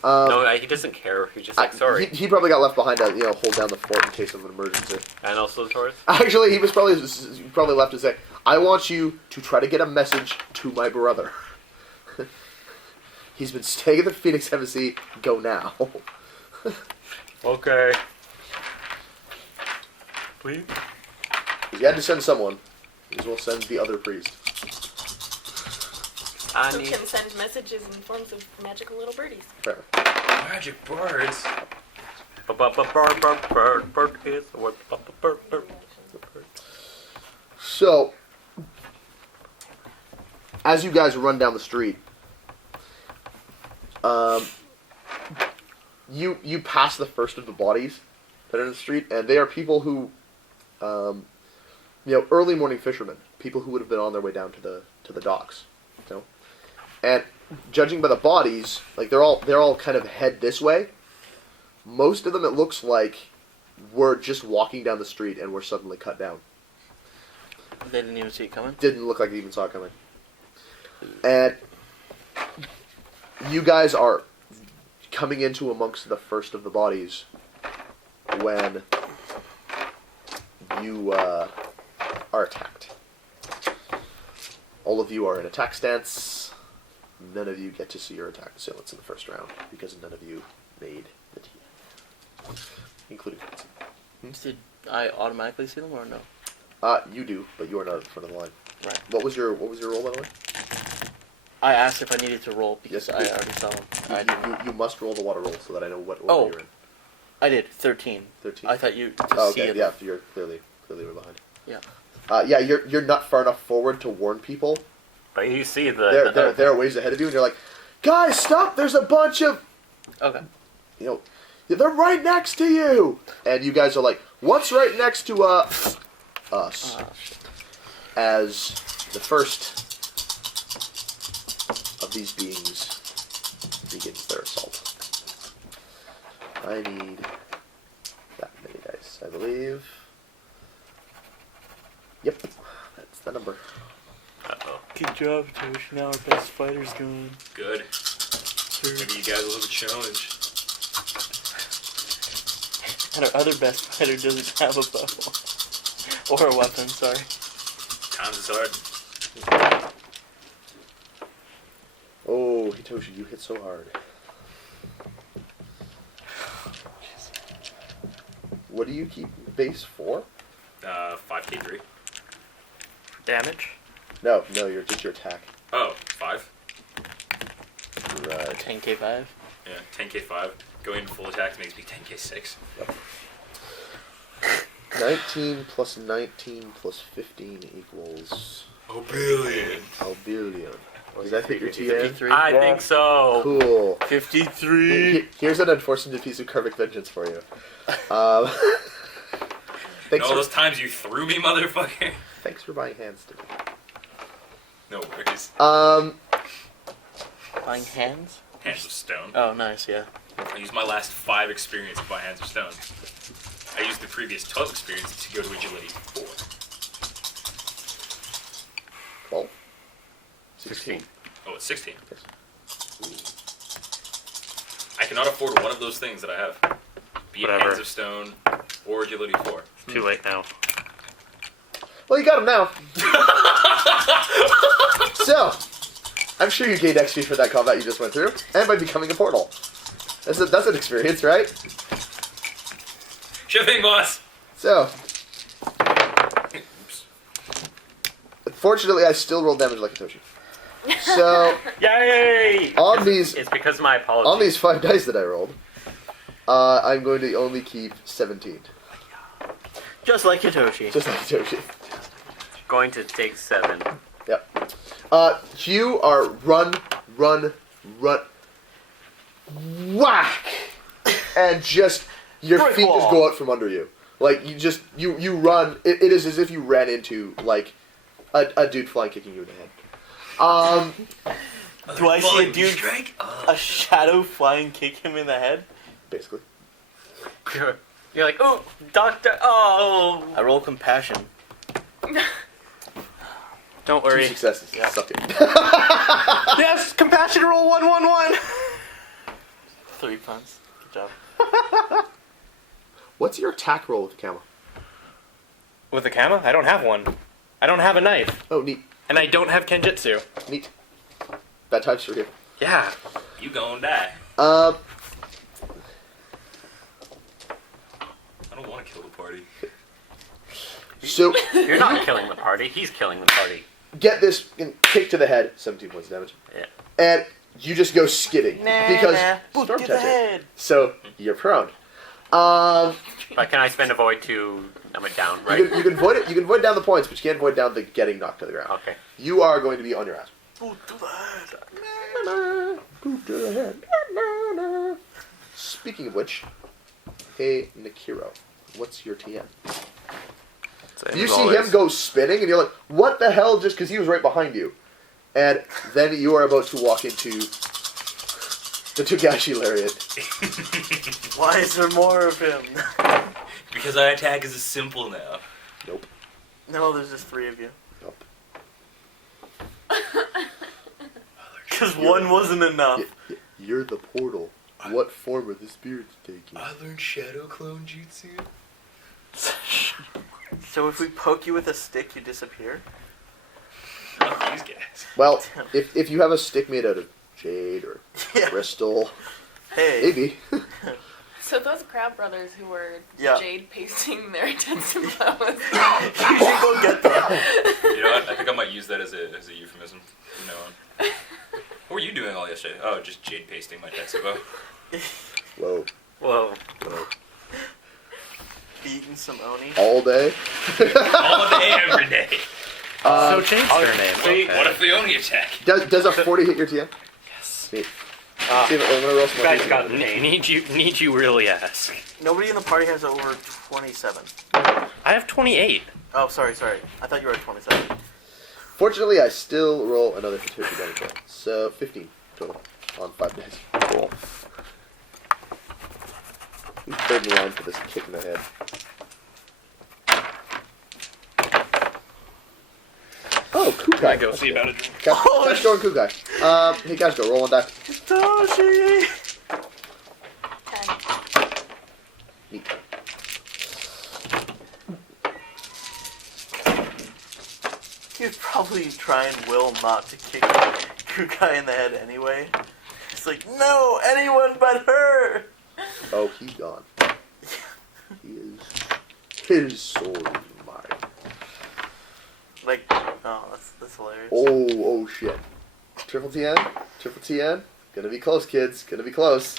No, he doesn't care. He's just like, sorry. He probably got left behind to hold down the fort in case of an emergency. And also the tourists. Actually, he probably left to say, "I want you to try to get a message to my brother. He's been staying at the Phoenix Embassy. Go now." Okay. Please? If you had to send someone, you as well send the other priest. I Who need... can send messages in forms of magical little birdies. Fair. Magic birds. So, as you guys run down the street, you pass the first of the bodies that are in the street, and they are people who, early morning fishermen, people who would have been on their way down to the docks, and judging by the bodies, like they're all kind of head this way. Most of them, it looks like, were just walking down the street and were suddenly cut down. They didn't even see it coming? Didn't look like they even saw it coming. And you guys are coming into amongst the first of the bodies when you are attacked. All of you are in attack stance. None of you get to see your attack assailants in the first round because none of you made the team, including Kitsu. Did I automatically see them or no? You do, but you are not in front of the line. Right. What was your roll, by the way? I asked if I needed to roll because Yes, I please. already saw them. You must roll the water roll so that I know what order you're in. I did. 13. 13. I thought you to Oh, see okay, it. yeah, you're clearly we're behind. Yeah. Yeah, you're not far enough forward to warn people. But you see the... They're ways ahead of you, and you're like, guys, stop! There's a bunch of, Okay. they're right next to you, and you guys are like, what's right next to us? Shit. As the first of these beings begins their assault. I need that many dice, I believe. Yep, that's the number. Good job, Tosh. Now our best fighter's gone. Good. Maybe you guys will have a challenge. And our other best fighter doesn't have a bow. Or a weapon, sorry. Times is hard. Oh, Hitoshi, you hit so hard. What do you keep base for? 5k3. Damage. No, just your attack. Oh, 5. Right. 10k5. Yeah, 10k5. Going full attack makes me 10k6. 19 plus 19 plus 15 equals Oh, billion. a billion. Does that hit your TN? 53. I think so. Cool. 53. Here's an unfortunate piece of karmic vengeance for you. Thanks All for, those times you threw me, motherfucker. thanks for buying hands to me. No worries. Buying hands? Hands of stone. Oh, nice, yeah. I used my last 5 experience to buy hands of stone. I used the previous 12 experience to go to agility 4. 12? 16. Oh, it's 16. Yes. I cannot afford one of those things that I have. Be it Whatever. hands of stone or agility 4. Too late now. Well, you got him now. So, I'm sure you gained XP for that combat you just went through, and by becoming a portal. That's an experience, right? Sure thing, boss. So, Oops. fortunately, I still rolled damage like Hitoshi. So, Yay! on these It's because of my apologies. on these 5 dice that I rolled, I'm going to only keep 17. Just like Hitoshi. Just like Hitoshi. Going to take 7. Yep. You are run, whack, and just your Brick feet wall. just go out from under you. Like you run. It is as if you ran into like a dude flying kicking you in the head. Do I see a dude, Strike? a shadow flying kick him in the head? Basically. You're like, oh, doctor, oh. I roll compassion. Don't 2 worry. successes. Yeah. Suck it. Yes, compassion roll 111. 3 puns. Good job. What's your attack roll with the camera? With a kama? I don't have one. I don't have a knife. Oh, neat. And I don't have kenjutsu. Neat. Bad times for you. Yeah. You gon' die. Um, I don't want to kill the party. so You're not killing the party. He's killing the party. get this kick to the head. 17 points of damage. Yeah. And you just go skidding because boot storm to the touch it. head. So you're prone. But can I spend a void to numb it down, right? You can void it. You can void down the points, but you can't void down the getting knocked to the ground. Okay. You are going to be on your ass. Boot to the head. Boot to the head. Speaking of which, hey Nikiro, what's your TM? You see him go spinning, and you're like, "What the hell?" Just because he was right behind you, and then you are about to walk into the Togashi lariat. Why is there more of him? Because our attack is simple now. Nope. No, there's just 3 of you. Nope. Because one wasn't enough. You're the portal. What form are the spirits taking? I learned Shadow Clone Jutsu. So if we poke you with a stick, you disappear? Not these guys. Well, if you have a stick made out of jade or Yeah. crystal, Hey. maybe. So those Crab brothers who were Yeah. jade pasting their Tetsu bows. You should go get them. You know what? I think I might use that as a euphemism from now on. What were you doing all yesterday? Oh, just jade pasting my Tetsubo. Whoa. Whoa. Eating some oni. All day. All day, every day. So change their name. See, what if they only attack? Does a 40 hit your TM? Yes. Neat. See if I'm gonna roll some more Guys, d20. got need you really ask? Nobody in the party has over 27. I have 28. Oh, sorry. I thought you were at 27. Fortunately, I still roll another Hitoshi damage roll. So 15 total on 5 days. Cool. Who's third in line for this kick in the head? Oh, Kukai. I go see about a drink. Kachiko and Kukai. Hey, Kachiko, roll one die. Hitoshi! 10. Neat. He'd probably try and will not to kick Kukai in the head anyway. It's like, no, anyone but her! Oh, he's gone. He is. His soul is mine. Like, oh, that's hilarious. Oh shit. Triple TN. Gonna be close, kids. Gonna be close.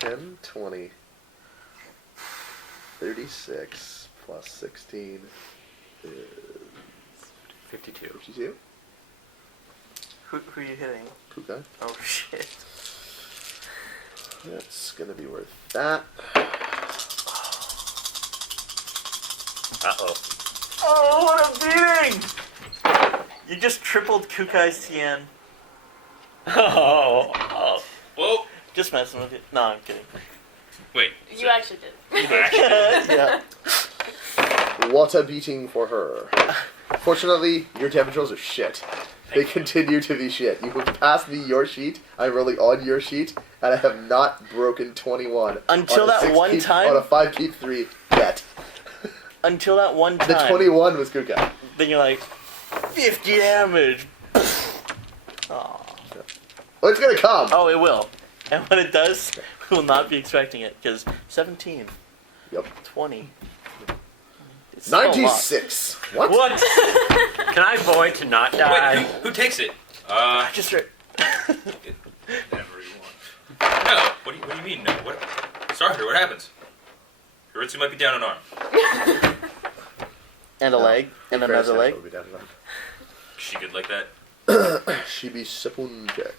10, 20. 36 plus 16 is 52. 52. Who are you hitting? Kukai. Oh shit. That's gonna be worth that. Uh-oh. Oh, what a beating! You just tripled Kukai's TN. Oh. Whoa! Just messing with you. No, I'm kidding. Wait. You actually did. Yeah. What a beating for her. Fortunately, your damage rolls are shit. They continue to be shit. You have passed me your sheet. I'm rolling on your sheet, and I have not broken 21 Until on a that 6 one keep, time? on a 5 keep 3 yet. Until that one time. The 21 was Kukai. Then you're like, 50 damage. Oh. Well, it's gonna come. Oh, it will. And when it does, we will not be expecting it, because 17. Yep. 20. It's still a lot. 96. What? What? Can I void to not die? Wait, who takes it? I just read. Whatever you want. No. What do you mean? No. What? Starhunter, what happens? Hiritsu might be down an arm. And a leg. And Fair another sense, leg. it'll be down to that. Is she good like that? Shibi Sepunjek.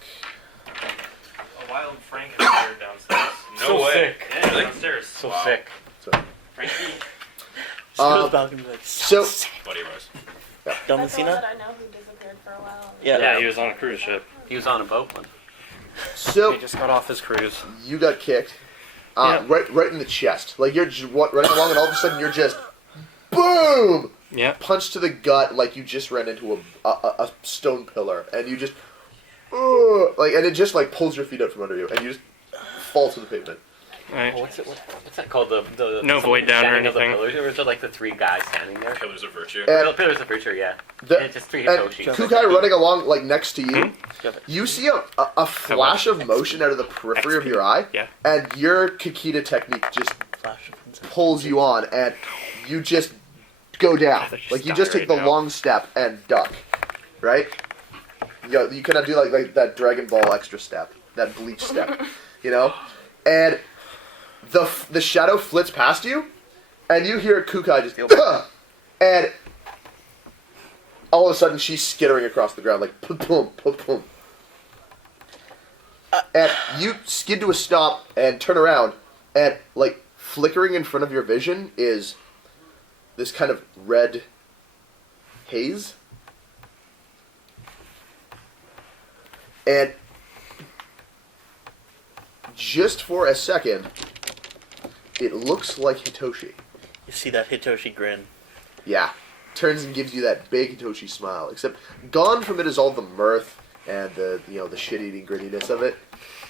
A wild Frank is here downstairs. No So way. sick. Yeah, really? Downstairs. So Wow. sick. So, Frankie. Just go to the balcony and be like, so- Buddy of ours. Done That's the one Messina? that I know who disappeared for a while. Yeah. Yeah, he was on a cruise ship. He was on a boat one. so He just got off his cruise. you got kicked. Right in the chest. Like you're just running along, and all of a sudden you're just boom, Yeah. punch to the gut, like you just ran into a stone pillar, and you just like, and it just like pulls your feet out from under you, and you just fall to the pavement. Right. What's that called? The No void down or standing of the anything. Pillars, or was it like the three guys standing there? Pillars of virtue. And, Pillars of Virtue, yeah. the, Yeah, just three and Hitoshis. Kukai running along like next to you. Go. You see a flash of motion out of the periphery of your eye, Yeah. and your Kakita technique just Flash of Punzalan. pulls you on, and you just go down. I thought you Like you died just take right the now. long step and duck, right? You kind of do like that Dragon Ball extra step, that bleach step, you know, and the shadow flits past you, and you hear Kukai just and all of a sudden she's skittering across the ground like pum pum pum pum. And you skid to a stop and turn around, and like flickering in front of your vision is this kind of red haze. And just for a second, it looks like Hitoshi. You see that Hitoshi grin. Yeah. Turns and gives you that big Hitoshi smile. Except gone from it is all the mirth and the the shit-eating grittiness of it.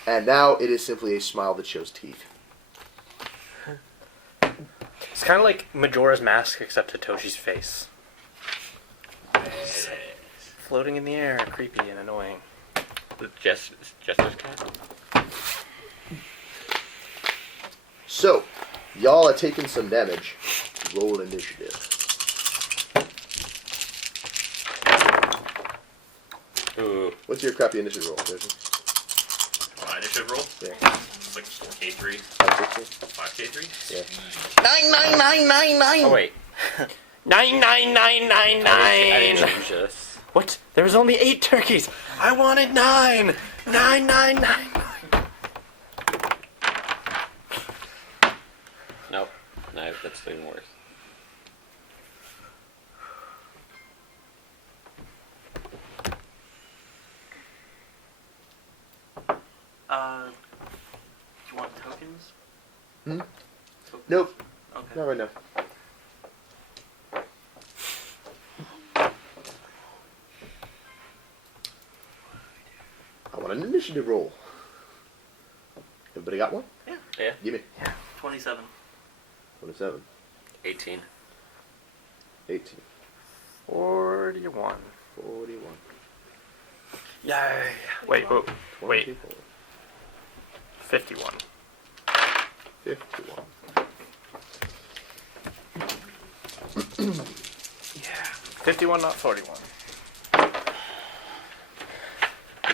And now it is simply a smile that shows teeth. It's kind of like Majora's Mask, except Hitoshi's face. Floating in the air, creepy and annoying. The Jester's cat. So, y'all are taking some damage. Roll an initiative. Ooh. What's your crappy initiative roll? My initiative roll? Yeah. It's like 4K3. 5K3? Yeah. 9. Oh wait. 99999. I didn't change this. What? There was only 8 turkeys. I wanted 9. 999. Nope. No, that's even worse. Do you want tokens? Hmm? Tokens? Nope. Okay. Not right now. an initiative roll. Everybody got one? Yeah. Give me. 27. 27. 18. 18. 41. 41. Yay. Wait, wait. 24. 51. 51. Yeah. 51, not 41.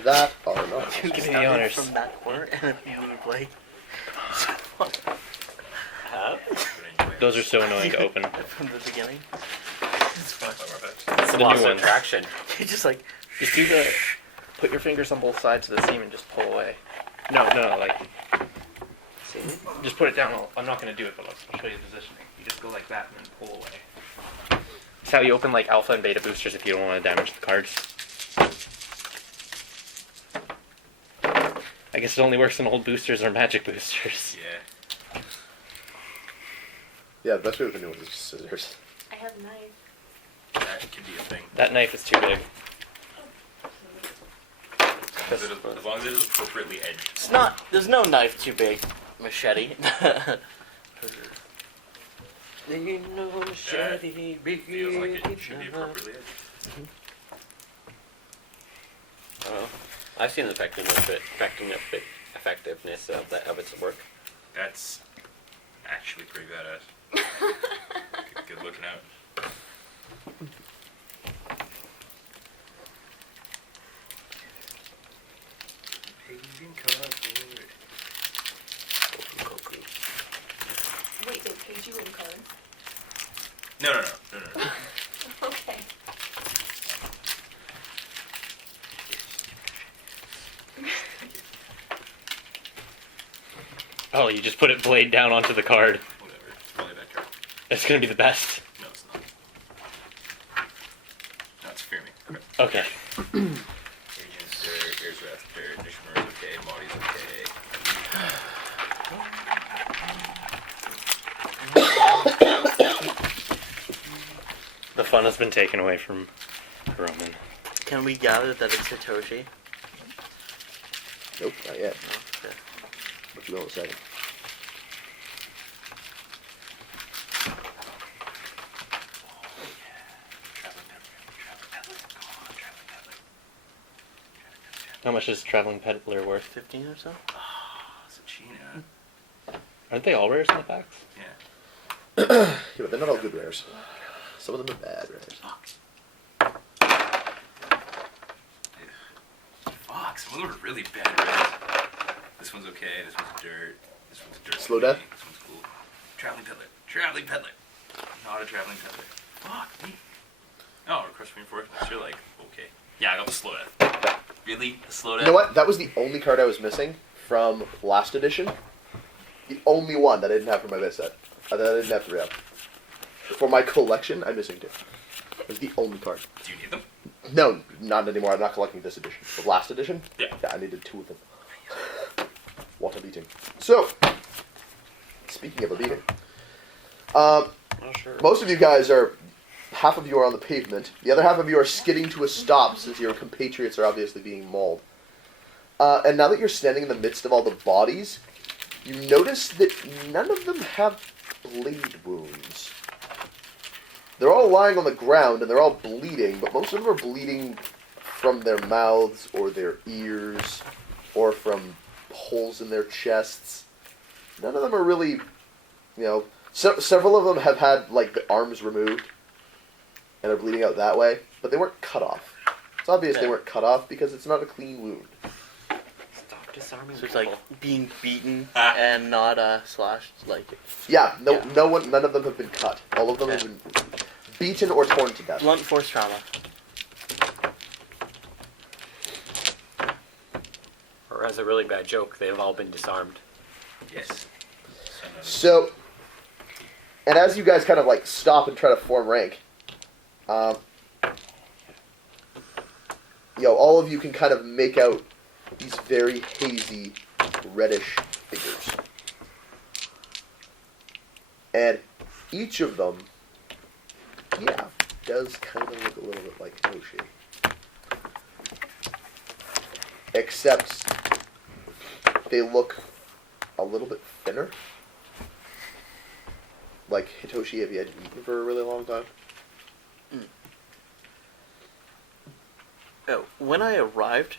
That are not. Give me the honors. From that corner, and if you would play. Those are so annoying to open. From the beginning. It's fun. It's the Lost new ones. attraction. You just like. Just do the. Put your fingers on both sides of the seam and just pull away. No, like. Just put it down. I'm not going to do it, but I'll show you the positioning. You just go like that and then pull away. It's how you open like alpha and beta boosters if you don't want to damage the cards. I guess it only works on old boosters or magic boosters. Yeah. Yeah, the best way we can do it is just scissors. I have a knife. That could be a thing. That knife is too big. As long as it is appropriately edged. It's not. There's no knife too big. Machete. Machete. Feels like it should be appropriately edged. I've seen the effectiveness of its work. That's actually pretty badass. Good looking out. Paging cardboard. Wait, they paid you in cards? No. Okay. Oh, you just put it blade down onto the card. Whatever. It's probably that card. That's gonna be the best. No, it's not. No, it's fear me. Okay. Agents, Air's Wrath, Nishimura's okay, Maudie's okay. The fun has been taken away from Roman. Can we gather that it's Hitoshi? Nope, not yet. Okay. But you will in a second. How much is Traveling Peddler worth? 15 or so? It's a China. Aren't they all rares in the packs? Yeah. Yeah, but they're not all good rares. Some of them are bad rares. Fuck, some of them are really bad rares. This one's okay, this one's dirt. This one's dirt. Slow death? This one's cool. Traveling Peddler. Traveling Peddler. Not a Traveling Peddler. Fuck me. Oh, request reinforcements. You're like, okay. Yeah, I got the slow death. Really? The slow death? You know what? That was the only card I was missing from last edition. The only one that I didn't have for my base set. That I didn't have to re-up. For my collection, I'm missing two. It was the only card. Do you need them? No, not anymore. I'm not collecting this edition. The last edition? Yeah. Yeah, I needed two of them. What a beating. So, speaking of a beating, most of you guys are, half of you are on the pavement, the other half of you are skidding to a stop since your compatriots are obviously being mauled. And now that you're standing in the midst of all the bodies, you notice that none of them have blade wounds. They're all lying on the ground and they're all bleeding, but most of them are bleeding from their mouths or their ears or from holes in their chests. None of them are really, several of them have had, like, the arms removed and are bleeding out that way, but they weren't cut off. It's obvious they weren't cut off because it's not a clean wound. Stop disarming So it's people. like being beaten and not slashed, like Yeah, none of them have been cut. All of them have been beaten or torn to death. blunt force trauma. Or as a really bad joke, they've all been disarmed. Yes. So, and as you guys kind of like stop and try to form rank, all of you can kind of make out these very hazy, reddish figures. And each of them, does kind of look a little bit like Hitoshi. except they look a little bit thinner. Like Hitoshi, if you had eaten for a really long time. Oh, when I arrived,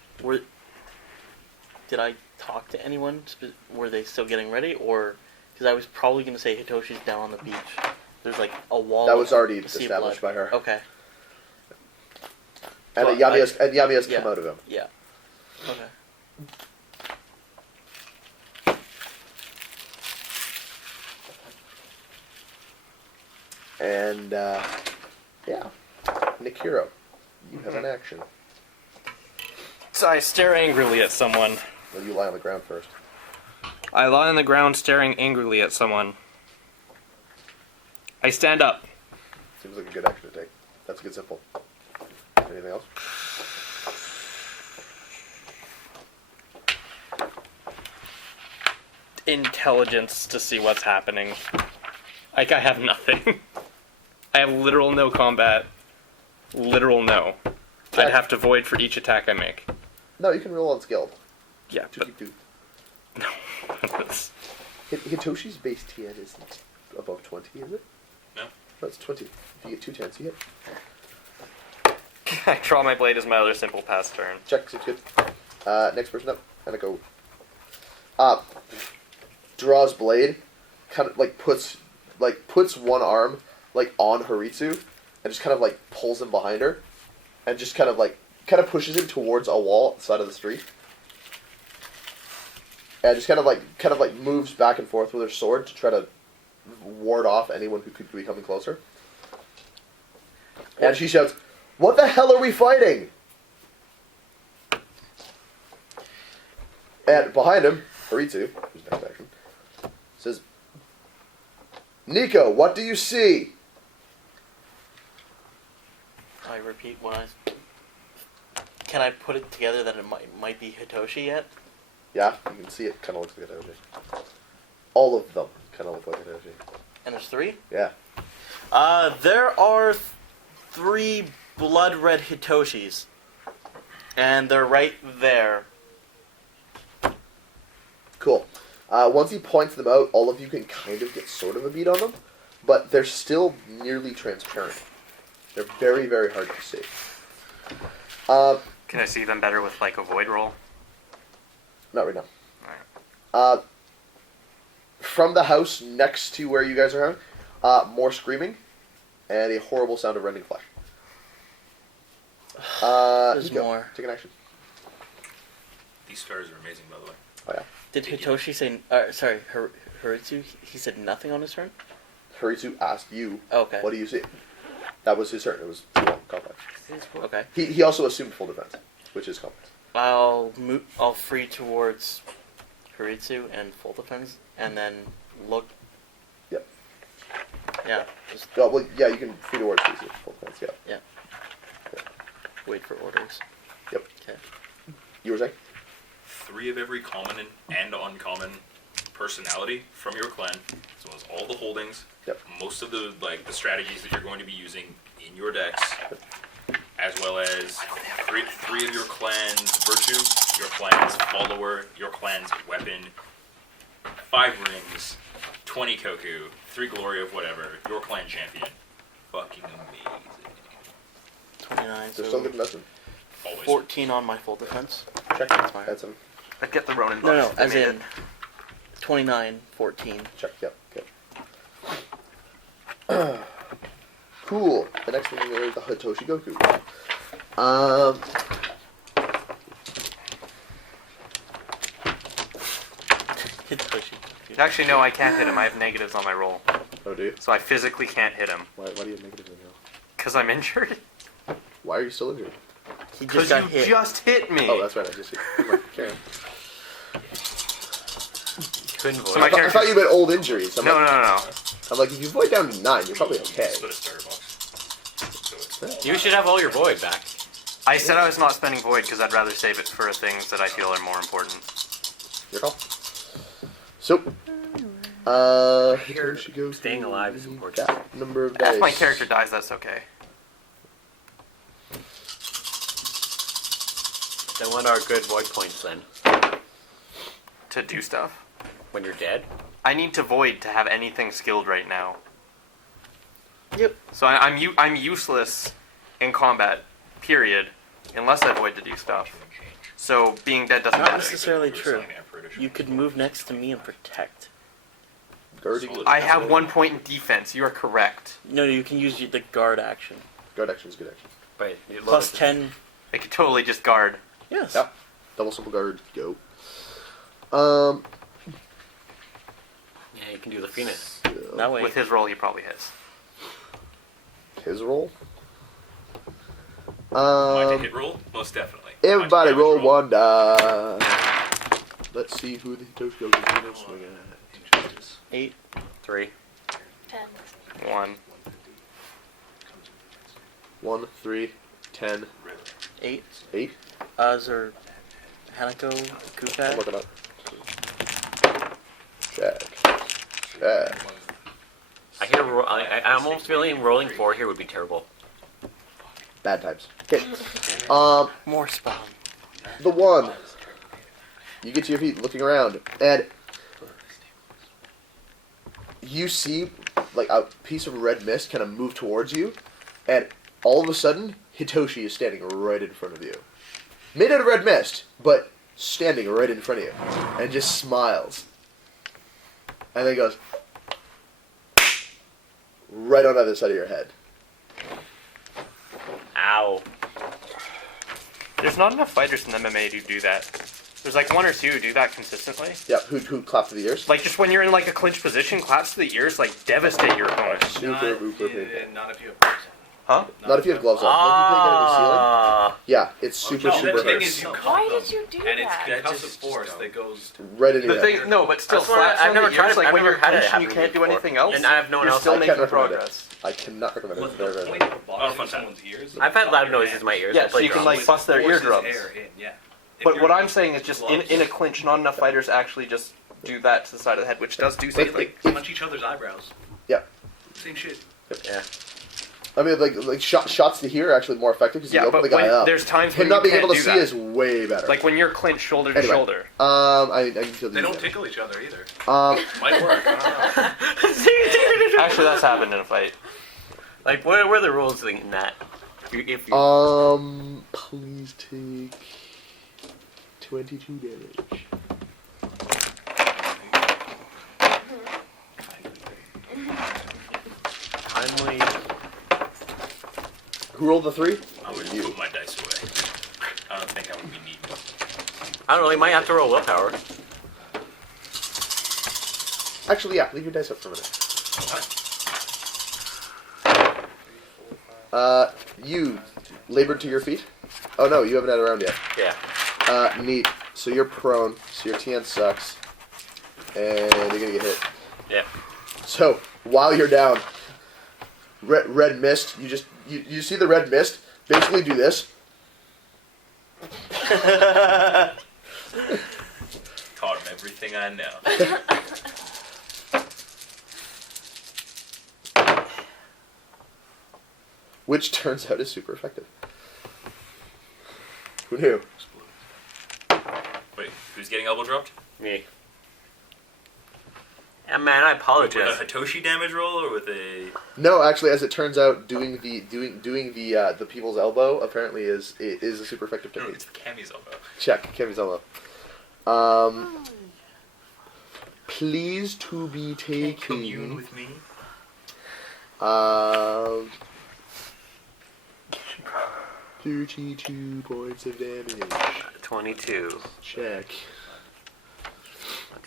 did I talk to anyone? Were they still getting ready, or because I was probably going to say Hitoshi's down on the beach. There's like a wall. That was already to see established blood. by her. Okay. And But Yamiya's yeah. come out of him. Yeah. Okay. And yeah, Nikiro, you have an action. So I stare angrily at someone. Well, you lie on the ground first. I lie on the ground staring angrily at someone. I stand up. Seems like a good action to take. That's a good simple. Anything else? Intelligence to see what's happening. Like, I have nothing. I have literal no combat. Literal no. Okay. I'd have to void for each attack I make. No, you can roll on skilled. Yeah, but 2d2. no. Hitoshi's base TN isn't above 20, is it? No. No, it's 20. If you get 2 10s, you hit. I draw my blade as my other simple pass turn. Check, seems good. Next person up. And I go. Draws blade, kind of like puts one arm like on Haritsu, and just kind of like pulls him behind her, and just kind of pushes him towards a wall at the side of the street. And just kind of like moves back and forth with her sword to try to ward off anyone who could be coming closer. And she shouts, "What the hell are we fighting?" And behind him, Haritsu, who's next action, says, "Niko, what do you see?" I repeat when I. Can I put it together that it might be Hitoshi yet? Yeah, you can see it kind of looks like Hitoshi. All of them kind of look like Hitoshi. And there's 3? Yeah. There are 3 blood red Hitoshis. And they're right there. Cool. Once he points them out, all of you can kind of get sort of a beat on them, but they're still nearly transparent. They're very, very hard to see. Can I see them better with like a void roll? Not right now. Alright. From the house next to where you guys are more screaming, and a horrible sound of rending flesh. There's Niko, more. Take an action. These stars are amazing, by the way. Oh yeah. Did Hitoshi say... sorry, Haritsu, he said nothing on his turn? Haritsu asked you, Okay. "What do you see?" That was his turn. It was too long, complex. Okay. He also assumed full defense, which is complex. I'll free towards Haritsu and full defense, and then look... Yep. Yeah, just Oh, well, yeah, you can free towards Haritsu, full defense. Yeah. wait for orders. Yep. Okay. You were saying? 3 of every common and uncommon personality from your clan, as well as all the holdings. Yep. Most of the strategies that you're going to be using in your decks, as well as three of your clan's virtue, your clan's follower, your clan's weapon, 5 rings, 20 koku, 3 glory of whatever, your clan champion. Fucking amazing. 29, They're still so good investment. Always. 14 on my full defense. Check. That's fine. Add some. I get the Ronin No, buff. as in 29, 14. Check. Yep. Okay. Cool. The next thing is the Hitoshi Goku. Hitoshi. Actually, no, I can't hit him. I have negatives on my roll. Oh, do you? So I physically can't hit him. Why do you have negative in here? Because I'm injured? Why are you still injured? He Because just got you hit. just hit me! Oh, that's right. I just see. Karen. Couldn't void. I So my thought character... you meant old injuries. I'm No, like, no, no, no. I'm like, if you void down to 9, you're probably okay. Split a starter box. So it's You should have all your void back. I said I was not spending void because I'd rather save it for things that I feel are more important. Your call. So, Here, Hitoshi Goku. staying alive is important. That number of dice. If my character dies, that's okay. Then what are good void points then? To do stuff. When you're dead? I need to void to have anything skilled right now. Yep. So I'm useless in combat, period, unless I void to do stuff. So being dead doesn't Not matter. necessarily It was true. something I'm pretty sure. You could move next to me and protect. Guarding. I have 1 point in defense. You are correct. No, you can use the guard action. Guard action is good action. But Plus 10. I could totally just guard. Yes. Yep. Double simple guard. Go. Yeah, you can do the Phoenix. That way. With his roll, he probably hits. His roll. Might hit roll? Most definitely. Everybody Might roll damage one die. Let's see who the Hitoshi goes to swing at. 8. 3. 10. 1. 1, 3, 10, 8. 8. Is there Hanako, I'm Kukai? looking up. Check. Check. I'm almost feeling rolling 4 here would be terrible. Bad times. Okay. More spawn. The one. You get to your feet, looking around, and you see like a piece of red mist kind of move towards you, and all of a sudden, Hitoshi is standing right in front of you. Made out of red mist, but standing right in front of you, and just smiles. And then goes right on the other side of your head. Ow. There's not enough fighters in MMA to do that. There's like 1 or 2 who do that consistently. Yep, who clapped to the ears? Like just when you're in like a clinch position, claps to the ears, like devastate your opponent. Super, super painful. Not if you have gloves on. Huh? Not if you have gloves on. Like you take it in the ceiling. Ah. Yeah, it's super, No, super the thing hurt. is you cuff Why them, did you do and it's that? concussive force that goes. Right in your The head. thing, no, but still, That's why slaps I've on never the tried ears, it. like I've when never you're had it clinched and you happen can't do before. anything else. And I have no one you're else. still I making can't recommend it. progress. I cannot recommend it. What's It's the very, very point bad. of a box Oh, in fun someone's ears? I've had loud noises in my ears. Yeah, I so play you can drums. like bust their Forces eardrums. air in, yeah. If But you're- what I'm saying is just in a clinch, not enough fighters actually just do that to the side of the head, which does do something. Like, punch each other's eyebrows. Yeah. Same shit. Yeah. I mean, like shots to here are actually more effective because you Yeah, open but the guy when, up. there's times Him when not you being can't able to do see that. is way better. Like when you're clinched shoulder to Anyway. shoulder. I can kill They don't these tickle each other either. guys. Might work. I don't know. Actually, that's happened in a fight. Like, what are the rules in that? If you, Please take 22 damage. timely. Who rolled the 3? I would You. put my dice away. I don't think I would be neat. I don't know. You might have to roll willpower. Actually, yeah. Leave your dice up for a minute. You labored to your feet. Oh no, you haven't had it around yet. Yeah. Neat. So you're prone. So your TN sucks, and you're gonna get hit. Yeah. So while you're down, red mist. You see the red mist. Basically, do this. Taught him everything I know. Which turns out is super effective. Who knew? Wait, who's getting elbow dropped? Me. Yeah, man. I With apologize. a Hitoshi damage roll or with a? No, actually, as it turns out, doing the people's elbow apparently is a super effective No, technique. it's Cammy's elbow. Check Kemi's elbow. Please to be Can't commune taken. with me. 32 points of damage. 22. Check.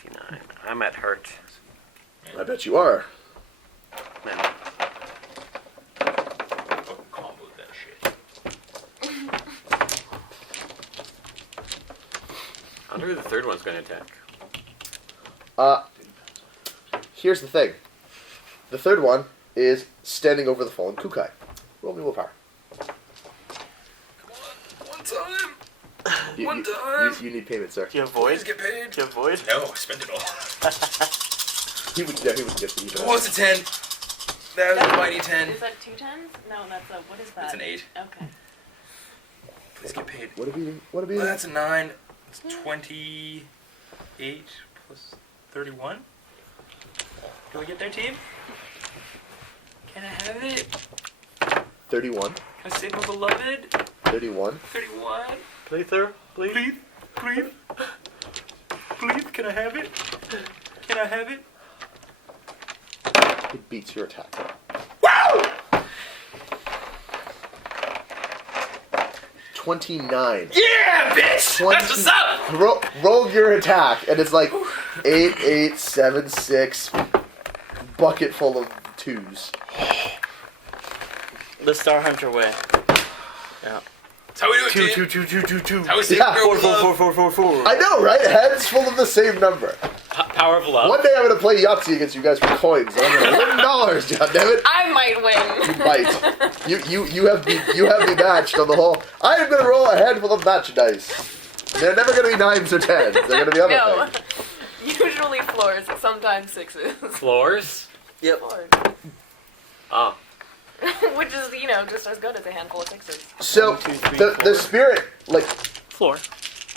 29. I'm at hurt. I bet you are. Man. Fucking combo that shit. I wonder who the third one's going to attack. Here's the thing. The third one is standing over the fallen Kukai. Roll me willpower. One time. You, One you- time. You need payment, sir. Do you have void? Please get paid. Do you have void? No, I spent it all. He would get the even. What's a 10? That was a mighty 10. Is that 2 10s? No, that's a, what is that? It's an 8. Okay. Please get paid. What a beating. What a Well, beating. that's a 9. It's 28 plus 31. Can we get there, team? Can I have it? 31. Can I save my beloved? 31. 31. Please, sir. Please. Please, please, please. Can I have it? Can I have it? It beats your attack. Wow! 29. Yeah, bitch. 20 That's what's up. Roll your attack, and it's like 8, 8, 7, 6. Bucket full of 2s. The Starhunter way. Yeah. That's how we do it, Two, dude. two, two, two, two, two. How we save Yeah. girl with love. Four. I know, right? Heads full of the same number. Power of love. One day I'm gonna play Yahtzee against you guys for coins. And I'm gonna win dollars, goddammit. I might win. You might. You have me matched on the whole. I am gonna roll a handful of match dice. They're never gonna be 9s or 10s. They're gonna be other No. things. Usually floors, sometimes 6s. Floors. Yep. Floors. Oh. Which is, just as good as a handful of 6s. So 1, 2, 3, the 4. spirit Floor.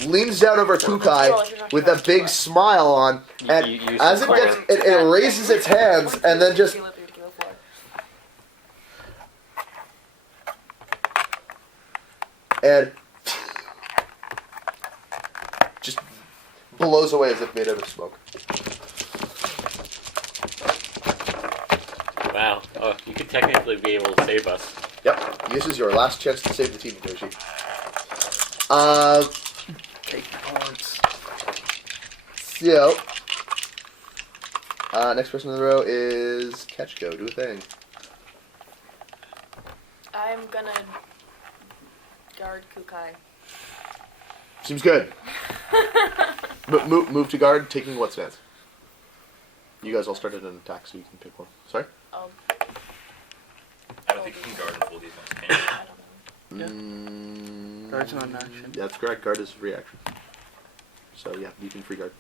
leans down over Kukai with a big smile on, and You as it gets, it raises its hands and then just Tequila, tequila floor. and just blows away as if made out of smoke. Wow. Oh, you could technically be able to save us. Yep, this is your last chance to save the team, Hitoshi. Take cards. So, next person in the row is Kachiko. Do a thing. I'm gonna guard Kukai. Seems good. Move to guard, taking what stance? You guys all started an attack, so you can pick one. Sorry? I'll, I don't think you can guard in full defense, can you? I don't know. Yeah. Guard's not an action. That's correct. Guard is reaction. So yeah, you can free guard.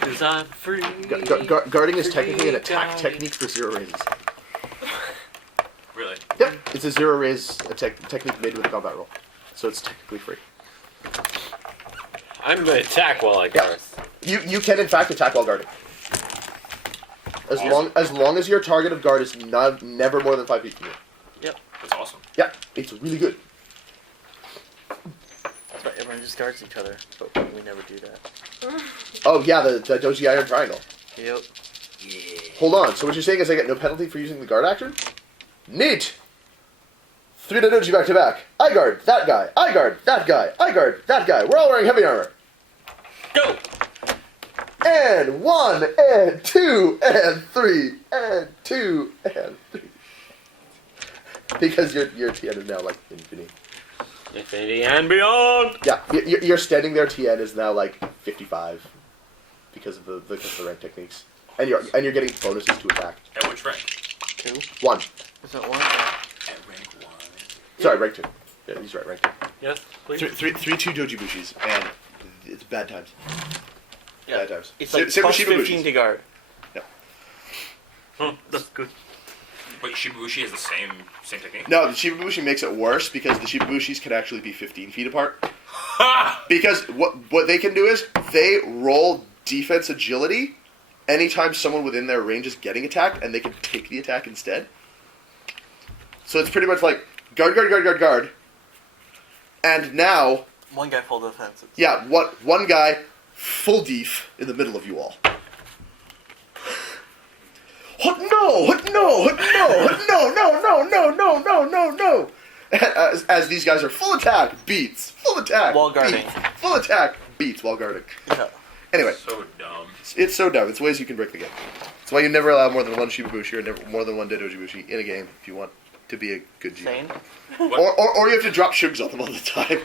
Cause I'm free. Guarding is technically an Free attack guarding. technique for zero raises. Really? Yep, it's a zero raise technique made with a combat roll, so it's technically free. I'm gonna attack while I guard. You can in fact attack while guarding. As long as your target of guard is never more than 5 feet from you. That's awesome. Yeah, it's really good. That's why everyone just guards each other, but we never do that. Oh yeah, the Doji Iron Triangle. Yep. Hold on, so what you're saying is I get no penalty for using the guard action? Neat! 3 Doji back to back. I guard that guy. I guard that guy. I guard that guy. We're all wearing heavy armor. Go! And 1, and 2, and 3, and 2, and 3. Because your TN is now like infinity. Infinity and beyond! Yeah, your standing there TN is now like 55 because of the rank techniques, and you're getting bonuses to attack. At which rank? 2? 1. Is that 1? At rank 1. Sorry, rank 2. Yeah, he's right, rank 2. Yes, please. Three 2 dojibushis, and it's bad times. Yeah. Bad times. It's like Same with plus 15 Shibabushis. to guard. That's good. Wait, Shibubushi has the same technique? No, the Shibabushi makes it worse because the Shibabushis can actually be 15 feet apart. Ha! Because what they can do is they roll defense agility anytime someone within their range is getting attacked, and they can take the attack instead. So it's pretty much like guard, and now, One guy full defense. yeah, one guy full def in the middle of you all. No. As these guys are full attack, beats, full attack, While guarding. beats, full attack, beats while guarding. Yeah. Anyway, So dumb. it's so dumb. It's ways you can break the game. That's why you never allow more than one Shibabushi or never more than one Dojibushi in a game if you want to be a good GM. Sane? Or you have to drop shugs on them all the time.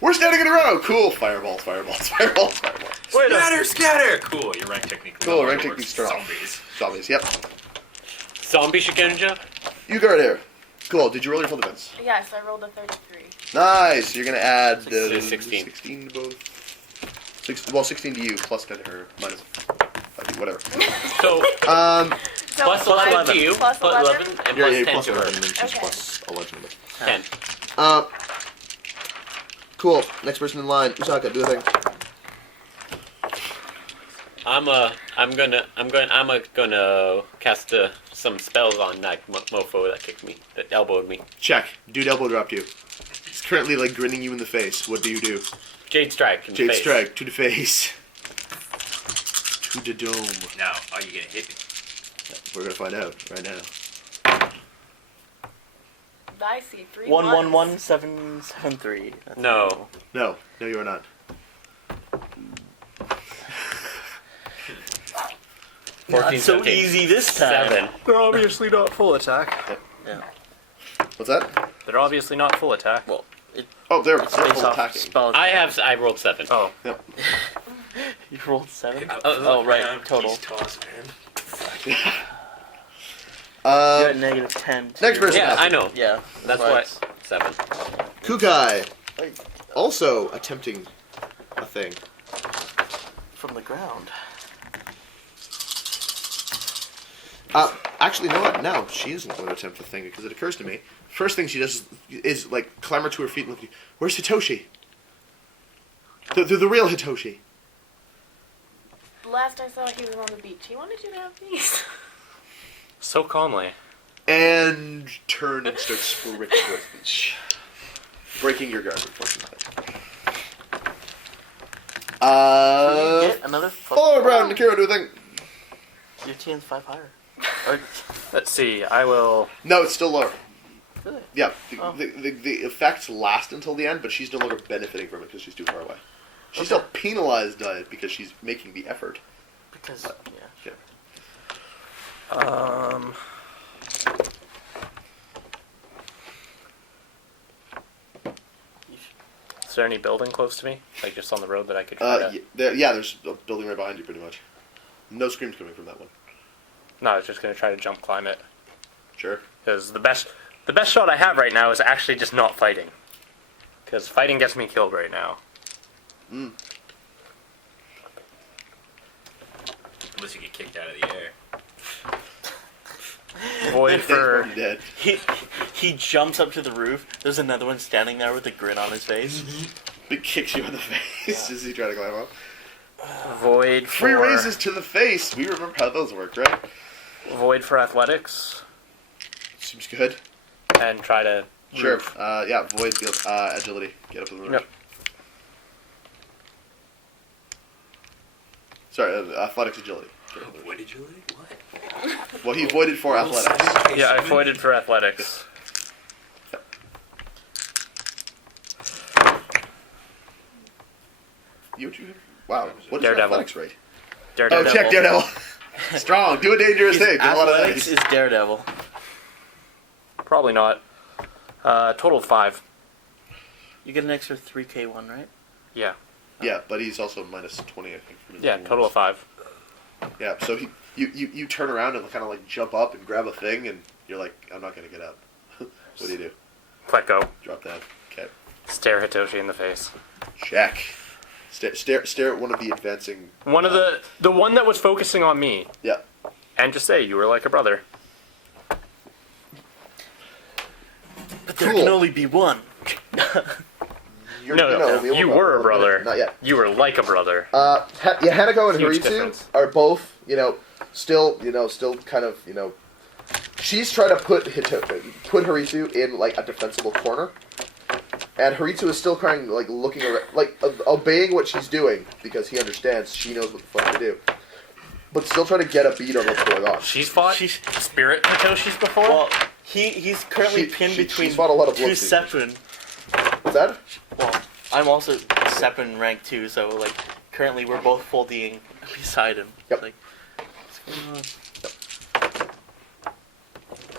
We're standing in a row. Cool. Fireballs. Scatter! Cool, your rank technique. Cool, rank works. technique's strong. Zombies. Zombies. Yep. Zombie Shigenja? You guard here. Cool. Did you roll your full defense? Yes, I rolled a 33. Nice. You're gonna add the 16. 16 to both. 16 to you plus 10 to her minus 5, whatever. So, So plus 11 to you, Plus plus 11, and Yeah, plus yeah, 10 plus to her. 11, and she's Okay. plus 11. 10. Cool. Next person in line. Usaka, do a thing. I'm gonna cast some spells on that mofo that kicked me, that elbowed me. Check. Dude elbow dropped you. He's currently like grinning you in the face. What do you do? Jade strike. In the Jade face. strike to the face. To the dome. Now, are you gonna hit me? We're gonna find out right now. I see 3 111773. That's No. No, you are not. Not so 14, easy this time. 7. They're obviously not full attack. Yeah. What's that? They're obviously not full attack. Well, Oh, they're it's full based off attacking. spell I attack. rolled 7. Oh. Yep. You rolled 7? Oh, Oh, right, total. He's tossing, man. You're at negative 10. to next your- person. Yeah, I know. Yeah. That's why why it's- 7. Kukai. Also attempting a thing. From the ground. Actually, you know what? No, she isn't going to attempt the thing because it occurs to me. First thing she does is like clamber to her feet and look. Where's Hitoshi? The real Hitoshi. Last I saw, he was on the beach. He wanted you to have peace. So calmly. And turn and start sprinting towards the beach, breaking your guard. Unfortunately. You get another Follow Brown, Nikiro, do a thing. Your TN's 5 higher. Or, Let's see. I will. No, it's still lower. really? Yeah, Oh. the effects last until the end, but she's no longer benefiting from it because she's too far away. She's still penalized by it because she's making the effort. Because, yeah. Yeah. Is there any building close to me? Like just on the road that I could try to... There's a building right behind you, pretty much. No screams coming from that one. No, I was just going to try to jump climb it. Sure. Because the best shot I have right now is actually just not fighting. Because fighting gets me killed right now. Mm. Unless you get kicked out of the air. Void Dave's for... already dead. He jumps up to the roof. There's another one standing there with a grin on his face. Big kicks you in the face as he try to climb up. Void Free for... raises to the face. We remember how those work, right? Void for athletics. Seems good. And try to... Sure. roof. Yeah. Void agility. Get up to the roof. Yep. Sorry, athletics agility. Sure. What did you leave? What? Well, he voided for athletics. Yeah, I voided for athletics. You have? Wow. What is your Daredevil. athletics rate? Daredevil. Oh, check Daredevil. Strong. Do a dangerous thing. Do a lot of Athletics things. is Daredevil. Probably not. Total 5. You get an extra 3k one, right? Yeah. Yeah, but he's also minus 20, I think. From his Yeah, wounds. total of 5. Yeah, so you turn around and kind of like jump up and grab a thing, and you're like, I'm not going to get up. What do you do? Let go. Drop down. Okay. Stare Hitoshi in the face. Check. Stare at one of the advancing... One of the one that was focusing on me. Yeah. And just say, you were like a brother. But there Cool. can only be one. No, you were a brother. Not yet. You were like a brother. Hanako and Huge Haritsu difference. are both, still kind of, she's trying to put Haritsu in like a defensible corner, and Haritsu is still kind of like looking around, like obeying what she's doing because he understands. She knows what the fuck to do, but still trying to get a beat on what's going on. She's fought Spirit Hitoshis before? Well, he's currently pinned between she's fought a lot of two blood Seppun. What's that? Well, I'm also Seppun rank 2, so like currently we're both folding beside him. Yep. Like, what's going on?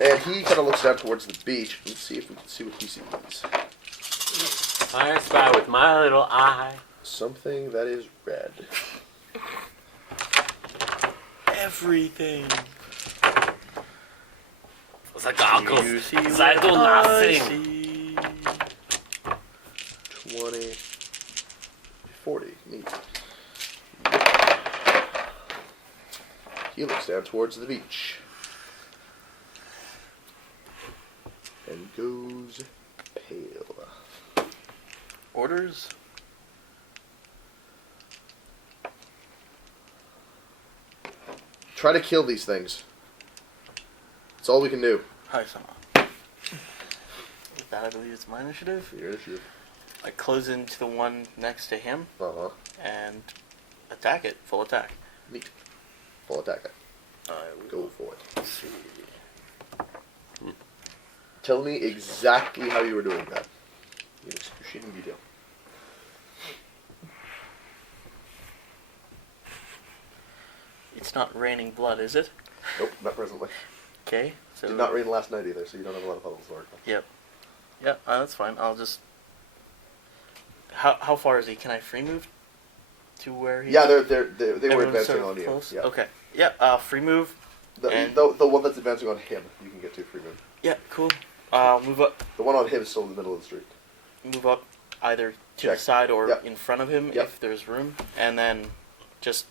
And he kind of looks down towards the beach. Let's see if we can see what he sees. I spy with my little eye. Something that is red. Everything. It's like goggles. You see I what do I nothing. see. 20, 40. Neat. He looks down towards the beach. And goes pale. Orders? Try to kill these things. That's all we can do. Hi-sama. With that, I believe it's my initiative. Your initiative. I close into the one next to him Uh-huh. and attack it. Full attack. Neat. Full attack it. I will Go for it. Let's see. Tell me exactly how you were doing that. In excruciating detail. It's not raining blood, is it? Nope, not presently. Okay. So Did not rain last night either, so you don't have a lot of puddles to work with. Yep. Yep, that's fine. I'll just... How far is he? Can I free move to where he Yeah, is? they were Everyone's advancing sort of on you. close? Yeah. Okay. Yeah, free move. And- The one that's advancing on him, you can get to free move. Yeah, cool. Move up. The one on him is still in the middle of the street. Move up either to Check. the side or Yep. in front of him Yep. if there's room. And then just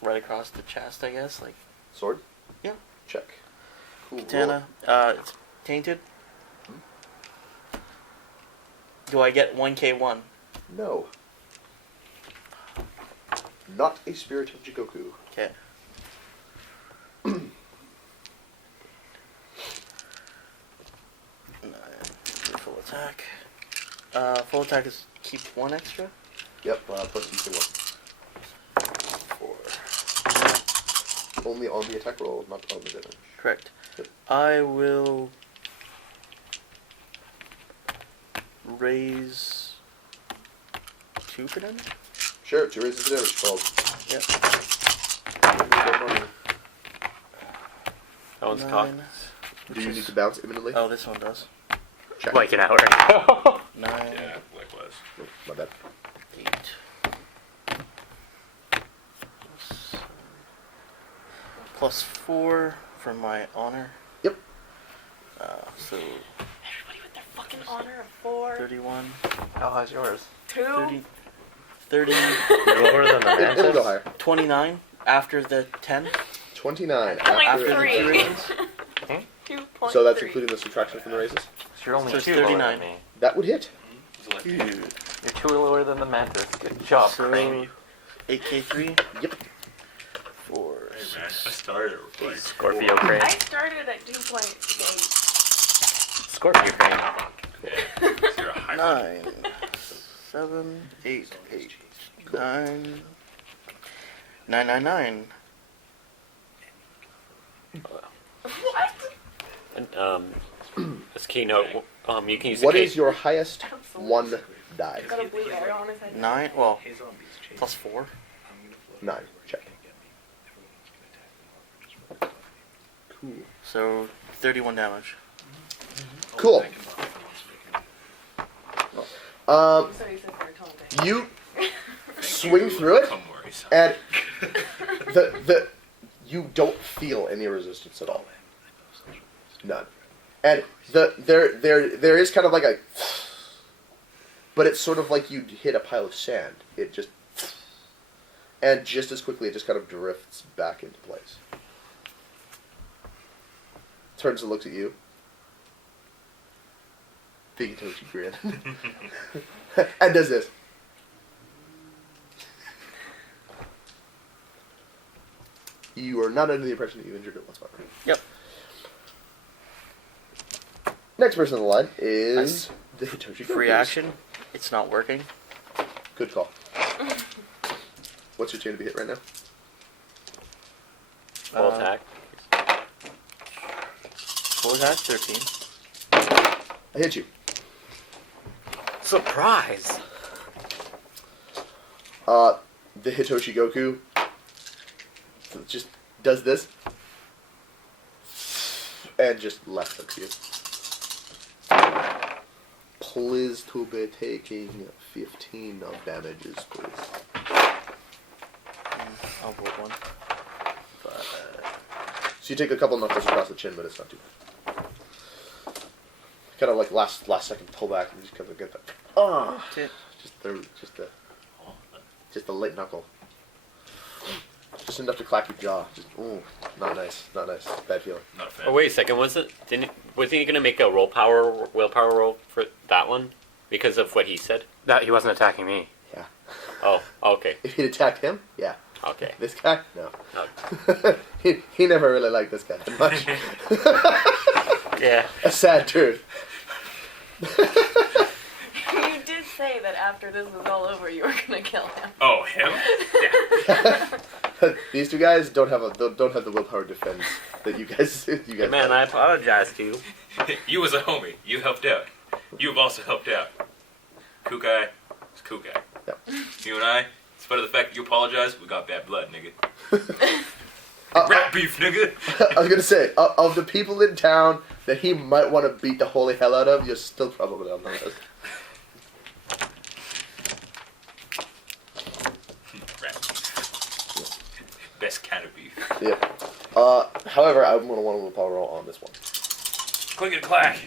right across the chest, I guess. Like, Sword? Yeah. Check. Cool. katana. It's tainted. Do I get 1k1? No. Not a spirit of Jikoku. Okay. Full attack. Full attack is keep 1 extra. Yep, plus you 4. only on the attack roll, not on the damage. Correct. Yep. I will raise 2 for damage. Sure, 2 raises the damage called. Yep. That one's 9. cocked. Do you need to bounce imminently? Oh, this one does. Check. Like an hour ago. 9. Yeah, likewise. Oh, my bad. 8. Plus 4 for my honor. Yep. So Everybody with their fucking honor of 4, 31. How high's yours? 2. 30. Lower than the It'll go mantis? higher. 29 after the 10. 29. Point After the 3. 2 raises. 2.3. So that's including the subtraction from the raises? So you're only So it's 2 lower 39. than me. That would hit. You're 2 lower than the mantis. Good job, So Grimm. 8k3. Yep. 4. Hey man, I started like Scorpio crane. I started at 2.8. Scorpio crane. you're a high 9. 7. 8. 9. 9, 9, 9. What? And, as keynote, you can use What the is your highest one die? Got a blue arrow on his head. 9. Well, plus 4. 9. Check. Cool. So 31 damage. Cool. So he said for a taunting. You swing through it, Come worries. and you don't feel any resistance at all. None. And there is kind of like a, but it's sort of like you hit a pile of sand. It just, and just as quickly it just kind of drifts back into place. Turns and looks at you. Big Hitoshi grin. And does this. You are not under the impression that you injured it whatsoever. Yep. Next person on the line is the Hitoshi. Free Gokus. action. It's not working. Good call. What's your turn to be hit right now? Full attack. Full attack, 13. I hit you. Surprise! The Hitoshi Goku just does this and just left hooks you. Please to be taking 15 of damages, please. I'll roll 1. So you take a couple knuckles across the chin, but it's not too bad. Kind of like last second pull back and just kind of get that. Ah, That's it. just a late knuckle. Just enough to clack your jaw. Just not nice, not nice. Bad feeling. Not a fan. Oh wait a second, wasn't he gonna make a willpower roll for that one? Because of what he said? That he wasn't attacking me. Yeah. Oh, okay. If he'd attacked him, yeah. Okay. This guy, no. Okay. he never really liked this guy that much. Yeah. A sad truth. You did say that after this was all over, you were gonna kill him. Oh, him? These two guys don't have the willpower to defend that you guys. Man, I apologize to you. You as a homie, you helped out. You've also helped out. Cool guy, it's cool guy. Yep. You and I, in spite of the fact that you apologize, we got bad blood, nigga. Rat beef, nigga. I was gonna say, of the people in town that he might want to beat the holy hell out of, you're still probably on the list. Rat beef. Best kind of beef. Yeah. However, I'm gonna want a willpower roll on this one. Click and clack.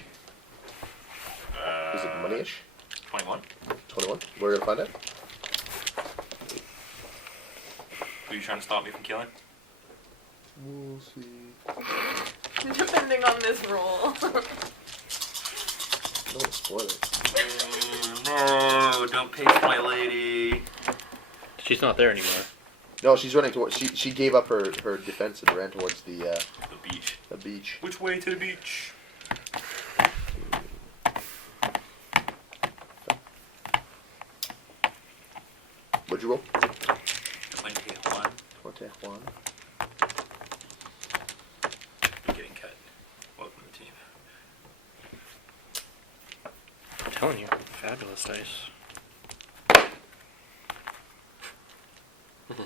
Is it money-ish? 21. 21. We're gonna find out. Who are you trying to stop me from killing? We'll see. Depending on this roll. Don't spoil it. No, don't pace my lady. She's not there anymore. No, she's running towards. She gave up her defense and ran towards the The beach. beach. Which way to the beach? What'd you roll? 21. 21. You're getting cut. Welcome to the team. I'm telling you, fabulous dice.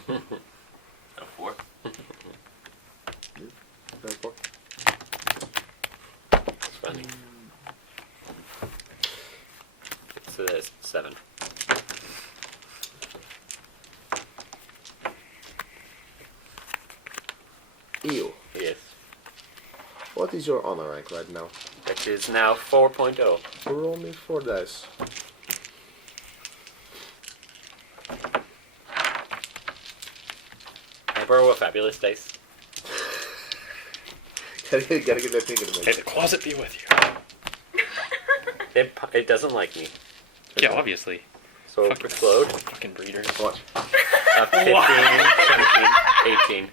A 4. Very poor. It's funny. So there's 7. Ew. Yes. What is your honor rank right now? Which is now 4.0. Roll me 4 dice. Can I borrow a fabulous dice? Gotta get that thing in the May mix. the closet be with you. It doesn't like me. Yeah, obviously. So Fucking explode. Fucking breeders. Watch. 15, 17, 18.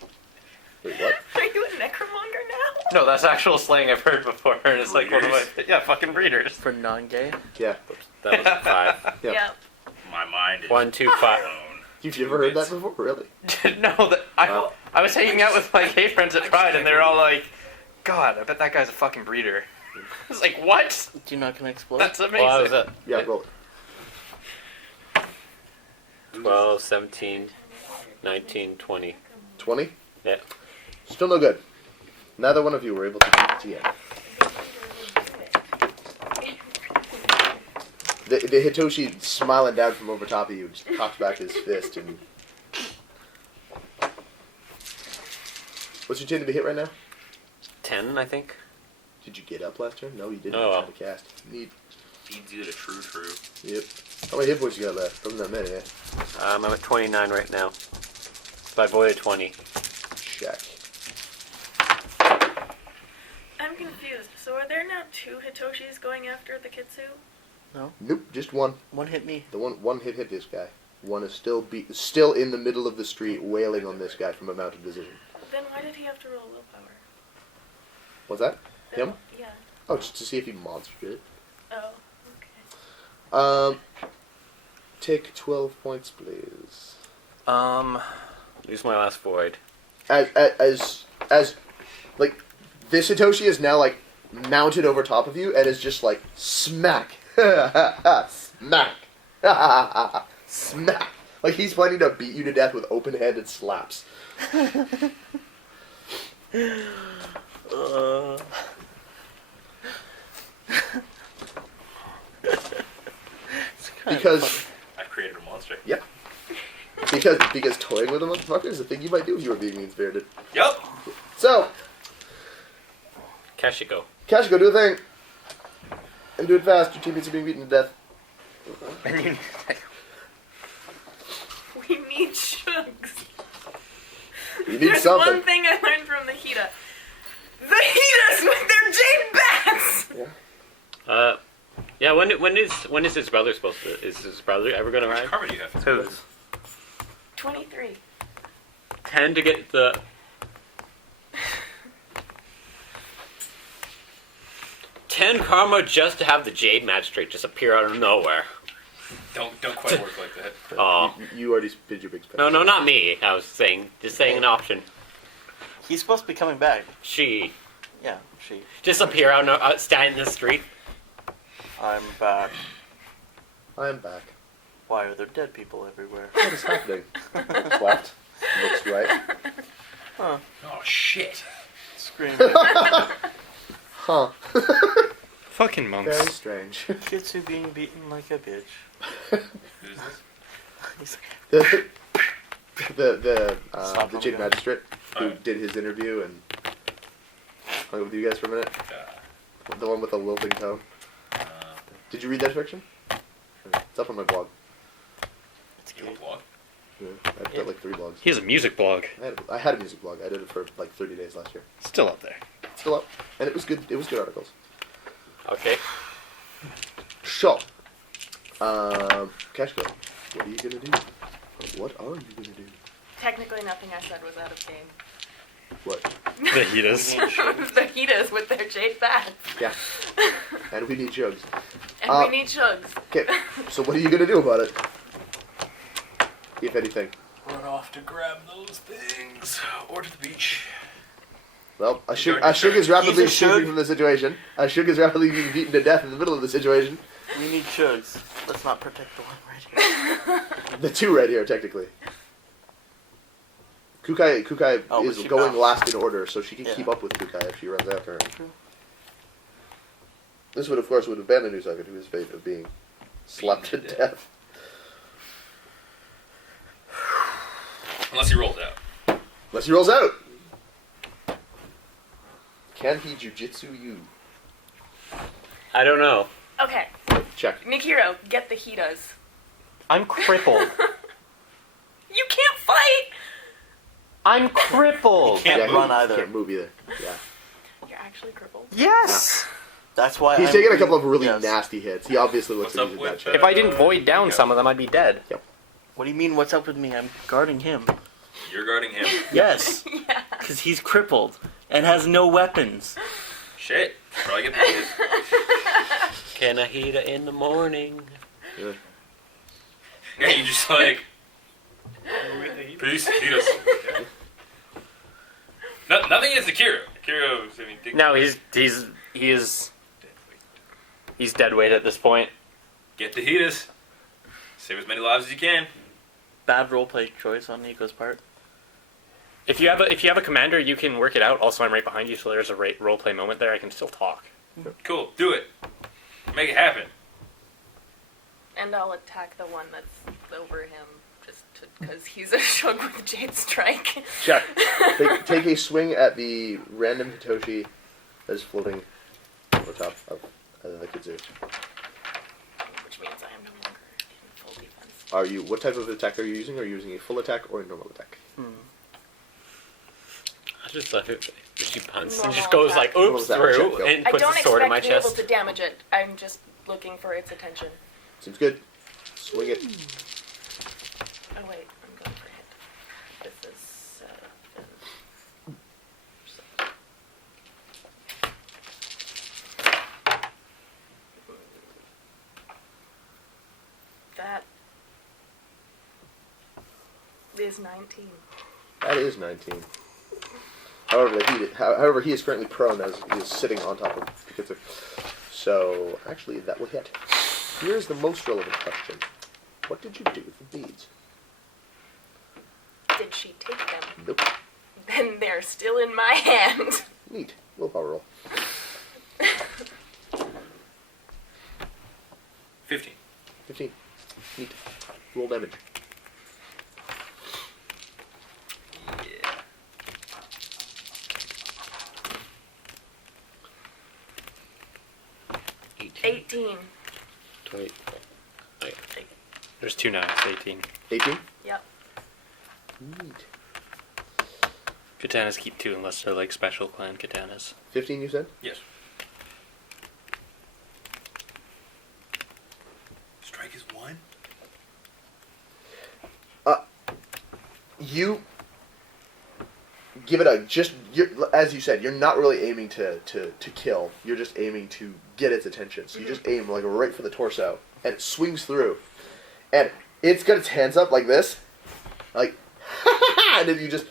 Wait, what? Are you a necromonger now? No, that's actual slang I've heard before, and it's like one of my fucking breeders. For non-gay? Yeah. That was 5. Yeah. Yep. My mind is 1, 2, 5. blown. You've ever heard that before? Really? No, I was hanging out with my gay friends at Pride, and they were all like, "God, I bet that guy's a fucking breeder." I was like, "What? Do you not gonna explode? That's amazing." Well, I was at Yeah, roll it. 12, 17, 19, 20. 20? Yeah. Still no good. Neither one of you were able to beat the end. The Hitoshi smiling down from over top of you just cocks back his fist and... What's your turn to be hit right now? 10, I think. Did you get up last turn? No, you didn't. Oh, You well. tried to cast. Neat. Feeds you the true. Yep. How many hit points you got left? Wasn't that many, eh? I'm at 29 right now. So I voided 20. Check. I'm confused. So are there now 2 Hitoshis going after the Kitsu? Nope, just one. One hit me. The one hit this guy. One is still in the middle of the street wailing on this guy from a mounted position. Then why did he have to roll willpower? What's that? Then- Him? Yeah. Oh, just to see if he monstered it. Oh, okay. Take 12 points, please. Use my last void. As like, this Hitoshi is now, like, mounted over top of you and is just, like, smack. Smack. Smack. Like, he's planning to beat you to death with open-handed slaps. Because... I created a monster. Yeah. Because toying with a motherfucker is the thing you might do if you were being mean-spirited. Yup. So, Kachiko. Kachiko, do a thing. And do it fast. Your teammates are being beaten to death. We need shugs. You need There's something. one thing I learned from the Hita. The Hitas with their jade bats! Yeah, Yeah, when is his brother supposed to? Is his brother ever going to Which arrive? karma do you have? Who's? 23. 10 to get the. 10 karma just to have the Jade Magistrate just appear out of nowhere. Don't quite work like that. Oh. You already did your big spend. No, not me. I was saying, just saying an option. He's supposed to be coming back. She. Yeah, she. Just appear out, stand in the street. I'm back. I'm back. Why are there dead people everywhere? What is happening? Looks left. Looks right. Huh. Oh shit! Scream. Huh. Fucking monks. Very strange. Kitsu being beaten like a bitch. Who's this? He's The Slap the him Jade again. Magistrate who Alright. did his interview and hung out with you guys for a minute. The one with the lilting tone. Did you read that fiction? It's up on my blog. You have a blog? Yeah, I've got like 3 blogs. He has a music blog. I had a music blog. I did it for like 30 days last year. Still up there. It's still up, and it was good. It was good articles. Okay. So, Kachiko, what are you gonna do? What are you gonna do? Technically, nothing I said was out of game. What? The Hitas. The Hitas with their jade bats. Yeah. And we need jugs. And we need chugs. Okay. So what are you gonna do about it? If anything. Run off to grab those things. Or to the beach. Well, Ashug is rapidly He's a escaping Shug. from the situation. Ashug is rapidly being beaten to death in the middle of the situation. We need chugs. Let's not protect the one right here. The 2 right here, technically. Kukai Oh, but is she going bounced. last in order, so she can Yeah. keep up with Kukai if she runs after her. True. This would, of course, abandon Usaka to his fate of being slapped to death. Unless he rolls out. Unless he rolls out. Can he jujitsu you? I don't know. Okay, Check. Nikiro, get the Hitas. I'm crippled. You can't fight! I'm crippled. Can't run either. Can't move either. Yeah. You're actually crippled. Yes. That's why He's I'm taking a couple of really yes. nasty hits. He obviously looks What's like up he's in bad with, shape. If I didn't void down some of them, I'd be dead. What do you mean? What's up with me? I'm guarding him. You're guarding him. Yes, Yeah. because he's crippled and has no weapons. Shit. Probably get paid. Can I heat it in the morning? Yeah. Yeah, you just like. Peace. Eat us. Nothing against Nikiro. Nikiro, I mean, No, he's dead weight at this point. get the Heatus. Save as many lives as you can. Bad roleplay choice on Niko's part. If you have a commander, you can work it out. Also, I'm right behind you, so there's a roleplay moment there. I can still talk. Cool. Do it. Make it happen. And I'll attack the one that's over him, just because he's a shug with Jade Strike. Check. Take a swing at the random Hitoshi that is floating over top of the Kitsu. Which means I am no longer in full defense. Are you? What type of attack are you using? Are you using a full attack or a normal attack? I just love it. She punts and Normal just goes attack. like, oops, Normal attack, through, check, go. and I puts don't the sword in my expect to be able chest. to damage it. I'm just looking for its attention. Seems good. Swing it. Oh wait, I'm going for hit. This is 7. That is 19. That is 19. However, he is currently prone as he is sitting on top of Kitsu. So, actually, that will hit. Here's the most relevant question. What did you do with the beads? Did she take them? Nope. Then they're still in my hand. Neat. Willpower roll. 15. 15. Neat. Roll damage. Yeah. 18. Wait. There's 2 knives, 18. 18? Yep. Neat. Katanas keep 2 unless they're like special clan katanas. 15, you said? Yes. you give it as you said, you're not really aiming to kill. You're just aiming to get its attention. So you just aim like right for the torso, and it swings through, and it's got its hands up like this, like, and then you just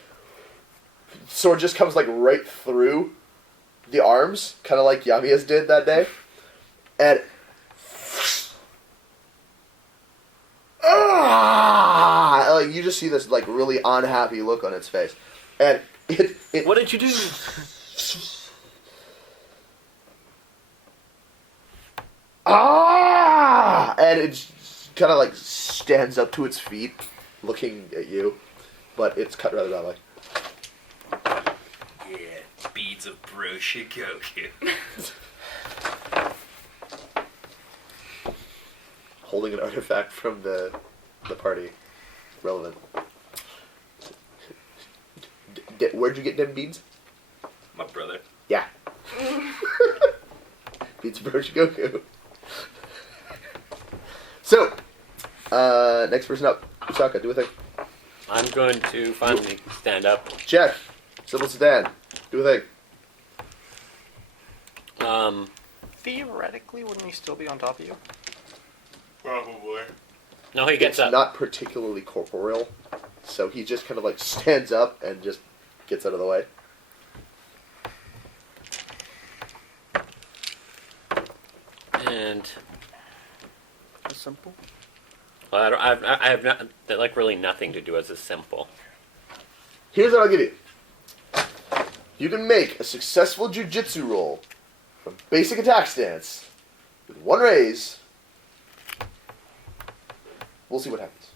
sword just comes like right through the arms, kind of like Yamiya's did that day, and like you just see this like really unhappy look on its face, and it What did you do? and it kind of like stands up to its feet, looking at you, but it's cut rather badly. Yeah, beads of bro Shikoku. Holding an artifact from the party. Relevant. Where'd you get them beads? My brother. Yeah. Beads of Goku. So, next person up. Usaka, do a thing. I'm going to finally stand up. Check. Civil Sedan. Do a thing. Theoretically, wouldn't he still be on top of you? Probably. No, he gets It's up. not particularly corporeal, so he just kind of like stands up and just gets out of the way. And Simple. well, I have not, like really nothing to do as a simple. Here's what I'll give you. You can make a successful jujitsu roll from basic attack stance with one raise. We'll see what happens.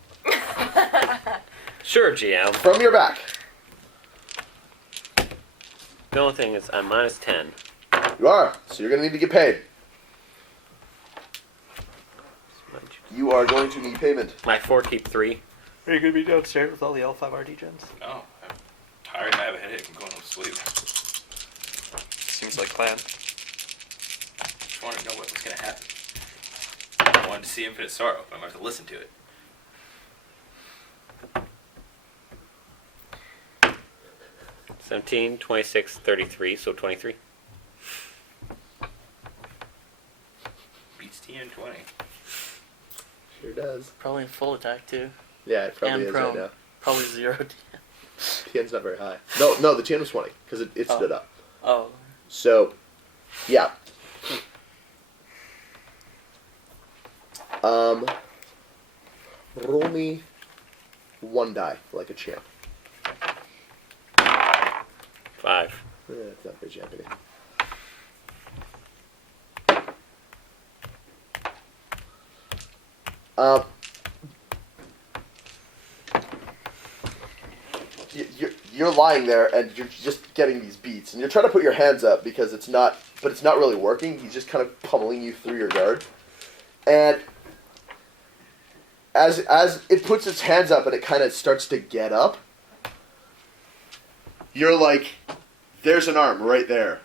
Sure, GM. From your back. The only thing is I'm minus 10. You are, so you're going to need to get paid. You are going to need payment. My 4 keep 3. Are you going to be downstairs with all the L5RD gens? No, I'm tired. I have a headache. I'm going home to sleep. Seems like plan. Just wanted to know what was going to happen. I wanted to see Infinite Sorrow, but I'm going to have to listen to it. $17, 26, 33, so 23. Beats TN20. Sure does. Probably in full attack too. Yeah, it probably And is prone. right now. Probably 0 TN. TN's not very high. No, the TN was 20, because it Oh. stood up. Oh. So, yeah. Roll me one die, like a champ. 5. It's not very champy. You're lying there and you're just getting these beats, and you're trying to put your hands up because it's not really working. He's just kind of pummeling you through your guard, and as it puts its hands up and it kind of starts to get up, you're like, there's an arm right there,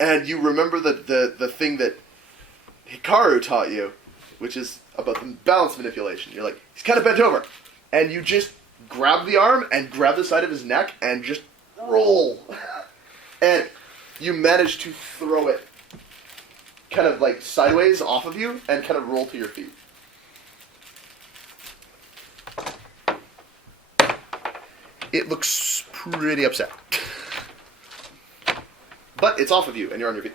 and you remember the thing that Hikaru taught you, which is about the balance manipulation. You're like, he's kind of bent over, and you just grab the arm and grab the side of his neck and just roll. And you manage to throw it kind of like sideways off of you and kind of roll to your feet. It looks pretty upset. But it's off of you and you're on your feet.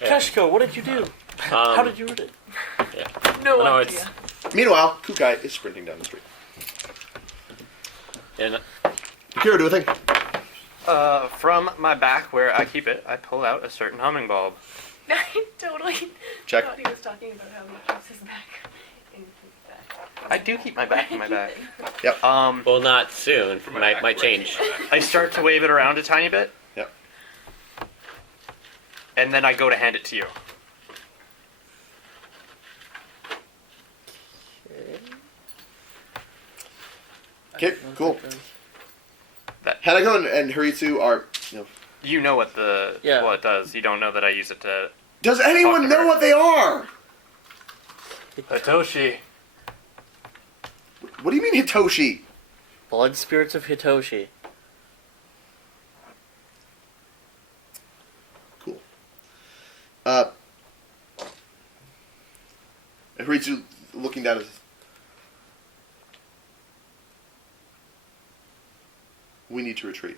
Kachiko, what did you do? How did you root it? No No, idea. Meanwhile, Kukai is sprinting down the street. And Nikiro, do a thing. From my back where I keep it, I pull out a certain humming bulb. I totally Check. thought he was talking about how he keeps his back in his back. I do keep my back in my back. Yep. well, not soon. Might back change. I start to wave it around a tiny bit, Yep. and then I go to hand it to you. Okay, cool. That- Hanako and Haritsu are... You know what Yeah. what it does. You don't know that I use it to... Does anyone know what they are? Hitoshi. What do you mean Hitoshi? Blood spirits of Hitoshi. Cool. Hiritsu looking down at his... We need to retreat.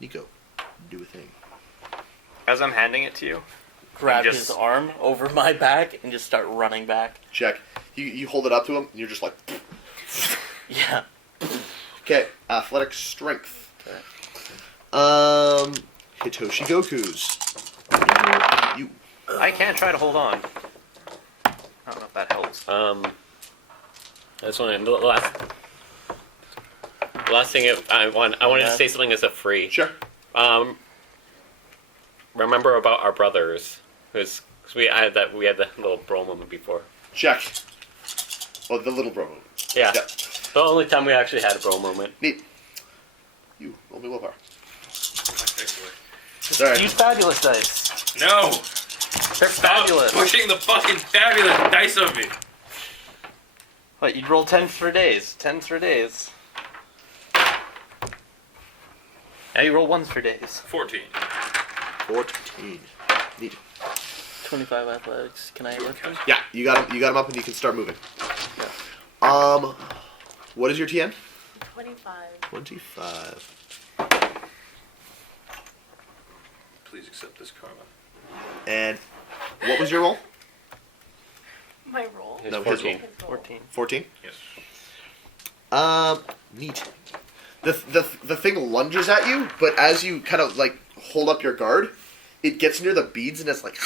Niko, do a thing. As I'm handing it to you, Grab Just- his arm over my back and just start running back. Check. You hold it up to him, and you're just like... Yeah. Okay, athletic strength. Hitoshi Goku's. You. I can try to hold on. I don't know if that helps. That's one. The last thing I wanted to say something as a free. Sure. Remember about our brothers, because we had that little bro moment before. Check. Oh, the little bro. Yeah. Yeah. The only time we actually had a bro moment. Neat. You, roll me willpower. Sorry. Use fabulous dice. No! They're fabulous. Pushing the fucking fabulous dice on me! What, you'd roll 10 for days. 10 for days. Now you roll 1s for days. 14. 14. Neat. 25 athletics. Can I lift him? Yeah, you got him up and you can start moving. What is your TN? 25. 25. Please accept this karma. And what was your roll? My roll. It's No, his 14. His roll. 14. 14? Yes. Neat. The thing lunges at you, but as you kind of like hold up your guard, it gets near the beads and it's like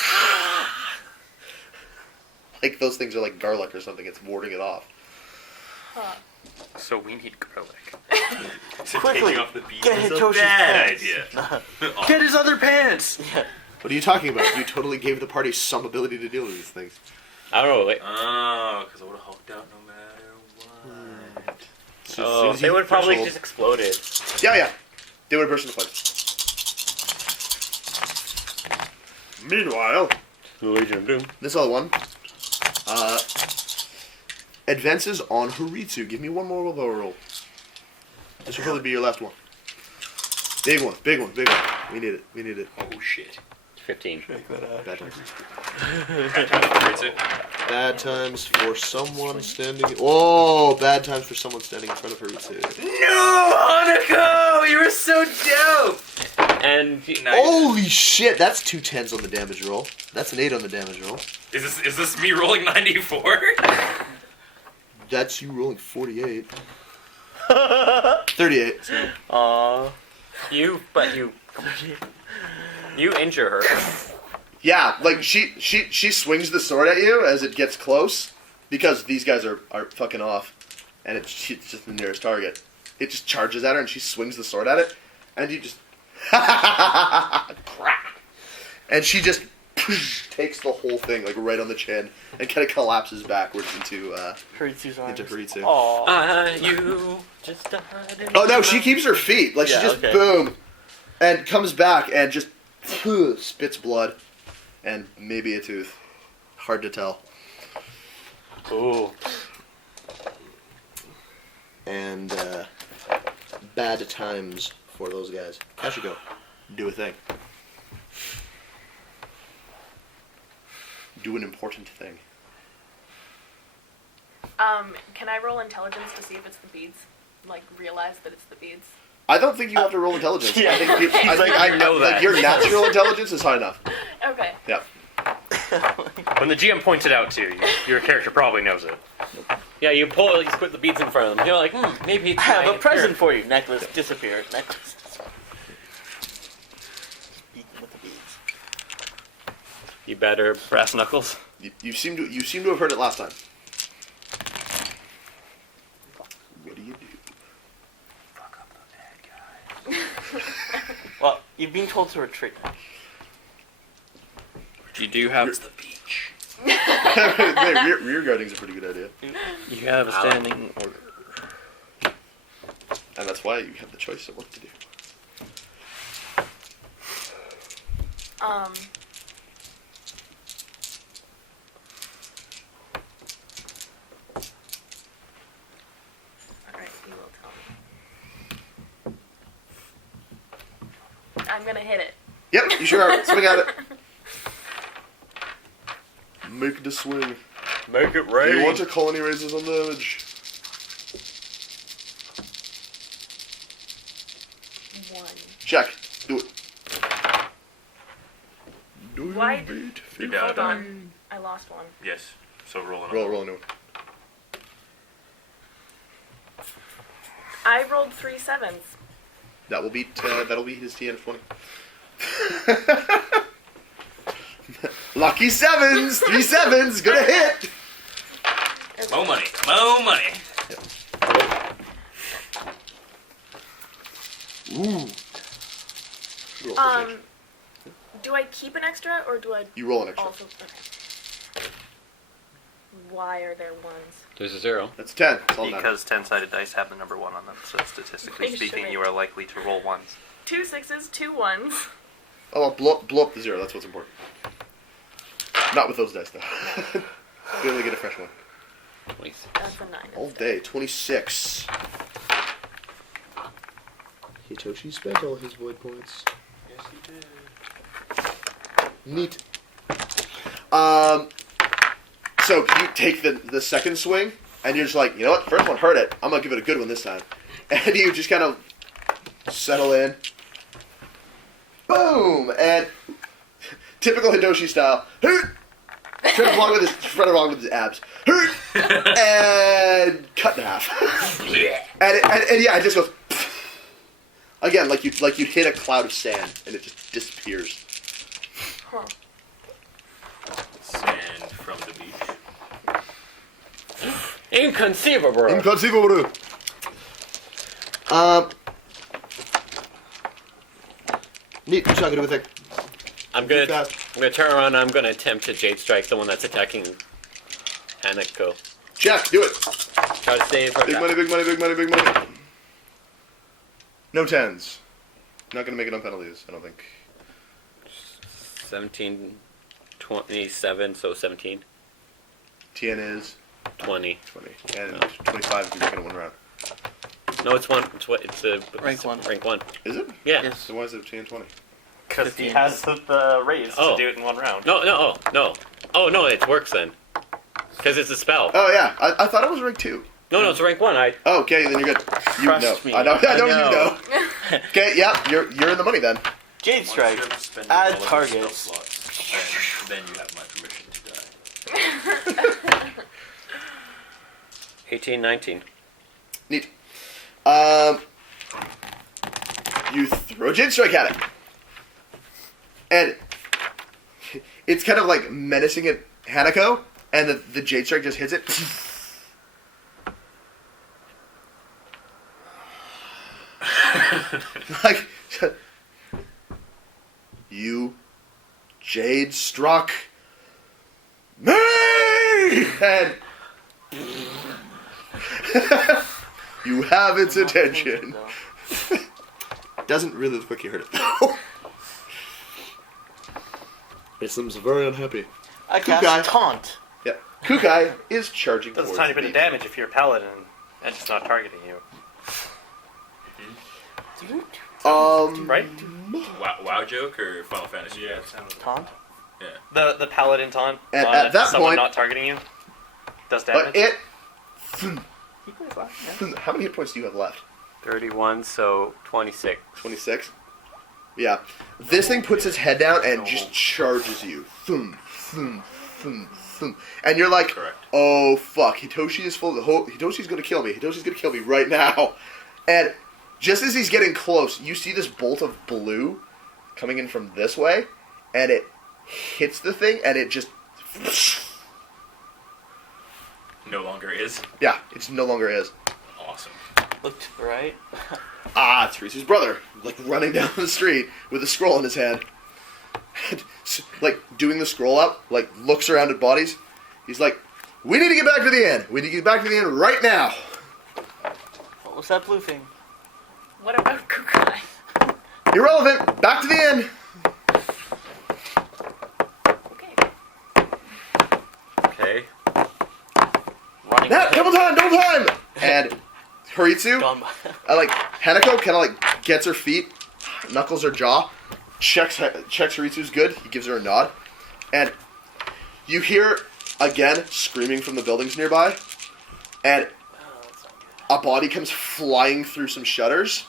like those things are like garlic or something. It's warding it off. Huh. So we need garlic. So Quickly, taking off the beads get is a Hitoshi's bad pants. idea. Get his other pants! What are you talking about? You totally gave the party some ability to deal with these things. I don't know. Like, Oh, because I would have hulked out no matter what. So as soon as they you would probably threshold- just exploded. Yeah. They would have burst into flames. Meanwhile, The Legion of Doom. this other one advances on Hiritsu. Give me one more willpower roll. This will probably be your last one. Big one. We need it. Oh shit. 15. Bad times. That's it. Bad times for someone standing... Oh, bad times for someone standing in front of Hiritsu. No, Hanako! You were so dope! And Holy shit, that's 2 10s on the damage roll. That's an 8 on the damage roll. Is this me rolling 94? That's you rolling 48. 38. So. Aww. you injure her. Yeah, like she swings the sword at you as it gets close, because these guys are fucking off, and it's just the nearest target. It just charges at her and she swings the sword at it, and you just crack, and she just takes the whole thing like right on the chin and kind of collapses backwards into Hiritsu's arms. Hiritsu. Aww. You. Just a hide in Oh no, she keeps her feet. Like Yeah, she just okay. boom, and comes back and just spits blood, and maybe a tooth. Hard to tell. Ooh. And bad times for those guys. Kachiko, do a thing. Do an important thing. Can I roll intelligence to see if it's the beads? Like, realize that it's the beads? I don't think you have to roll intelligence. Yeah, I think you, he's I think like, I you know like that. your natural intelligence is high enough. Okay. Yeah. When the GM points it out to you, your character probably knows it. Yeah, you put the beads in front of them. You're like, maybe it's I have my a present character. for you. Necklace disappears. Necklace disappears. Speaking with the beads. You better brass knuckles. You seem to have heard it last time. What do you do? Fuck up the bad guy. Well, you've been told to retreat. You do have the beach. rear guarding's a pretty good idea, you have a standing order. and that's why you have the choice of what to do. I'm gonna hit it. Yep, you sure are. Swing at it. Make the swing. Make it Do you rain. want your colony raises on damage? 1. Check. Do it. Do you Why beat You're down Hold to on. I lost one. Yes. So roll another. Roll a new one. I rolled 3 7s. That'll beat his TN of 20. Lucky 7s! 3 7s! Gonna hit! Mo money. Mo money. Ooh. Roll for change. Do I keep an extra or do I You roll an extra. also? Okay. Why are there ones? There's a 0. That's 10. That's all that matters. Because 10-sided dice have the number 1 on them, so statistically They speaking, should. you are likely to roll ones. 2 6s, 2 1s. Oh, well, blow up the 0. That's what's important. Not with those dice, though. Be able to get a fresh one. 26. That's a 9. All instead. day. 26. Hitoshi spent all his void points. Yes, he did. Neat. So you take the second swing, and you're just like, you know what? First one hurt it. I'm gonna give it a good one this time. And you just kind of settle in. Boom! And typical Hitoshi style. Hoot! Shred along with his abs. Hoot! And cut in half. and yeah, it just goes. Again, like you hit a cloud of sand, and it just disappears. Huh. Sand from the beach. Inconceivable. Inconceivable. Neat. Usaka, do a thing. I'm gonna Fast. turn around and I'm gonna attempt to Jade Strike the one that's attacking Hanako. Check. Do it. Try to save her. Big money, big money, big money, big money. No 10s. Not gonna make it on penalties, I don't think. 17, 27, so 17, TN is 20. 20. And 25 if you make it in one round. No, it's one. It's a Rank 1. Rank 1. Is it? Yeah. Yes. So why is it TN 20? Because he has the raise Oh. to do it in one round. No. Oh no, it works then. Because it's a spell. Oh yeah, I thought it was rank 2. No, it's rank 1. Oh, okay, then you're good. You Trust know. me, I know. I You know. know. Okay, yeah, you're in the money then. Jade Once Strike. you have spent Add all of your targets. spell slots, then you have my permission to die. 18, 19. Neat. You throw Jade Strike at it. And it's kind of like menacing at Hanako, and the Jade Strike just hits it. Like, you Jade struck me! And you have its attention. Doesn't really look like you hurt it though. It seems very unhappy. I Kukai. cast Taunt. Yeah. Kukai is charging Does a towards tiny bit of me. damage if you're a paladin and it's not targeting you. Right? Wow joke or Final Fantasy? Yeah. Taunt? Yeah. The paladin taunt At on that someone point- not targeting you does damage. But it... How many hit points do you have left? 31, so 26. 26? Yeah. This thing puts its head down and just charges you. Thum, thum, thum, thum. And you're like, Correct. oh fuck, Hitoshi is full of the Hitoshi's gonna kill me. Hitoshi's gonna kill me right now. And just as he's getting close, you see this bolt of blue coming in from this way, and it hits the thing, and it just... No longer is. Yeah, it no longer is. Awesome. Looked right. Ah, it's Ritsu's brother, like running down the street with a scroll in his hand. Like, doing the scroll up, like, looks around at bodies. He's like, we need to get back to the inn. We need to get back to the inn right now. What was that blue thing? What about Kukai? Irrelevant. Back to the inn. Okay. Okay. Running. Now, double time. And Haritsu, Gone by. like, Hanako kind of, like, gets her feet, knuckles her jaw, checks Haritsu's good. He gives her a nod. And you hear, again, screaming from the buildings nearby. And a body comes flying through some shutters.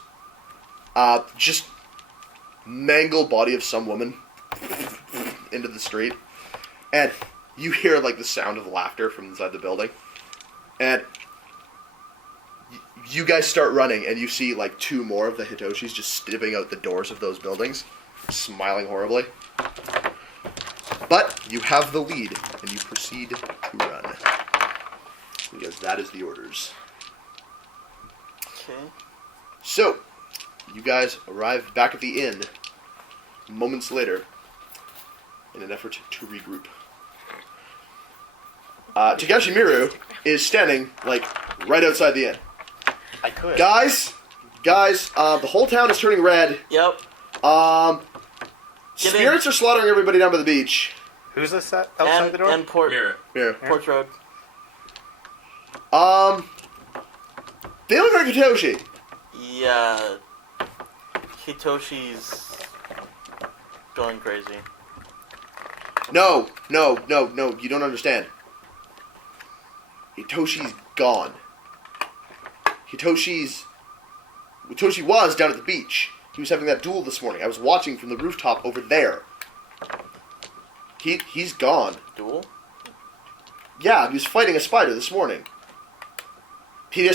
Just mangled body of some woman into the street. And you hear, like, the sound of laughter from inside the building. And you guys start running, and you see, like, 2 more of the Hitoshis just stepping out the doors of those buildings, smiling horribly. But you have the lead, and you proceed to run. Because that is the orders. Okay. So, you guys arrive back at the inn moments later in an effort to regroup. Togashi Miru is standing, like, right outside the inn. I could. Guys, the whole town is turning red. Yep. Spirits are slaughtering everybody down by the beach. Who's this outside the door? And Port Here. Port Road. They look like Hitoshi. Yeah. Hitoshi's going crazy. No, you don't understand. Hitoshi's gone. Hitoshi was down at the beach. He was having that duel this morning. I was watching from the rooftop over there. He's gone. Duel? Yeah, he was fighting a spider this morning. He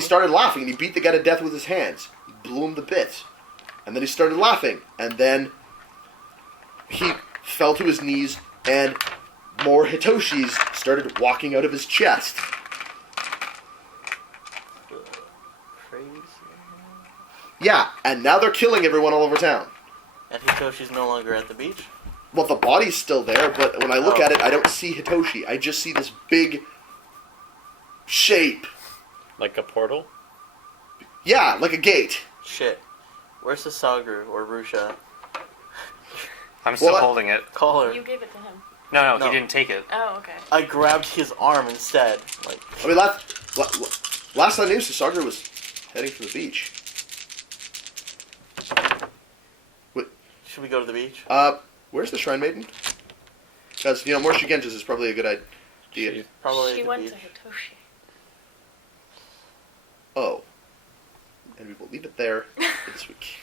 started laughing and he beat the guy to death with his hands. Blew him to bits. And then he started laughing. And then he fell to his knees and more Hitoshis started walking out of his chest. Crazy. Yeah, and now they're killing everyone all over town. And Hitoshi's no longer at the beach? Well, the body's still there, but when I look at it, I don't see Hitoshi. I just see this big shape. Like a portal? Yeah, like a gate. Shit. Where's Sasagru or Rusha? I'm still Well, holding it. Call her. You gave it to him. No, No. he didn't take it. Oh, okay. I grabbed his arm instead. Like, I mean, last I knew, Sasagru was heading for the beach. should we go to the beach? Where's the Shrine Maiden? Because, more Shigenjas is probably a good idea. Probably She the went beach. to Hitoshi. Oh. And we will leave it there for this week.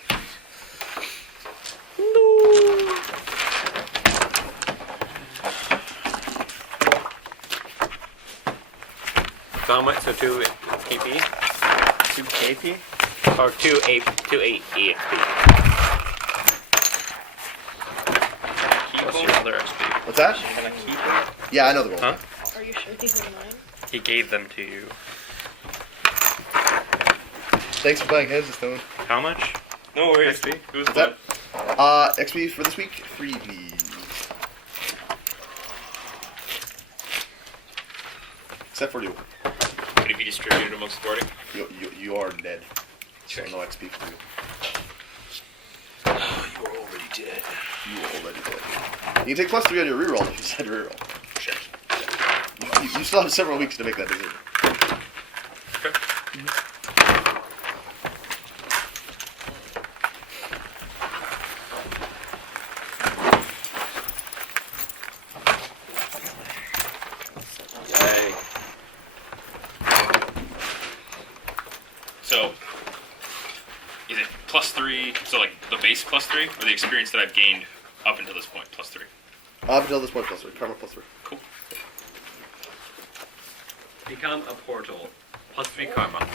So how much? So 2 KP? 2 KP? Or 2 EXP? What's your other XP? What's that? Can I keep them? Yeah, I know the one. Huh? Are you sure these are mine? He gave them to you. Thanks for playing Heads of Stone. How much? No worries. XP? It was What's fun. that? XP for this week, 3 please. Except for you. Could it be distributed amongst the party? You are dead. So no XP for you. You are already dead. You are already dead. You can take +3 on your reroll if you said reroll. Shit. You still have several weeks to make that decision. Okay. Yay. So, is it +3? So, like the base +3, or the experience that I've gained up until this point +3? Up until this point, +3. Karma +3. Cool. Become a portal. +3 karma.